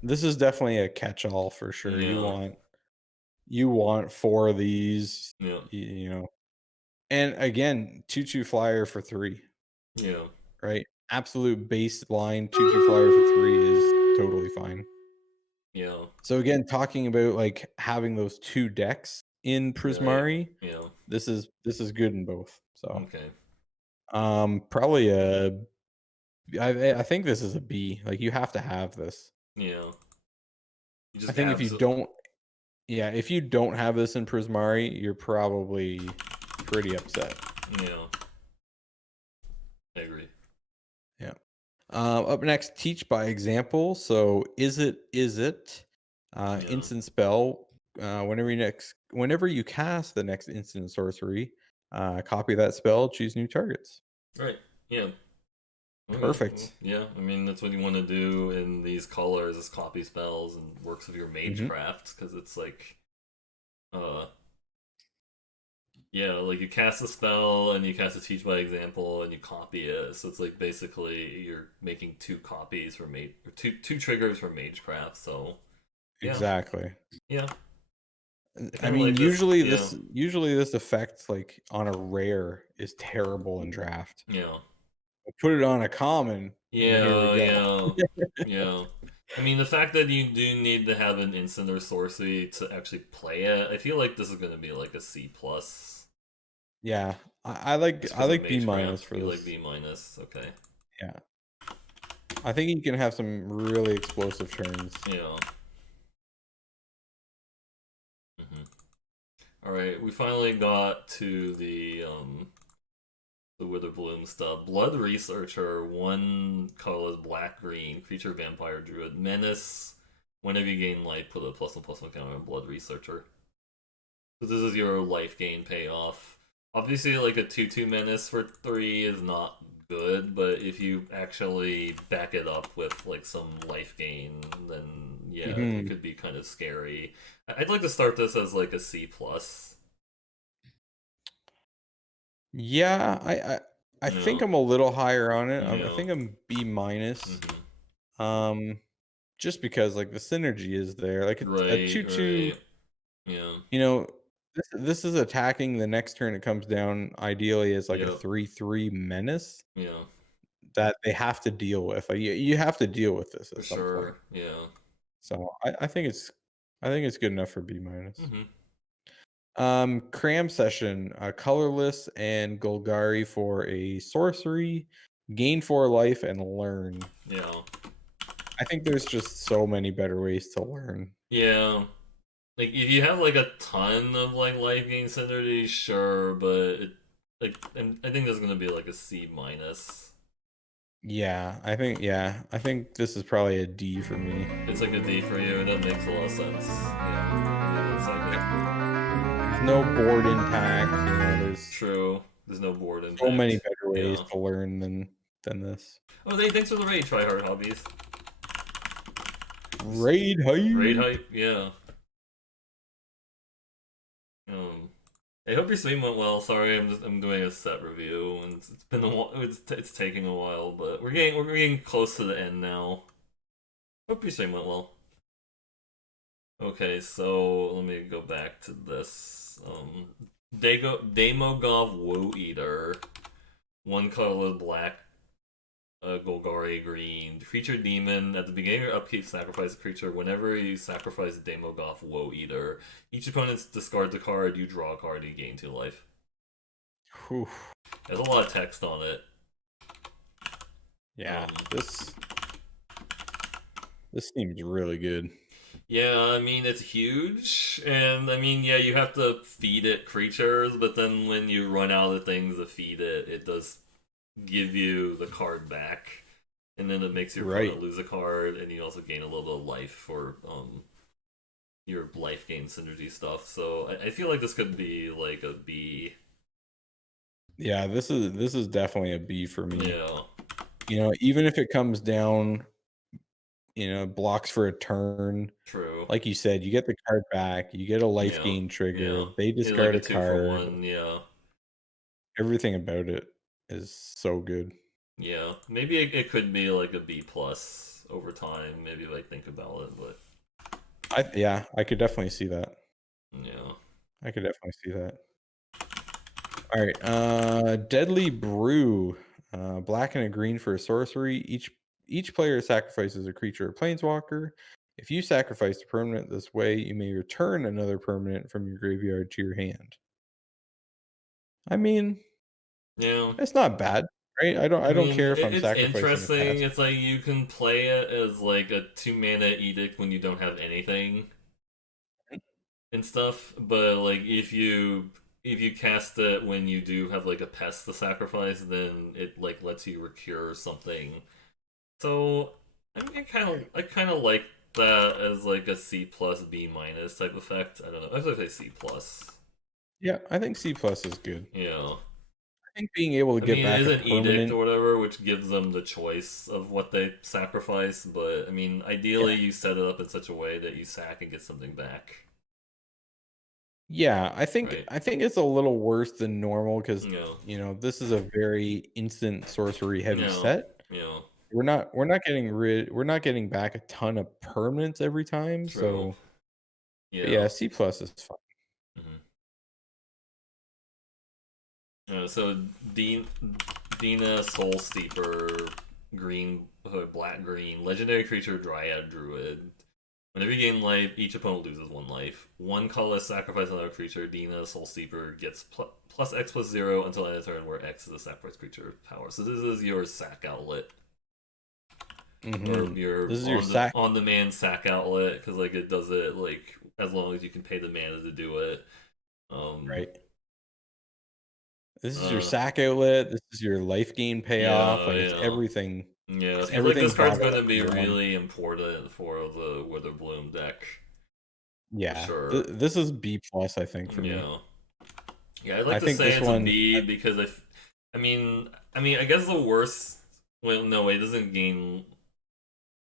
this is definitely a catch-all for sure. You Yeah, want you want 4 of these, yeah, you know. And again, 2/2 flyer for 3, yeah, right? Absolute baseline 2/2 flyer for 3 is totally fine. yeah, So again, talking about like having those 2 decks in right, Prismari, yeah, this is good in both. So, okay, probably I think this is a B. Like you have to have this. yeah. You I just think if you absolutely. don't yeah, if you don't have this in Prismari, you're probably pretty upset. Yeah, I agree. Yeah. Up next, teach by example. So is it Yeah. instant spell whenever you cast the next instant sorcery, copy that spell, choose new targets. Right. Yeah. Okay. Well, Perfect. yeah. I mean, that's what you want to do in these colors is copy spells and works with your Mhm. magecraft because it's like, uh, Yeah, like you cast a spell and you cast a teach by example and you copy it. So it's like basically you're making two copies for mage, or two triggers for magecraft. So yeah, Exactly. yeah, I I kind of mean, like this. Yeah, usually this effect like on a rare is terrible in draft. yeah, Put it on a common, and here we yeah, go. yeah, yeah. I mean, the fact that you do need to have an instant or sorcery to actually play it, I feel like this is going to be like a C plus. Yeah, Just I because of like B minus magecraft, for you like this. B minus. Okay. Yeah, I think he can have some really explosive turns. Yeah. Hmm. All right, we finally got to the Witherbloom stuff. Blood Researcher, one color black green, creature vampire druid, menace. Whenever you gain life, put a +1/+1 counter on Blood Researcher. So this is your life gain payoff. Obviously, like a 2/2 menace for 3 is not good, but if you actually back it up with like some life gain, then yeah, it Hmm. could be kind of scary. I'd like to start this as like a C plus. Yeah, I think Yeah, I'm a little higher on it. I yeah, think I'm B minus. hmm, Um, just because like the synergy is there. Like a right, 2/2, right, yeah, you know, this is attacking the next turn it comes down ideally as like a yeah, 3/3 menace yeah, that they have to deal with. Like, you have to deal with this for at some point. sure, yeah, So I think it's good enough for B minus. hmm, Cram Session, colorless and Golgari for a sorcery, gain 4 life and learn. yeah, I think there's just so many better ways to learn. yeah. Like if you have like a ton of like life gain synergy, sure, but like and I think there's gonna be like a C minus. Yeah, I think this is probably a D for me. It's like a D for you. That makes a lot of sense. Yeah. Give me one second. There's no board impact, there's True. There's no board so many impact. better ways Yeah. to learn than this. Oh, hey, thanks for the raid, Try Hard Hobbies. Raid Raid hype. hype. Yeah. I hope your stream went well. Sorry, I'm doing a set review, and it's been a while. It's taking a while, but we're getting close to the end now. Hope your stream went well. Okay, so let me go back to this. Demogov Woe Eater, one color black, Golgari green. Creature demon. At the beginning of your upkeep, sacrifice a creature. Whenever you sacrifice Demogov Woe Eater, each opponent discards a card, you draw a card, you gain 2 life. Whew. There's a lot of text on it. Yeah, Um, this seems really good. yeah, I mean, it's huge, and I mean, yeah, you have to feed it creatures, but then when you run out of things to feed it, it does give you the card back, and then it makes your Right. opponent lose a card, and you also gain a little bit of life for your life gain synergy stuff. So I feel like this could be like a B. Yeah, this is definitely a B for me. Yeah, Even if it comes down, blocks for a turn, true. like you said, you get the card back, you get a life Yeah, gain yeah. trigger, they It's like discard a a 2 for 1. card. Yeah, Everything about it is so good. yeah. Maybe it could be like a B plus over time. Maybe if I think about it, but I could definitely see that. yeah. I could definitely see that. All right, Deadly Brew, black and a green for a sorcery. Each player sacrifices a creature or planeswalker. If you sacrifice a permanent this way, you may return another permanent from your graveyard to your hand. I mean, Yeah. it's not bad, right? I I don't mean, care if I'm it's sacrificing a interesting. pest. It's like you can play it as like a 2 mana edict when you don't have anything and stuff, but like if you cast it when you do have like a pest to sacrifice, then it like lets you recure something. So I mean, I kind of like that as like a C plus B minus type effect. I don't know. I would say C plus. Yeah, I think C plus is good. Yeah. I think being able to I get mean, it back is a an edict or permanent, whatever, which gives them the choice of what they sacrifice. But I mean, yeah, ideally, you set it up in such a way that you sack and get something back. Yeah, right? I think it's a little worse than normal because No, this is a very instant sorcery heavy no, set. no, We're not getting back a ton of permanents every time, true. so but Yeah. yeah, C plus is fine. Hmm. So Dean, Dina, Soul Steeper, green, black green, legendary creature, Dryad, Druid. Whenever you gain life, each opponent loses one life. One colorless, sacrifice another creature. Dina, Soul Steeper gets plus X plus 0 until end of turn, where X is a sacrifice creature power. So this is your sack outlet, or your This is your sack, on demand sack outlet, because like it does it like as long as you can pay the mana to do it. Um, right? This is your uh, sack outlet, this is your life gain payoff, yeah, like, yeah. Yeah, I it's feel like everything this card's bottled going up to be into one. really important for the Witherbloom deck for Yeah, sure. this is B plus, I think, for me. Yeah, yeah, I'd like I to think say this it's a one B because I guess the worst. Well, no, it doesn't gain.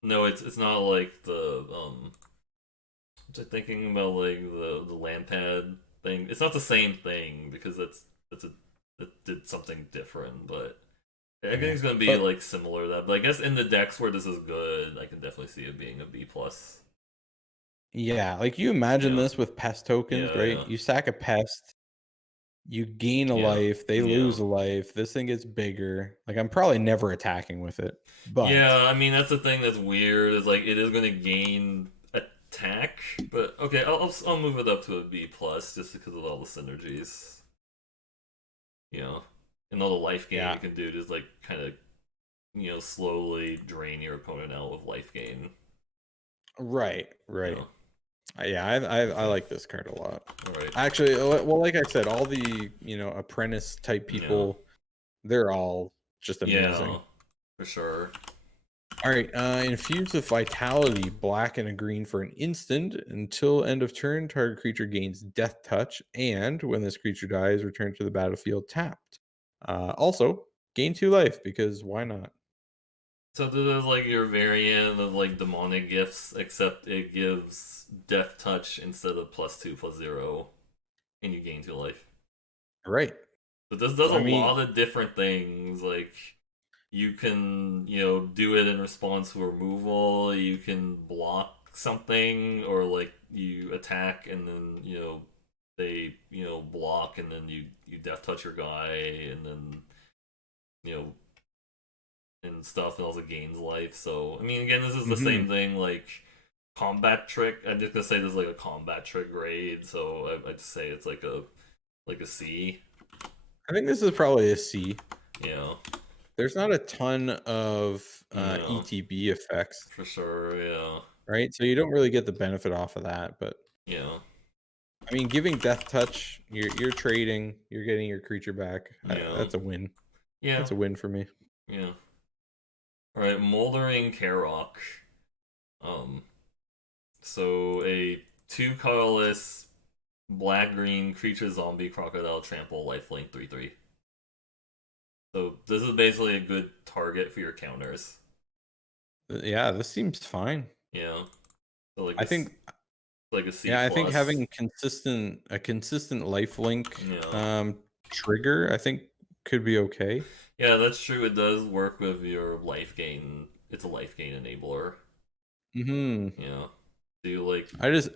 No, it's not like the Just thinking about like the Lampad thing. It's not the same thing because that's a that did something different, but I think yeah, it's gonna be but like similar to that. But I guess in the decks where this is good, I can definitely see it being a B plus. yeah, like, you imagine Yeah, this with pest tokens, yeah, right? yeah, You sack a pest, you gain a yeah, life, they yeah. lose a life, this thing gets bigger. Like, I'm probably never attacking with it, but Yeah, I mean that's the thing that's weird is like it is gonna gain attack, but okay, I'll move it up to a B plus just because of all the synergies, you know, and all the life gain yeah. you can do to like kind of slowly drain your opponent out with life gain. Right, You right. know, Yeah, I like this card a lot. all right. Actually, well, like I said, all the, apprentice type Yeah, people, they're all just amazing. yeah, for sure. All right, infused with vitality, black and a green for an instant. Until end of turn, target creature gains death touch, and when this creature dies, return to the battlefield tapped. Also, gain 2 life, because why not? So this is like your variant of like demonic gifts, except it gives death touch instead of +2/+0, and you gain 2 life. Right. But this does So, a I mean, lot of different things. Like you can, do it in response to removal. You can block something, or like you attack and then they block and then you death touch your guy and then you know and stuff and also gains life. So I mean, again, this is the mhm. same thing like combat trick. I'm just gonna say this is like a combat trick grade. So I'd say it's like a C. I think this is probably a C. Yeah, There's not a ton of yeah, ETB effects, for sure. Yeah, right? So you don't really get the benefit off of that. But yeah, I mean, giving death touch, you're trading, you're getting your creature back. yeah, That's a win. yeah, That's a win for me. yeah. All right, Moldering Karok. Um, so a two colorless black green creature zombie crocodile trample lifelink 3/3. So this is basically a good target for your counters. Yeah, this seems fine. Yeah. So like I think like a C yeah, I think plus. having a consistent lifelink Yeah. trigger, I think could be okay. Yeah, that's true. It does work with your life gain. It's a life gain enabler. Mhm. Yeah. So you like I just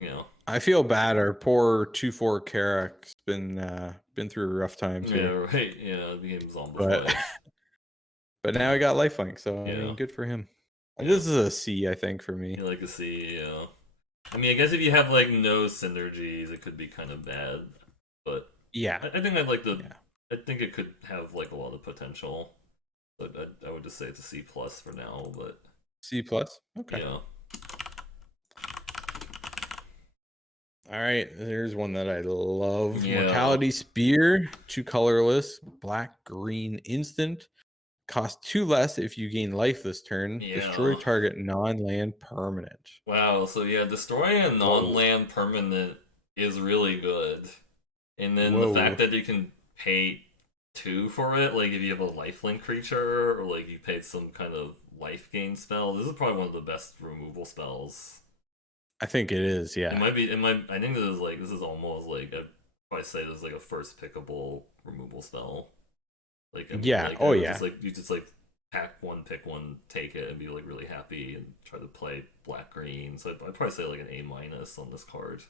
you know I feel bad. Our poor 2/4 Karak's been through rough times Yeah, here. right. Yeah, the game's But zombified. but now I got lifelink, so I Yeah. mean, good for him. Yeah. This is a C, I think, for me. You like a C, yeah. I mean, I guess if you have like no synergies, it could be kind of bad. But Yeah. I think I'd like the. Yeah. I think it could have like a lot of potential. But I would just say it's a C plus for now. But C plus. Okay. yeah, All right. Here's one that I love. yeah, Mortality Spear, 2 colorless, black, green, instant. Cost 2 less if you gain life this turn. Destroy yeah. target non-land permanent. Wow. So yeah, destroying a Whoa. non-land permanent is really good. And then the fact Whoa. that you can pay two for it, like if you have a lifelink creature or like you paid some kind of life gain spell, this is probably one of the best removal spells. I think it is. It Yeah. might be. It might. I think this is almost like I'd probably say this is like a first pickable removal spell. Like I mean, Yeah. like Oh I would just yeah. like you just like pack one, pick one, take it, and be like really happy and try to play black green. So I'd probably say like an A minus on this card.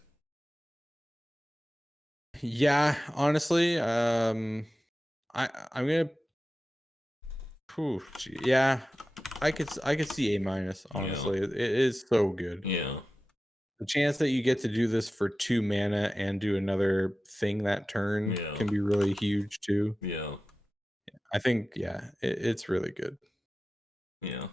Yeah. Honestly, I'm gonna. Whew, yeah. I could see A minus. Yeah, Honestly, it is so good. yeah, The chance that you get to do this for 2 mana and do another thing that turn yeah, can be really huge too. yeah, I think, yeah, it's really good. yeah.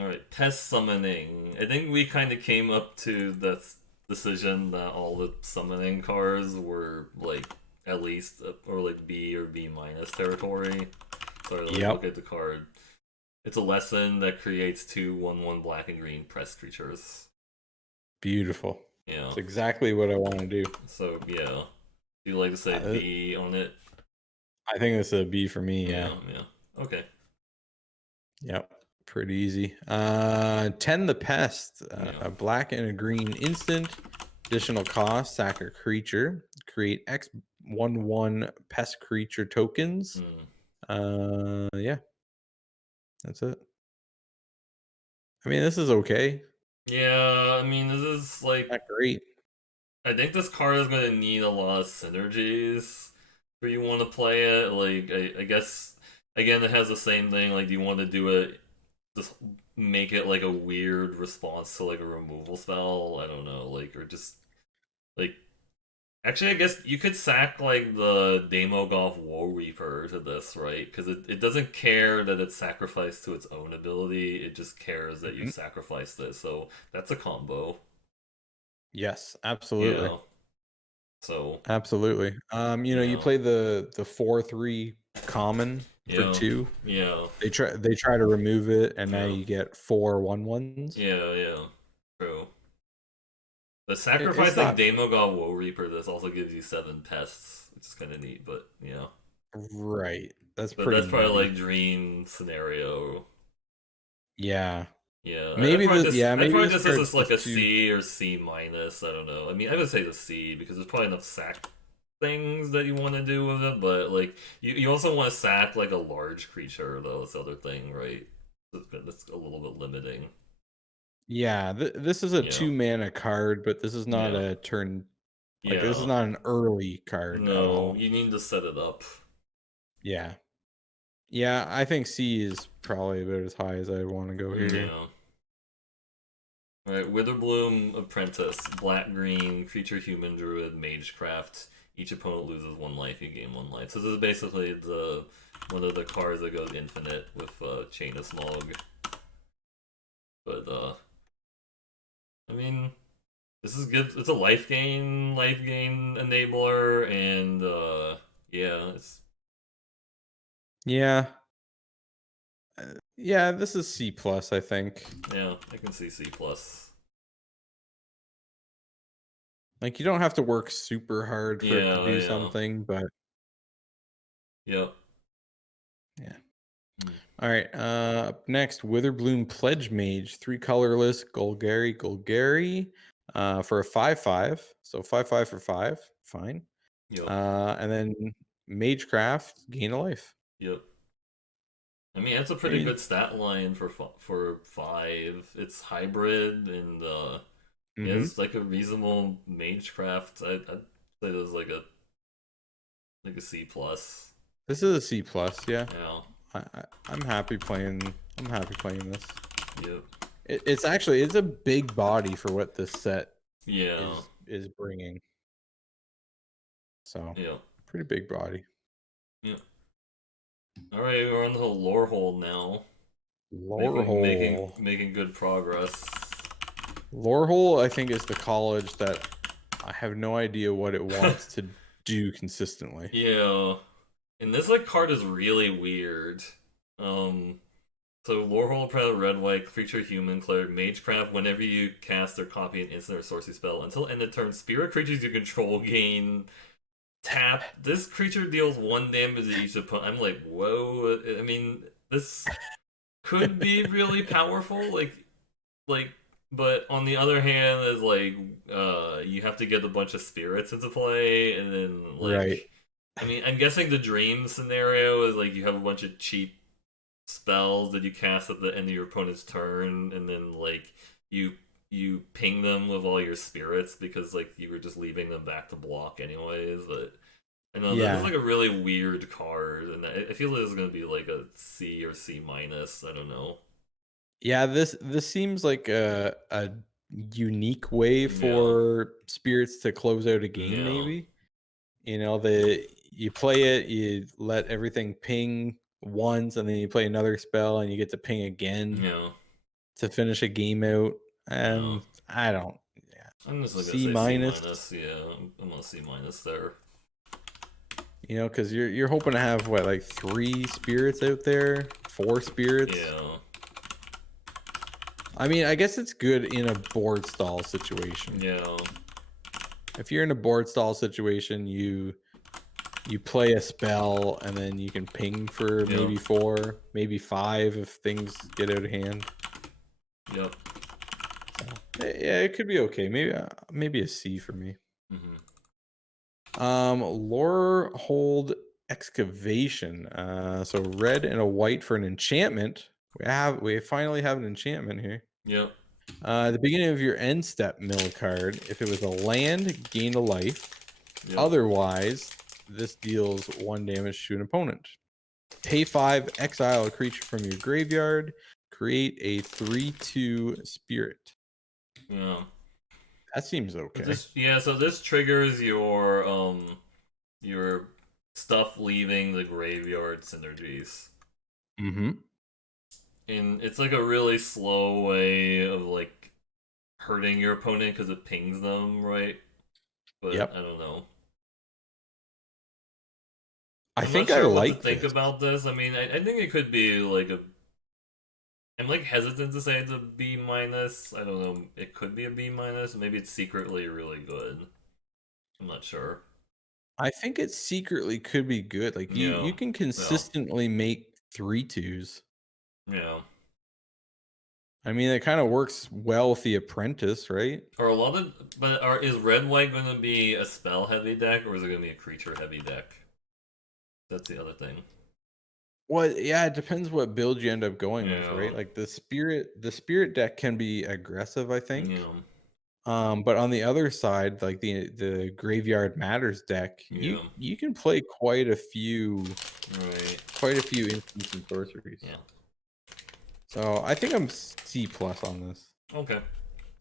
All right, test summoning. I think we kind of came up to the decision that all the summoning cards were like at least or like B or B minus territory. So I like look Yep, at the card. It's a lesson that creates two 1/1 black and green press creatures. beautiful. Yeah. It's exactly what I want to do. So yeah. Do you like to say Uh, B on it? I think this is a B for me. Yeah. Yeah, yeah. Okay. Yep. Pretty easy. 10 the Pest. Yeah. A black and a green instant. Additional cost, sack a creature. Create X 1/1 pest creature tokens. Hmm. Yeah, that's it. I mean, this is okay. Yeah, I mean this is like Not great. I think this card is gonna need a lot of synergies for you want to play it. Like I guess again it has the same thing. Like do you want to do it just make it like a weird response to like a removal spell? I don't know. Like or just like actually I guess you could sack like the Demogorgon War Reaper to this, right? Because it doesn't care that it's sacrificed to its own ability. It just cares that you Mhm. sacrificed it. So that's a combo. Yes, absolutely. Yeah. So Absolutely. You yeah. play the 4/3 common for Yeah. 2. Yeah. They try to remove it, and now Yeah. you get 4/1/1s. Yeah. Yeah. True. The It's sacrificing not Demogorgon Woe Reaper this also gives you 7 pests, which is kind of neat, but yeah. right. That's But pretty that's probably nutty. like dream scenario. Yeah. Yeah, I'd Maybe probably this just this card's is like a just too. C or C minus. I don't know. I mean, I would say the C because there's probably enough sack things that you want to do with it, but like you also want to sack like a large creature though. That's the other thing, right? That's a little bit limiting. Yeah, this is a Yeah, 2 mana card, but this is not yeah, a turn. Like, this is yeah. not an early card at No, all. you need to set it up. Yeah. Yeah, I think C is probably about as high as I want to go here. Yeah. Alright, Witherbloom Apprentice, black green, creature human druid, magecraft. Each opponent loses 1 life, you gain 1 life. So this is basically the one of the cards that goes infinite with Chain of Smog. But I mean this is good. It's a life gain enabler, and yeah, it's Yeah. Yeah, this is C plus, I think. yeah, I can see C plus. Like, you don't have to work super hard for it to Yeah, do yeah. something, but Yep. yeah. Hmm. All right. Up next, Witherbloom Pledge Mage, 3 colorless, Golgari, for a 5/5. So 5/5 for 5. Fine. Yep. And then Magecraft, gain a life. Yep. I mean, that's a I pretty mean, good stat line for 5. It's hybrid and yeah, hmm it's like a reasonable magecraft. I'd say there's like a C plus. this is a C plus. Yeah. Yeah. I'm happy playing. I'm happy playing this. Yep. It's a big body for what this set Yeah. is bringing. So Yeah. pretty big body. Yeah. All right, we're on the lore hole now. Lorehole. Making good progress. Lorehole, I think, is the college that I have no idea what it wants to do consistently. Yeah. And this like card is really weird. Um So, Lorehold, Predator, Red White, Creature, Human, Cleric, Magecraft, whenever you cast or copy an instant or sorcery spell, until end of turn, spirit creatures you control gain tap. This creature deals 1 damage to each opponent. I'm like, whoa. I mean, this could be really powerful. Like But on the other hand, is like you have to get a bunch of spirits into play, and then Right. like I mean, I'm guessing the dream scenario is like you have a bunch of cheap spells that you cast at the end of your opponent's turn, and then like you you ping them with all your spirits because like you were just leaving them back to block anyways. But I know this is Yeah. like a really weird card, and I feel like this is gonna be like a C or C minus. I don't know. Yeah, this seems like a unique way Yeah, for spirits to close out a game, yeah, maybe. You know, the you play it, you let everything ping once, and then you play another spell and you get to ping again yeah, to finish a game out. yeah. I don't, yeah. I'm just gonna C say C minus, minus. Yeah, I'm gonna C minus there. you know, because you're hoping to have what, like 3 spirits out there, 4 spirits. Yeah, I mean, I guess it's good in a board stall situation. yeah, If you're in a board stall situation, you play a spell and then you can ping for yeah, maybe 4, maybe 5 if things get out of hand. yep. So, yeah, it could be okay. Maybe a C for me. Hmm. Lore hold excavation. So red and a white for an enchantment. We finally have an enchantment here. Yep, At the beginning of your end step, mill a card. If it was a land, gain a life. yep. Otherwise, this deals 1 damage to an opponent. Pay 5, exile a creature from your graveyard. Create a 3/2 spirit. Yeah. That seems okay. This yeah, so this triggers your stuff leaving the graveyard synergies. Mm-hmm. And it's like a really slow way of like hurting your opponent because it pings them, right? But I Yep. don't know. I I'm not think I sure what to like think this. about this. I mean, I think it could be like a. I'm like hesitant to say it's a B minus. I don't know. It could be a B minus. Maybe it's secretly really good. I'm not sure. I think it secretly could be good. Like Yeah. you can Yeah. consistently make 3/2s. Yeah. I mean, it kind of works well with the apprentice, right? Are a lot of but are is red white going to be a spell heavy deck or is it going to be a creature heavy deck? That's the other thing. Well, yeah, it depends what build you end up going with, Yeah. right? Like the spirit deck can be aggressive, I think. Yeah. But on the other side, like the graveyard matters deck, you Yeah. you can play Right. quite a few instants and sorceries. Yeah. So I think I'm C plus on this. Okay.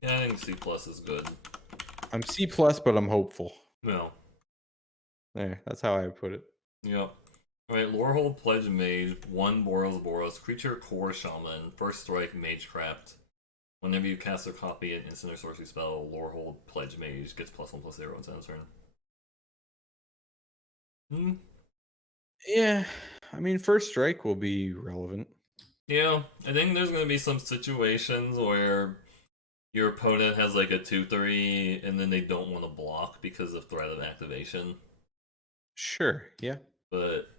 Yeah, I think C plus is good. I'm C plus, but I'm hopeful. No. There, that's how I would put it. Yep. Alright, Lorehold Pledge Mage, 1 Boros, creature core shaman, first strike magecraft. Whenever you cast or copy an instant or sorcery spell, Lorehold Pledge Mage gets +1/+0 until end turn. Hmm. Yeah, I mean, first strike will be relevant. Yeah, I think there's gonna be some situations where your opponent has like a 2/3 and then they don't want to block because of threat of activation. Sure. Yeah. But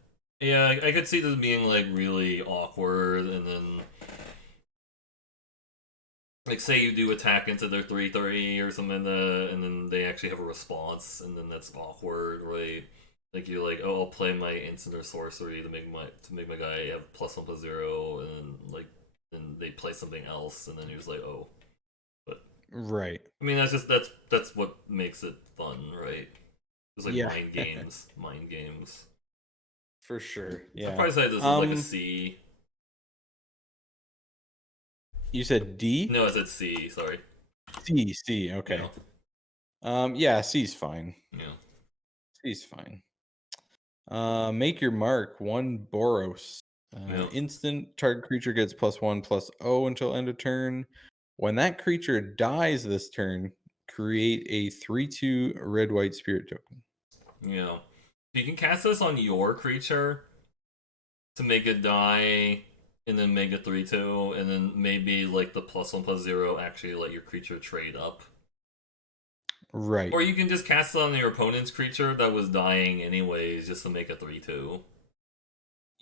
yeah, I could see this being like really awkward and then like say you do attack into their 3/3 or something and then they actually have a response and then that's awkward, right? Like you're like, oh, I'll play my instant or sorcery to make my guy have +1/+0 and then like then they play something else and then you're just like, oh. But Right. I mean that's what makes it fun, right? It's like Yeah. mind games. Mind games. For sure. I'd Yeah. probably say this is like a C. You said D? No, I said C, sorry. C. Yeah. Okay. Yeah, C's fine. Yeah. C's fine. Make your mark, 1 Boros. Yeah. Instant target creature gets +1/+0 until end of turn. When that creature dies this turn, create a 3/2 red white spirit token. Yeah. You can cast this on your creature to make it die and then make it 3/2, and then maybe like the +1/+0 actually let your creature trade up. Right. Or you can just cast it on your opponent's creature that was dying anyways just to make it 3/2.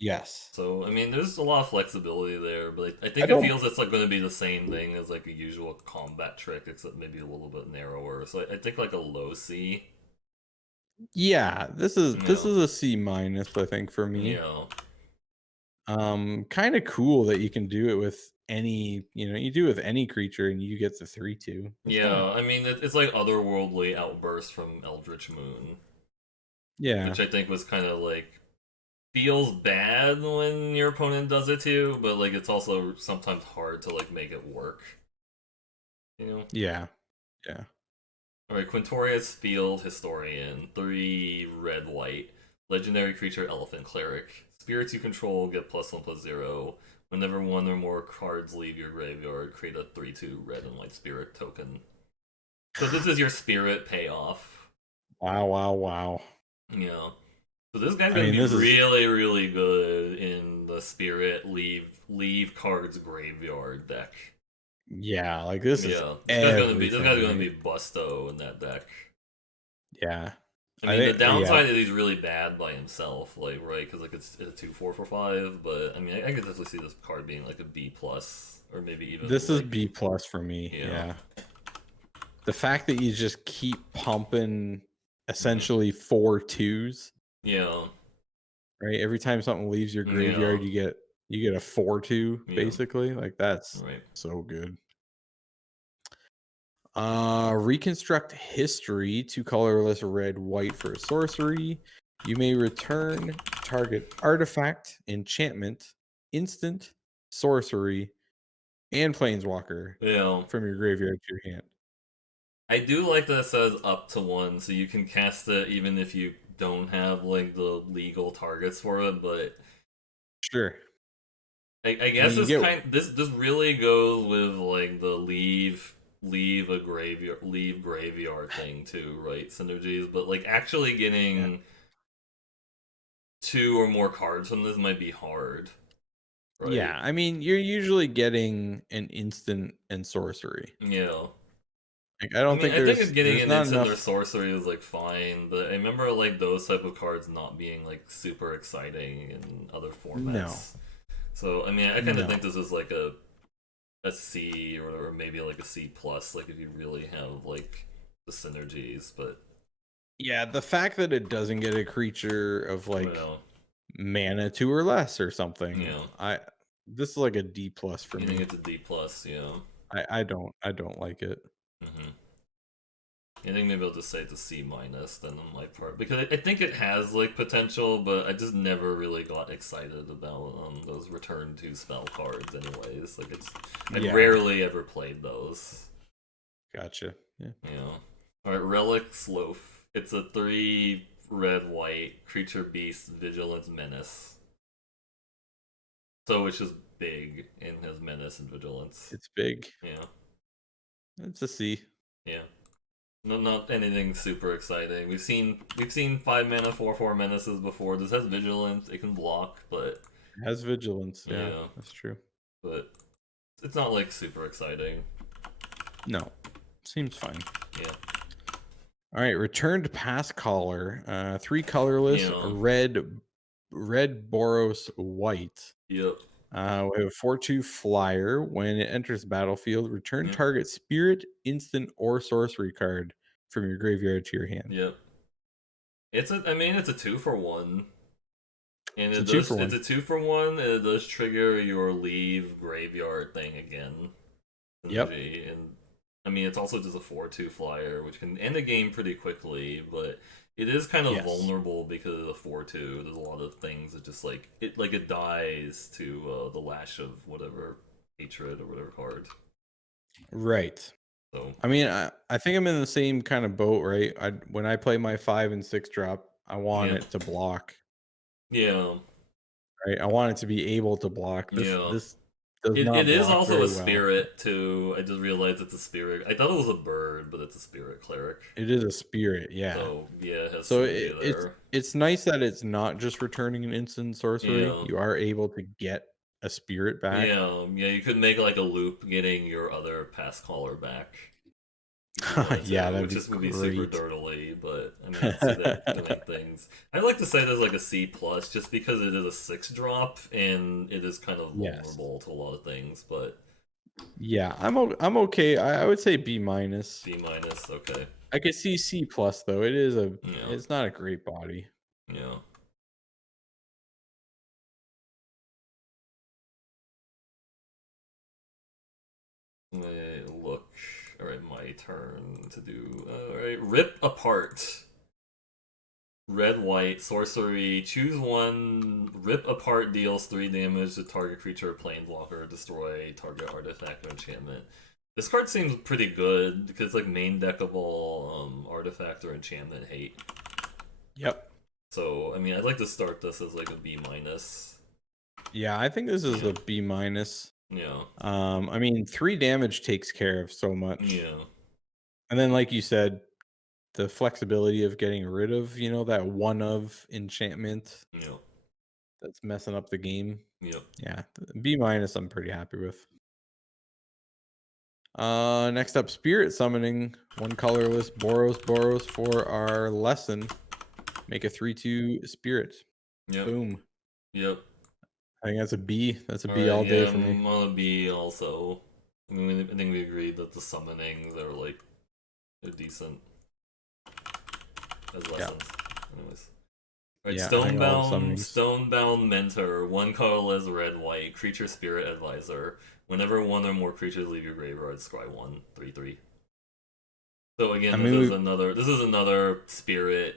Yes. So I mean, there's a lot of flexibility there, but I I think it don't. feels it's like going to be the same thing as like a usual combat trick, except maybe a little bit narrower. So I think like a low C. Yeah, this Yeah, is a C minus, I think, for me. yeah, Kind of cool that you can do it with any, you do it with any creature and you get the 3/2. That's kind of yeah. I mean, it's like otherworldly outburst from Eldritch Moon, yeah, which I think was kind of like feels bad when your opponent does it too, but like it's also sometimes hard to like make it work. You know. yeah, yeah. Alright, Quintorius Field Historian, 3 red white, legendary creature Elephant Cleric. Spirits you control get +1/+0. Whenever one or more cards leave your graveyard, create a 3/2 red and white spirit token. So this is your spirit payoff. Wow, wow, wow. Yeah. So this guy's I gonna mean, be this is really, really good in the spirit leave cards graveyard deck. yeah, like this is Yeah. This guy's everything, gonna right? be busto in that deck. Yeah. I I mean, the think yeah, downside is he's really bad by himself, like right, because like it's a 2/4 for 5. But I mean, I could definitely see this card being like a B plus, or maybe even this is like B plus for me. yeah, Yeah. The fact that you just keep pumping mm-hmm. essentially 4/2s, Yeah, right? Every time something leaves your yeah, graveyard, you get a 4/2 yeah, basically. Like that's right, so good. Reconstruct history, 2 colorless red, white for a sorcery. You may return target artifact, enchantment, instant, sorcery, and planeswalker yeah. from your graveyard to your hand. I do like that it says up to 1, so you can cast it even if you don't have like the legal targets for it. But Sure. I I guess mean, you this get kind this really goes with like the leave graveyard thing too, right? Synergies, but like actually yeah. getting 2 or more cards from this might be hard, right? Yeah, I mean, you're usually getting an instant and sorcery. Yeah. Like, I I don't mean, think I think there's of getting there's an not instant or enough. sorcery is like fine, but I remember like those type of cards not being like super exciting in other No. formats. So I mean, I kind of think No. this is like a C or maybe like a C plus, like if you really have like the synergies. But Yeah, the fact that it doesn't get a creature of like well, mana 2 or less or something, yeah, this is like a D plus for you think me. it's a D plus, yeah. I don't like it. Mm-hmm. I think maybe I'll just say it's a C minus then on my part because I think it has like potential, but I just never really got excited about those return to spell cards. Anyways, like it's I Yeah, rarely ever played those. gotcha. Yeah. Yeah. All right, Relic Sloth. It's a 3 red white creature beast vigilance menace. So it's just big and has menace and vigilance. It's big. Yeah. It's a C. Yeah. No, not anything super exciting. We've seen 5 mana 4/4 menaces before. This has vigilance. It can block, but It has vigilance. Yeah, yeah, that's true. but it's not like super exciting. No, seems fine. Yeah, All right, returned pass caller. 3 colorless, yeah, red Boros white. yep, We have a 4/2 flyer. When it enters the battlefield, return yep, target spirit, instant, or sorcery card from your graveyard to your hand. yep. I mean, it's a 2 for 1, and It's a 2 for it's 1. a 2 for 1, and it does trigger your leave graveyard thing again. Yep. Synergy, and I mean it's also just a 4/2 flyer, which can end the game pretty quickly, but it is kind of Yes. vulnerable because of the 4/2. There's a lot of things that just like it dies to the lash of whatever hatred or whatever card. Right. So I mean, I think I'm in the same kind of boat, right? When I play my 5 and 6 drop, I want yeah, it to block, yeah, right? I want it to be able to block. This yeah. this does It not is block also a very well. spirit too. I just realized it's a spirit. I thought it was a bird, but it's a spirit cleric. It is a spirit, yeah. So yeah, it has So synergy there. it's nice that it's not just returning an instant sorcery. Yeah. You are able to get a spirit back. Yeah, yeah, you could make like a loop getting your other pass caller back. Yeah, that'd which be just would be super great. dirtily, but I mean, I see that doing things. I'd like to say there's like a C plus, just because it is a 6 drop and it is kind of Yes. vulnerable to a lot of things. But Yeah, I'm okay. I would say B minus. B minus, okay, I could see C plus though. yeah, It's not a great body. yeah. Look, all right, my turn to do. All right, rip apart. Red white sorcery. Choose one. Rip apart deals 3 damage to target creature, planeswalker, destroy target artifact or enchantment. This card seems pretty good because it's like main deckable artifact or enchantment hate. Yep. So I mean, I'd like to start this as like a B minus. Yeah, I think this is Yeah, a B minus. yeah, I mean, 3 damage takes care of so much. yeah, And then, like you said, the flexibility of getting rid of, that one of enchantment yeah, that's messing up the game. yeah. Yeah, B minus, I'm pretty happy with. Next up, spirit summoning. One colorless Boros for our lesson. Make a 3/2 spirit. Yep, Boom. yep. I think that's a B. That's a All B right, all day yeah, for me. I'm on a B also. I mean, I think we agreed that the summonings are like they're decent as Yeah. lessons. Anyways. Alright, Yeah, I think all the summonings. Stonebound Mentor, 1 colorless red white, creature spirit advisor. Whenever one or more creatures leave your graveyard, scry 1, 3/3. So I again, mean, this is another spirit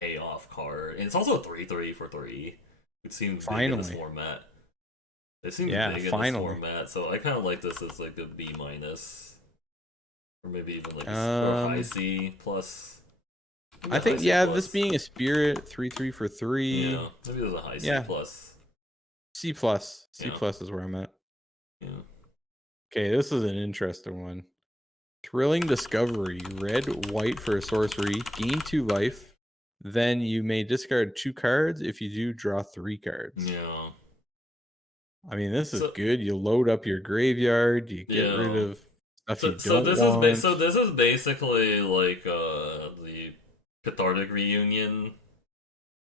payoff card. And it's also a 3/3 for 3. It seems big in this finally. format. It seems Yeah, big in this finally. format, so I kinda like this as like a B minus. Or maybe even like or high Um, C plus. Maybe I a high think, C yeah, this plus. being a spirit, 3/3 for Yeah, 3. maybe there's a high C Yeah, plus. C plus. C Yeah, plus is where I'm at. yeah. Okay, this is an interesting one. Thrilling Discovery, red, white for a sorcery, gain 2 life. Then you may discard 2 cards. If you do, draw 3 cards. Yeah. I mean, this is So good. You load up your graveyard. You get rid yeah. of stuff you So don't want. this is basically like the cathartic reunion.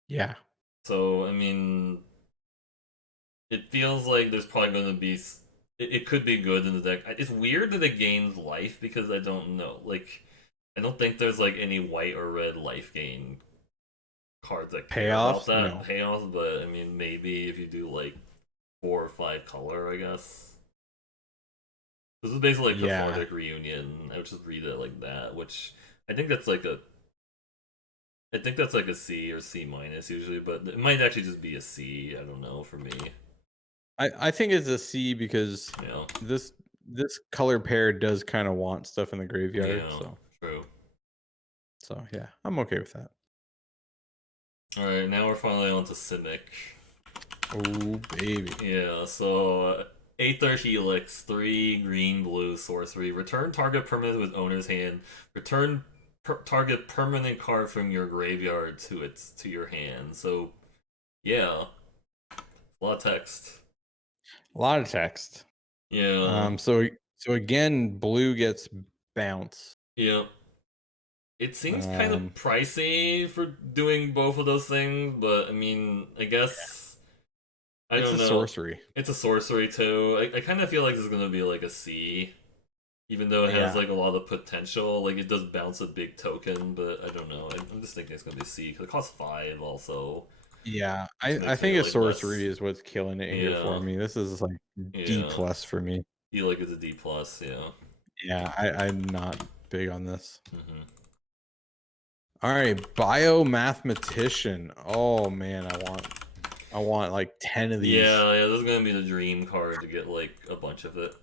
Yeah, So I mean, it feels like there's probably going to be it could be good in the deck. It's weird that it gains life because I don't know. Like I don't think there's like any white or red life gain cards that care about payoffs. that No. chaos, but I mean maybe if you do like 4 or 5 color, I guess. This is basically like Yeah, cathartic reunion. I would just read it like that, which I think that's like a I think that's like a C or C minus usually, but it might actually just be a C. I don't know for me. I think it's a C because Yeah, this color pair does kind of want stuff in the graveyard. yeah, So true. yeah, I'm okay with that. All right, now we're finally on to Simic. Oh baby. Yeah, so Aether Helix, 3 green blue sorcery. Return target permanent with owner's hand. Return target permanent card from your graveyard to your hand. So yeah, a lot of text. A lot of text. Yeah, So again, blue gets bounce. yeah. It seems kind of Um, pricey for doing both of those things, but I mean, I guess I it's don't a know. sorcery. It's a sorcery too. I kind of feel like this is gonna be like a C, even though it has Yeah, like a lot of potential. Like it does bounce a big token, but I don't know. I'm just thinking it's gonna be C because it costs 5 also, yeah. which I makes me think a like sorcery less. is what's killing it here for Yeah, me. This is like D yeah. plus for me. Feel like it's a D plus. Yeah. Yeah, I'm not big on this. Hmm. All right, biomathematician. Oh man, I want like 10 of these. Yeah, yeah. This is gonna be the dream card to get like a bunch of it.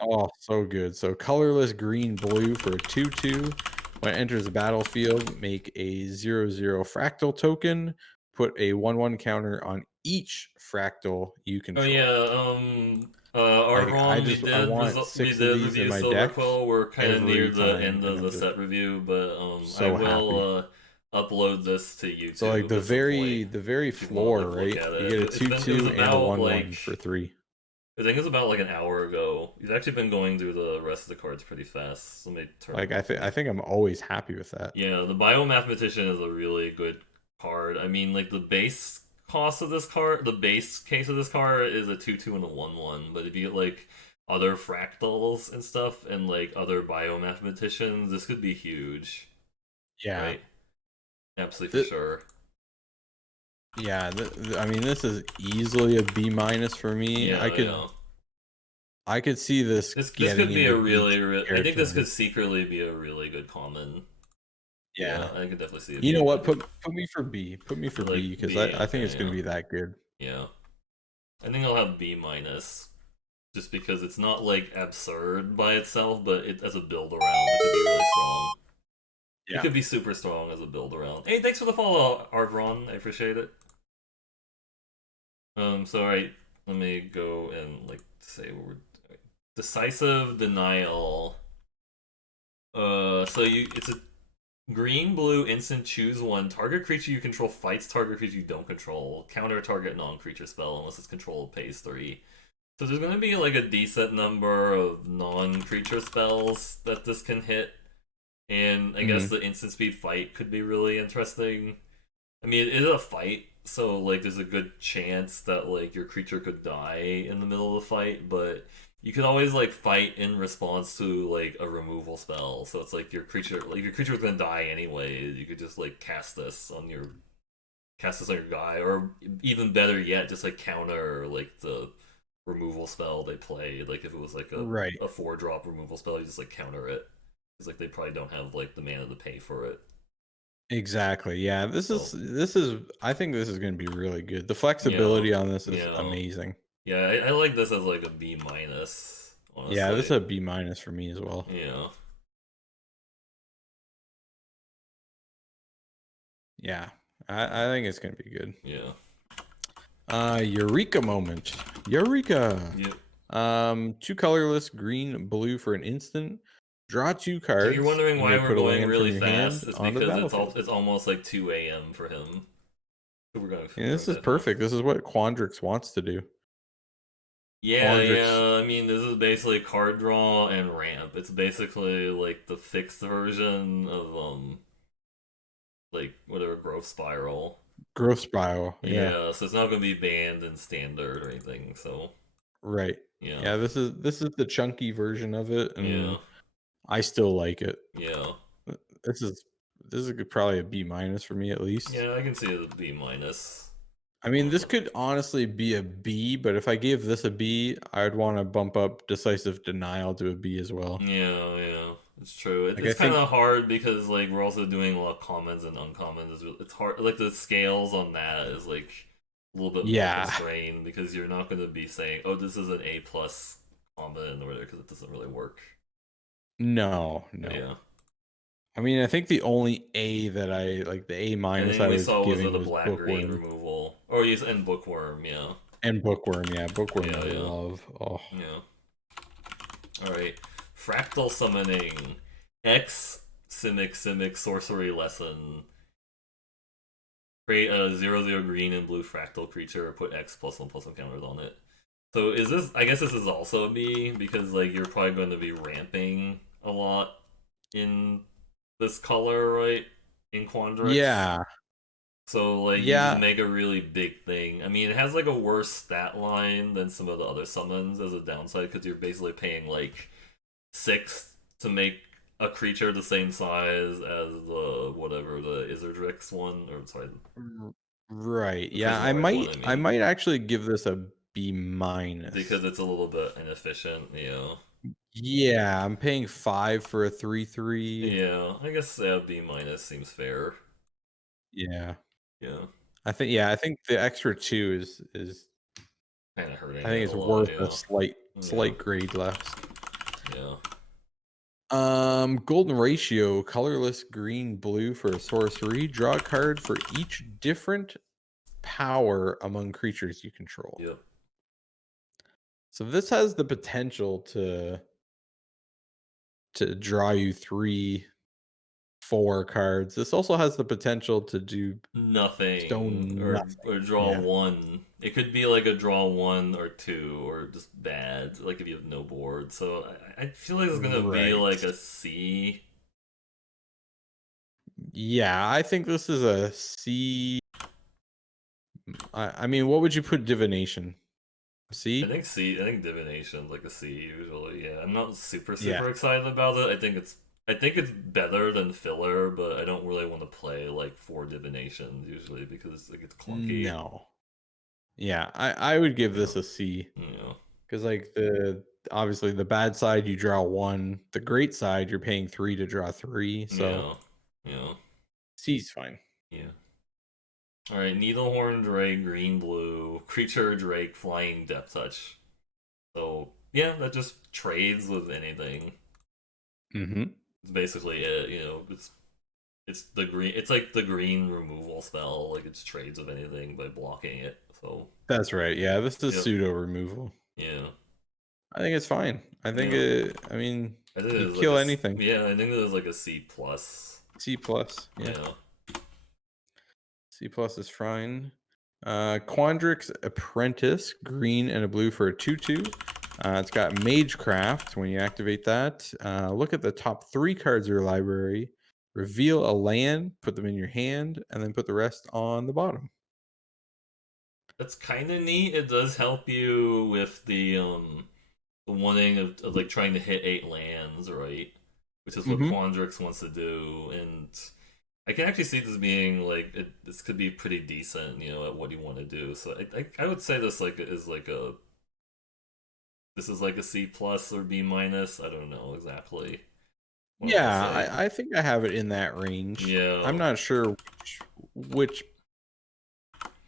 Oh, so good. So colorless green blue for a 2/2. When it enters the battlefield, make a 0/0 fractal token. Put a 1/1 counter on each fractal you Oh yeah, control. our Like home I want we 6 of did these in review my Silver deck Quill. We're kind of near every the time, end and of I'm the just set review, but I so happy. will upload this to So like YouTube at some point the very if you want to floor, like look right? at You it. get a It was 2/2 and a about like 1/1 for 3. I think it's about like an hour ago. He's actually been going through the rest of the cards pretty fast. So let me turn it Like real I quick. think I'm always happy with that. Yeah, the Biomathematician is a really good card. I mean, like the base cost of this card, the base case of this card is a 2/2 and a 1/1. But if you get like other fractals and stuff and like other biomathematicians, this could be huge, Yeah. right? Absolutely for Th- sure. yeah, I mean this is easily a B minus for me. Yeah, yeah. I could see this This getting could be a into B I think this could territory. secretly be a really good common. Yeah, Yeah. I could definitely see it You know being what? good. Put me for B. Put me for You B like because B? I think it's Okay, going yeah, to be that good. yeah. I think I'll have B minus, just because it's not like absurd by itself, but it as a build around, it could be really strong. It Yeah. could be super strong as a build around. Hey, thanks for the follow, Arvron. I appreciate it. So alright, let me go and like say what we're doing. Decisive denial. So it's a green blue instant choose one. Target creature you control fights target creature you don't control. Counter target non-creature spell unless it's controlled pays 3. So there's gonna be like a decent number of non-creature spells that this can hit. And I guess Hmm. the instant speed fight could be really interesting. I mean, it is a fight, so like there's a good chance that like your creature could die in the middle of the fight, but you can always like fight in response to like a removal spell. So it's like your creature was gonna die anyway. You could just like cast this on your guy, or even better yet, just like counter like the removal spell they play. Like if it was like Right. a 4-drop removal spell, you just like counter it. Because like they probably don't have like the mana to pay for it. Exactly. Yeah. So This is I think this is going to be really good. The yeah, flexibility on this is yeah, amazing. yeah. I like this as like a B minus, Yeah, this is honestly. a B minus for me as well. Yeah, Yeah. I think it's going to be good. yeah, Eureka moment. Eureka. yep. Two colorless green, blue for an instant. Draw two So if you're cards. wondering You why may we're put a going land from really your fast, hand it's onto the because battlefield. it's almost like 2 a.m. for him. So And we're this going is that fast. perfect. This is what Quandrix wants to do. Yeah, Quandrix yeah. I mean, this is basically card draw and ramp. It's basically like the fixed version of like whatever growth spiral. growth spiral. Yeah. Yeah, so it's not gonna be banned in standard or anything. So Right. yeah, Yeah, this is the chunky version of it, and yeah, I still like it. yeah, This is probably a B minus for me at least. yeah. I can see it a B minus. I mean, this Uh, could honestly be a B, but if I gave this a B, I'd want to bump up decisive denial to a B as well. yeah, yeah. It's true. Like I It's kind think, of hard because like we're also doing a lot of commons and uncommons. It's hard. Like the scales on that is like a little bit more yeah, constrained because you're not going to be saying, "Oh, this is an A plus common" or whatever, because it doesn't really work. no, But no. yeah, I mean, I think the only A that I like, the A I minus think I we was saw was with giving a was black green Bookworm removal. Or yes, and bookworm. Yeah, and Bookworm. Yeah, Bookworm I yeah, yeah, love. Oh, yeah. All right, fractal summoning. X Simic sorcery lesson. Create a 0/0 green and blue fractal creature. Put X +1/+1 counters on it. So is this? I guess this is also a B because like you're probably going to be ramping a lot in this color, right? In Quandrix. yeah, So like you just yeah. make a really big thing. I mean, it has like a worse stat line than some of the other summons as a downside because you're basically paying like 6 to make a creature the same size as the whatever the Izzardrix one, or sorry, r- Right. the Yeah, Prismarine one. I I mean, might actually give this a B because minus. it's a little bit inefficient. Yeah, I'm paying 5 for a 3/3. Yeah. I guess yeah, B minus seems fair. Yeah. Yeah, I think the extra 2 is kind of hurting I think it a it's lot. worth a Yeah, yeah, slight grade less. yeah. Golden ratio, colorless green, blue for a sorcery. Draw a card for each different power among creatures you control. Yep. So this has the potential to draw you 3 4 cards. This also has the potential to do Nothing stone nothing. or draw Yeah. one. It could be like a draw one or two or just bad, like if you have no board. So I feel like it's gonna be Right. like a C. Yeah, I think this is a C. I mean, what would you put divination? I C? think C. I think divination's like a C usually. Yeah, I'm not Yeah. super excited about it. I think it's better than filler, but I don't really want to play like 4 divinations usually because it gets clunky. No. Yeah, I would give Yeah, this a C yeah, because like the obviously the bad side you draw 1, the great side you're paying 3 to draw 3, so yeah, yeah, C's fine. yeah. All right, Needlehorn Drake, green blue, creature Drake, flying depth touch. So yeah, that just trades with anything. Mhm. It's basically it. You know, it's the green. It's like the green removal spell. Like it's trades with anything by blocking it. So That's right. Yeah, this is yep, pseudo removal. yeah, I think it's fine. I think yeah. I mean, I think it you is like kill anything. yeah. I think it is like a C plus. C plus. Yeah. Yeah, C plus is fine. Quandrix Apprentice, green and a blue for a 2/2. It's got Magecraft. When you activate that, look at the top 3 cards of your library, reveal a land, put them in your hand, and then put the rest on the bottom. that's kind of neat. It does help you with the wanting of like trying to hit 8 lands, right? Which is what Hmm. Quandrix wants to do, and I can actually see this being like this could be pretty decent, you know, at what you want to do. So I would say this like is like a this is like a C plus or B minus. I don't know exactly what I'm gonna Yeah, say. I think I have it in that range. I'm Yeah, not sure which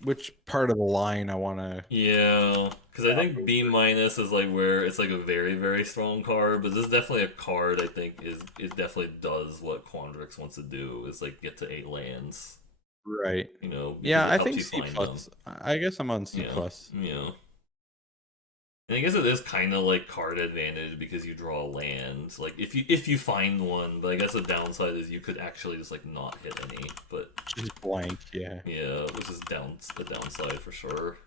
which part of the line I want to. yeah, because I think B minus is like where it's like a very strong card, but this is definitely a card I think is it definitely does what Quandrix wants to do is like get to 8 lands, Right. you know, because Yeah, it I helps think you C find them. plus. I guess I'm on C Yeah, plus. yeah. And I guess it is kind of like card advantage because you draw land. Like if you find one, but I guess the downside is you could actually just like not hit any. But Just blank. Yeah. yeah, which is the downside for sure.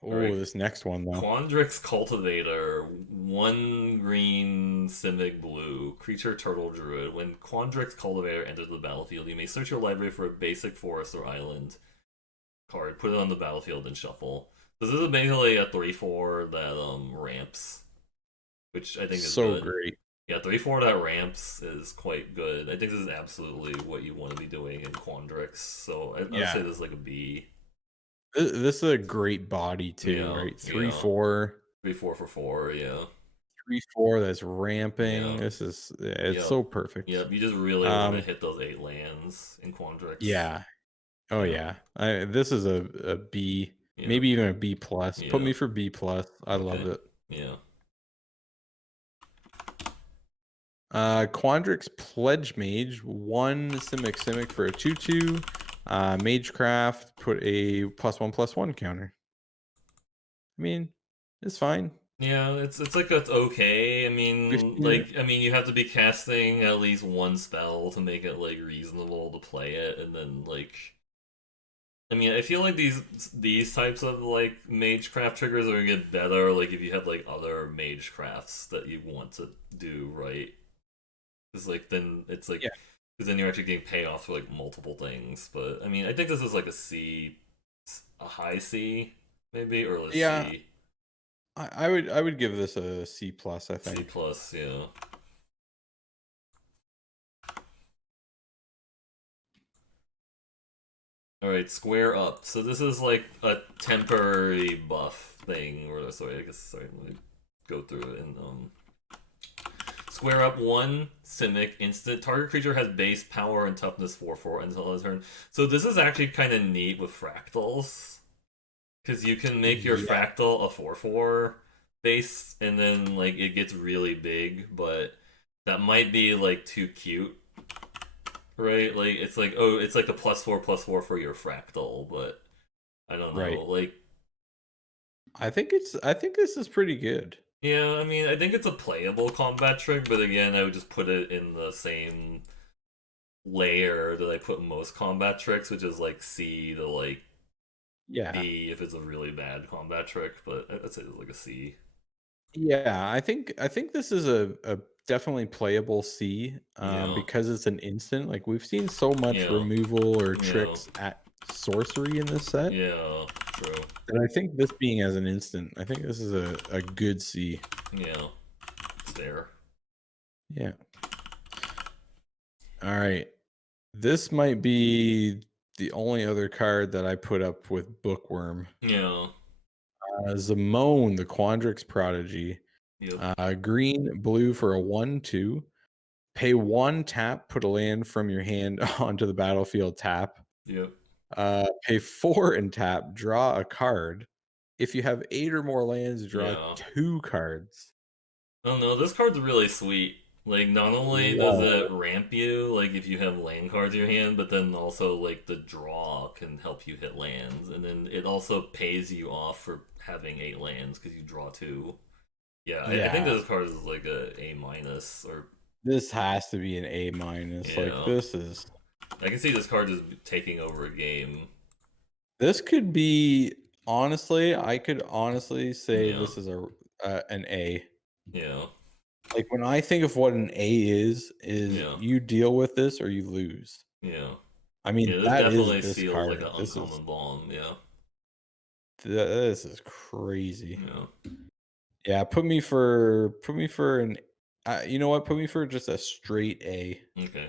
All Oh, right, this next one though. Quandrix Cultivator, 1 green Simic blue creature turtle druid. When Quandrix Cultivator enters the battlefield, you may search your library for a basic forest or island card, put it on the battlefield, and shuffle. So this is basically a 3/4 that ramps, which I think is So good. great. Yeah, 3/4 that ramps is quite good. I think this is absolutely what you want to be doing in Quandrix. So I would say Yeah. this is like a B. This is a great body too, Yeah, right? Three yeah. four, 3/4 for 4, yeah. 3/4. That's ramping. Yeah. This is it's Yep. so perfect. Yep. You just really want to Um, hit those 8 lands in Quandrix. yeah. Oh Yeah. yeah. This is a B, Yeah. maybe even a B plus. Put Yeah. me for B plus. I love Okay. it. Yeah. Quandrix Pledge Mage, 1 Simic for a 2/2. Magecraft, put a +1/+1 counter. I mean, it's fine. Yeah, it's like it's okay. Fifteen. I mean, you have to be casting at least one spell to make it like reasonable to play it, and then like I mean, I feel like these types of like magecraft triggers are gonna get better, like if you have like other magecrafts that you want to do right. Because like then it's like Yeah. because then you're actually getting payoff for like multiple things. But I mean, I think this is like a C, a high C, maybe or a Yeah. C, I would give this a C plus, I C think. plus. Yeah. All right, square up. So this is like a temporary buff thing. Or sorry, I guess sorry. Let me go through it and square up 1 Simic instant. Target creature has base power and toughness 4/4 until its turn. So this is actually kind of neat with fractals because you can make your Yeah. fractal a 4/4 base, and then like it gets really big, but that might be like too cute, right? Like it's like oh, it's like a +4/+4 for your fractal, but I don't know. Right. Like I think this is pretty good. yeah, I mean, I think it's a playable combat trick, but again, I would just put it in the same layer that I put most combat tricks, which is like C to like Yeah. D if it's a really bad combat trick, but I'd say it's like a C. Yeah, I think this is a definitely playable C, Yeah, because it's an instant. Like we've seen so much yeah, removal or yeah, tricks at sorcery in this set yeah, true. that I think this being as an instant, I think this is a good C. Yeah, it's fair. Yeah. All right. This might be the only other card that I put up with Bookworm. Yeah, Zamone, the Quandrix Prodigy. yep, Green, blue for a 1/2. Pay 1 tap, put a land from your hand onto the battlefield tap. yep, Pay 4 and tap, draw a card. If you have 8 or more lands, draw yeah. 2 cards. Oh no, this card's really sweet. Like, not only does it Whoa. ramp you, like, if you have land cards in your hand, but then also, like, the draw can help you hit lands. And then it also pays you off for having 8 lands because you draw two. Yeah, I think Yeah. this card is like a A minus, or, This has to be an A minus. Like yeah. this is I can see this card just taking over a game. this could be honestly, I could honestly say Yeah, this is a an A. yeah, Like when I think of what an A is yeah, you deal with this or you lose. yeah. I mean, Yeah, this that is definitely this feels like card. an This is uncommon bomb, yeah. this is crazy. Yeah, Yeah, put me for an you know what? Put me for just a straight A. okay,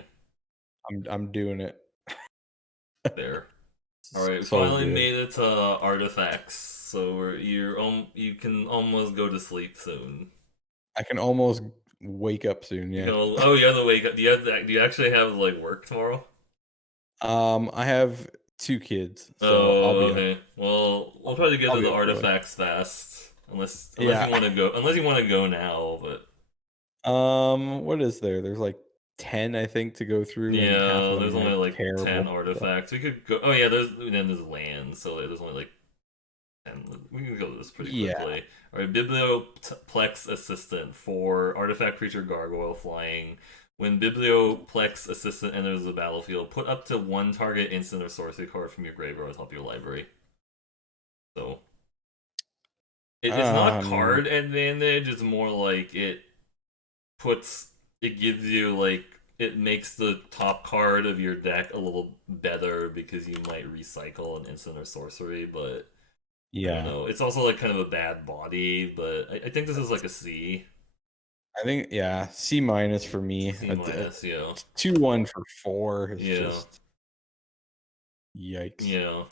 I'm doing it. fair. S Alright, we so finally good. made it to artifacts, so you can almost go to sleep soon. I can almost wake up soon, You yeah. can oh, you have to wake up. Do you actually have like work tomorrow? I have 2 kids, so I'll Oh, be up. okay. Well, we'll try to get I'll to be the up early. artifacts fast, unless Yeah. you want to go now. But What is there? There's like 10, I think, to go through, and half of yeah, them there's only are like 10 terrible. So, artifacts. We could go. Oh yeah, there's land, so there's only like 10. We can go to this pretty yeah. quickly. All right, Biblioplex Assistant for artifact creature gargoyle flying. When Biblioplex Assistant enters the battlefield, put up to one target instant or sorcery card from your graveyard on top of your library. So it's not I mean, card advantage. It's more like puts it gives you like it makes the top card of your deck a little better because you might recycle an instant or sorcery, but I don't yeah. know. It's also like kind of a bad body, but I think this is like a C. I think yeah, C minus for me. C minus, yeah. 2-1 for 4 is Yeah. just yikes. Yeah.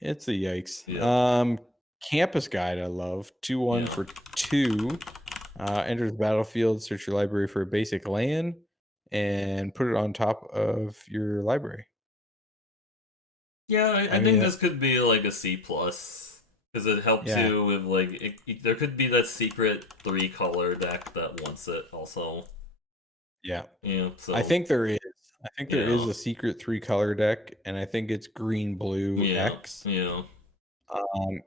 It's a yikes. Yep. Campus Guide I love. 2-1 Yeah. for 2. Enters the battlefield, search your library for a basic land, and put it on top of your library. Yeah, I I mean, think this could be like a C plus because it helps yeah, you with like there could be that secret 3 color deck that wants it also. yeah. Yeah, I so think there is. I think there is yeah, a secret 3-color deck, and I think it's green, blue, yeah, X. yeah,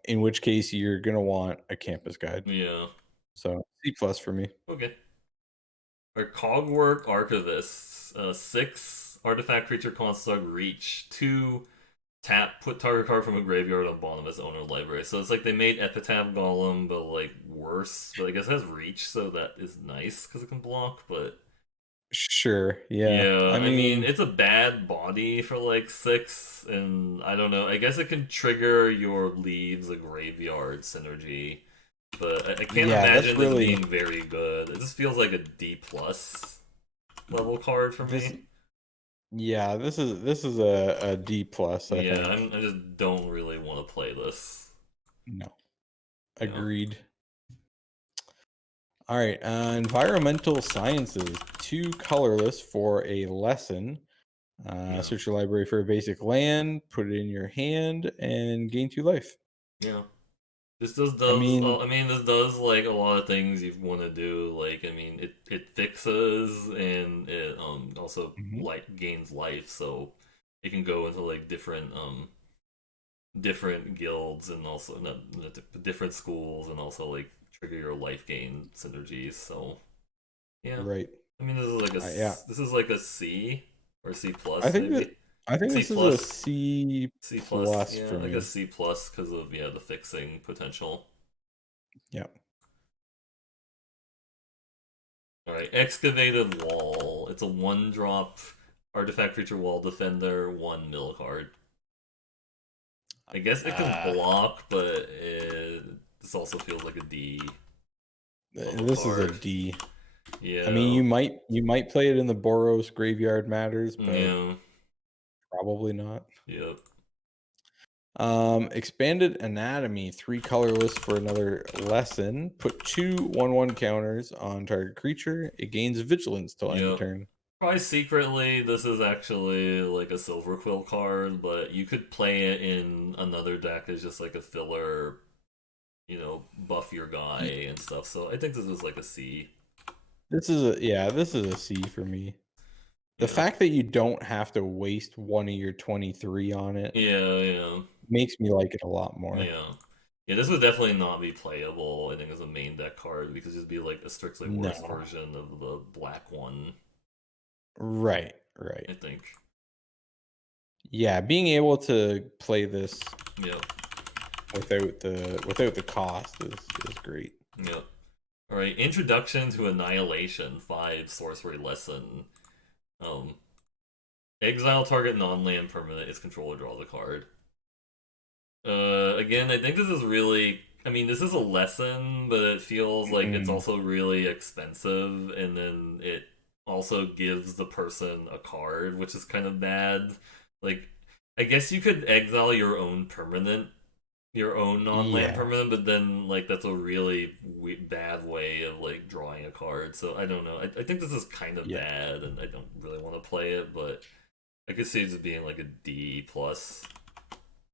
In which case you're gonna want a Campus Guide. yeah. So C plus for me. Okay. Our Cogwork Archivists, 6 artifact creature construct reach, 2 tap, put target card from a graveyard on bottom of its owner library. So it's like they made Epitaph Golem, but like worse. But I guess it has reach, so that is nice because it can block. But Sure. Yeah. yeah, I I mean mean, it's a bad body for like 6, and I don't know. I guess it can trigger your leaves a graveyard synergy, but I can't yeah. That's imagine this really being very good. It just feels like a D plus level card for this. me. Yeah. This is a D plus. I Yeah, think. I just don't really want to play this. No. Yeah, Agreed. All right. Environmental sciences. 2 colorless for a lesson. yeah, Search your library for a basic land. Put it in your hand and gain 2 life. yeah. This does I does. mean, I mean, this does like a lot of things you want to do. Like, I mean, it fixes and it also mhm, like gains life, so it can go into like different guilds and also different schools and also like trigger your life gain synergies. So yeah, right. I mean, this is like a Yeah, this is like a C or C I plus think that maybe. I think C this is a plus, C C plus. plus Yeah, for like a me. C plus because of the fixing potential. Yeah. All right, excavated wall. It's a one drop artifact creature wall defender 1 mill card. I guess it can Uh, block, but this also feels like a D level this is a card. D. I mean, Yeah, you might play it in the Boros Graveyard Matters, but yeah, probably not. yep, Expanded Anatomy, 3 colorless for another lesson. Put 2/1/1 counters on target creature. It gains vigilance till end of yep. turn. Probably secretly, this is actually like a Silver Quill card, but you could play it in another deck as just like a filler, buff your Y- guy and stuff. So I think this is like a C. This is a yeah, this is a C for me. The Yeah, fact that you don't have to waste one of your 23 on it yeah, yeah, makes me like it a lot more. yeah. Yeah, this would definitely not be playable, I think, as a main deck card, because it'd be like a strictly worse No. version of the black one, Right, right. I think. Yeah, being able to play this Yep, without the cost is great. yep. Alright, Introduction to Annihilation, 5 sorcery lesson. Um, Exile target non-land permanent is controller draws a card. Again, I think this is really. I mean, this is a lesson, but it feels like it's Mm, also really expensive, and then it also gives the person a card, which is kind of bad. Like, I guess you could exile your own non-land yeah, permanent, but then like that's a really bad way of like drawing a card. So I don't know. I think this is kind of yeah. bad, and I don't really want to play it, but I could see it as being like a D plus.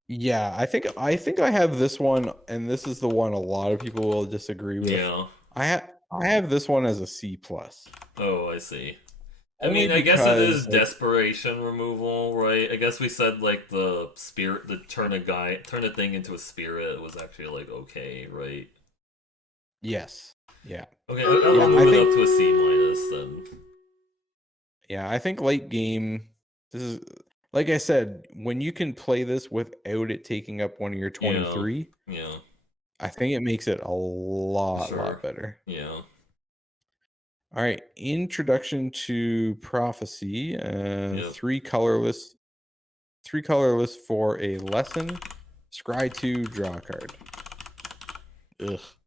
Yeah, I think I have this one, and this is the one a lot of people will disagree with. Yeah. I have this one as a C plus, Oh, I see. I only mean, I guess it is because like desperation removal, right? I guess we said like the spirit, the turn a thing into a spirit was actually like okay, right? yes, yeah, Okay, I'll yeah. I move it think up to a C minus then. yeah, I think late game. This is like I said, when you can play this without it taking up one of your Yeah, 23, yeah, I think it makes it a sure, lot better. yeah, All right, Introduction to Prophecy. yep. 3 colorless for a lesson. Scry 2, draw a card. Ugh.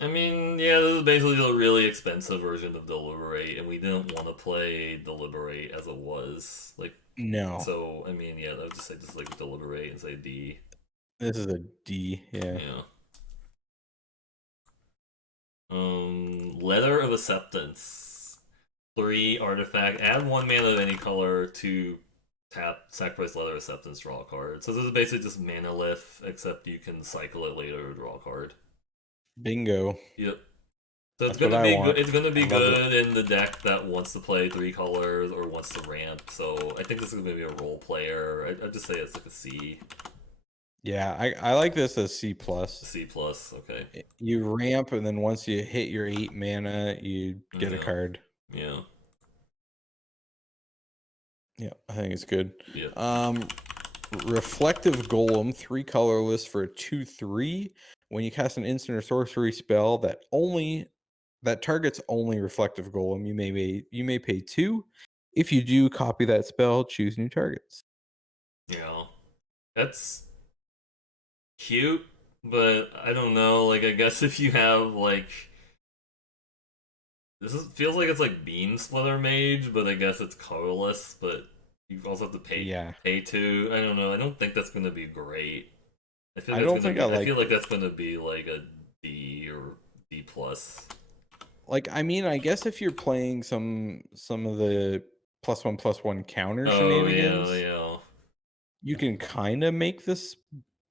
I mean, yeah, this is basically a really expensive version of Deliberate, and we didn't want to play Deliberate as it was. Like, No, so, I mean, yeah, I would just say just like Deliberate and say D. this is a D. Yeah. Yeah. Letter of Acceptance. 3 artifact. Add 1 mana of any color to tap, sacrifice Letter of Acceptance, draw a card. So this is basically just mana lift, except you can cycle it later to draw a card. Bingo. Yep. So it's That's what gonna I be good. want. It's gonna I be love it. good in the deck that wants to play 3 colors or wants to ramp. So I think this is gonna be a role player. I'd just say it's like a C, Yeah, I like this as C plus. C plus. Okay. You ramp, and then once you hit your 8 mana, you get a Yeah. card. Yeah. Yeah, I think it's good. Yep. Um, Reflective Golem, 3 colorless for a 2/3. When you cast an instant or sorcery spell that targets only Reflective Golem, you may pay 2. If you do copy that spell, choose new targets. Yeah. That's cute, but I don't know. Like, I guess if you have like feels like it's like Beam Splitter Mage, but I guess it's colorless. But you also have to Yeah, pay two. I don't know. I don't think that's gonna be great. I feel I like that's don't gonna think I be. I like feel like this. that's gonna be like a D or D plus. Like, I mean, I guess if you're playing some of the +1/+1 counter Oh yeah, shenanigans, yeah, you can kind of make this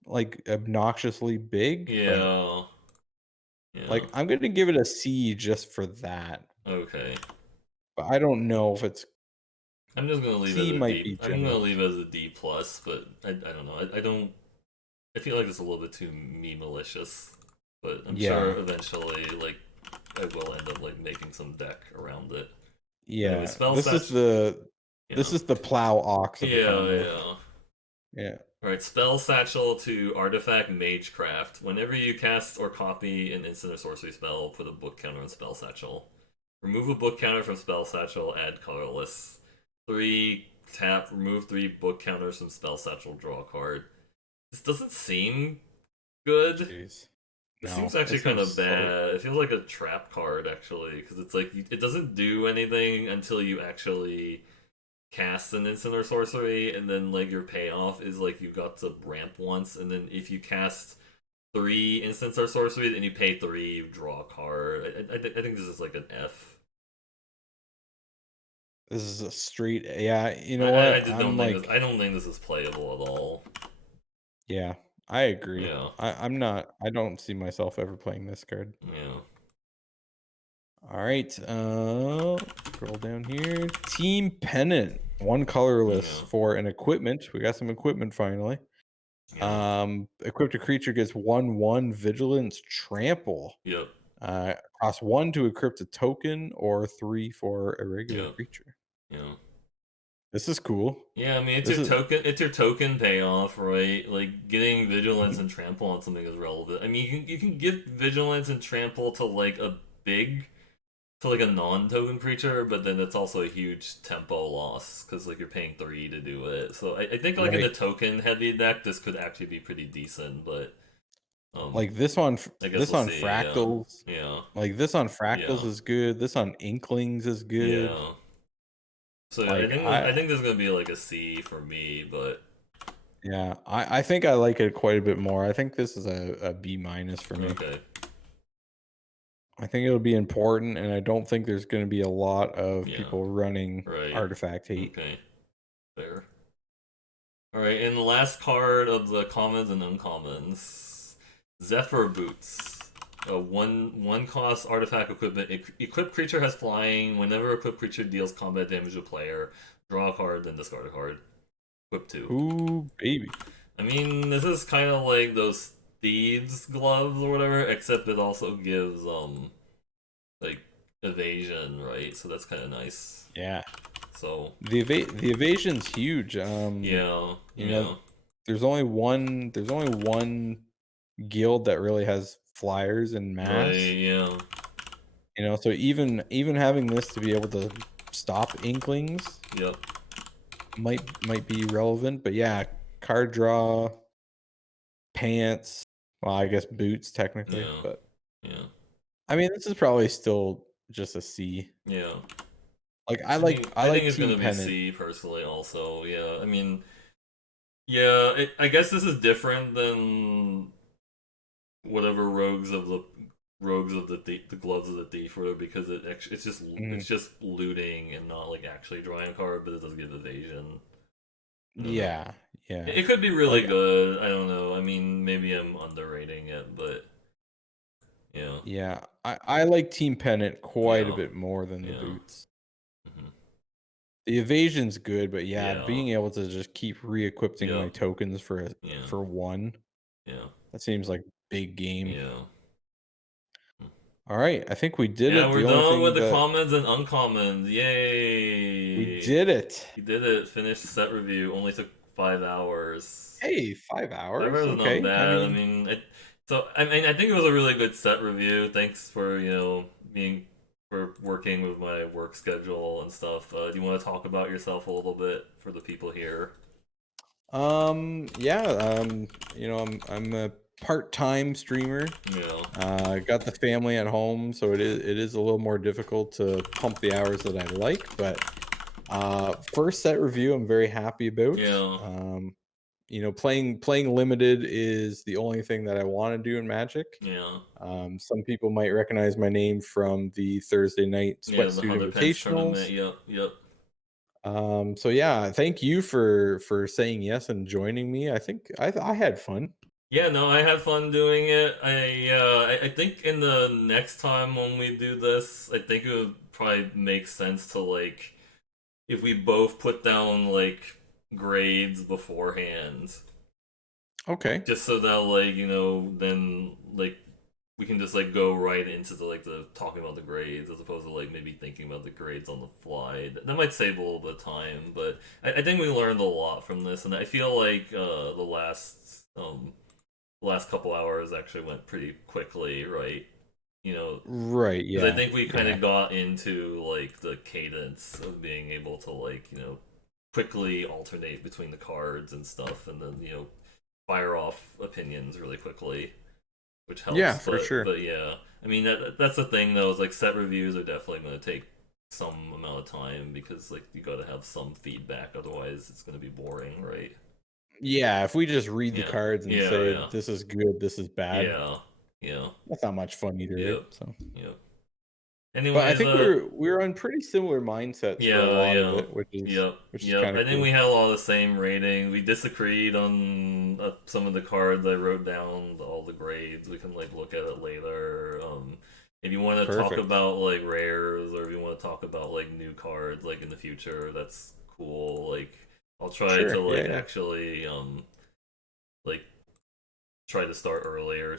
like obnoxiously big, but yeah, yeah. like I'm gonna give it a C just for that. Okay. But I don't know if it's I'm just gonna leave it as C a might D. be I'm gonna generous. leave it as a D plus, but I don't know. I don't. I feel like it's a little bit too me malicious, but I'm sure Yeah. eventually, like, I will end up like making some deck around it. Anyway, Yeah, spell satch. Yeah. this is the plow ox of the Yeah, combo. yeah. Yeah. Alright, spell satchel to artifact magecraft. Whenever you cast or copy an instant or sorcery spell, put a book counter on spell satchel. Remove a book counter from spell satchel, add colorless. 3 tap, remove 3 book counters from spell satchel, draw a card. This doesn't seem good. Jeez. It No, seems it actually kind seems of so. bad. It feels like a trap card, actually, because it's like it doesn't do anything until you actually cast an instant or sorcery, and then like your payoff is like you got to ramp once, and then if you cast 3 instants or sorcery, then you pay 3, you draw a card. I think this is like an F. This is a street. Yeah, you know I what? just don't think this. I don't think this is playable at all. Yeah, I agree. Yeah, I'm not. I don't see myself ever playing this card. yeah, All right. Scroll down here. Team Pennant, one colorless yeah, for an equipment. We got some equipment finally. yeah, Equipped a creature gets 1/1 Vigilance Trample. yep, Cost 1 to equip a token or 3 for a regular yep, creature. yeah. This is cool. Yeah, I mean it's This your is token. It's your token payoff, right? Like getting vigilance Mhm. and trample on something is relevant. I mean, you can give vigilance and trample to like a big to like a non-token creature, but then it's also a huge tempo loss because like you're paying 3 to do it. So I think like in a right. token heavy deck, this could actually be pretty decent. But um, Like this on I guess this we'll on see. Yeah, Fractals. yeah, Like this on Fractals yeah, is good. This on Inklings is good. yeah. So yeah, Like I think there's gonna be like a C for me, but yeah, I think I like it quite a bit more. I think this is a B minus for me. okay, I think it'll be important, and I don't think there's going to be a lot of yeah, people running right, artifact hate. okay, fair. All right, and the last card of the commons and uncommons, Zephyr Boots. A one cost artifact equipment. Equipped creature has flying. Whenever equipped creature deals combat damage to a player, draw a card, then discard a card. Equip 2. Ooh, baby. I mean, this is kind of like those thieves gloves or whatever, except it also gives like evasion, right? So that's kind of nice. Yeah. So The evasion's huge. yeah, You know, yeah, there's only one guild that really has flyers in right, mass. yeah, So even having this to be able to stop Inklings yep, might be relevant. But yeah, card draw, pants. Well, I guess boots technically, yeah, but yeah, I mean this is probably still just a C. yeah. Like I I think like it's Team gonna be Pennant. C personally. Also, yeah. I mean, yeah. I guess this is different than whatever rogues of the gloves of the thief, or because Mhm. it's just looting and not like actually drawing a card, but it does give evasion. I don't know. Yeah, yeah. It could be really Like good. I don't know. I mean, maybe I'm underrating it, but yeah, yeah, I like Team Pennant quite a yeah, bit more than the yeah, boots. hmm The evasion's good, but yeah, yeah, being able to just keep re-equipping my yep, tokens yeah, for one, yeah, that seems like big game. yeah. All right, I think we did Yeah, it. we're The only done with thing the that commons and uncommons. we Yay! did it. We did it. Finished set review. Only took 5 hours. Hey, 5 5 hours. hours is not Okay. I bad. I mean, mean, I mean, I think it was a really good set review. Thanks for being for working with my work schedule and stuff. Do you want to talk about yourself a little bit for the people here? yeah, I'm a part-time streamer. Yeah, Got the family at home, so it is a little more difficult to pump the hours that I like, but first set review I'm very happy about. yeah, Playing limited is the only thing that I want to do in Magic. yeah, Some people might recognize my name from the Thursday night yeah. The sweatsuit 100 pence tournament. invitationals. Yep, yep. So yeah, thank you for saying yes and joining me. I think I had fun. Yeah, no, I had fun doing it. I think in the next time when we do this, I think it would probably make sense to like if we both put down like grades beforehand, Okay. just so that like then like we can just like go right into the talking about the grades as opposed to like maybe thinking about the grades on the fly. That might save a little bit of time, but I think we learned a lot from this, and I feel like the last couple hours actually went pretty quickly, right? You know, Right. because I Yeah. think we kind Yeah. of got into like the cadence of being able to like quickly alternate between the cards and stuff, and then fire off opinions really quickly, which Yeah. helps. For But sure. yeah, I mean that's the thing though. Is like set reviews are definitely going to take some amount of time because like you got to have some feedback, otherwise it's going to be boring, right? Yeah. If we just read the Yeah, cards and yeah, say yeah, this is good, this is bad, yeah, yeah, that's not much fun either, right? yep, So. yep. But I Anyways, think we're on pretty similar mindsets for a yeah, lot of yeah, it, which is yep, which is yep. kind of I think we cool. had a lot of the same ratings. We disagreed on some of the cards. I wrote down all the grades. We can like look at it later. If you want to talk Perfect. about like rares, or if you want to talk about like new cards, like in the future, that's cool. Like I'll try to Sure. Yeah. like Yeah. actually like try to start earlier